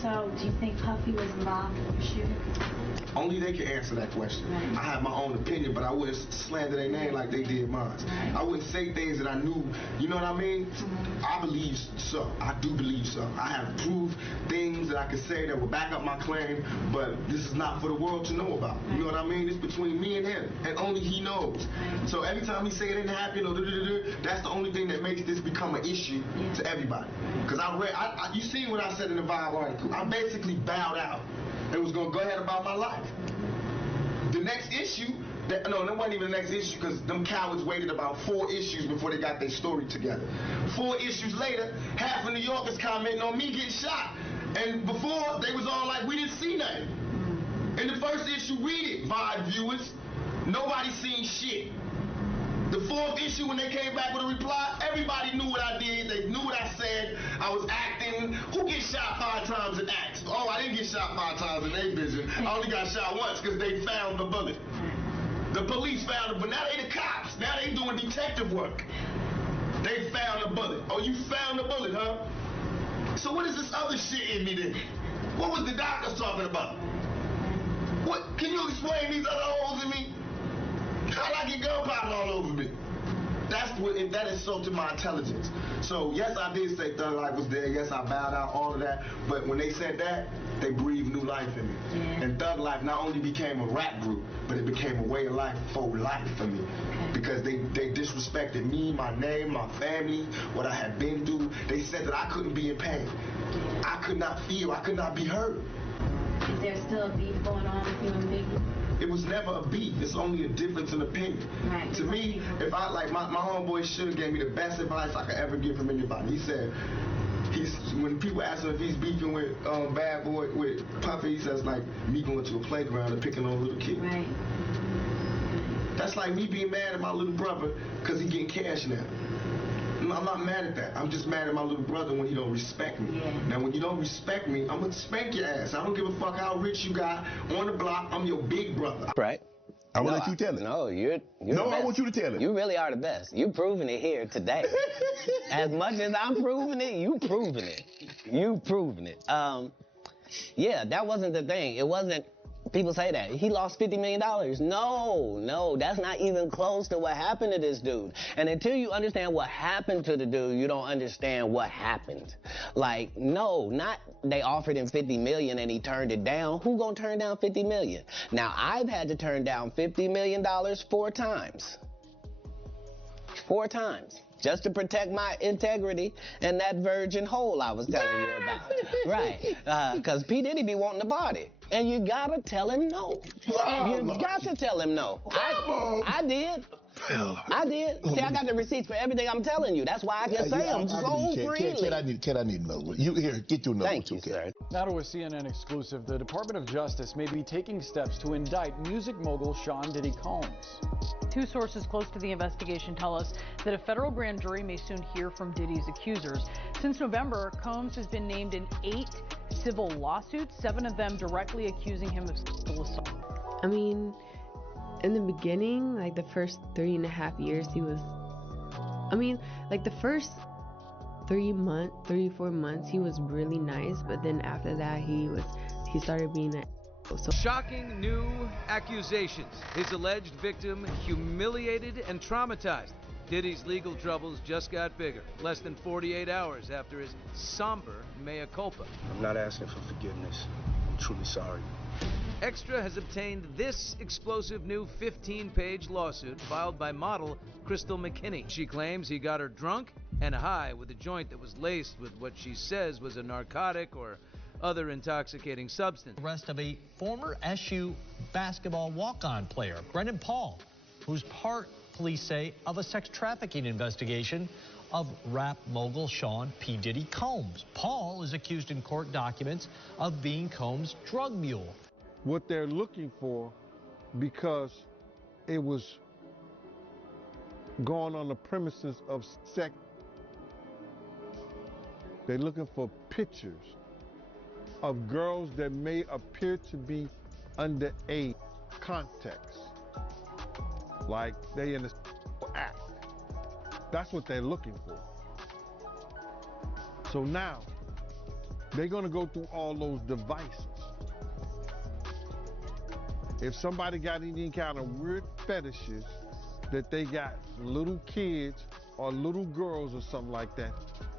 So, do you think Puffy was involved in the shooting? Only they can answer that question. I have my own opinion, but I wouldn't slander their name like they did mine. I wouldn't say things that I knew, you know what I mean? I believe so. I do believe so. I have proved things that I could say that will back up my claim, but this is not for the world to know about. You know what I mean? It's between me and him, and only he knows. So every time he say it didn't happen, or that's the only thing that makes this become an issue to everybody. Because you seen what I said in the Vibe article. I basically bowed out and was going to go ahead about my life. The next issue, that wasn't even the next issue because them cowards waited about 4 issues before they got their story together. 4 issues later, half of New York is commenting on me getting shot. And before, they was all like, we didn't see nothing. In the first issue, read it, Vibe viewers. Nobody seen shit. The 4th issue, when they came back with a reply, everybody knew what I did. They knew what I said. I was acting. Who gets shot 5 times in acts? Oh, I didn't get shot 5 times in their vision. I only got shot once because they found the bullet. The police found it, but now they the cops. Now they doing detective work. They found the bullet. Oh, you found the bullet, huh? So what is this other shit in me then? What was the doctors talking about? What? Can you explain these other holes in me? How'd I get gunpowder all over me? That insulted my intelligence. So yes, I did say Thug Life was dead. Yes, I bowed out, all of that. But when they said that, they breathed new life in me. Yeah. And Thug Life not only became a rap group, but it became a way of life for life for me. Because they disrespected me, my name, my family, what I had been through. They said that I couldn't be in pain. I could not feel. I could not be hurt. Is there still a beef going on with you and Biggie? It was never a beef. It's only a difference in opinion. Right. To me, if I like my homeboy should have gave me the best advice I could ever get from anybody. He said when people ask him if he's beefing with Bad Boy with Puffy, he says like me going to a playground and picking on little kids. Right. That's like me being mad at my little brother because he getting cash now. I'm not mad at that. I'm just mad at my little brother when he don't respect me. Yeah. Now, when you don't respect me, I'm going to spank your ass. I don't give a fuck how rich you got on the block. I'm your big brother. Right. I will let you tell it. No, you're no, the best. I want you to tell it. You really are the best. You're proving it here today. As much as I'm proving it, you proving it. You proving it. Yeah, that wasn't the thing. It wasn't. People say that. He lost $50 million. No, that's not even close to what happened to this dude. And until you understand what happened to the dude, you don't understand what happened. Like, no, not they offered him $50 million and he turned it down. Who gonna turn down $50 million? Now, I've had to turn down $50 million 4 times. 4 times. Just to protect my integrity and that virgin hole I was telling you about. Right. Because P. Diddy be wanting to party. And you gotta tell him no. You got to tell him no. I did. I did. See, I got the receipts for everything I'm telling you. That's why I can say them so freely. Kid, I need another one. You here? Get your number. Thank you, sir. Now to a CNN exclusive, the Department of Justice may be taking steps to indict music mogul Sean Diddy Combs. 2 sources close to the investigation tell us that a federal grand jury may soon hear from Diddy's accusers. Since November, Combs has been named in 8 civil lawsuits, 7 of them directly accusing him of sexual assault. I mean, in the beginning, like the first 3.5 years, he was, like the first 3 or 4 months, he was really nice, but then after that, he started being that. So shocking new accusations. His alleged victim humiliated and traumatized. Diddy's legal troubles just got bigger, less than 48 hours after his somber mea culpa. I'm not asking for forgiveness. I'm truly sorry. Extra has obtained this explosive new 15-page lawsuit filed by model Crystal McKinney. She claims he got her drunk and high with a joint that was laced with what she says was a narcotic or other intoxicating substance. Arrest of a former SU basketball walk-on player, Brendan Paul, who's part, police say, of a sex trafficking investigation of rap mogul Sean P. Diddy Combs. Paul is accused in court documents of being Combs' drug mule. What they're looking for, because it was going on the premises of sex, they're looking for pictures of girls that may appear to be underage context, like they in the act. That's what they're looking for. So now, they're gonna go through all those devices. If somebody got any kind of weird fetishes that they got little kids or little girls or something like that,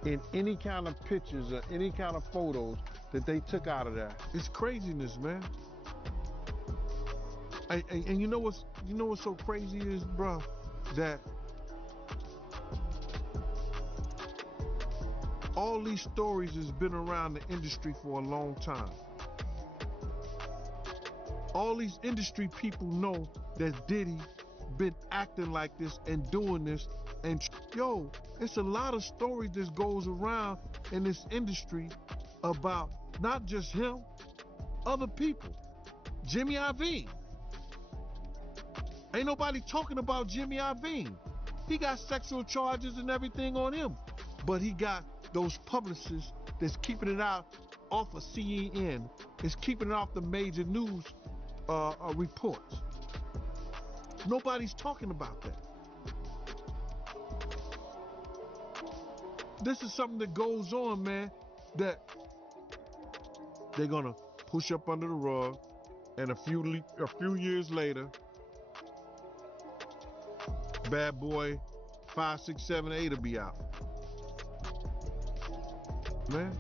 in any kind of pictures or any kind of photos that they took out of that, it's craziness, man. And you know what's so crazy is, bro, that all these stories has been around the industry for a long time. All these industry people know that Diddy been acting like this and doing this, and yo, it's a lot of stories that goes around in this industry about not just him, other people. Jimmy Iovine. Ain't nobody talking about Jimmy Iovine. He got sexual charges and everything on him, but he got those publicists that's keeping it out off of CNN, is keeping it off the major news reports. Nobody's talking about that. This is something that goes on, man, that they're gonna push up under the rug, And a few years later, Bad Boy 5, 6, 7, 8 will be out. Man.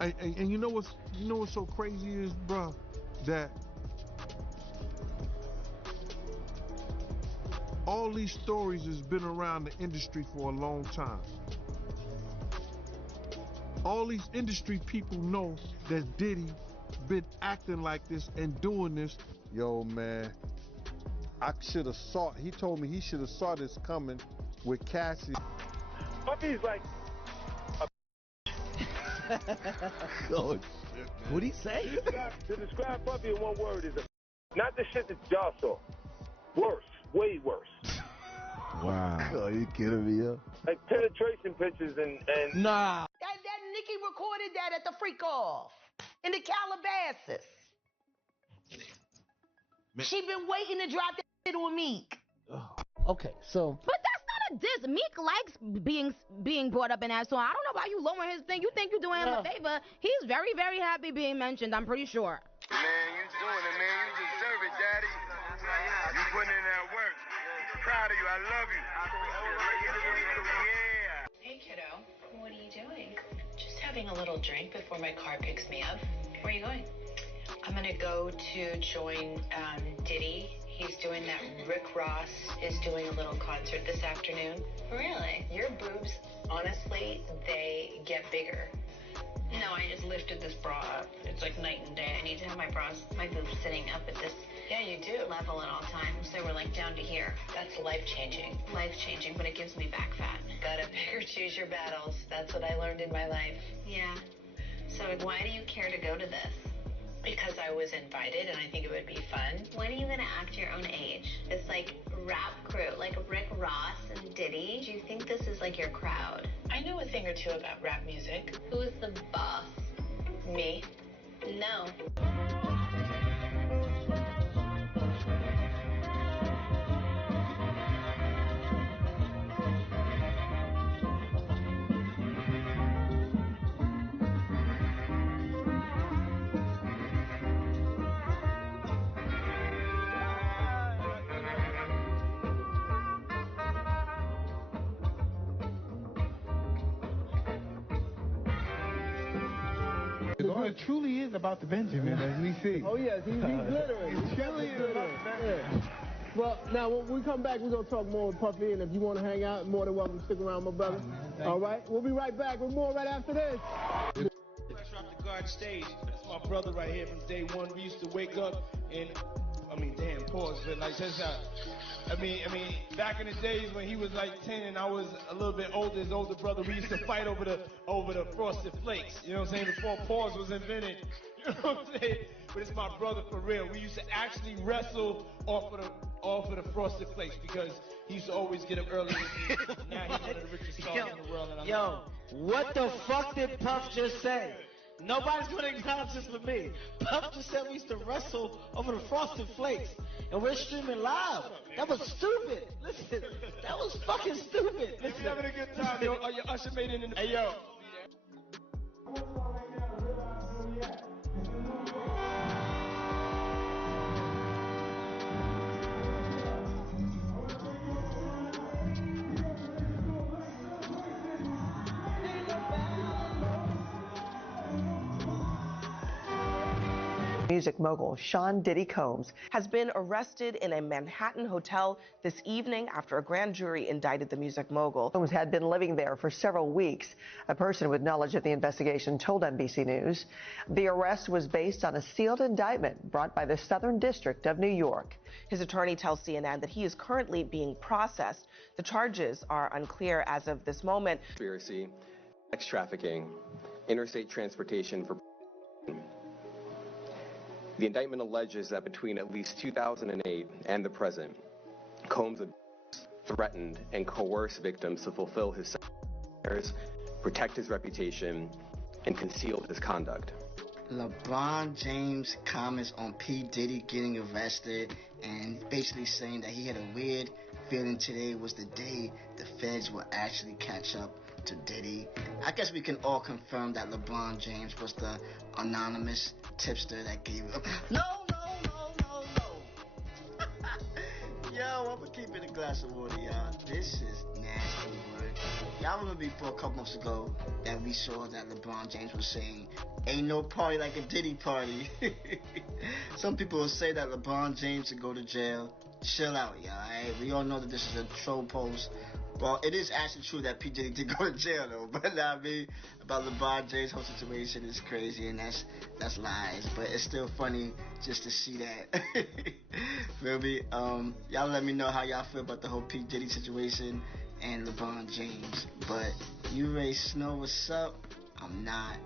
And you know what's so crazy is, bruh, that all these stories has been around the industry for a long time. All these industry people know that Diddy been acting like this and doing this. Yo, man, I should have saw. He told me he should have saw this coming with Cassie. Puffy's like. Oh, shit, man. What'd he say? To describe Puffy in one word is not the shit that y'all saw. Worse, way worse. Wow. Oh, you kidding me, yo? Like penetration pictures and Nah. That Nikki recorded that at the freak off in the Calabasas. She been waiting to drop that shit on Meek. Okay, so. But that's not a diss. Meek likes being brought up in that song. I don't know why you lowering his thing. You think you're doing him a favor. He's very, very happy being mentioned, I'm pretty sure. man, you doing it, man. You deserve it, daddy. You putting in that work. Proud of you. I love you. Yeah. Hey, kiddo. What are you doing? Just having a little drink before my car picks me up. Where are you going? I'm gonna go to join Diddy. He's doing that. Rick Ross is doing a little concert this afternoon. Really? Your boobs, honestly, they get bigger. No, I just lifted this bra up. It's like night and day. I need to have my boobs sitting up at this level at all times. They were like down to here. That's life-changing. Life-changing, but it gives me back fat. Gotta pick or choose your battles. That's what I learned in my life. Yeah. So why do you care to go to this? Because I was invited and I think it would be fun. When are you gonna act your own age? It's like rap crew, like Rick Ross and Diddy. Do you think this is like your crowd? I know a thing or two about rap music. Who is the boss? Me? No. It truly is about the Benjamin, as we see. Oh, yes, he's glittering. It truly is about the Benjamin. Yeah. Well, now, when we come back, we're going to talk more with Puffy, and if you want to hang out, more than welcome to stick around, my brother. All right? We'll be right back with more right after this. Drop the guard stage. That's my brother right here from day one. We used to wake up and, damn, pause, but like that's how. Back in the days when he was like 10 and I was a little bit older, his older brother, we used to fight over the Frosted Flakes. You know what I'm saying? Before pause was invented. You know what I'm saying? But it's my brother for real. We used to actually wrestle off of the Frosted Flakes because he used to always get up early with me. Now he's one of the richest stars in the world. And What the fuck did Puff just say? Nobody's going to acknowledge this but me. Puff just said we used to wrestle over the Frosted Flakes. And we're streaming live. That was stupid. Listen, that was fucking stupid. Listen. You're having a good time, yo. Your usher made it in the... Hey, yo. Music mogul Sean Diddy Combs has been arrested in a Manhattan hotel this evening after a grand jury indicted the music mogul. Combs had been living there for several weeks. A person with knowledge of the investigation told NBC News the arrest was based on a sealed indictment brought by the Southern District of New York. His attorney tells CNN that he is currently being processed. The charges are unclear as of this moment. Conspiracy, sex trafficking, interstate transportation for... The indictment alleges that between at least 2008 and the present, Combs threatened and coerced victims to fulfill his desires, protect his reputation, and conceal his conduct. LeBron James comments on P. Diddy getting arrested and basically saying that he had a weird feeling today was the day the feds will actually catch up to Diddy. I guess we can all confirm that LeBron James was the anonymous tipster that gave it. No. Yo, I'm gonna keep it a glass of water, y'all. This is nasty work. Y'all remember before a couple months ago that we saw that LeBron James was saying, ain't no party like a Diddy party. Some people will say that LeBron James should go to jail. Chill out, y'all, alright? We all know that this is a troll post. Well, it is actually true that P. Diddy did go to jail, though. But I mean, about LeBron James' whole situation is crazy, and that's lies. But it's still funny just to see that. Feel me? Y'all let me know how y'all feel about the whole P. Diddy situation and LeBron James. But you Ray Snow, what's up? I'm not.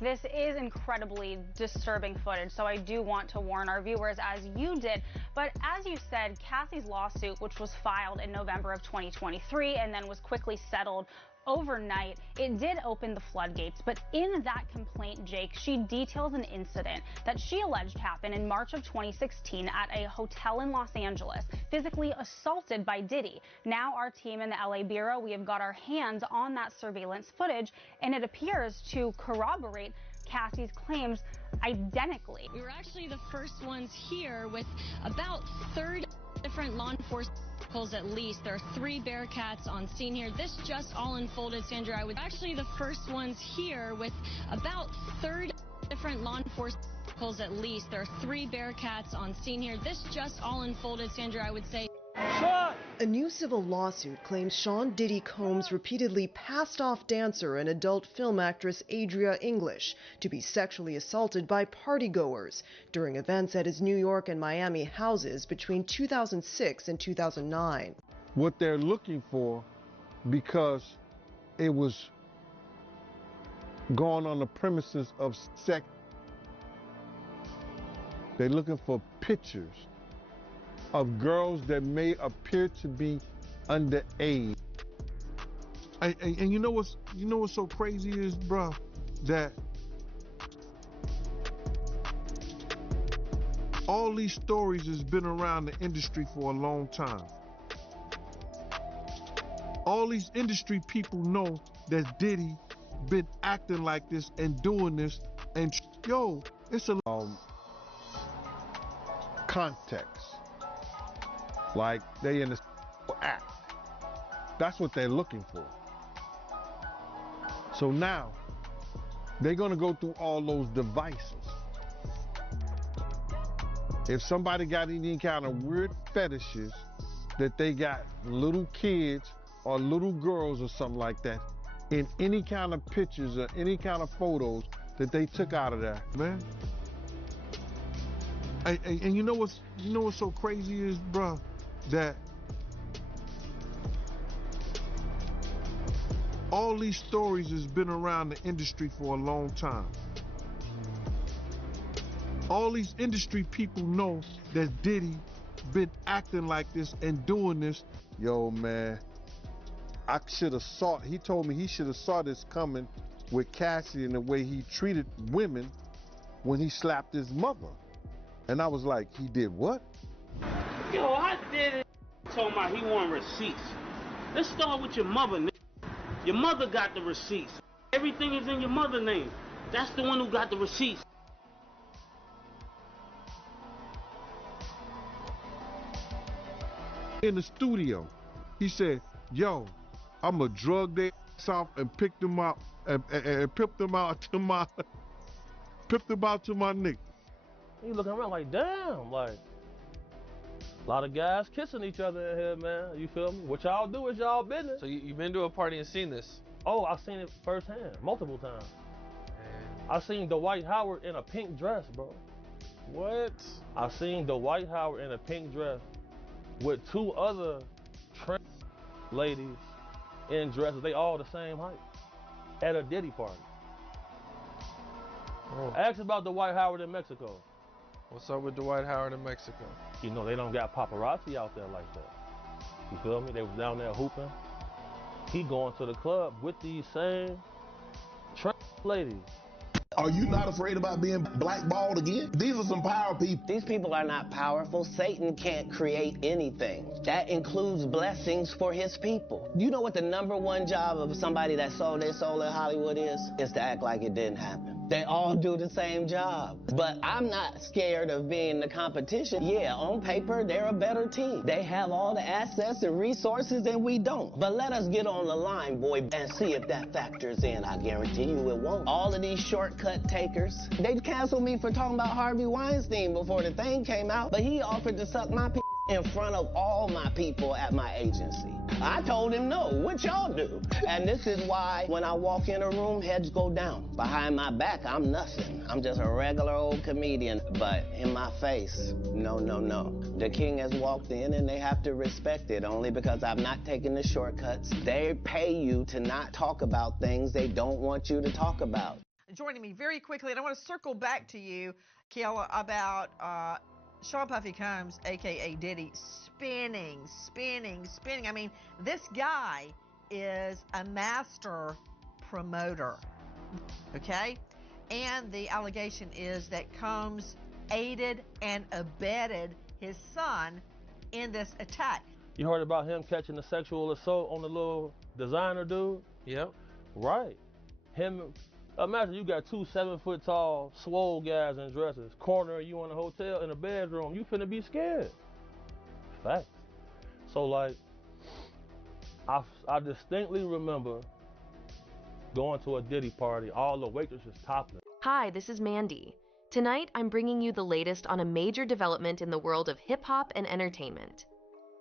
This is incredibly disturbing footage, so I do want to warn our viewers, as you did. But as you said, Cassie's lawsuit, which was filed in November of 2023 and then was quickly settled overnight, it did open the floodgates. But in that complaint, Jake, she details an incident that she alleged happened in March of 2016 at a hotel in Los Angeles, physically assaulted by Diddy. Now our team in the LA Bureau, we have got our hands on that surveillance footage, and it appears to corroborate Cassie's claims identically. We were actually the first ones here with about 30 different law enforcement vehicles at least. There are 3 Bearcats on scene here. This just all unfolded, Sandra. I was actually the first ones here with about 30 different law enforcement vehicles at least. There are 3 Bearcats on scene here. This just all unfolded, Sandra, I would say. A new civil lawsuit claims Sean Diddy Combs repeatedly passed off dancer and adult film actress Adria English to be sexually assaulted by partygoers during events at his New York and Miami houses between 2006 and 2009. What they're looking for, because it was going on the premises of sex, they're looking for pictures of girls that may appear to be underage. And you know what's so crazy is, bro, that all these stories has been around the industry for a long time. All these industry people know that Diddy been acting like this and doing this, and yo, it's a context. Like they in the act. That's what they're looking for. So now, they're gonna go through all those devices. If somebody got any kind of weird fetishes that they got little kids or little girls or something like that, in any kind of pictures or any kind of photos that they took out of there, man. And you know what's so crazy is, bro, that all these stories has been around the industry for a long time. All these industry people know that Diddy been acting like this and doing this. Yo, man, I should have saw, he told me he should have saw this coming with Cassie and the way he treated women when he slapped his mother. And I was like, he did what? Yo, I did it. Told him he want receipts. Let's start with your mother, nigga. Your mother got the receipts. Everything is in your mother's name. That's the one who got the receipts. In the studio, he said, yo, I'ma drug their ass off and pick them out and pimp them out to my nigga. He looking around like, damn, like, a lot of guys kissing each other in here, man. You feel me? What y'all do is y'all business. So you've been to a party and seen this? Oh, I've seen it firsthand, multiple times. I seen Dwight Howard in a pink dress, bro. What? I seen Dwight Howard in a pink dress with 2 other trans ladies in dresses. They all the same height at a Diddy party. Oh. Ask about Dwight Howard in Mexico. What's up with Dwight Howard in Mexico? You know, they don't got paparazzi out there like that. You feel me? They was down there hooping. He going to the club with these same ladies. Are you not afraid about being blackballed again? These are some power people. These people are not powerful. Satan can't create anything. That includes blessings for his people. You know what the #1 job of somebody that sold their soul in Hollywood is? Is to act like it didn't happen. They all do the same job. But I'm not scared of being the competition. Yeah, on paper, they're a better team. They have all the assets and resources and we don't. But let us get on the line, boy, and see if that factors in. I guarantee you it won't. All of these shortcut takers, they canceled me for talking about Harvey Weinstein before the thing came out, but he offered to suck my in front of all my people at my agency. I told him no, what y'all do? And this is why when I walk in a room, heads go down. Behind my back, I'm nothing. I'm just a regular old comedian. But in my face, no, no, no. The king has walked in and they have to respect it only because I've not taken the shortcuts. They pay you to not talk about things they don't want you to talk about. Joining me very quickly, and I want to circle back to you, Kiala, about Sean Puffy Combs, a.k.a. Diddy, spinning. I mean, this guy is a master promoter, okay? And the allegation is that Combs aided and abetted his son in this attack. You heard about him catching the sexual assault on the little designer dude? Yep. Right. Imagine you got 2 7-foot-tall, swole guys in dresses, cornering you in a hotel in a bedroom. You finna be scared. Fact. So, like, I distinctly remember going to a Diddy party, all the waitresses topless. Hi, this is Mandy. Tonight, I'm bringing you the latest on a major development in the world of hip-hop and entertainment.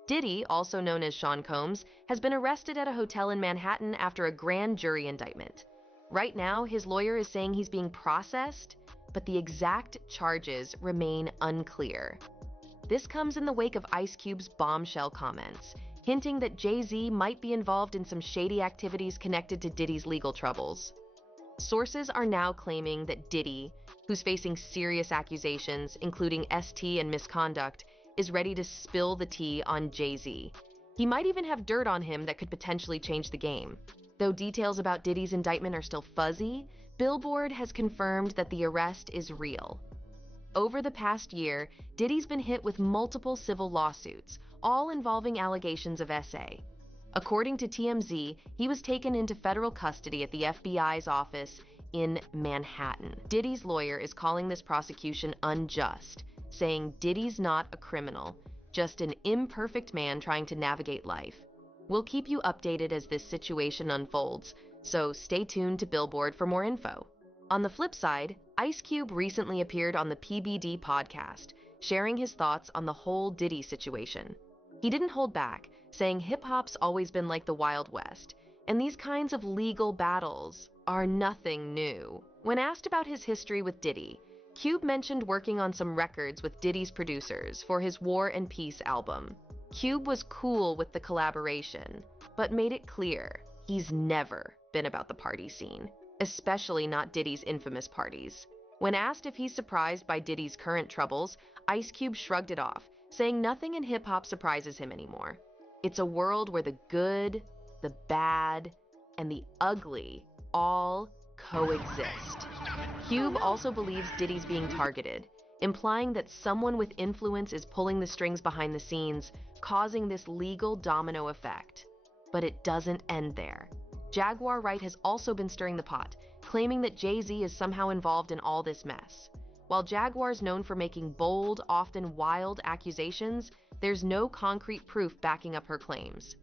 Diddy, also known as Sean Combs, has been arrested at a hotel in Manhattan after a grand jury indictment. Right now, his lawyer is saying he's being processed, but the exact charges remain unclear. This comes in the wake of Ice Cube's bombshell comments, hinting that Jay-Z might be involved in some shady activities connected to Diddy's legal troubles. Sources are now claiming that Diddy, who's facing serious accusations, including ST and misconduct, is ready to spill the tea on Jay-Z. He might even have dirt on him that could potentially change the game. Though details about Diddy's indictment are still fuzzy, Billboard has confirmed that the arrest is real. Over the past year, Diddy's been hit with multiple civil lawsuits, all involving allegations of SA. According to TMZ, he was taken into federal custody at the FBI's office in Manhattan. Diddy's lawyer is calling this prosecution unjust, saying Diddy's not a criminal, just an imperfect man trying to navigate life. We'll keep you updated as this situation unfolds, so stay tuned to Billboard for more info. On the flip side, Ice Cube recently appeared on the PBD podcast, sharing his thoughts on the whole Diddy situation. He didn't hold back, saying hip-hop's always been like the Wild West, and these kinds of legal battles are nothing new. When asked about his history with Diddy, Cube mentioned working on some records with Diddy's producers for his War and Peace album. Cube was cool with the collaboration, but made it clear he's never been about the party scene, especially not Diddy's infamous parties. When asked if he's surprised by Diddy's current troubles, Ice Cube shrugged it off, saying nothing in hip-hop surprises him anymore. It's a world where the good, the bad, and the ugly all coexist. Cube also believes Diddy's being targeted, implying that someone with influence is pulling the strings behind the scenes, causing this legal domino effect. But it doesn't end there. Jaguar Wright has also been stirring the pot, claiming that Jay-Z is somehow involved in all this mess. While Jaguar's known for making bold, often wild accusations, there's no concrete proof backing up her claims.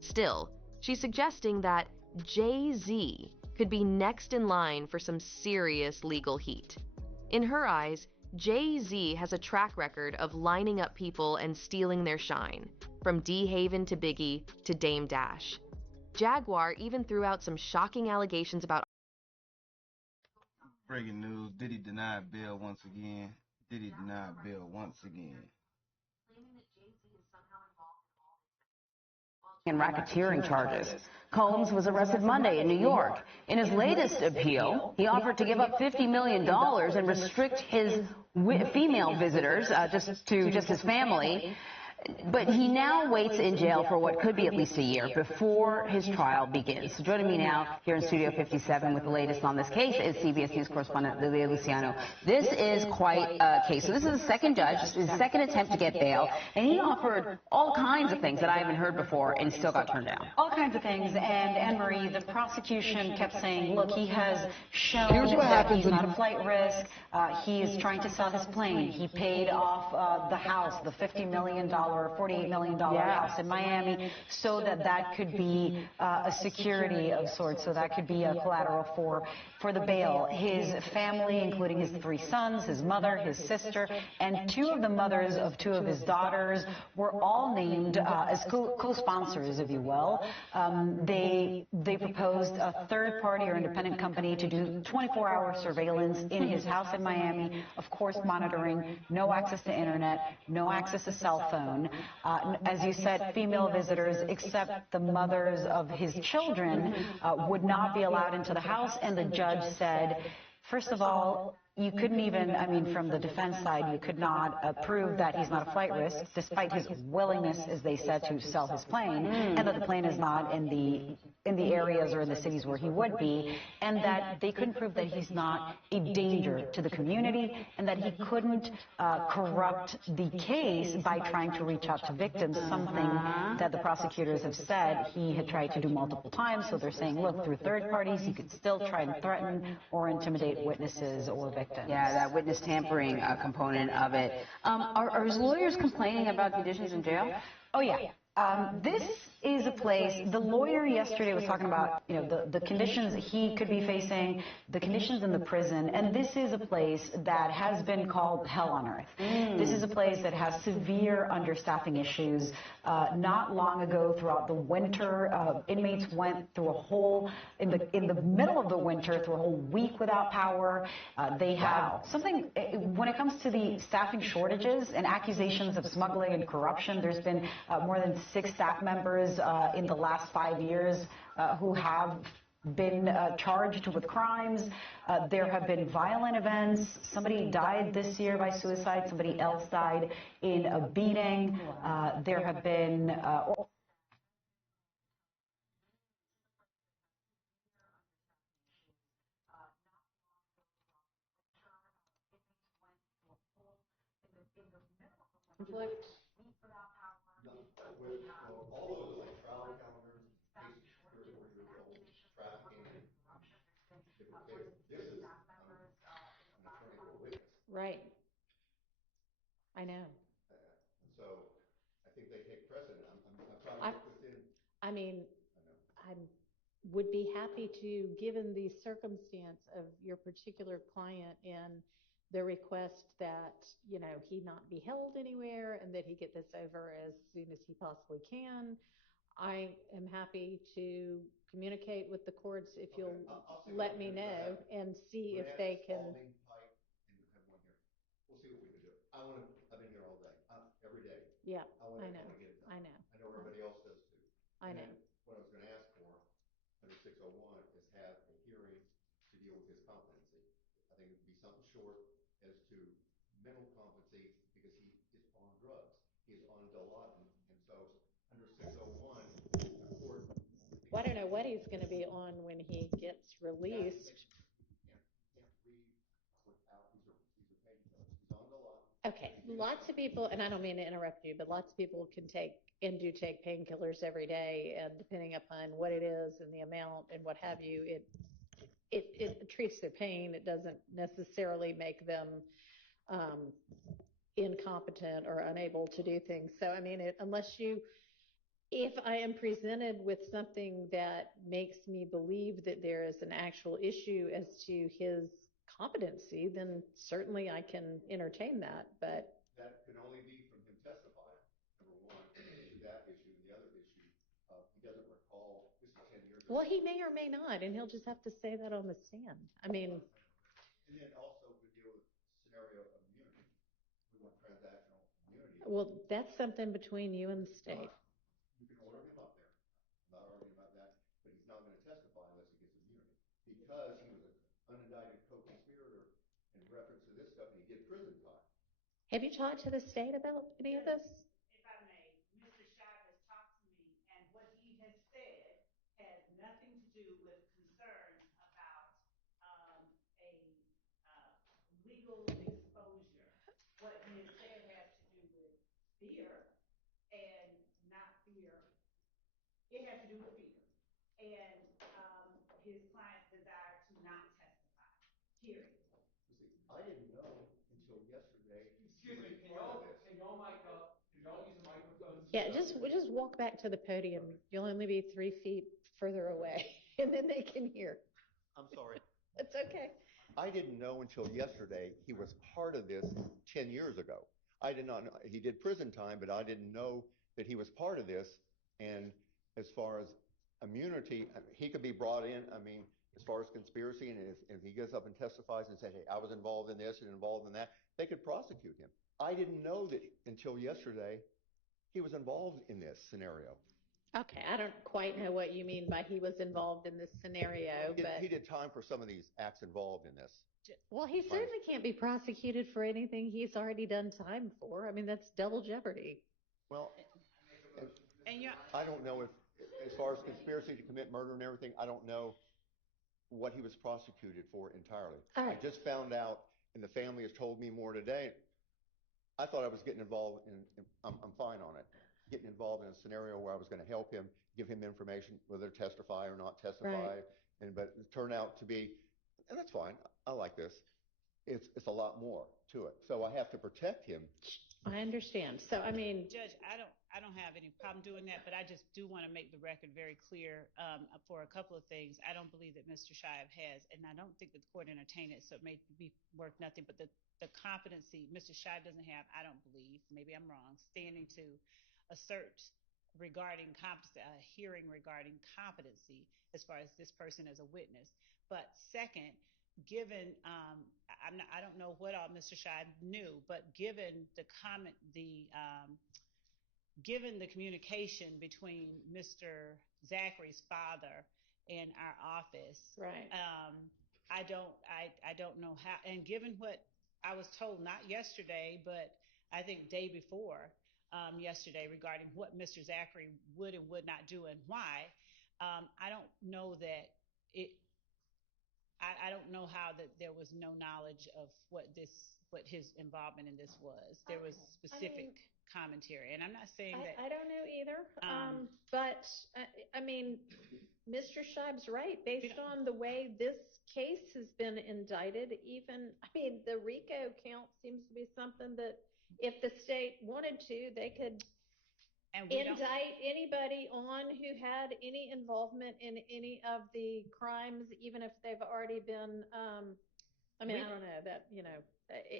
Still, she's suggesting that Jay-Z could be next in line for some serious legal heat. In her eyes, Jay-Z has a track record of lining up people and stealing their shine, from D-Haven to Biggie to Dame Dash. Jaguar even threw out some shocking allegations about... Breaking news, Diddy denied bail once again. Diddy denied bail once again. and racketeering charges. Combs was arrested Monday in New York. In his latest appeal, he offered to give up $50 million and restrict his female visitors to just his family. But he now waits in jail for what could be at least a year before his trial begins. So joining me now here in Studio 57 with the latest on this case is CBS News correspondent Lilia Luciano. This is quite a case. So this is the second judge, his second attempt to get bail, and he offered all kinds of things that I haven't heard before and still got turned down. All kinds of things. And Anne-Marie, the prosecution kept saying, look, he has shown that he's not a flight risk. He is trying to sell his plane. He paid off the house, the $50 million or $48 million house in Miami, so that could be a security of sorts, so that could be a collateral for the bail. His family, including his 3 sons, his mother, his sister, and 2 of the mothers of 2 of his daughters were all named as co-sponsors, if you will. They proposed a third party or independent company to do 24-hour surveillance in his house in Miami, of course monitoring, no access to internet, no access to cell phone. As you said, female visitors, except the mothers of his children, would not be allowed into the house, and the judge said, first of all, you couldn't even, from the defense side, you could not prove that he's not a flight risk, despite his willingness, as they said, to sell his plane, and that the plane is not in the areas or in the cities where he would be, and that they couldn't prove that he's not a danger to the community, and that he couldn't corrupt the case by trying to reach out to victims, something that the prosecutors have said he had tried to do multiple times. So they're saying, look, through third parties, he could still try and threaten or intimidate witnesses or victims. Yeah, that witness tampering component of it. Are his lawyers complaining about conditions in jail? Oh, yeah. This is a place, the lawyer yesterday was talking about, the conditions he could be facing, the conditions in the prison, and this is a place that has been called hell on earth. This is a place that has severe understaffing issues. Not long ago, throughout the winter, inmates went through in the middle of the winter, through a whole week without power. They have something, when it comes to the staffing shortages and accusations of smuggling and corruption, there's been more than 6 staff members in the last 5 years who have been charged with crimes. There have been violent events. Somebody died this year by suicide. Somebody else died in a beating. There have been conflict. With all those like trial calendars, cases 3 or 4 years old, trafficking, different cases. This is an attorney for a witness. Right. I know. And so I think they take precedent. I'm trying to work within. I would be happy to, given the circumstance of your particular client and the request that, he not be held anywhere and that he get this over as soon as he possibly can. I am happy to communicate with the courts if you'll let me know and see if they can. We'll see what we can do. I've been here all day, every day. Yeah, I want to get it done. I know. I know everybody else does too. I know. What I was going to ask for under 601 is have a hearing to deal with his competency. I think it would be something short as to mental competency because he is on drugs. He is on Dilaudid. And so under 601, the court. Well, I don't know what he's going to be on when he gets released. Can't read without these are painkillers. He's on Dilaudid. Okay, lots of people, and I don't mean to interrupt you, but lots of people can take and do take painkillers every day, and depending upon what it is and the amount and what have you, it treats their pain. It doesn't necessarily make them incompetent or unable to do things. So, if I am presented with something that makes me believe that there is an actual issue as to his competency, then certainly I can entertain that. But that could only be from him testifying, number one, to that issue. And the other issue, he doesn't recall, this is 10 years ago. Well, he may or may not, and he'll just have to say that on the stand. And then also we deal with scenario of immunity. We want transactional immunity. Well, that's something between you and the state. You can order him up there. because he was an unindicted co-conspirator in reference to this stuff, and he did prison time. Have you talked to the state about any of this? If I may, Mr. Scheib has talked to me, and what he has said has nothing to do with concerns about a legal exposure. What he has said has to do with fear and not fear. It has to do with fear and his client's desire to not testify. Period. You see, I didn't know until yesterday. Excuse me, can y'all mic up? Can y'all use the microphone? Yeah, just walk back to the podium. You'll only be 3 feet further away, and then they can hear. I'm sorry. It's okay. I didn't know until yesterday he was part of this 10 years ago. I did not know. He did prison time, but I didn't know that he was part of this. And as far as immunity, he could be brought in. I mean, as far as conspiracy, and if he gets up and testifies and says, hey, I was involved in this and involved in that, they could prosecute him. I didn't know that until yesterday he was involved in this scenario. Okay, I don't quite know what you mean by he was involved in this scenario, but he did time for some of these acts involved in this. Well, he certainly can't be prosecuted for anything he's already done time for. I mean, that's double jeopardy. Well, I don't know if, as far as conspiracy to commit murder and everything, I don't know what he was prosecuted for entirely. I just found out, and the family has told me more today. I thought I was getting involved in, I'm fine on it, getting involved in a scenario where I was going to help him, give him information, whether testify or not testify. Right. But it turned out to be, and that's fine, I like this. It's a lot more to it. So I have to protect him. I understand. So, I mean, Judge, I don't have any problem doing that, but I just do want to make the record very clear for a couple of things. I don't believe that Mr. Scheib has, and I don't think that the court entertained it, so it may be worth nothing, but the competency Mr. Scheib doesn't have, I don't believe, maybe I'm wrong, standing to assert regarding competency, a hearing regarding competency as far as this person as a witness. But second, given I don't know what all Mr. Scheib knew, but given given the communication between Mr. Zachary's father and our office, right? I don't know how, and given what I was told, not yesterday, but I think day before yesterday, regarding what Mr. Zachary would and would not do and why, I don't know that it. I don't know how that there was no knowledge of what his involvement in this was. There was specific commentary, and I'm not saying that. I don't know either. But I mean, Mr. Scheib's right. Based on the way this case has been indicted, even, I mean, the RICO count seems to be something that if the state wanted to, they could indict anybody on who had any involvement in any of the crimes, even if they've already been, I don't know, that,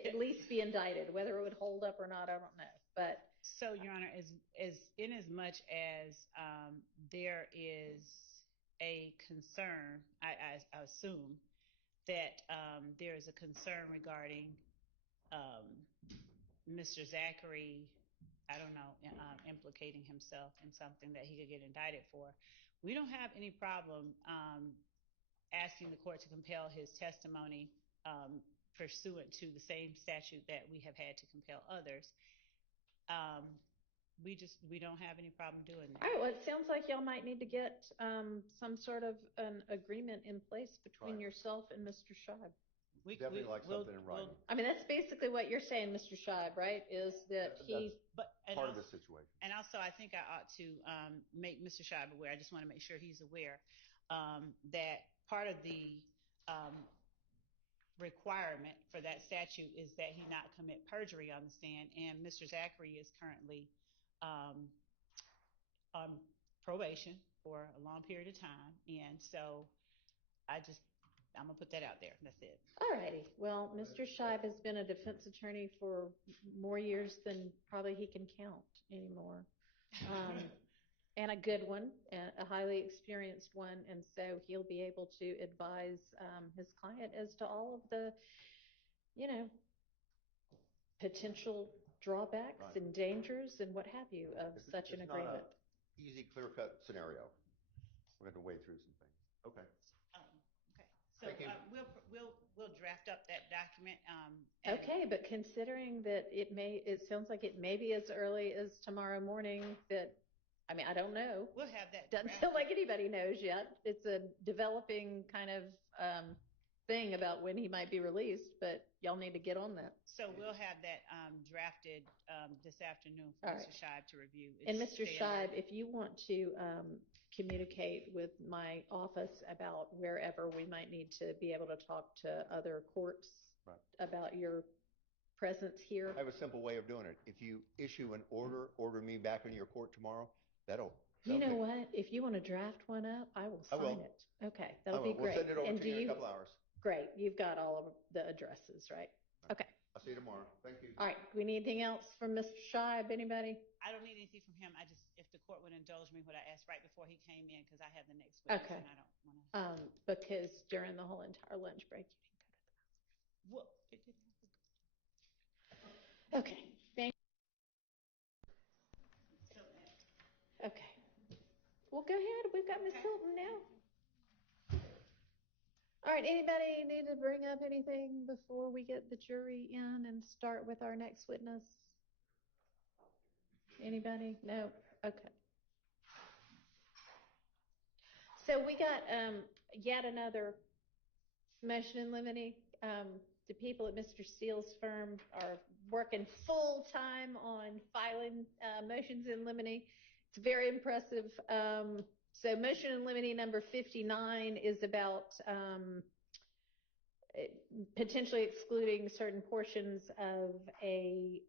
at least be indicted. Whether it would hold up or not, I don't know. But so, Your Honor, as in as much as there is a concern, I assume that there is a concern regarding Mr. Zachary, I don't know, implicating himself in something that he could get indicted for. We don't have any problem asking the court to compel his testimony pursuant to the same statute that we have had to compel others. We don't have any problem doing that. All right, well, it sounds like y'all might need to get some sort of an agreement in place between yourself and Mr. Scheib. We definitely like something in writing. I mean, that's basically what you're saying, Mr. Scheib, right? Is that part of the situation. And also, I think I ought to make Mr. Scheib aware. I just want to make sure he's aware that part of the requirement for that statute is that he not commit perjury on the stand. And Mr. Zachary is currently on probation for a long period of time. And so I'm going to put that out there. That's it. All righty. Well, Mr. Scheib has been a defense attorney for more years than probably he can count anymore. And a good one, a highly experienced one. And so he'll be able to advise his client as to all of the, potential drawbacks and dangers and what have you of such an agreement. Not an easy, clear-cut scenario. We're going to wade through some things. Okay. So we'll draft up that document. Okay, but considering that it sounds like it may be as early as tomorrow morning. I don't know. We'll have that. Doesn't sound like anybody knows yet. It's a developing kind of thing about when he might be released, but y'all need to get on that. So we'll have that drafted this afternoon for Mr. Scheib to review. And Mr. Scheib, if you want to communicate with my office about wherever we might need to be able to talk to other courts about your presence here. I have a simple way of doing it. If you issue an order me back into your court tomorrow, that'll you know what? If you want to draft one up, I will sign it. Okay, that'll be great. We'll send it over to you in a couple hours. Great. You've got all of the addresses, right? Okay. I'll see you tomorrow. Thank you. All right. Do we need anything else from Mr. Scheib? Anybody? I don't need anything from him. If the court would indulge me, what I asked right before he came in, because I have the next witness and I don't want to. Because during the whole entire lunch break, you didn't go to the bathroom. Well, it didn't happen. Okay. Thank you. Okay. Well, go ahead. We've got Ms. Hilton now. All right, anybody need to bring up anything before we get the jury in and start with our next witness? Anybody? No? Okay. So we got yet another motion in limine. The people at Mr. Steele's firm are working full time on filing motions in limine. It's very impressive. So motion in limine number 59 is about potentially excluding certain portions of a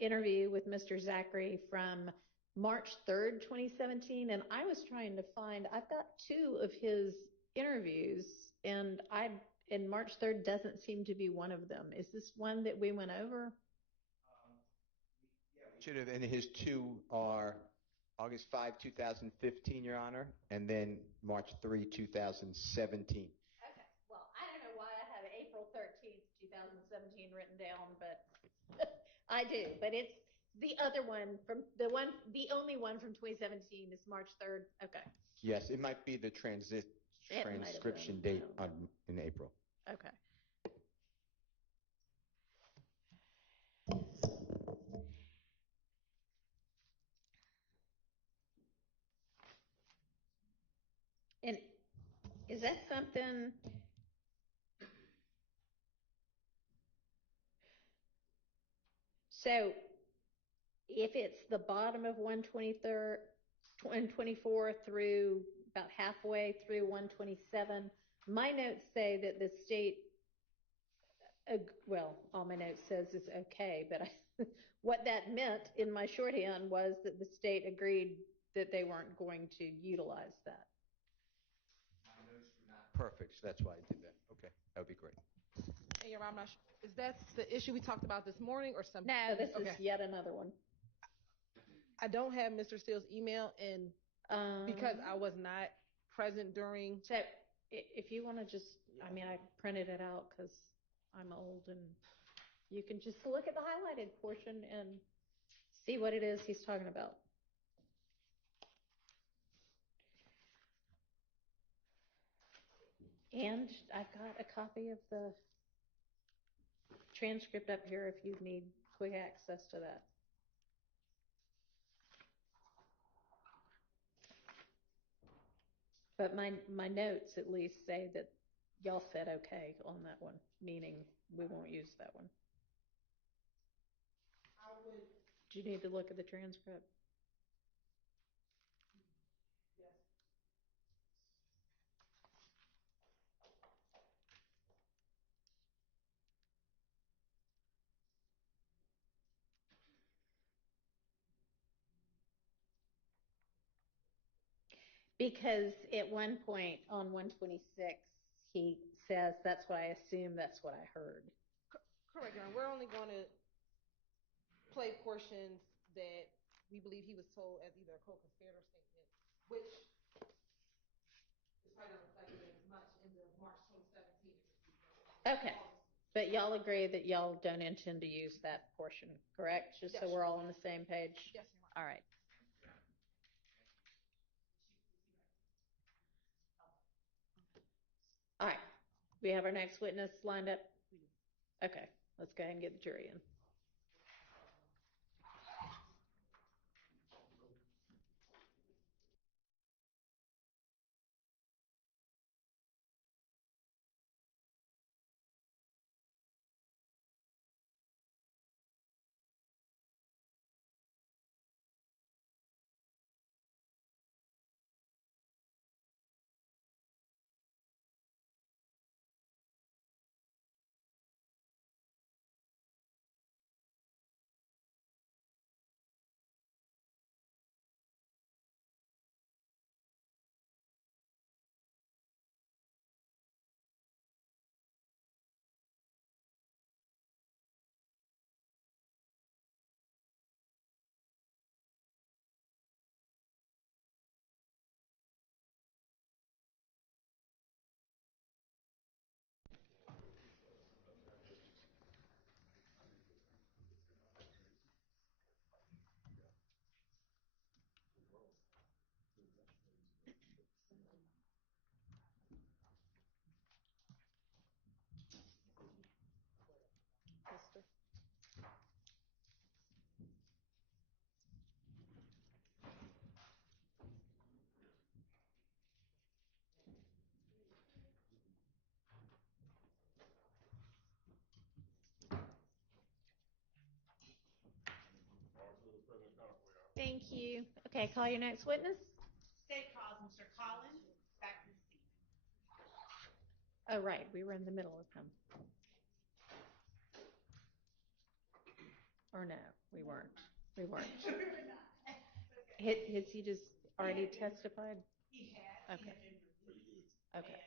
interview with Mr. Zachary from March 3rd, 2017. And I was trying to find, I've got 2 of his interviews, and March 3rd doesn't seem to be one of them. Is this one that we went over? Should have, and his 2 are August 5, 2015, Your Honor, and then March 3, 2017. Okay. Well, I don't know why I have April 13th, 2017 written down, but I do. But it's the other one the only one from 2017 is March 3rd. Okay. Yes, it might be the transcription date in April. Okay. And is that something? So if it's the bottom of 124 through about halfway through 127, my notes say that the state, well, all my notes says is okay, but what that meant in my shorthand was that the state agreed that they weren't going to utilize that. My notes were not perfect, so that's why I did that. Okay, that would be great. Hey, I'm not sure. Is that the issue we talked about this morning or something? No, this is yet another one. I don't have Mr. Steele's email, and because I was not present during. So if you want to just, I printed it out because I'm old, and you can just look at the highlighted portion and see what it is he's talking about. And I've got a copy of the transcript up here if you need quick access to that. But my notes at least say that y'all said okay on that one, meaning we won't use that one. Do you need to look at the transcript? Yes. Because at one point on 126, he says, that's what I assume, that's what I heard. Correct, Your Honor. We're only going to play portions that we believe he was told as either a co-conspirator statement, which is probably not reflected as much in the March 2017. Okay. But y'all agree that y'all don't intend to use that portion, correct? Just yes, so we're all on the same page? Yes, Your Honor. All right. All right. We have our next witness lined up? Okay, let's go ahead and get the jury in. Thank you. Okay, call your next witness. State calls Mr. Collins back to the scene. Oh, right, we were in the middle of him. Or no, we weren't. We weren't. Has he just already testified? He has. Okay. He has been released. Okay.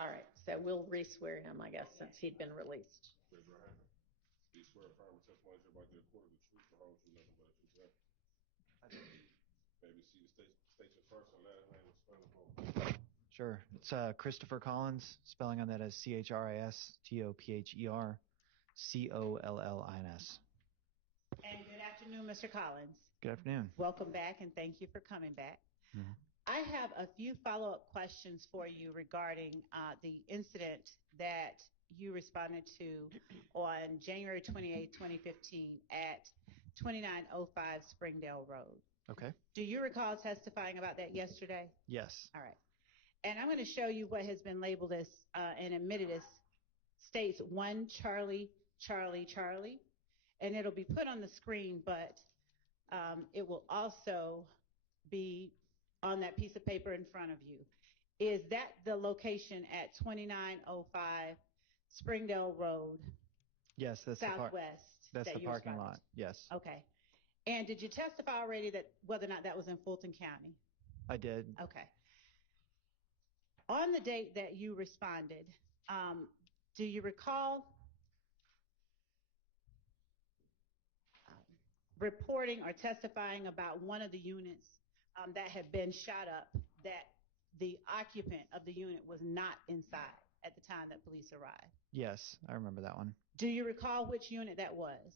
All right, so we'll re-swear him, I guess, since he'd been released. Do you swear affirm testimony you're about to give court of the truth, the whole truth, nothing but the truth? I do. Maybe see the state your first and last name and spell it for me. Sure. It's Christopher Collins. Spelling on that is CHRISTOPHER COLLINS. And good afternoon, Mr. Collins. Good afternoon. Welcome back, and thank you for coming back. Mm-hmm. I have a few follow-up questions for you regarding the incident that you responded to on January 28, 2015 at 2905 Springdale Road. Okay. Do you recall testifying about that yesterday? Yes. All right. And I'm going to show you what has been labeled as and admitted as states 1 Charlie, Charlie, Charlie. And it'll be put on the screen, but it will also be on that piece of paper in front of you. Is that the location at 2905 Springdale Road? Yes, that's Southwest. That's the parking lot. Yes. Okay. And did you testify already that whether or not that was in Fulton County? I did. Okay. On the date that you responded, do you recall reporting or testifying about one of the units that had been shot up, that the occupant of the unit was not inside at the time that police arrived? Yes, I remember that one. Do you recall which unit that was?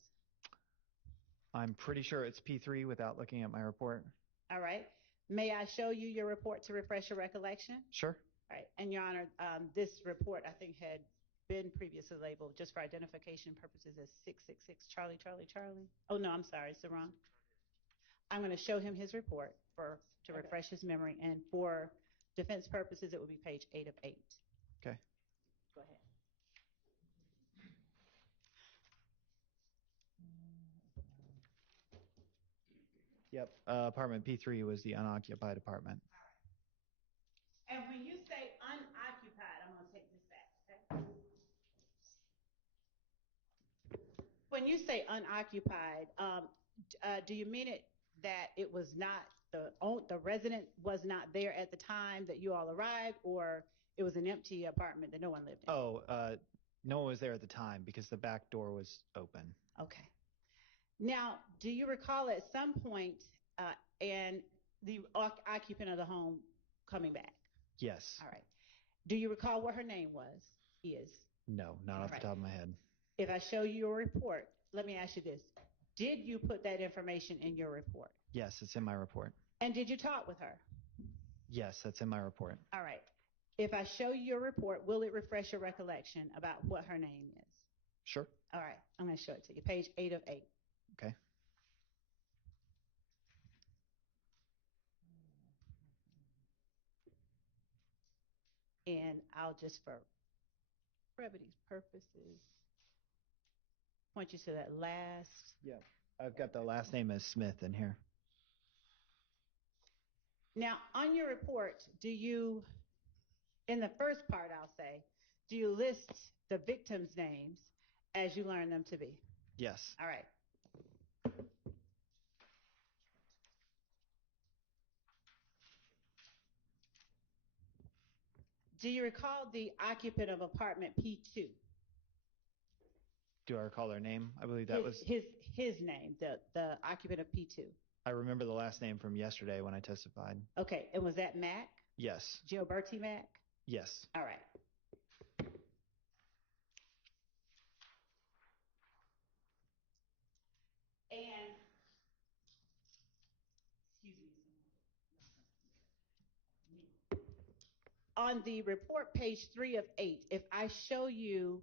I'm pretty sure it's P3 without looking at my report. All right. May I show you your report to refresh your recollection? Sure. All right. And Your Honor, this report I think had been previously labeled just for identification purposes as 666 Charlie, Charlie, Charlie. Oh, no, I'm sorry. It's the wrong. I'm going to show him his report to refresh his memory. And for defense purposes, it will be page 8 of 8. Okay. Go ahead. Yep. Apartment P3 was the unoccupied apartment. All right. And when you say unoccupied, I'm going to take this back, okay? When you say unoccupied, do you mean it that it was not the resident was not there at the time that you all arrived, or it was an empty apartment that no one lived in? Oh, no one was there at the time because the back door was open. Okay. Now, do you recall at some point and the occupant of the home coming back? Yes. All right. Do you recall what her name is? No, not off the top of my head. If I show you your report, let me ask you this. Did you put that information in your report? Yes, it's in my report. And did you talk with her? Yes, that's in my report. All right. If I show you your report, will it refresh your recollection about what her name is? Sure. All right, I'm going to show it to you. Page 8 of 8. Okay. And I'll just, for brevity's purposes, point you to that last. Yeah. I've got the last name as Smith in here. Now, on your report, do you, in the first part, I'll say, do you list the victims' names as you learn them to be? Yes. All right. Do you recall the occupant of apartment P2? Do I recall their name? I believe that was his name, the occupant of P2. I remember the last name from yesterday when I testified. Okay, and was that Mac? Yes. Gilberti Mac? Yes. All right. And, excuse me. On the report, page 3 of 8, if I show you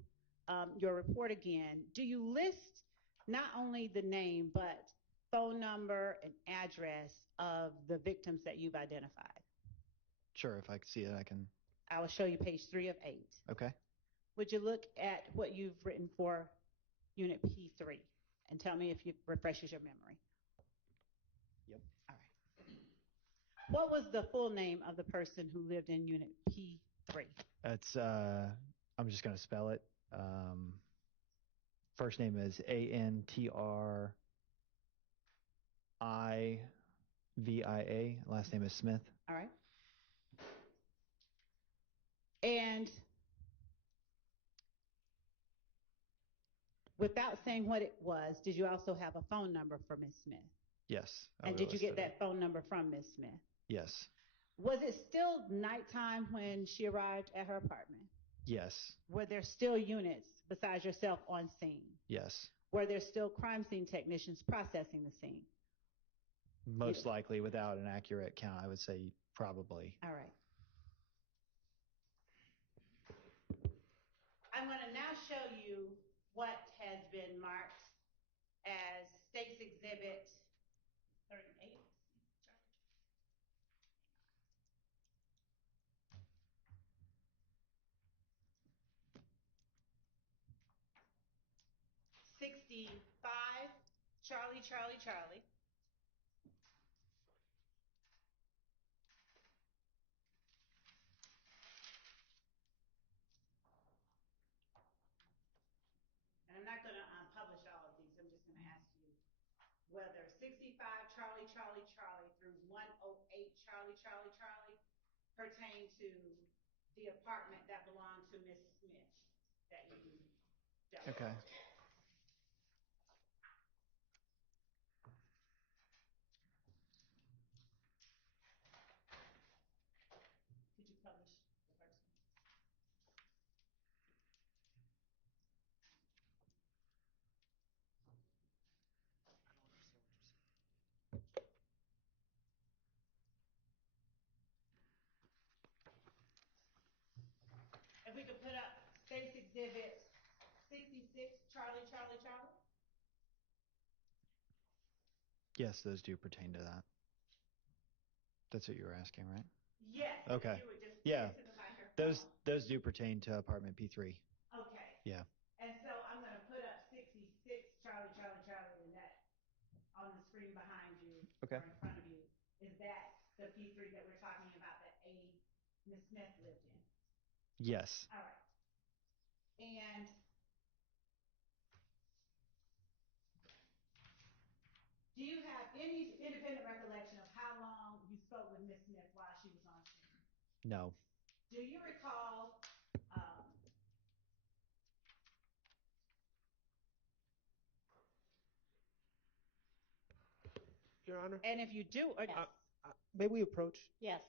your report again, do you list not only the name, but phone number and address of the victims that you've identified? Sure, if I can see it, I can. I will show you page 3 of 8. Okay. Would you look at what you've written for Unit P3 and tell me if it refreshes your memory? Yep. All right. What was the full name of the person who lived in Unit P3? It's, I'm just going to spell it. First name is Antria. Last name is Smith. All right. And without saying what it was, did you also have a phone number for Ms. Smith? Yes. And did you get that phone number from Ms. Smith? Yes. Was it still nighttime when she arrived at her apartment? Yes. Were there still units besides yourself on scene? Yes. Were there still crime scene technicians processing the scene? Most likely, without an accurate count, I would say probably. All right. I'm going to now show you what has been marked as State's Exhibit 38. 65, Charlie, Charlie, Charlie. And I'm not going to publish all of these. I'm just going to ask you whether 65, Charlie, Charlie, Charlie through 108, Charlie, Charlie, Charlie pertain to the apartment that belonged to Miss Smith that you dealt with. Okay. Could you publish the first one? If we could put up State's Exhibit 66, Charlie, Charlie, Charlie. Yes, those do pertain to that. That's what you were asking, right? Yes. Okay. If you would just Yeah. to the microphone. Those do pertain to apartment P3. Okay. Yeah. And so I'm going to put up 66, Charlie, Charlie, Charlie, and that on the screen behind you Okay. or in front of you. Is that the P3 that we're talking about that Ms. Smith lived in? Yes. All right. And do you have any independent recollection of how long you spoke with Ms. Smith while she was on scene? No. Do you recall Your Honor? and if you do, or yes. May we approach? Yes.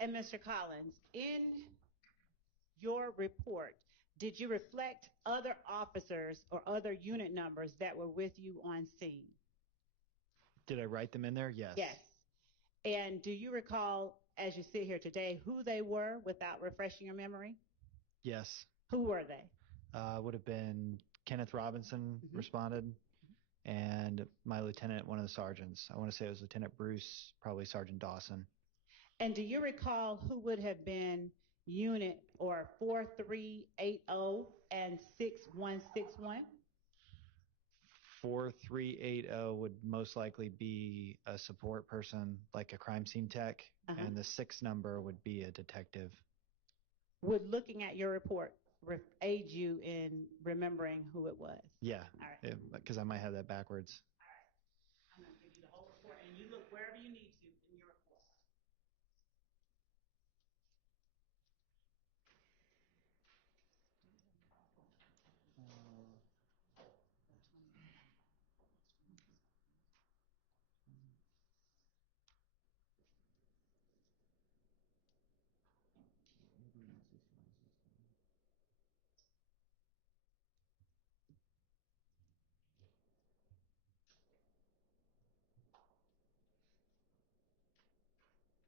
And Mr. Collins, in your report, did you reflect other officers or other unit numbers that were with you on scene? Did I write them in there? Yes. Yes. And do you recall, as you sit here today, who they were without refreshing your memory? Yes. Who were they? Would have been Kenneth Robinson responded, and my lieutenant, one of the sergeants. I want to say it was Lieutenant Bruce, probably Sergeant Dawson. And do you recall who would have been unit or 4380 and 6161? 4380 would most likely be a support person, like a crime scene tech, and the 6 number would be a detective. Would looking at your report aid you in remembering who it was? Yeah, All right. because I might have that backwards. I'm going to give you the whole report, and you look wherever you need to in your report.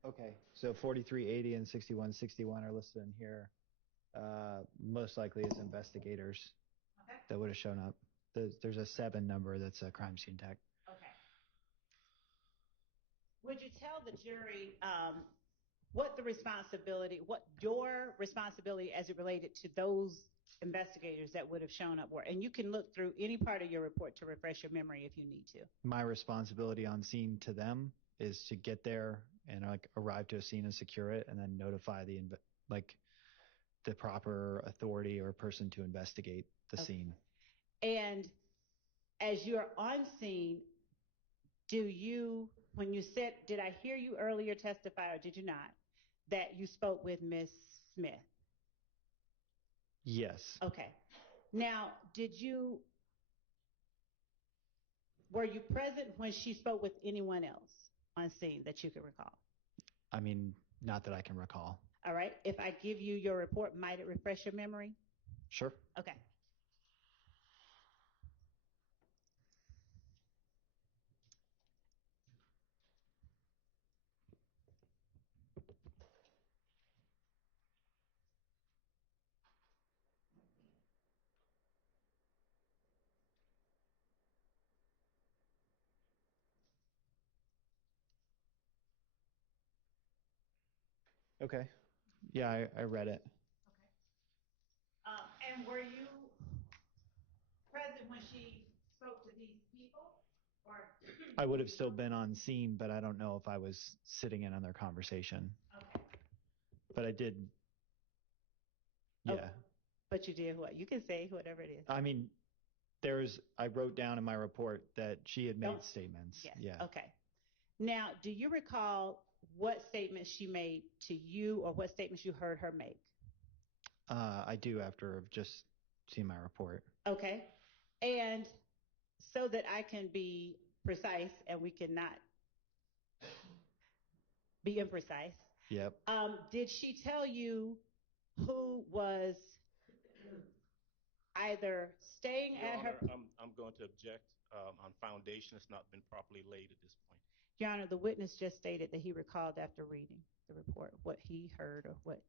Okay, so 4380 and 6161 are listed in here. Most likely as investigators that would have shown up. There's a 7 number that's a crime scene tech. Okay. Would you tell the jury what your responsibility as it related to those investigators that would have shown up were? And you can look through any part of your report to refresh your memory if you need to. My responsibility on scene to them is to get there and arrive to a scene and secure it, and then notify the proper authority or person to investigate the scene. And as you're on scene, when you said, did I hear you earlier testify, or did you not, that you spoke with Ms. Smith? Yes. Okay. Now, were you present when she spoke with anyone else on scene that you can recall? I mean, not that I can recall. All right. If I give you your report, might it refresh your memory? Sure. Okay. Okay. Yeah, I read it. And were you present when she spoke to these people? Or I would have still been on scene, but I don't know if I was sitting in on their conversation. Okay. But I did. Yeah. Oh, but you did what? You can say whatever it is. I mean, I wrote down in my report that she had made statements. Yes. Yeah. Okay. Now, do you recall what statements she made to you, or what statements you heard her make? I do, after I've just seen my report. Okay. And so that I can be precise and we cannot be imprecise. Yep. Did she tell you who was either staying Your at Honor, her... I'm going to object on foundation. It's not been properly laid at this point. Your Honor, the witness just stated that he recalled after reading the report what he heard or what...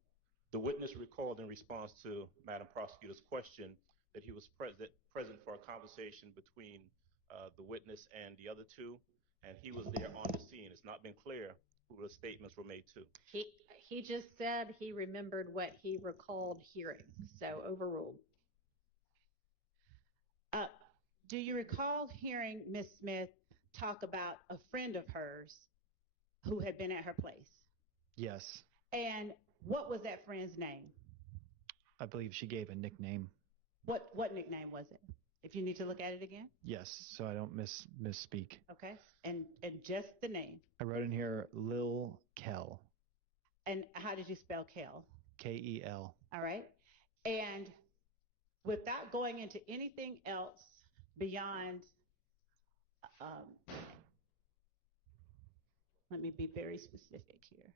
The witness recalled in response to Madam Prosecutor's question that he was present for a conversation between the witness and the other two, and he was there on the scene. It's not been clear who the statements were made to. He just said he remembered what he recalled hearing, so overruled. Do you recall hearing Ms. Smith talk about a friend of hers who had been at her place? Yes. And what was that friend's name? I believe she gave a nickname. What nickname was it? If you need to look at it again? Yes, so I don't misspeak. Okay. And just the name. I wrote in here Lil Kel. And how did you spell Kel? Kel. All right. And without going into anything else beyond, let me be very specific here.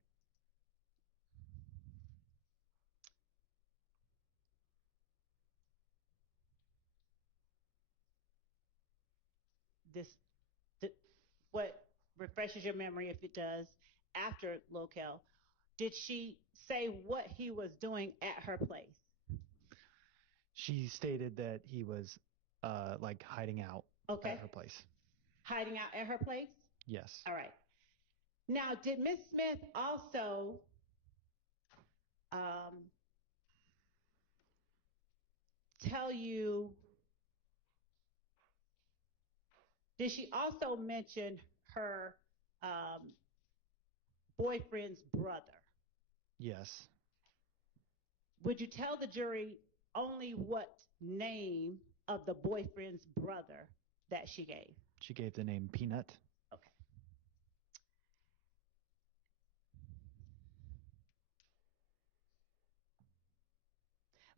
what refreshes your memory, if it does, after Local, did she say what he was doing at her place? She stated that he was like hiding out at her place. Hiding out at her place? Yes. All right. Now, did Ms. Smith also tell you, did she also mention her boyfriend's brother? Yes. Would you tell the jury only what name of the boyfriend's brother that she gave? She gave the name Peanut. Okay.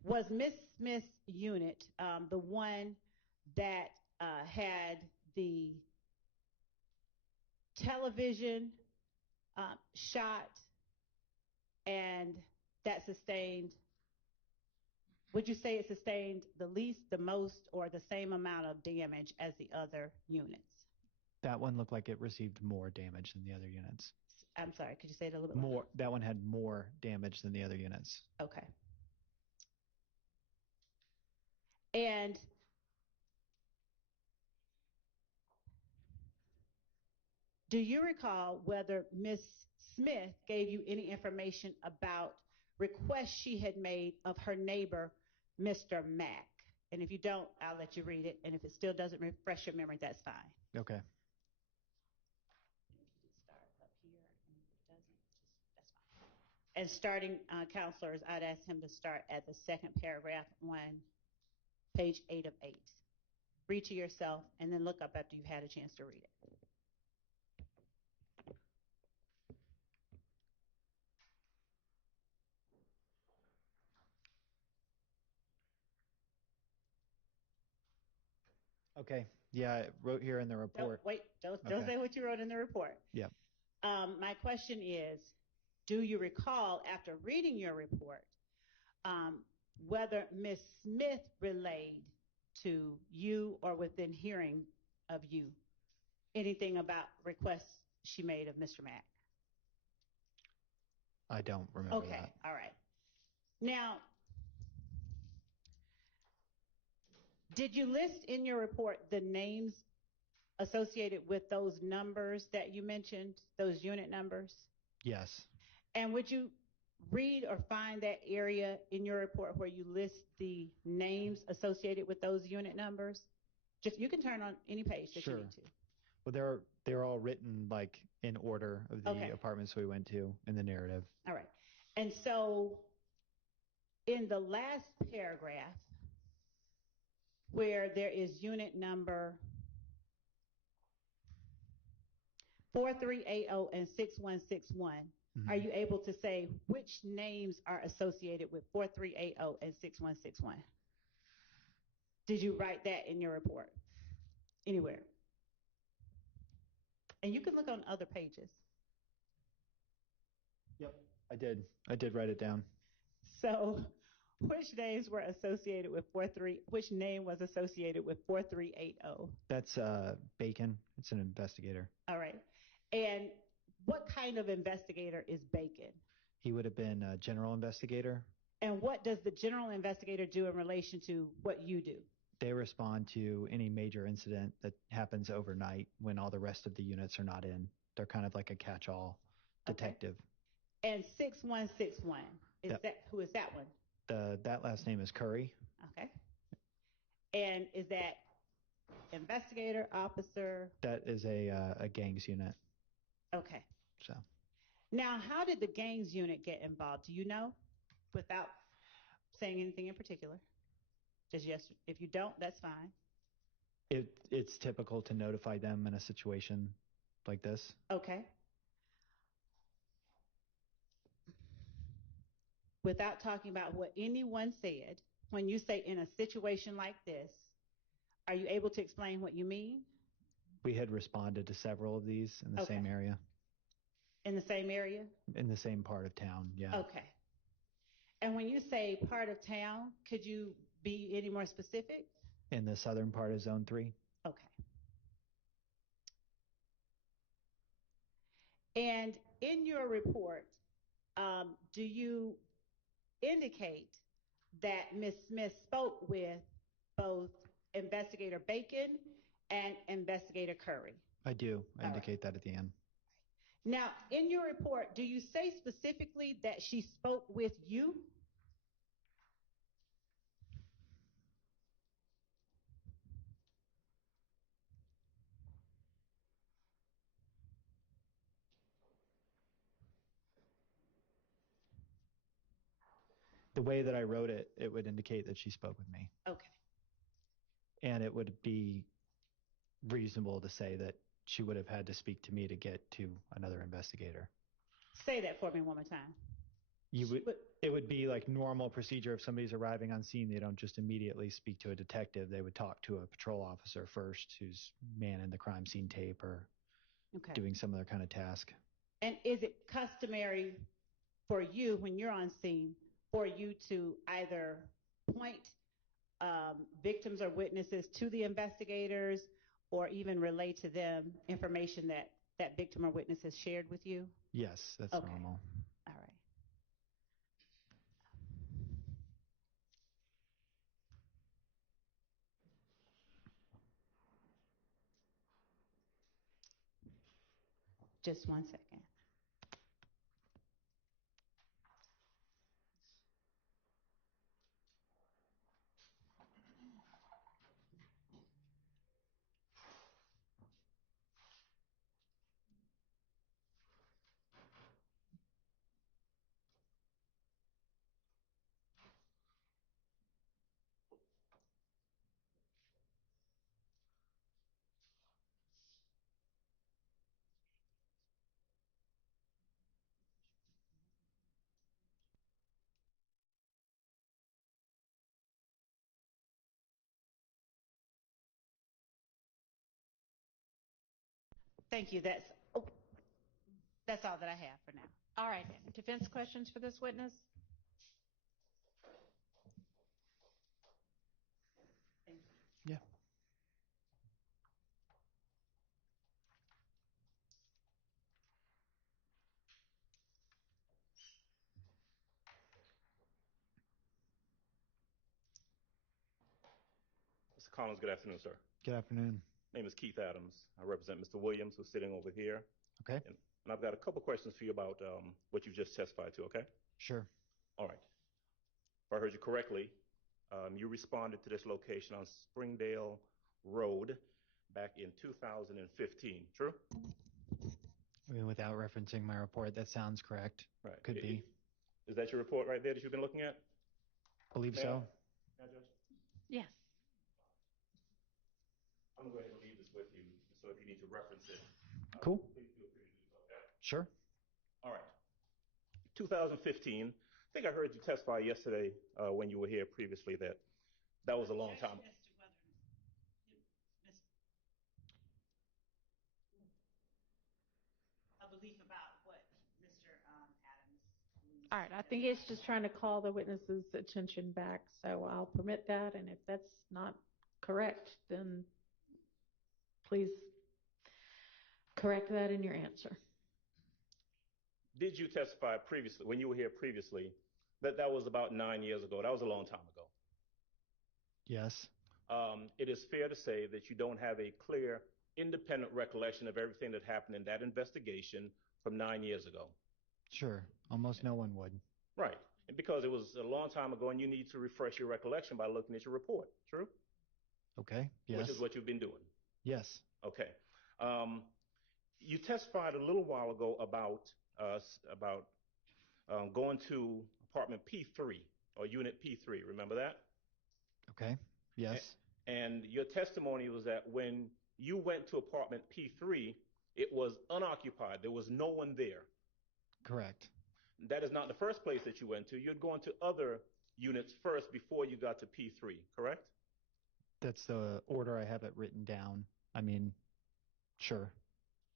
Was Miss Smith's unit the one that had the television shot and that sustained, would you say it sustained the least, the most, or the same amount of damage as the other units? That one looked like it received more damage than the other units. I'm sorry, could you say it a little bit more? That one had more damage than the other units. Okay. And do you recall whether Miss Smith gave you any information about requests she had made of her neighbor, Mr. Mack? And if you don't, I'll let you read it. And if it still doesn't refresh your memory, that's fine. Okay. Start up here, and if it doesn't, that's fine. And starting, counselors, I'd ask him to start at the second paragraph on page 8 of 8. Read to yourself, and then look up after you've had a chance to read it. Okay. Yeah, I wrote here in the report. Don't say what you wrote in the report. Yeah. My question is, do you recall, after reading your report, whether Ms. Smith relayed to you or within hearing of you anything about requests she made of Mr. Mack? I don't remember that. Okay, all right. Now, did you list in your report the names associated with those numbers that you mentioned, those unit numbers? Yes. And would you read or find that area in your report where you list the names associated with those unit numbers? Just, you can turn on any page that you need to. Well, they're all written like in order of the apartments we went to in the narrative. All right. And so in the last paragraph, where there is unit number 4380 and 6161, are you able to say which names are associated with 4380 and 6161? Did you write that in your report? Anywhere? And you can look on other pages. Yep, I did. I did write it down. So which names were associated with which name was associated with 4380? That's Bacon. It's an investigator. All right. And what kind of investigator is Bacon? He would have been a general investigator. And what does the general investigator do in relation to what you do? They respond to any major incident that happens overnight when all the rest of the units are not in. They're kind of like a catch-all detective. And 6161, who is that one? That last name is Curry. Okay. And is that investigator, officer? That is a gangs unit. Okay. So. Now, how did the gangs unit get involved? Do you know? Without saying anything in particular. Just yes. If you don't, that's fine. It's typical to notify them in a situation like this. Okay. Without talking about what anyone said, when you say in a situation like this, are you able to explain what you mean? We had responded to several of these in the same area. In the same area? In the same part of town, yeah. Okay. And when you say part of town, could you be any more specific? In the southern part of Zone 3. Okay. And in your report, do you indicate that Ms. Smith spoke with both Investigator Bacon and Investigator Curry? I do. I All right. indicate that at the end. Now, in your report, do you say specifically that she spoke with you? The way that I wrote it, it would indicate that she spoke with me. Okay. And it would be reasonable to say that she would have had to speak to me to get to another investigator. Say that for me one more time. It would be like normal procedure. If somebody's arriving on scene, they don't just immediately speak to a detective. They would talk to a patrol officer first who's manning the crime scene tape or doing some other kind of task. And is it customary for you, when you're on scene, for you to either point victims or witnesses to the investigators or even relay to them information that that victim or witness has shared with you? Yes, that's normal. All right. Just 1 second. Thank you. That's all that I have for now. All right. Defense questions for this witness? Yeah. Mr. Collins, good afternoon, sir. Good afternoon. My name is Keith Adams. I represent Mr. Williams, who's sitting over here. Okay. And I've got a couple questions for you about what you just testified to, okay? Sure. All right. If I heard you correctly, you responded to this location on Springdale Road back in 2015, true? I mean, without referencing my report, that sounds correct. Right. Could be. Is that your report right there that you've been looking at? Believe so. May I, Judge? Yes. I'm going to go ahead and leave this with you, so if you need to reference it, Cool. please feel free to do so, okay? Sure. All right. 2015, I think I heard you testify yesterday when you were here previously that that was a long time. A belief about what Mr. Adams. All right. I think it's just trying to call the witness's attention back. So I'll permit that. And if that's not correct, then please correct that in your answer. Did you testify previously, when you were here previously, that that was about 9 years ago? That was a long time ago. Yes. It is fair to say that you don't have a clear, independent recollection of everything that happened in that investigation from 9 years ago. Sure. Almost no one would. Right. And because it was a long time ago and you need to refresh your recollection by looking at your report. True? Okay. Yes. Which is what you've been doing. Yes. Okay. You testified a little while ago about going to apartment P3 or unit P3. Remember that? Okay. Yes. And your testimony was that when you went to apartment P3, it was unoccupied. There was no one there. Correct. That is not the first place that you went to. You'd gone to other units first before you got to P3, correct? That's the order I have it written down. I mean, sure.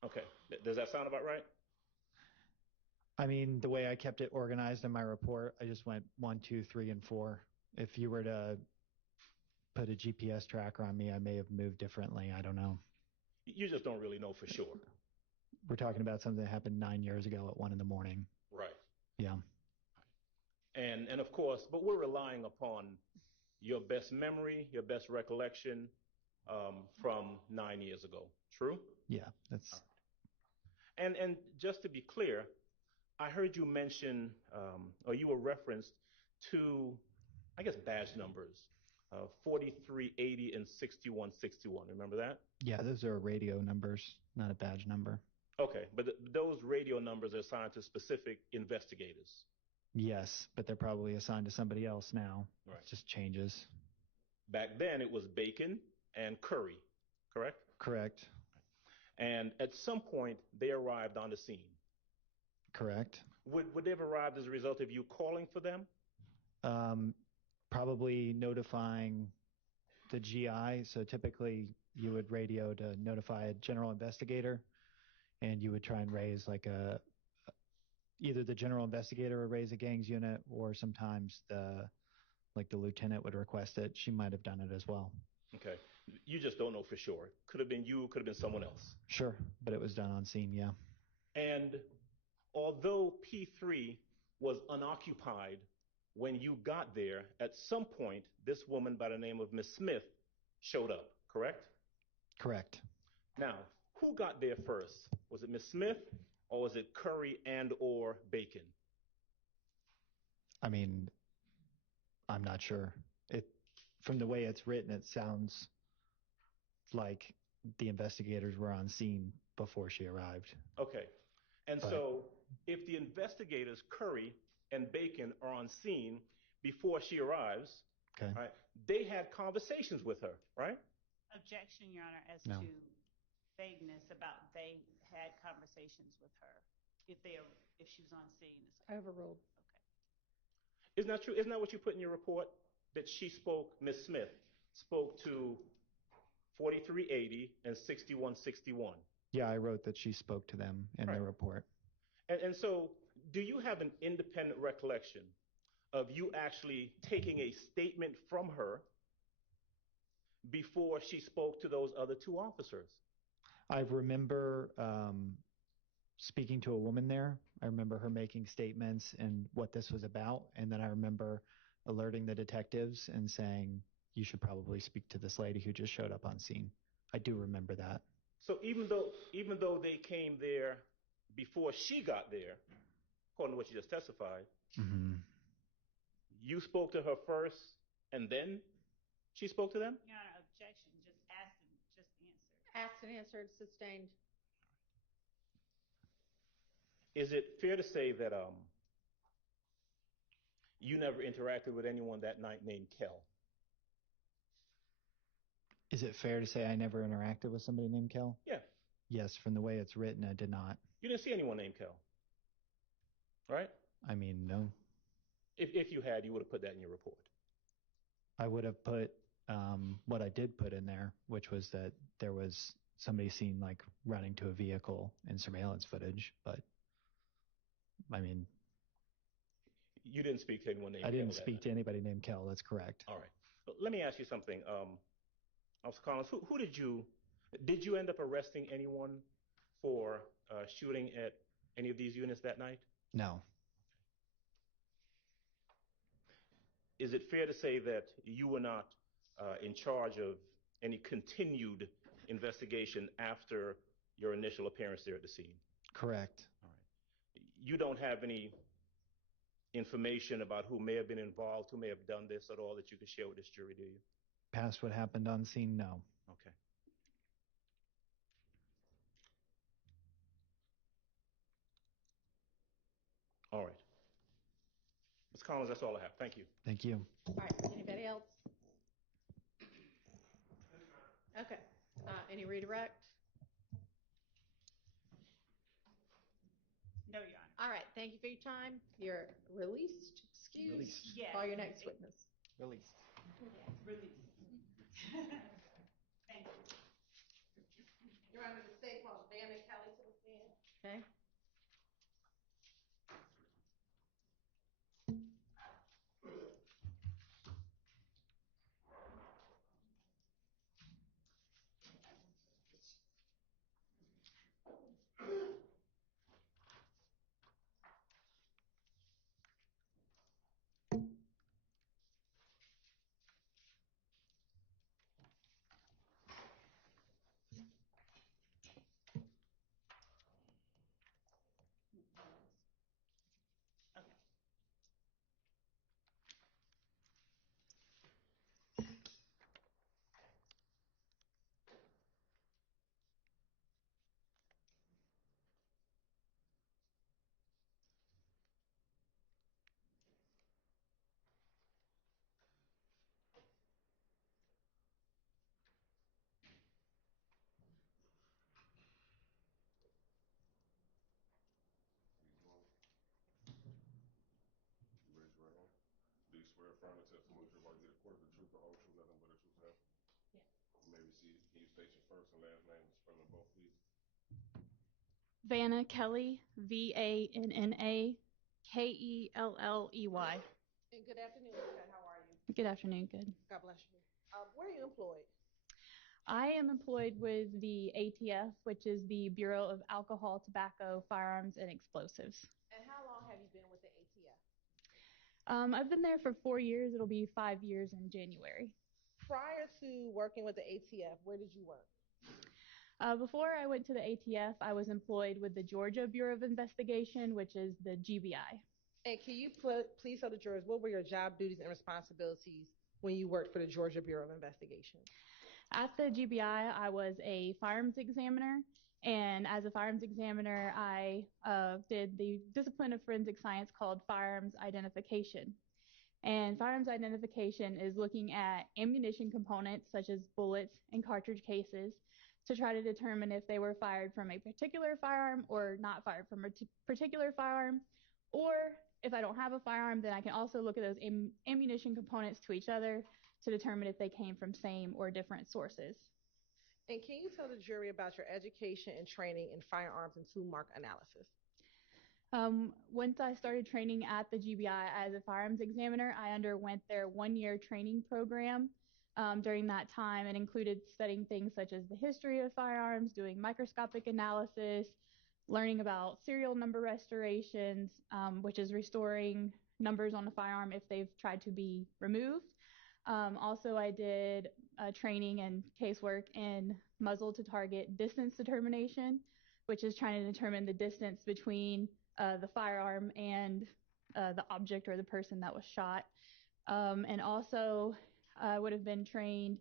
Okay. Does that sound about right? I mean, the way I kept it organized in my report, I just went 1, 2, 3, and 4. If you were to put a GPS tracker on me, I may have moved differently. I don't know. You just don't really know for sure. We're talking about something that happened 9 years ago at 1 a.m. Right. Yeah. And of course, but we're relying upon your best memory, your best recollection from 9 years ago. True? Yeah, that's. And just to be clear, I heard you mention, or you were referenced to, I guess, badge numbers, 4380 and 6161. Remember that? Yeah, those are radio numbers, not a badge number. Okay, but those radio numbers are assigned to specific investigators. Yes, but they're probably assigned to somebody else now. Right. It just changes. Back then, it was Bacon and Curry, correct? Correct. And at some point, they arrived on the scene. Correct. Would they have arrived as a result of you calling for them? Probably notifying the GI. So typically, you would radio to notify a general investigator, and you would try and raise like either the general investigator would raise a gangs unit, or sometimes the lieutenant would request it. She might have done it as well. Okay. You just don't know for sure. Could have been you, could have been someone else. Sure, but it was done on scene, yeah. And although P3 was unoccupied when you got there, at some point, this woman by the name of Miss Smith showed up, correct? Correct. Now, who got there first? Was it Miss Smith, or was it Curry and or Bacon? I mean, I'm not sure. From the way it's written, it sounds like the investigators were on scene before she arrived. Okay. And so if the investigators, Curry and Bacon, are on scene before she arrives, okay, right, they had conversations with her, right? Objection, Your Honor, as No. to vagueness about they had conversations with her if she was on scene. Overruled. Okay. Isn't that true? Isn't that what you put in your report? That she spoke, Ms. Smith spoke to 4380 and 6161. Yeah, I wrote that she spoke to them in the report. And so do you have an independent recollection of you actually taking a statement from her before she spoke to those other two officers? I remember speaking to a woman there. I remember her making statements and what this was about. And then I remember alerting the detectives and saying, you should probably speak to this lady who just showed up on scene. I do remember that. So even though they came there before she got there, according to what you just testified, you spoke to her first and then she spoke to them? Your Honor, objection. Just asked and just answered. Asked and answered, sustained. Is it fair to say that you never interacted with anyone that night named Kel? Is it fair to say I never interacted with somebody named Kel? Yeah. Yes, from the way it's written, I did not. You didn't see anyone named Kel, right? I mean, no. If you had, you would have put that in your report. I would have put what I did put in there, which was that there was somebody seen like running to a vehicle in surveillance footage, but I mean, you didn't speak to anyone named Kel. I didn't speak to anybody named Kel. That's correct. All right. But let me ask you something. Officer Collins, who did you end up arresting anyone for shooting at any of these units that night? No. Is it fair to say that you were not in charge of any continued investigation after your initial appearance there at the scene? Correct. All right. You don't have any information about who may have been involved, who may have done this at all that you could share with this jury, do you? Past what happened on scene, no. Okay. All right. Ms. Collins, that's all I have. Thank you. Thank you. All right, anybody else? Okay, any redirect? No, Your Honor. All right, thank you for your time. You're released, excused. Released. Yes. Call your next witness. Released. Release. Thank you. You're under the state called Vanna Kelly to the stand. Okay. swear affirm the testimony you're about to give the court the truth, the whole truth, nothing but the truth, sir? Yes. Maybe see, can you state your first and last name and spell them both, please? Vanna Kelly, VANNA KELLEY. And good afternoon, Kat. How are you? Good afternoon, good. God bless you. Where are you employed? I am employed with the ATF, which is the Bureau of Alcohol, Tobacco, Firearms, and Explosives. And how long have you been with the ATF? I've been there for 4 years. It'll be 5 years in January. Prior to working with the ATF, where did you work? Before I went to the ATF, I was employed with the Georgia Bureau of Investigation, which is the GBI. And can you please tell the jurors what were your job duties and responsibilities when you worked for the Georgia Bureau of Investigation? At the GBI, I was a firearms examiner, and as a firearms examiner, I did the discipline of forensic science called firearms identification. And firearms identification is looking at ammunition components such as bullets and cartridge cases to try to determine if they were fired from a particular firearm or not fired from a particular firearm. Or if I don't have a firearm, then I can also look at those ammunition components to each other to determine if they came from same or different sources. And can you tell the jury about your education and training in firearms and tool mark analysis? Once I started training at the GBI as a firearms examiner, I underwent their 1-year training program. During that time, it included studying things such as the history of firearms, doing microscopic analysis, learning about serial number restorations, which is restoring numbers on a firearm if they've tried to be removed. Also, I did training and casework in muzzle to target distance determination, which is trying to determine the distance between the firearm and the object or the person that was shot. And also, I would have been trained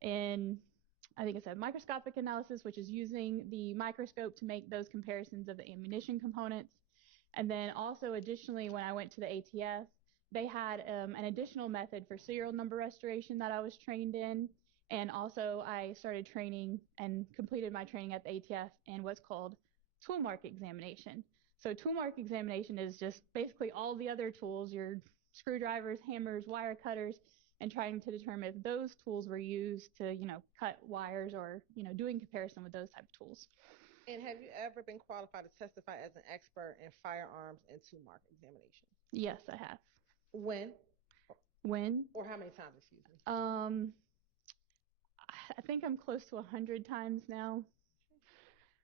in, I think I said, microscopic analysis, which is using the microscope to make those comparisons of the ammunition components. And then also, additionally, when I went to the ATF, they had an additional method for serial number restoration that I was trained in. And also, I started training and completed my training at the ATF in what's called tool mark examination. So tool mark examination is just basically all the other tools, your screwdrivers, hammers, wire cutters, and trying to determine if those tools were used to, cut wires or, doing comparison with those type of tools. And have you ever been qualified to testify as an expert in firearms and tool mark examination? Yes, I have. When? When? Or how many times, excuse me? I think I'm close to 100 times now.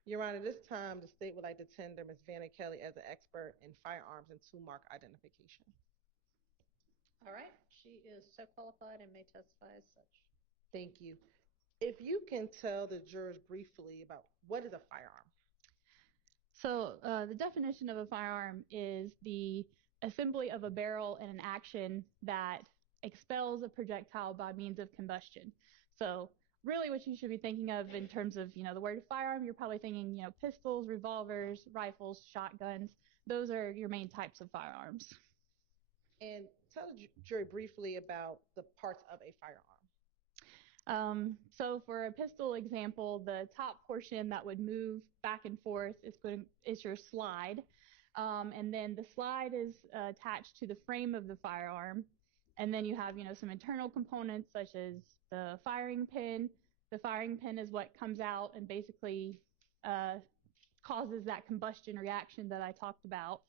Your Honor, this time the state would like to tender Ms. Vanna Kelly as an expert in firearms and tool mark identification. All right. She is so qualified and may testify as such. Thank you. If you can tell the jurors briefly about what is a firearm. So the definition of a firearm is the assembly of a barrel in an action that expels a projectile by means of combustion. So really what you should be thinking of in terms of, the word firearm, you're probably thinking, pistols, revolvers, rifles, shotguns. Those are your main types of firearms. And tell the jury briefly about the parts of a firearm. So for a pistol example, the top portion that would move back and forth is your slide. And then the slide is attached to the frame of the firearm. And then you have, some internal components such as the firing pin. The firing pin is what comes out and basically causes that combustion reaction that I talked about.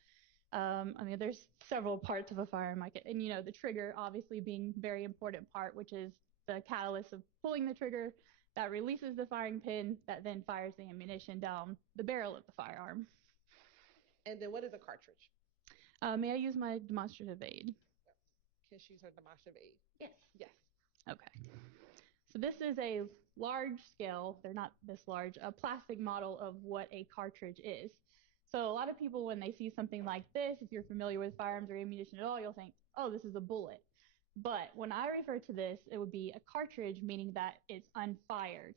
There's several parts of a firearm, and the trigger obviously being a very important part, which is the catalyst of pulling the trigger that releases the firing pin that then fires the ammunition down the barrel of the firearm. And then what is a cartridge? May I use my demonstrative aid? Can she use her demonstrative aid? Yes. Yes. Okay. So this is a large scale, they're not this large, a plastic model of what a cartridge is. So a lot of people, when they see something like this, if you're familiar with firearms or ammunition at all, you'll think, oh, this is a bullet. But when I refer to this, it would be a cartridge, meaning that it's unfired.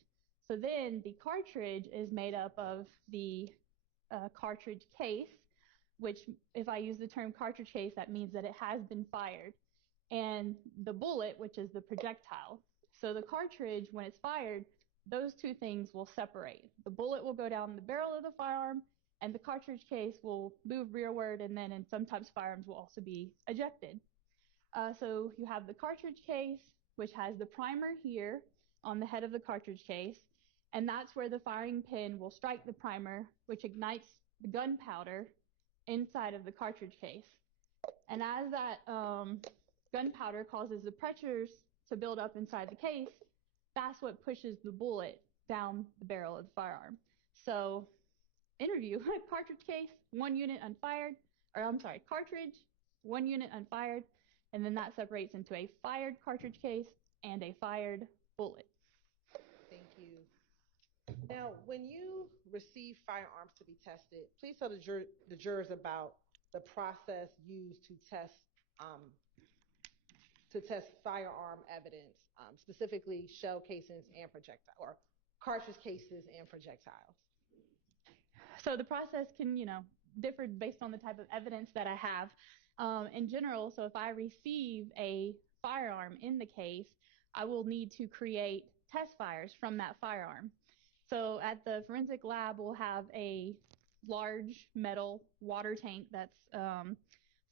So then the cartridge is made up of the cartridge case, which if I use the term cartridge case, that means that it has been fired, and the bullet, which is the projectile. So the cartridge, when it's fired, those two things will separate. The bullet will go down the barrel of the firearm, and the cartridge case will move rearward, and then in sometimes firearms will also be ejected. So you have the cartridge case, which has the primer here on the head of the cartridge case, and that's where the firing pin will strike the primer, which ignites the gunpowder inside of the cartridge case. And as that gunpowder causes the pressures to build up inside the case, that's what pushes the bullet down the barrel of the firearm. So, interview, cartridge case, 1 unit unfired, or I'm sorry, cartridge, 1 unit unfired, and then that separates into a fired cartridge case and a fired bullet. Thank you. Now, when you receive firearms to be tested, please tell the jurors about the process used to test firearm evidence, specifically shell casings and projectile, or cartridge cases and projectiles. So the process can, differ based on the type of evidence that I have. In general, so if I receive a firearm in the case, I will need to create test fires from that firearm. So at the forensic lab, we'll have a large metal water tank that's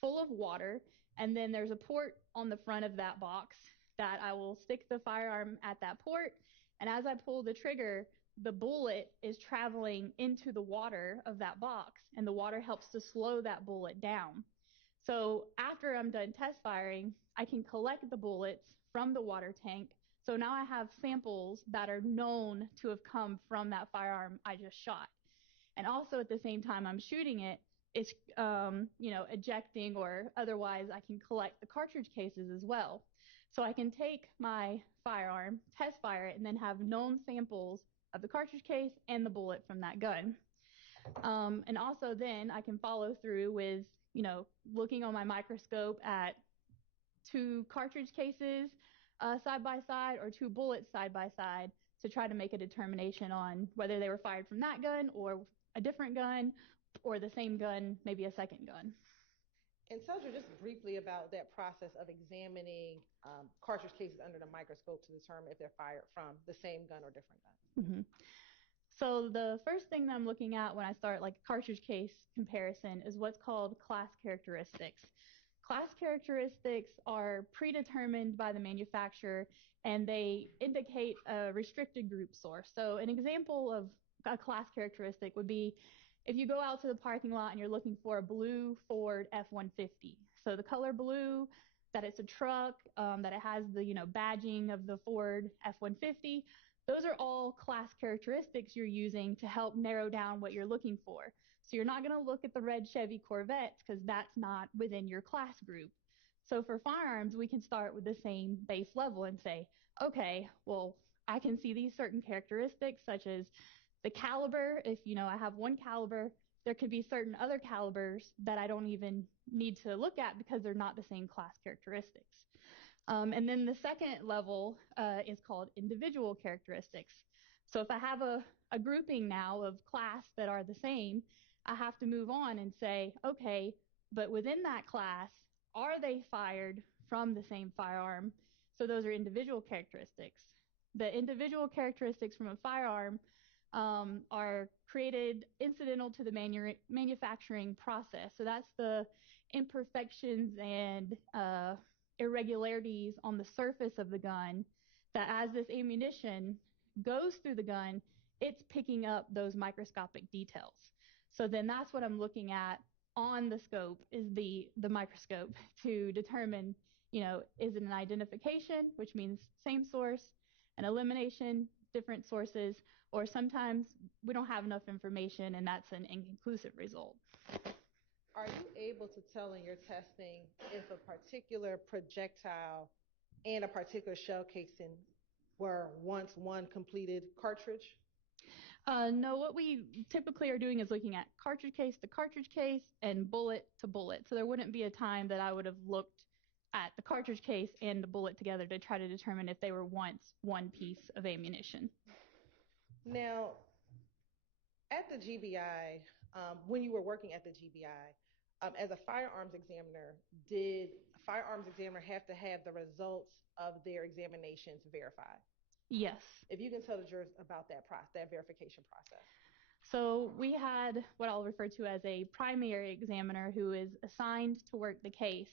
full of water, and then there's a port on the front of that box that I will stick the firearm at that port, and as I pull the trigger, the bullet is traveling into the water of that box, and the water helps to slow that bullet down. So after I'm done test firing, I can collect the bullets from the water tank. So now I have samples that are known to have come from that firearm I just shot. And also at the same time I'm shooting it, it's ejecting, or otherwise I can collect the cartridge cases as well. So I can take my firearm, test fire it, and then have known samples of the cartridge case and the bullet from that gun. And also then I can follow through with, looking on my microscope at 2 cartridge cases side by side, or 2 bullets side by side, to try to make a determination on whether they were fired from that gun or a different gun, or the same gun, maybe a second gun. And tell us just briefly about that process of examining cartridge cases under the microscope to determine if they're fired from the same gun or different gun. Mm-hmm. So the first thing that I'm looking at when I start like a cartridge case comparison is what's called class characteristics. Class characteristics are predetermined by the manufacturer, and they indicate a restricted group source. So an example of a class characteristic would be if you go out to the parking lot and you're looking for a blue Ford F-150. So the color blue, that it's a truck, that it has the badging of the Ford F-150. Those are all class characteristics you're using to help narrow down what you're looking for. So you're not going to look at the red Chevy Corvettes because that's not within your class group. So for firearms, we can start with the same base level and say, okay, well, I can see these certain characteristics such as the caliber. If I have 1 caliber, there could be certain other calibers that I don't even need to look at because they're not the same class characteristics. And then the second level is called individual characteristics. So if I have a grouping now of class that are the same, I have to move on and say, okay, but within that class, are they fired from the same firearm? So those are individual characteristics. The individual characteristics from a firearm are created incidental to the manufacturing process. So that's the imperfections and irregularities on the surface of the gun, that as this ammunition goes through the gun, it's picking up those microscopic details. So then that's what I'm looking at on the scope, is the microscope, to determine, is it an identification, which means same source, an elimination, different sources, or sometimes we don't have enough information and that's an inconclusive result. Are you able to tell in your testing if a particular projectile and a particular shell casing were once one completed cartridge? No, what we typically are doing is looking at cartridge case to cartridge case and bullet to bullet. So there wouldn't be a time that I would have looked at the cartridge case and the bullet together to try to determine if they were once one piece of ammunition. Now, at the GBI, when you were working at the GBI, as a firearms examiner, did a firearms examiner have to have the results of their examinations verified? Yes. If you can tell the jurors about that verification process. So we had what I'll refer to as a primary examiner who is assigned to work the case.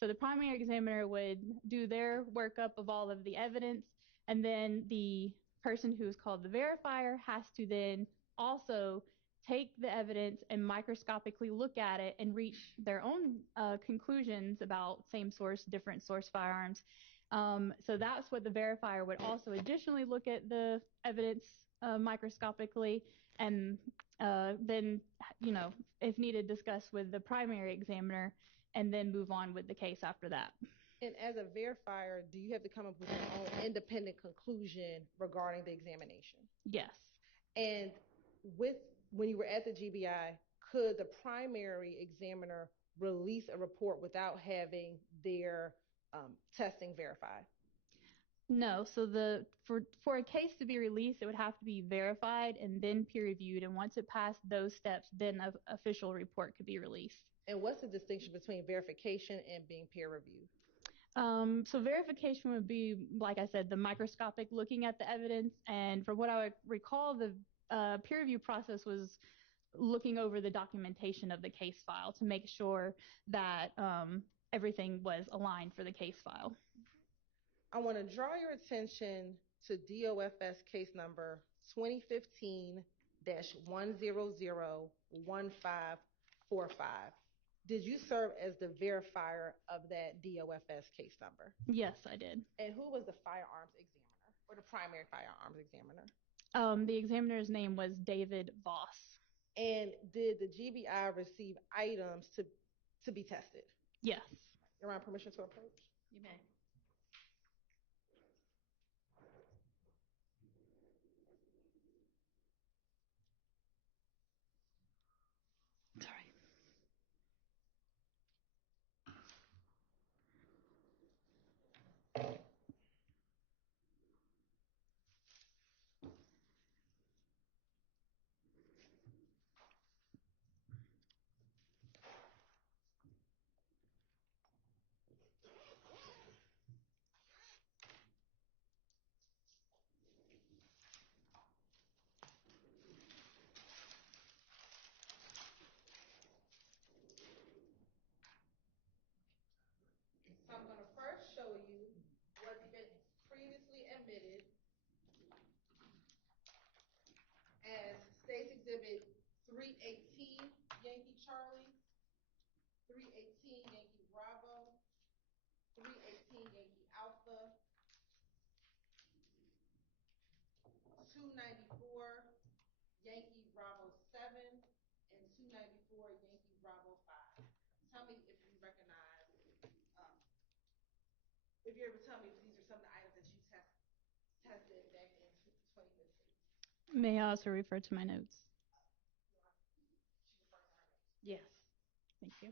So the primary examiner would do their workup of all of the evidence, and then the person who's called the verifier has to then also take the evidence and microscopically look at it and reach their own conclusions about same source, different source firearms. So that's what the verifier would also additionally look at the evidence microscopically, and then, if needed, discuss with the primary examiner, and then move on with the case after that. And as a verifier, do you have to come up with your own independent conclusion regarding the examination? Yes. And when you were at the GBI, could the primary examiner release a report without having their testing verified? No. So for a case to be released, it would have to be verified and then peer reviewed. And once it passed those steps, then an official report could be released. And what's the distinction between verification and being peer reviewed? So verification would be, like I said, the microscopic looking at the evidence. And from what I recall, the peer review process was looking over the documentation of the case file to make sure that everything was aligned for the case file. I want to draw your attention to DOFS case number 2015-1001545. Did you serve as the verifier of that DOFS case number? Yes, I did. And who was the firearms examiner, or the primary firearms examiner? The examiner's name was David Voss. And did the GBI receive items to be tested? Yes. Your Honor, permission to approach? You may. Sorry. So I'm going to first show you what's been previously admitted as State's Exhibit 318 Yankee Charlie, 318 Yankee Bravo, 318 Yankee Alpha, 294 Yankee Bravo 7, and 294 Yankee Bravo 5. Tell me if you recognize, if you're able to tell me if these are some of the items that you tested back in 2015. May I also refer to my notes? Yes. Thank you.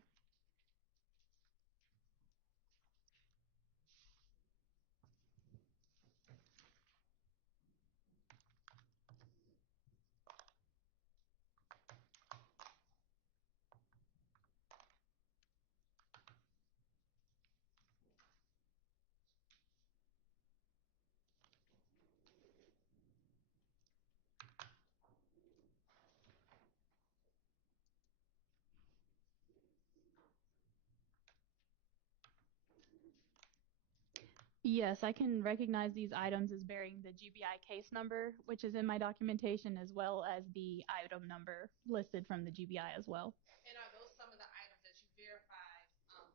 Yes, I can recognize these items as bearing the GBI case number, which is in my documentation, as well as the item number listed from the GBI as well. And are those some of the items that you verified from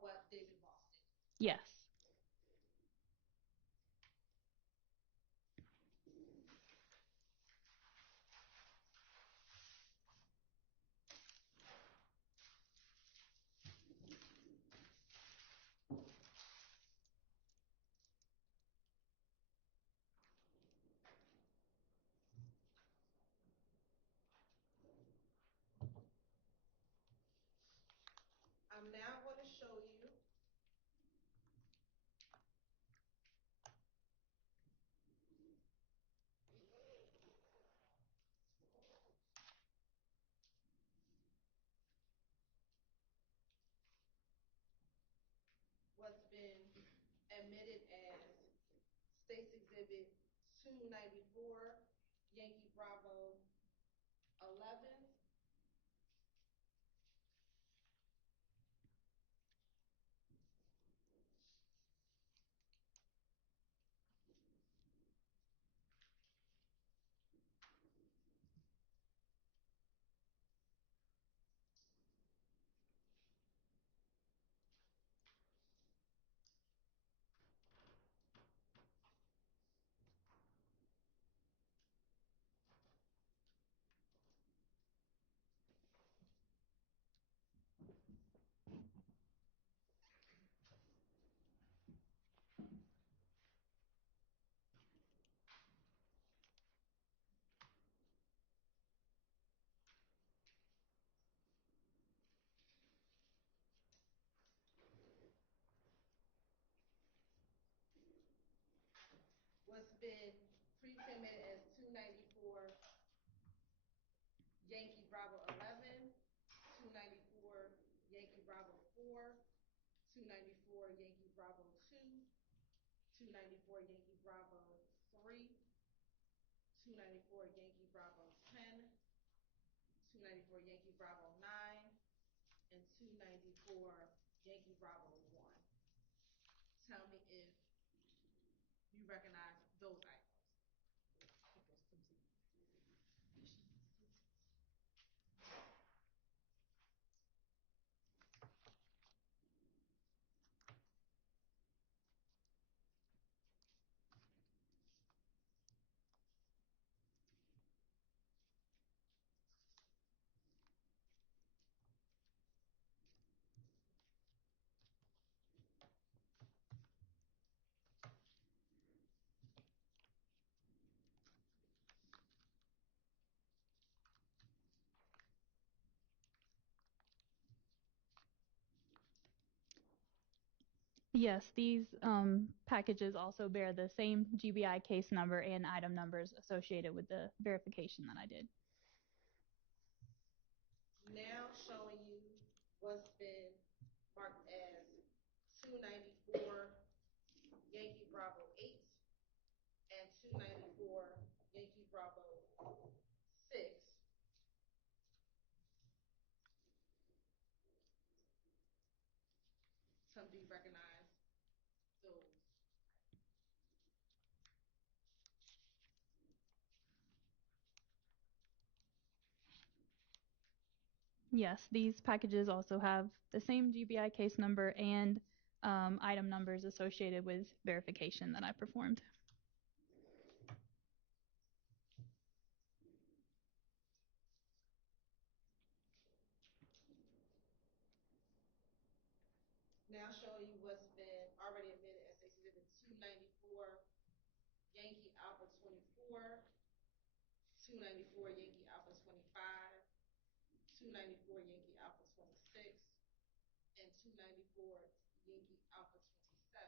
what David Voss did? Yes. I'm now going to show you what's been admitted as State's Exhibit 294 Yankee Bravo 11, been previously admitted as 294 Yankee Bravo 11, 294 Yankee Bravo 4, 294 Yankee Bravo 2, 294 Yankee Bravo 3, 294 Yankee Bravo 10, 294 Yankee Bravo 9, and 294 Yankee Bravo 1. Tell me if you recognize those items. Yes, these packages also bear the same GBI case number and item numbers associated with the verification that I did. Now showing you what's been marked as 294 Yankee Bravo 8 and 294 Yankee Bravo 6. Some do you recognize those? Yes, these packages also have the same GBI case number and item numbers associated with verification that I performed. Now showing you what's been already admitted as Exhibit 294 Yankee Alpha 24, 294 Yankee Alpha 25, 294 Yankee Alpha 26, and 294 Yankee Alpha 27.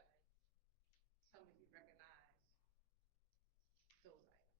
Tell me if you recognize those items.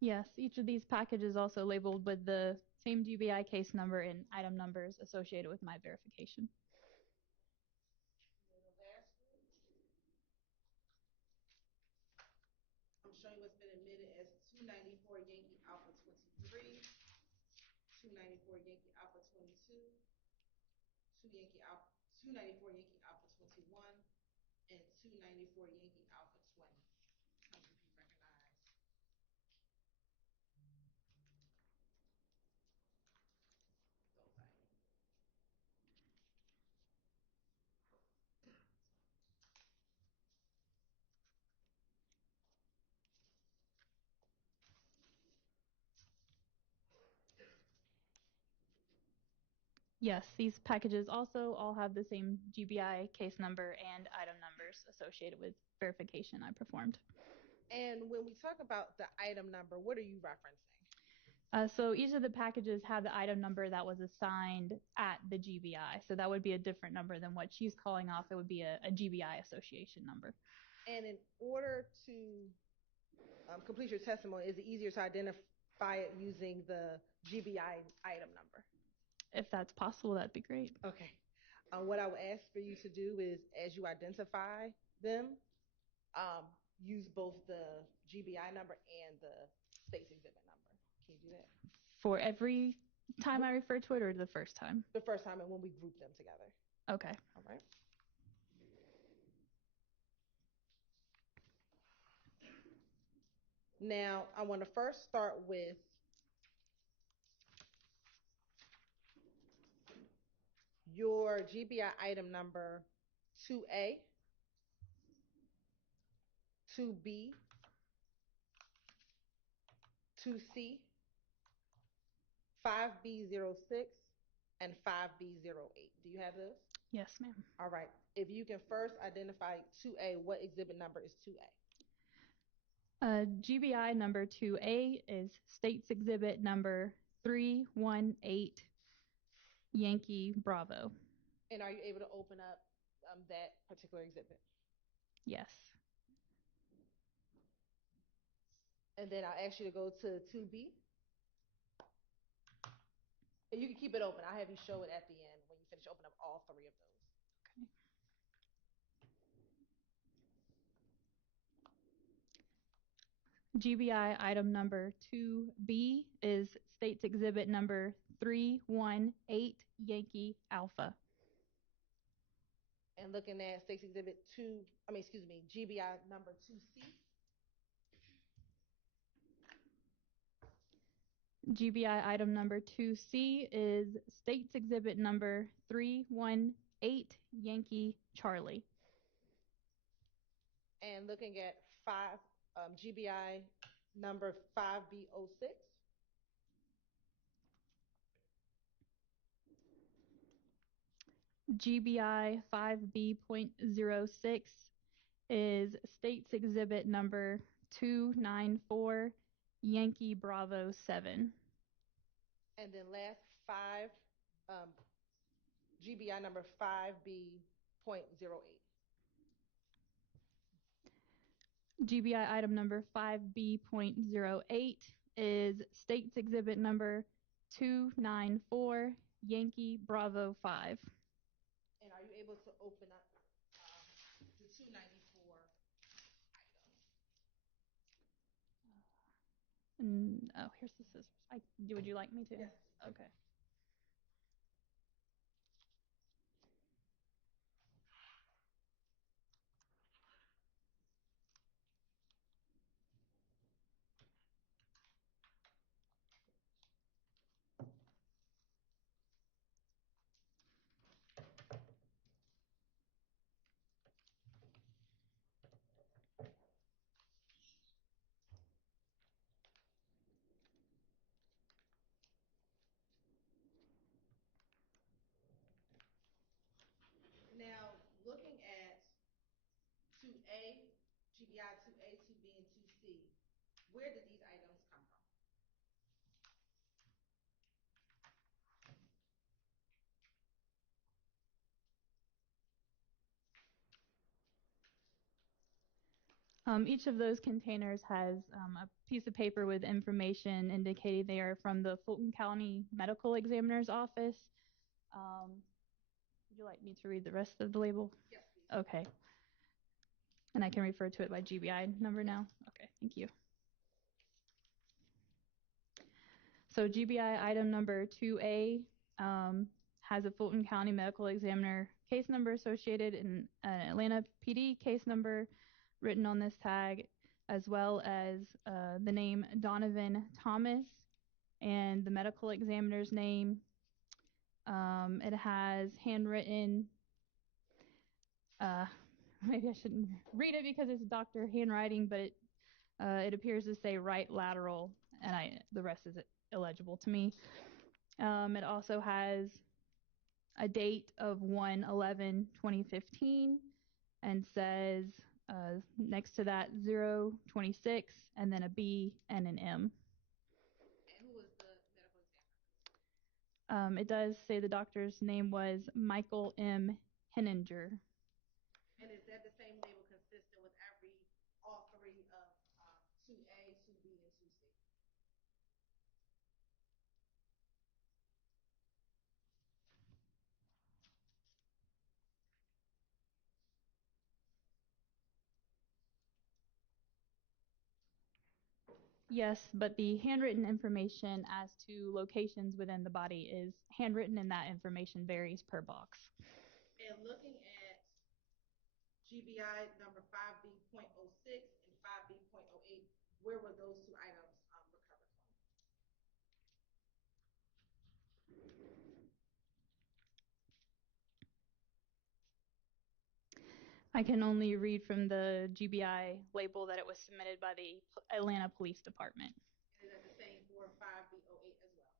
Yes, each of these packages also labeled with the same GBI case number and item numbers associated with my verification. I'm showing you what's been admitted as 294 Yankee Alpha 23, 294 Yankee Alpha 22, 294 Yankee Alpha 21, and 294 Yankee Alpha 20. Tell me if you recognize those items. Yes, these packages also all have the same GBI case number and item numbers associated with verification I performed. And when we talk about the item number, what are you referencing? So each of the packages have the item number that was assigned at the GBI. So that would be a different number than what she's calling off. It would be a GBI association number. And in order to complete your testimony, is it easier to identify it using the GBI item number? If that's possible, that'd be great. Okay. What I would ask for you to do is, as you identify them, use both the GBI number and the state's exhibit number. Can you do that? For every time I refer to it, or the first time? The first time, and when we group them together. Okay. All right. Now, I want to first start with your GBI item number 2A, 2B, 2C, 5B06 and 5B08. Do you have those? Yes, ma'am. All right. If you can first identify 2A, what exhibit number is 2A? GBI number 2A is States Exhibit number 318 Yankee Bravo. And are you able to open up that particular exhibit? Yes. And then I'll ask you to go to 2B. And you can keep it open. I'll have you show it at the end when you finish opening up all three of those. Okay. GBI item number 2B is States Exhibit number 318 Yankee Alpha. And looking at States Exhibit GBI number 2C. GBI item number 2C is States Exhibit number 318 Yankee Charlie. And looking at GBI number 5B06. GBI 5B.06 is States Exhibit number 294 Yankee Bravo 7. And then last GBI number 5B.08. GBI item number 5B.08 is States Exhibit number 294 Yankee Bravo 5. And are you able to open up the 294 items? Oh, here's the scissors. Would you like me to? Yes. Okay. Now, looking at 2A, GBI 2A, 2B, and 2C, where did these items come from? Each of those containers has a piece of paper with information indicating they are from the Fulton County Medical Examiner's Office. Would you like me to read the rest of the label? Yes, please. Okay. And I can refer to it by GBI number now? Okay, thank you. So GBI item number 2A has a Fulton County Medical Examiner case number associated and an Atlanta PD case number written on this tag, as well as the name Donovan Thomas and the medical examiner's name. It has handwritten, maybe I shouldn't read it because it's doctor handwriting, but it appears to say right lateral, and the rest is illegible to me. It also has a date of 1/11/2015 and says next to that 026 and then a B and an M. And who was the medical examiner? It does say the doctor's name was Michael M. Henninger. And is that the same label consistent with all three of 2A, 2B, and 2C? Yes, but the handwritten information as to locations within the body is handwritten, and that information varies per box. And looking at GBI number 5B.06 and 5B.08, where were those two items recovered from? I can only read from the GBI label that it was submitted by the Atlanta Police Department. And is that the same for 5B08 as well?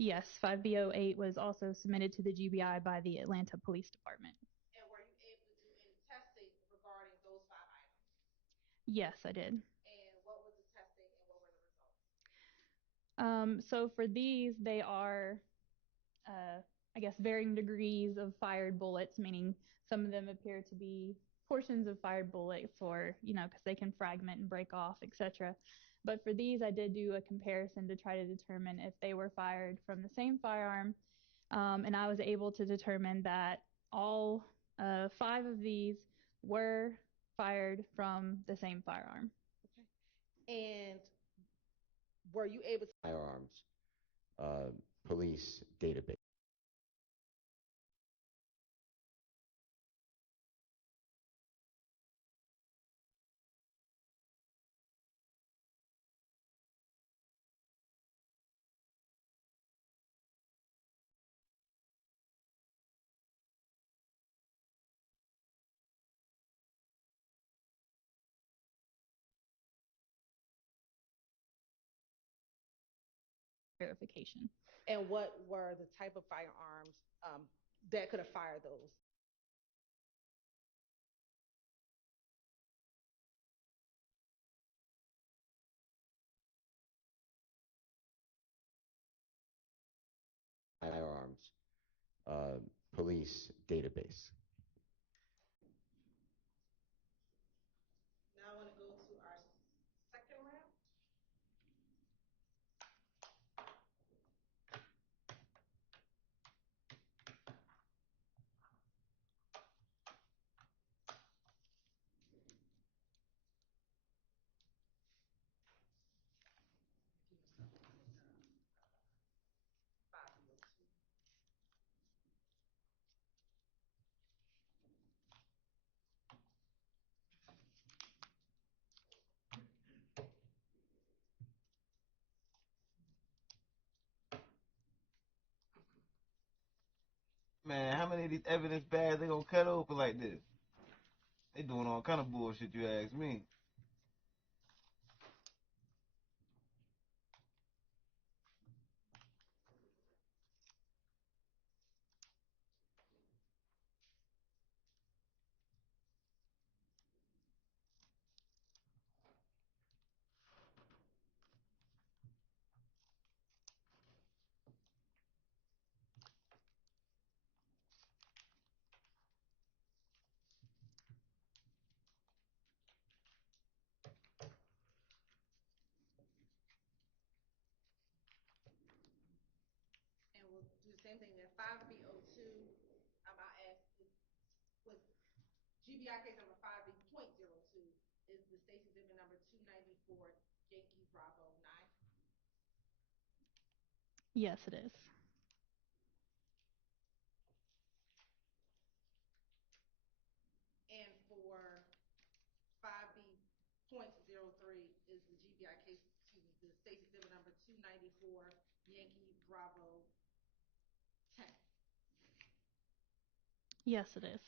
Yes, 5B08 was also submitted to the GBI by the Atlanta Police Department. And were you able to do any testing regarding those 5 items? Yes, I did. And what was the testing and what were the results? So for these, they are, I guess, varying degrees of fired bullets, meaning some of them appear to be portions of fired bullets or, because they can fragment and break off, etc. But for these, I did do a comparison to try to determine if they were fired from the same firearm. And I was able to determine that all 5 of these were fired from the same firearm. And were you able to Firearms police database. Verification. And what were the type of firearms that could have fired those? Firearms police database. Now I want to go to our second round. Man, how many of these evidence bags they gonna cut open like this? They doing all kind of bullshit, you ask me. And we'll do the same thing. That 5B02, I asked, was GBI case number 5B.02 is the state's exhibit number 294 Yankee Bravo 9. Yes, it is. And for 5B.03 is the GBI case, the state's exhibit number 294 Yankee Bravo 10. Yes, it is.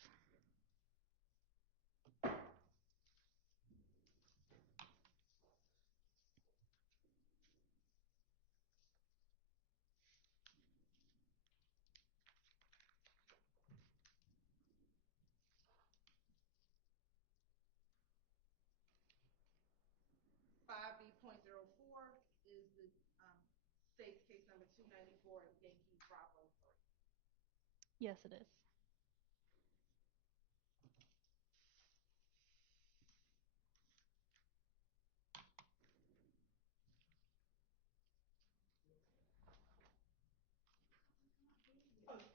Five B.04 is the state's case number 294 Yankee Bravo 3. Yes, it is. Okay.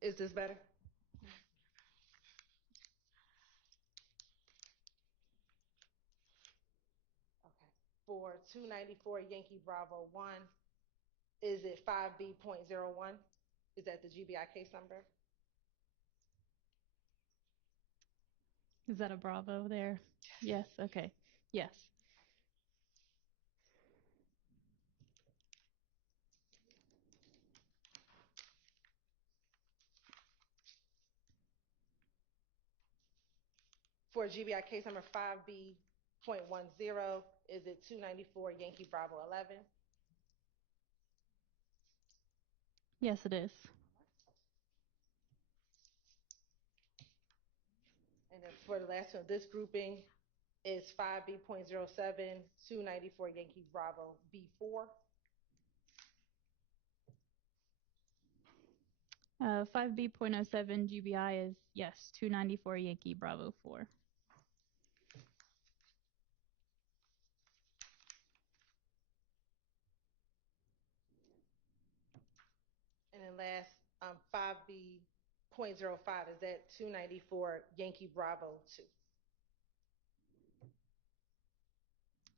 Is this better? Okay. For 294 Yankee Bravo 1, is it 5B.01? Is that the GBI case number? Is that a Bravo there? Yes, okay. Yes. For GBI case number 5B.01, 5B.10, is it 294 Yankee Bravo 11? Yes, it is. And then for the last one, this grouping is 5B.07, 294 Yankee Bravo B4. 5B.07 GBI is, yes, 294 Yankee Bravo 4. And then last, 5B.05, is that 294 Yankee Bravo 2?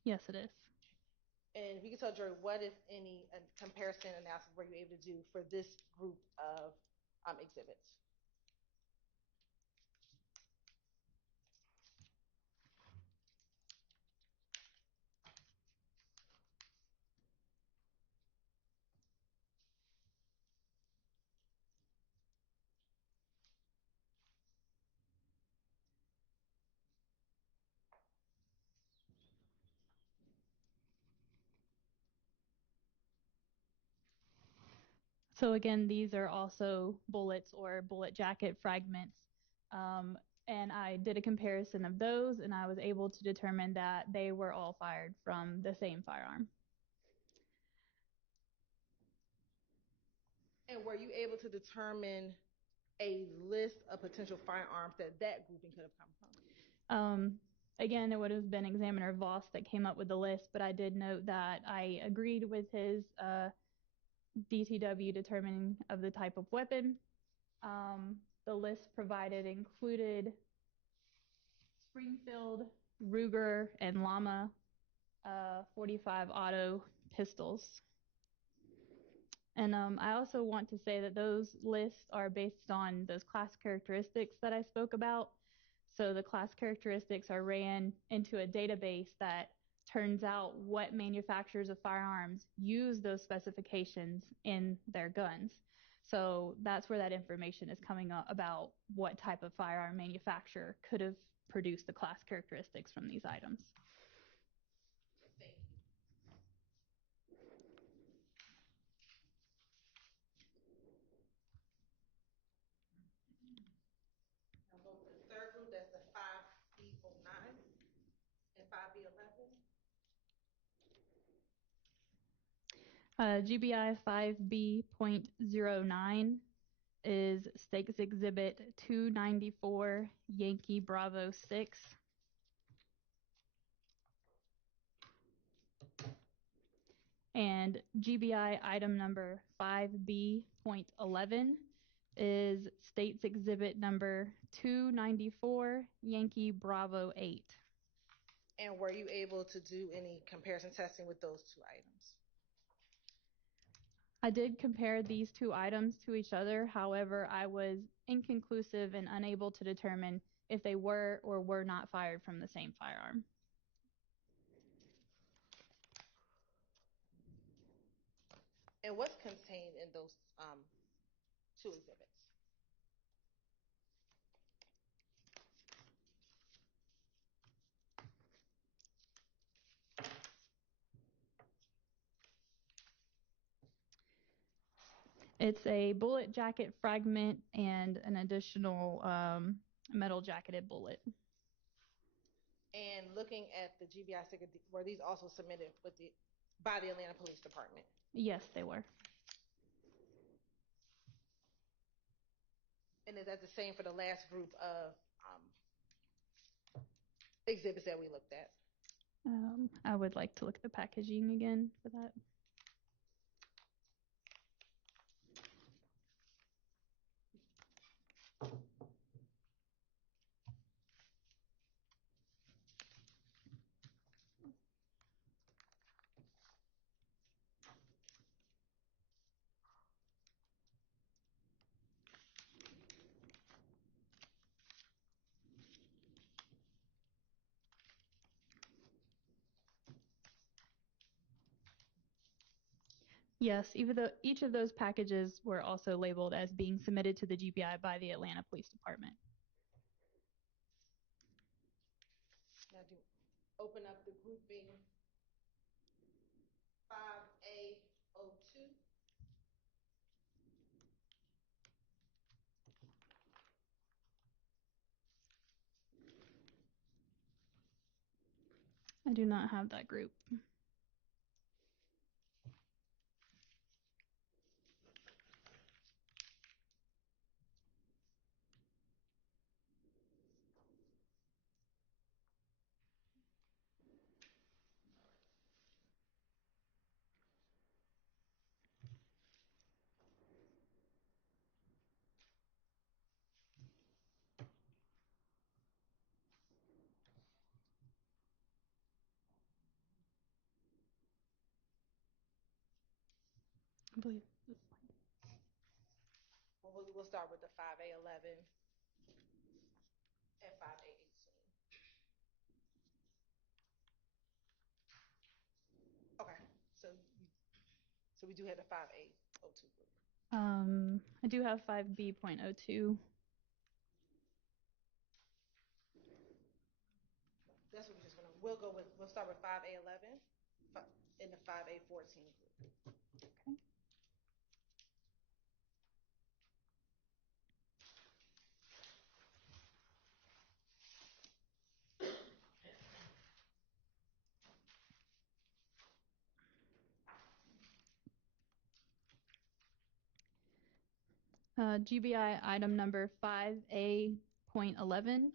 Yes, it is. And if you could tell Jory, what, if any, comparison analysis were you able to do for this group of exhibits? So again, these are also bullets or bullet jacket fragments. And I did a comparison of those, and I was able to determine that they were all fired from the same firearm. And were you able to determine a list of potential firearms that that grouping could have come from? Again, it would have been Examiner Voss that came up with the list, but I did note that I agreed with his DTW determining of the type of weapon. The list provided included Springfield, Ruger, and Llama 45 auto pistols. And I also want to say that those lists are based on those class characteristics that I spoke about. So the class characteristics are ran into a database that turns out what manufacturers of firearms use those specifications in their guns. So that's where that information is coming up about what type of firearm manufacturer could have produced the class characteristics from these items. Thank you. Now go to the third group, that's the 5B.09 and 5B.11. GBI 5B.09 is Stakes Exhibit 294 Yankee Bravo 6. And GBI item number 5B.11 is States Exhibit number 294 Yankee Bravo 8. And were you able to do any comparison testing with those two items? I did compare these two items to each other. However, I was inconclusive and unable to determine if they were or were not fired from the same firearm. And what's contained in those two exhibits? It's a bullet jacket fragment and an additional metal jacketed bullet. And looking at the GBI sticker, were these also submitted by the Atlanta Police Department? Yes, they were. And is that the same for the last group of exhibits that we looked at? I would like to look at the packaging again for that. Yes, even though each of those packages were also labeled as being submitted to the GBI by the Atlanta Police Department. open up the grouping 5A02. I do not have that group. I believe this one. Well, we'll start with the 5A11 and 5A18. Okay, so we do have the 5A02 group. I do have 5B.02. That's what we'll go with. We'll start with 5A11 in the 5A14 group. Okay. GBI item number 5A.11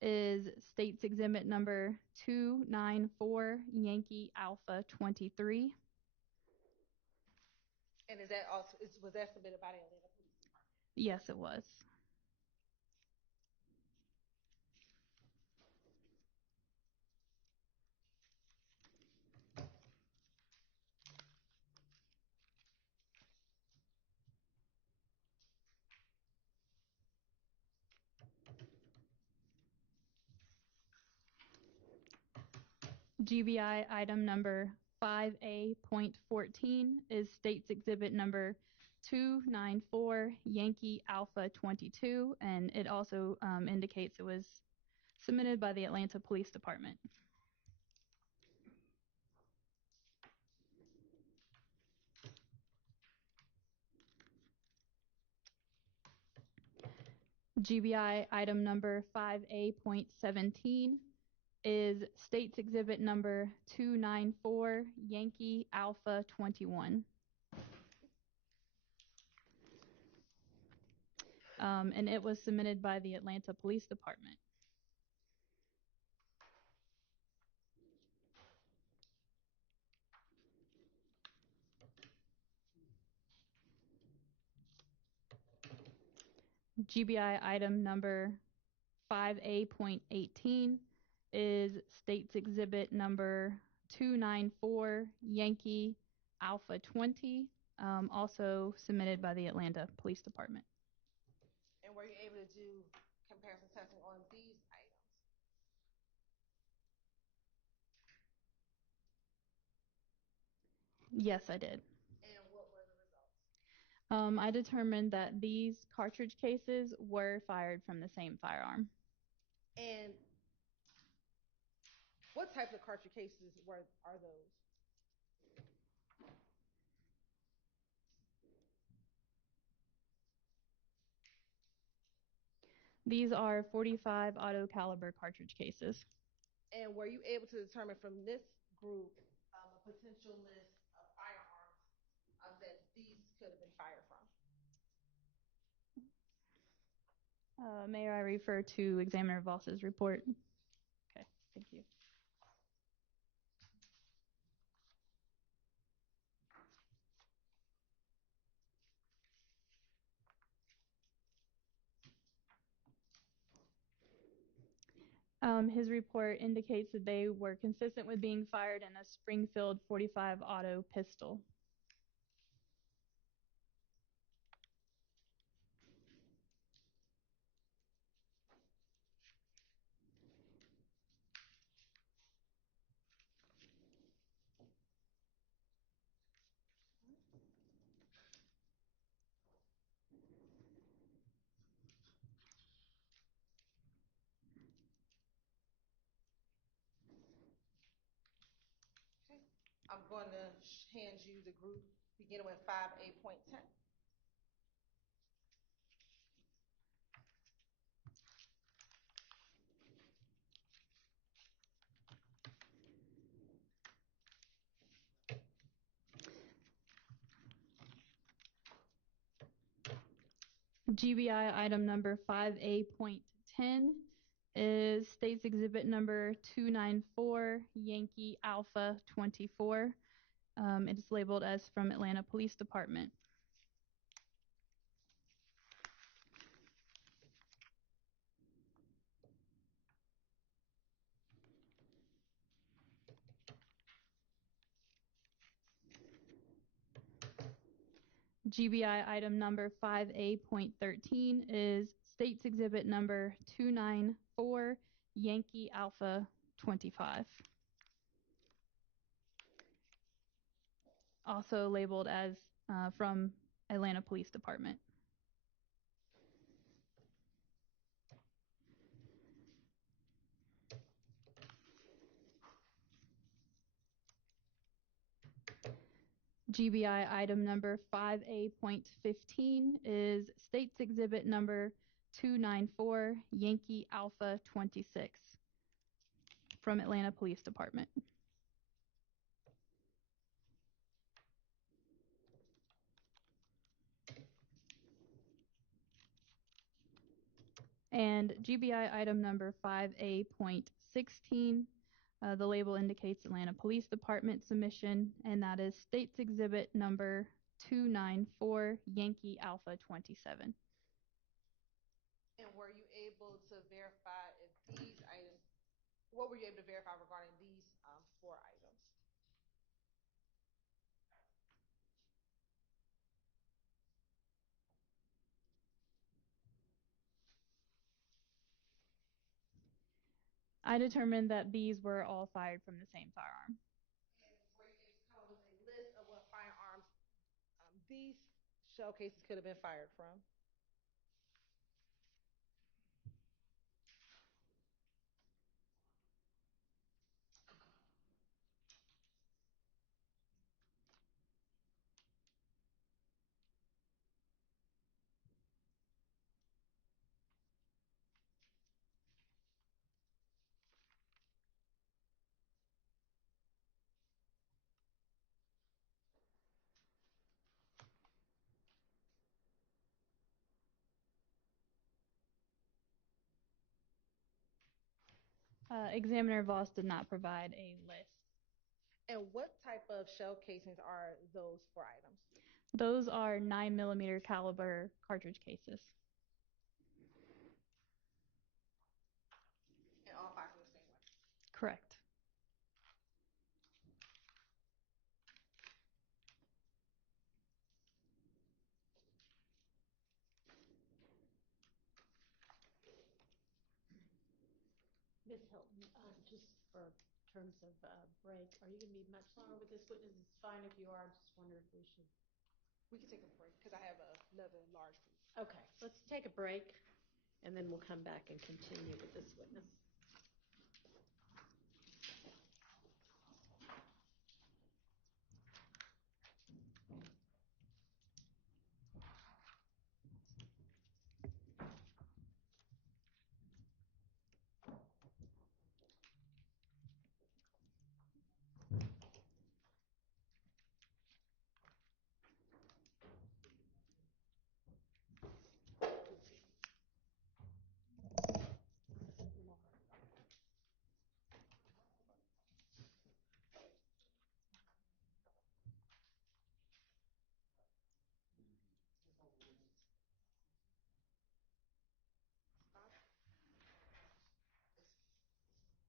is States Exhibit number 294 Yankee Alpha 23. And is that also was that submitted by the Atlanta Police Department? Yes, it was. GBI item number 5A.14 is States Exhibit number 294 Yankee Alpha 22, and it also indicates it was submitted by the Atlanta Police Department. GBI item number 5A.17 is States Exhibit number 294 Yankee Alpha 21. And it was submitted by the Atlanta Police Department. GBI item number 5A.18 is States Exhibit number 294 Yankee Alpha 20, also submitted by the Atlanta Police Department. And were you able to do comparison testing on these items? Yes, I did. And what were the results? I determined that these cartridge cases were fired from the same firearm. And what types of cartridge cases are those? These are .45 auto caliber cartridge cases. And were you able to determine from this group a potential list of firearms that these could have been fired from? May I refer to Examiner Voss's report? Okay, thank you. His report indicates that they were consistent with being fired in a Springfield .45 auto pistol. I'm going to hand you the group beginning with 5A.10. GBI item number 5A.10 is State's Exhibit number 294, Yankee Alpha 24. It is labeled as from Atlanta Police Department. GBI item number 5A.13 is State's Exhibit number 294, Yankee Alpha 25. Also labeled as from Atlanta Police Department. GBI item number 5A.15 is State's Exhibit number 294, Yankee Alpha 26 from Atlanta Police Department. And GBI item number 5A.16, the label indicates Atlanta Police Department submission, and that is State's Exhibit number 294, Yankee Alpha 27. And were you able to verify if these items, what were you able to verify regarding these 4 items? I determined that these were all fired from the same firearm. And were you able to come up with a list of what firearms these shell cases could have been fired from? Examiner Voss did not provide a list. And what type of shell casings are those 4 items? Those are 9mm caliber cartridge cases. And all 5 from the same one? Correct. Ms. Hilton, just for terms of break, are you going to be much longer with this witness? It's fine if you are. I just wondered if we should. We can take a break because I have another large piece. Okay, let's take a break, and then we'll come back and continue with this witness.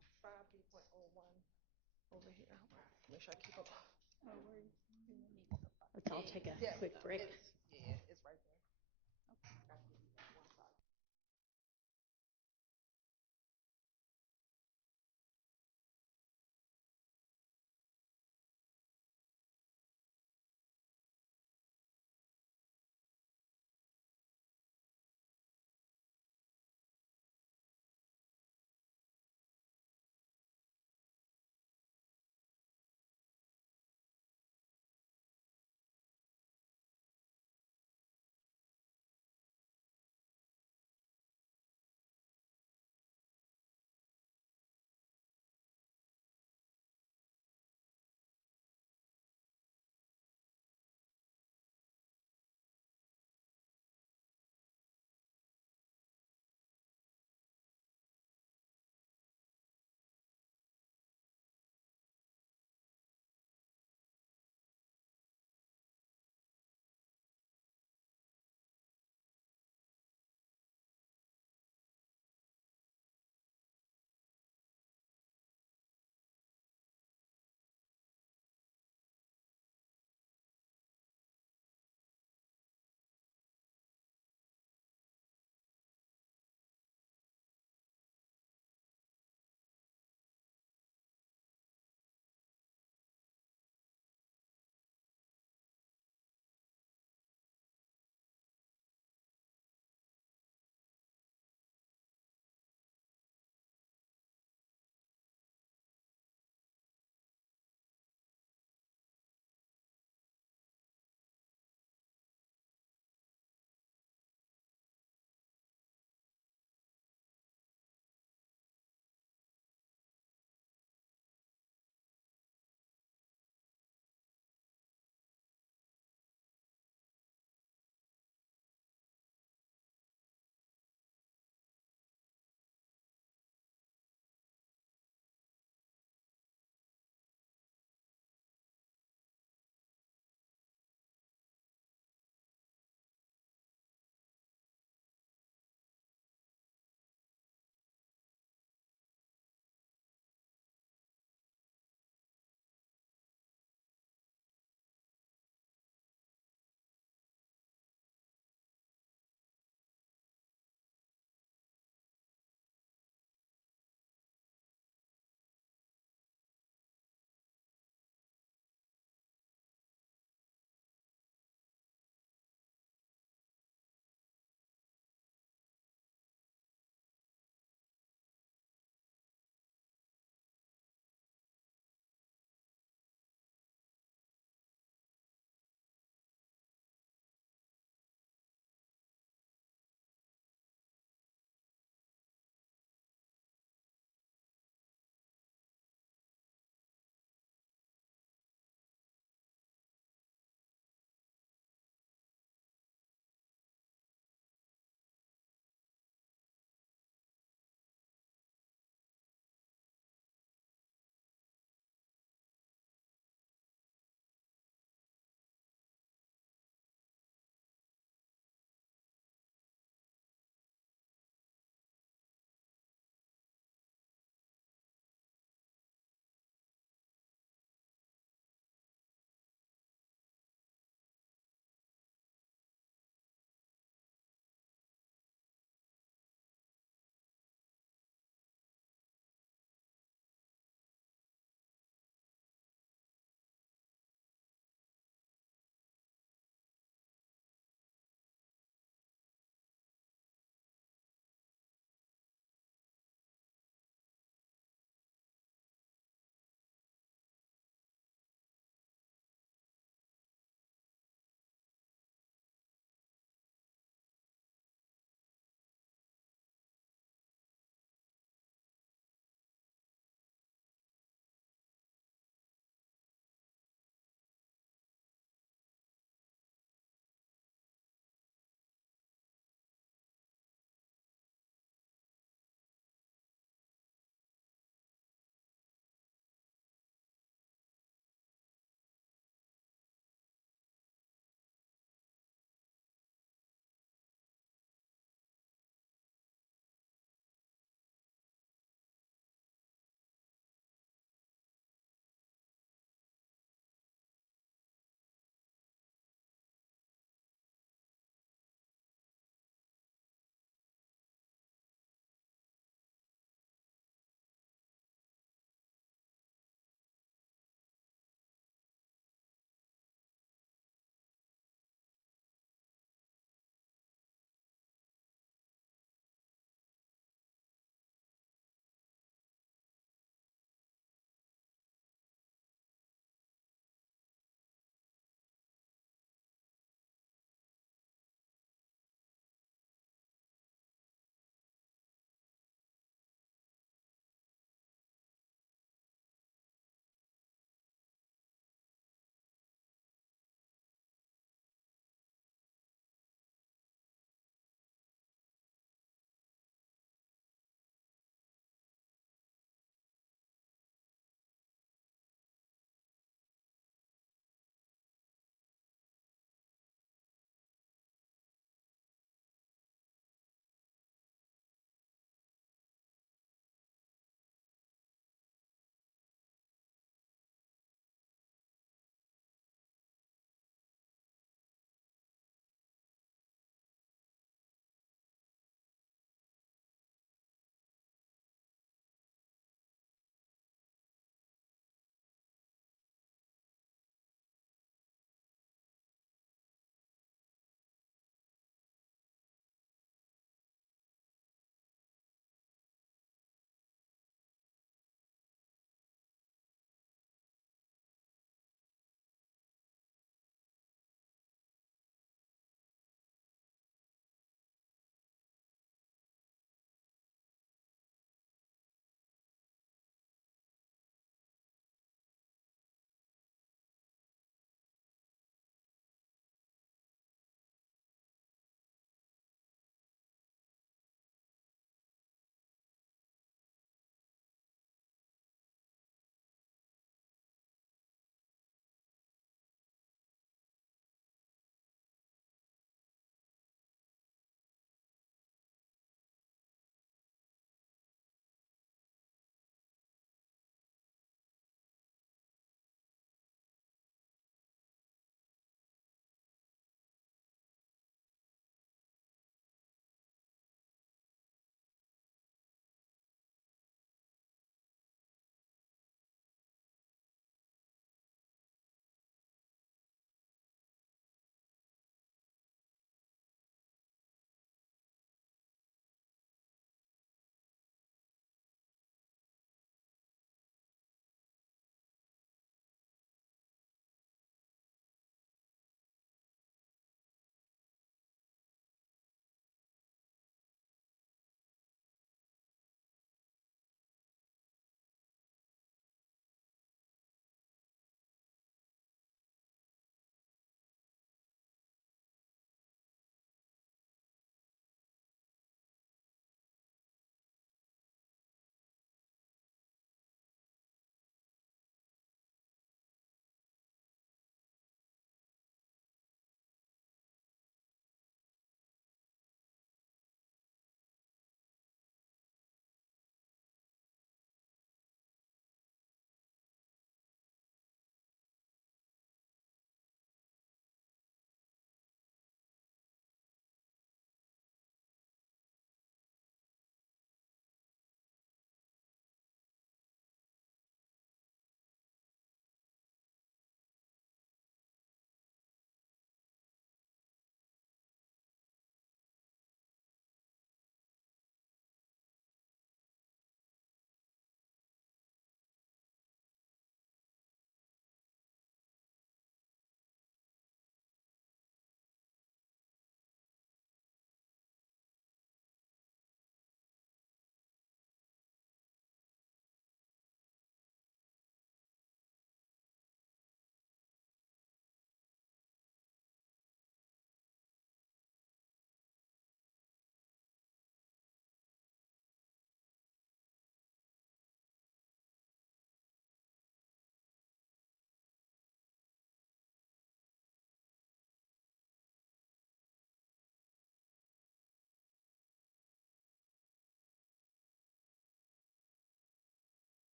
It's 5B.01 over here. Make sure I keep up. Let's all take a quick break. It's right there.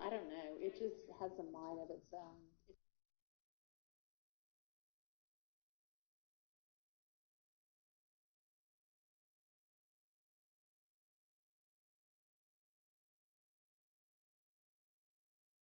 I don't know. It just has a mind of its own.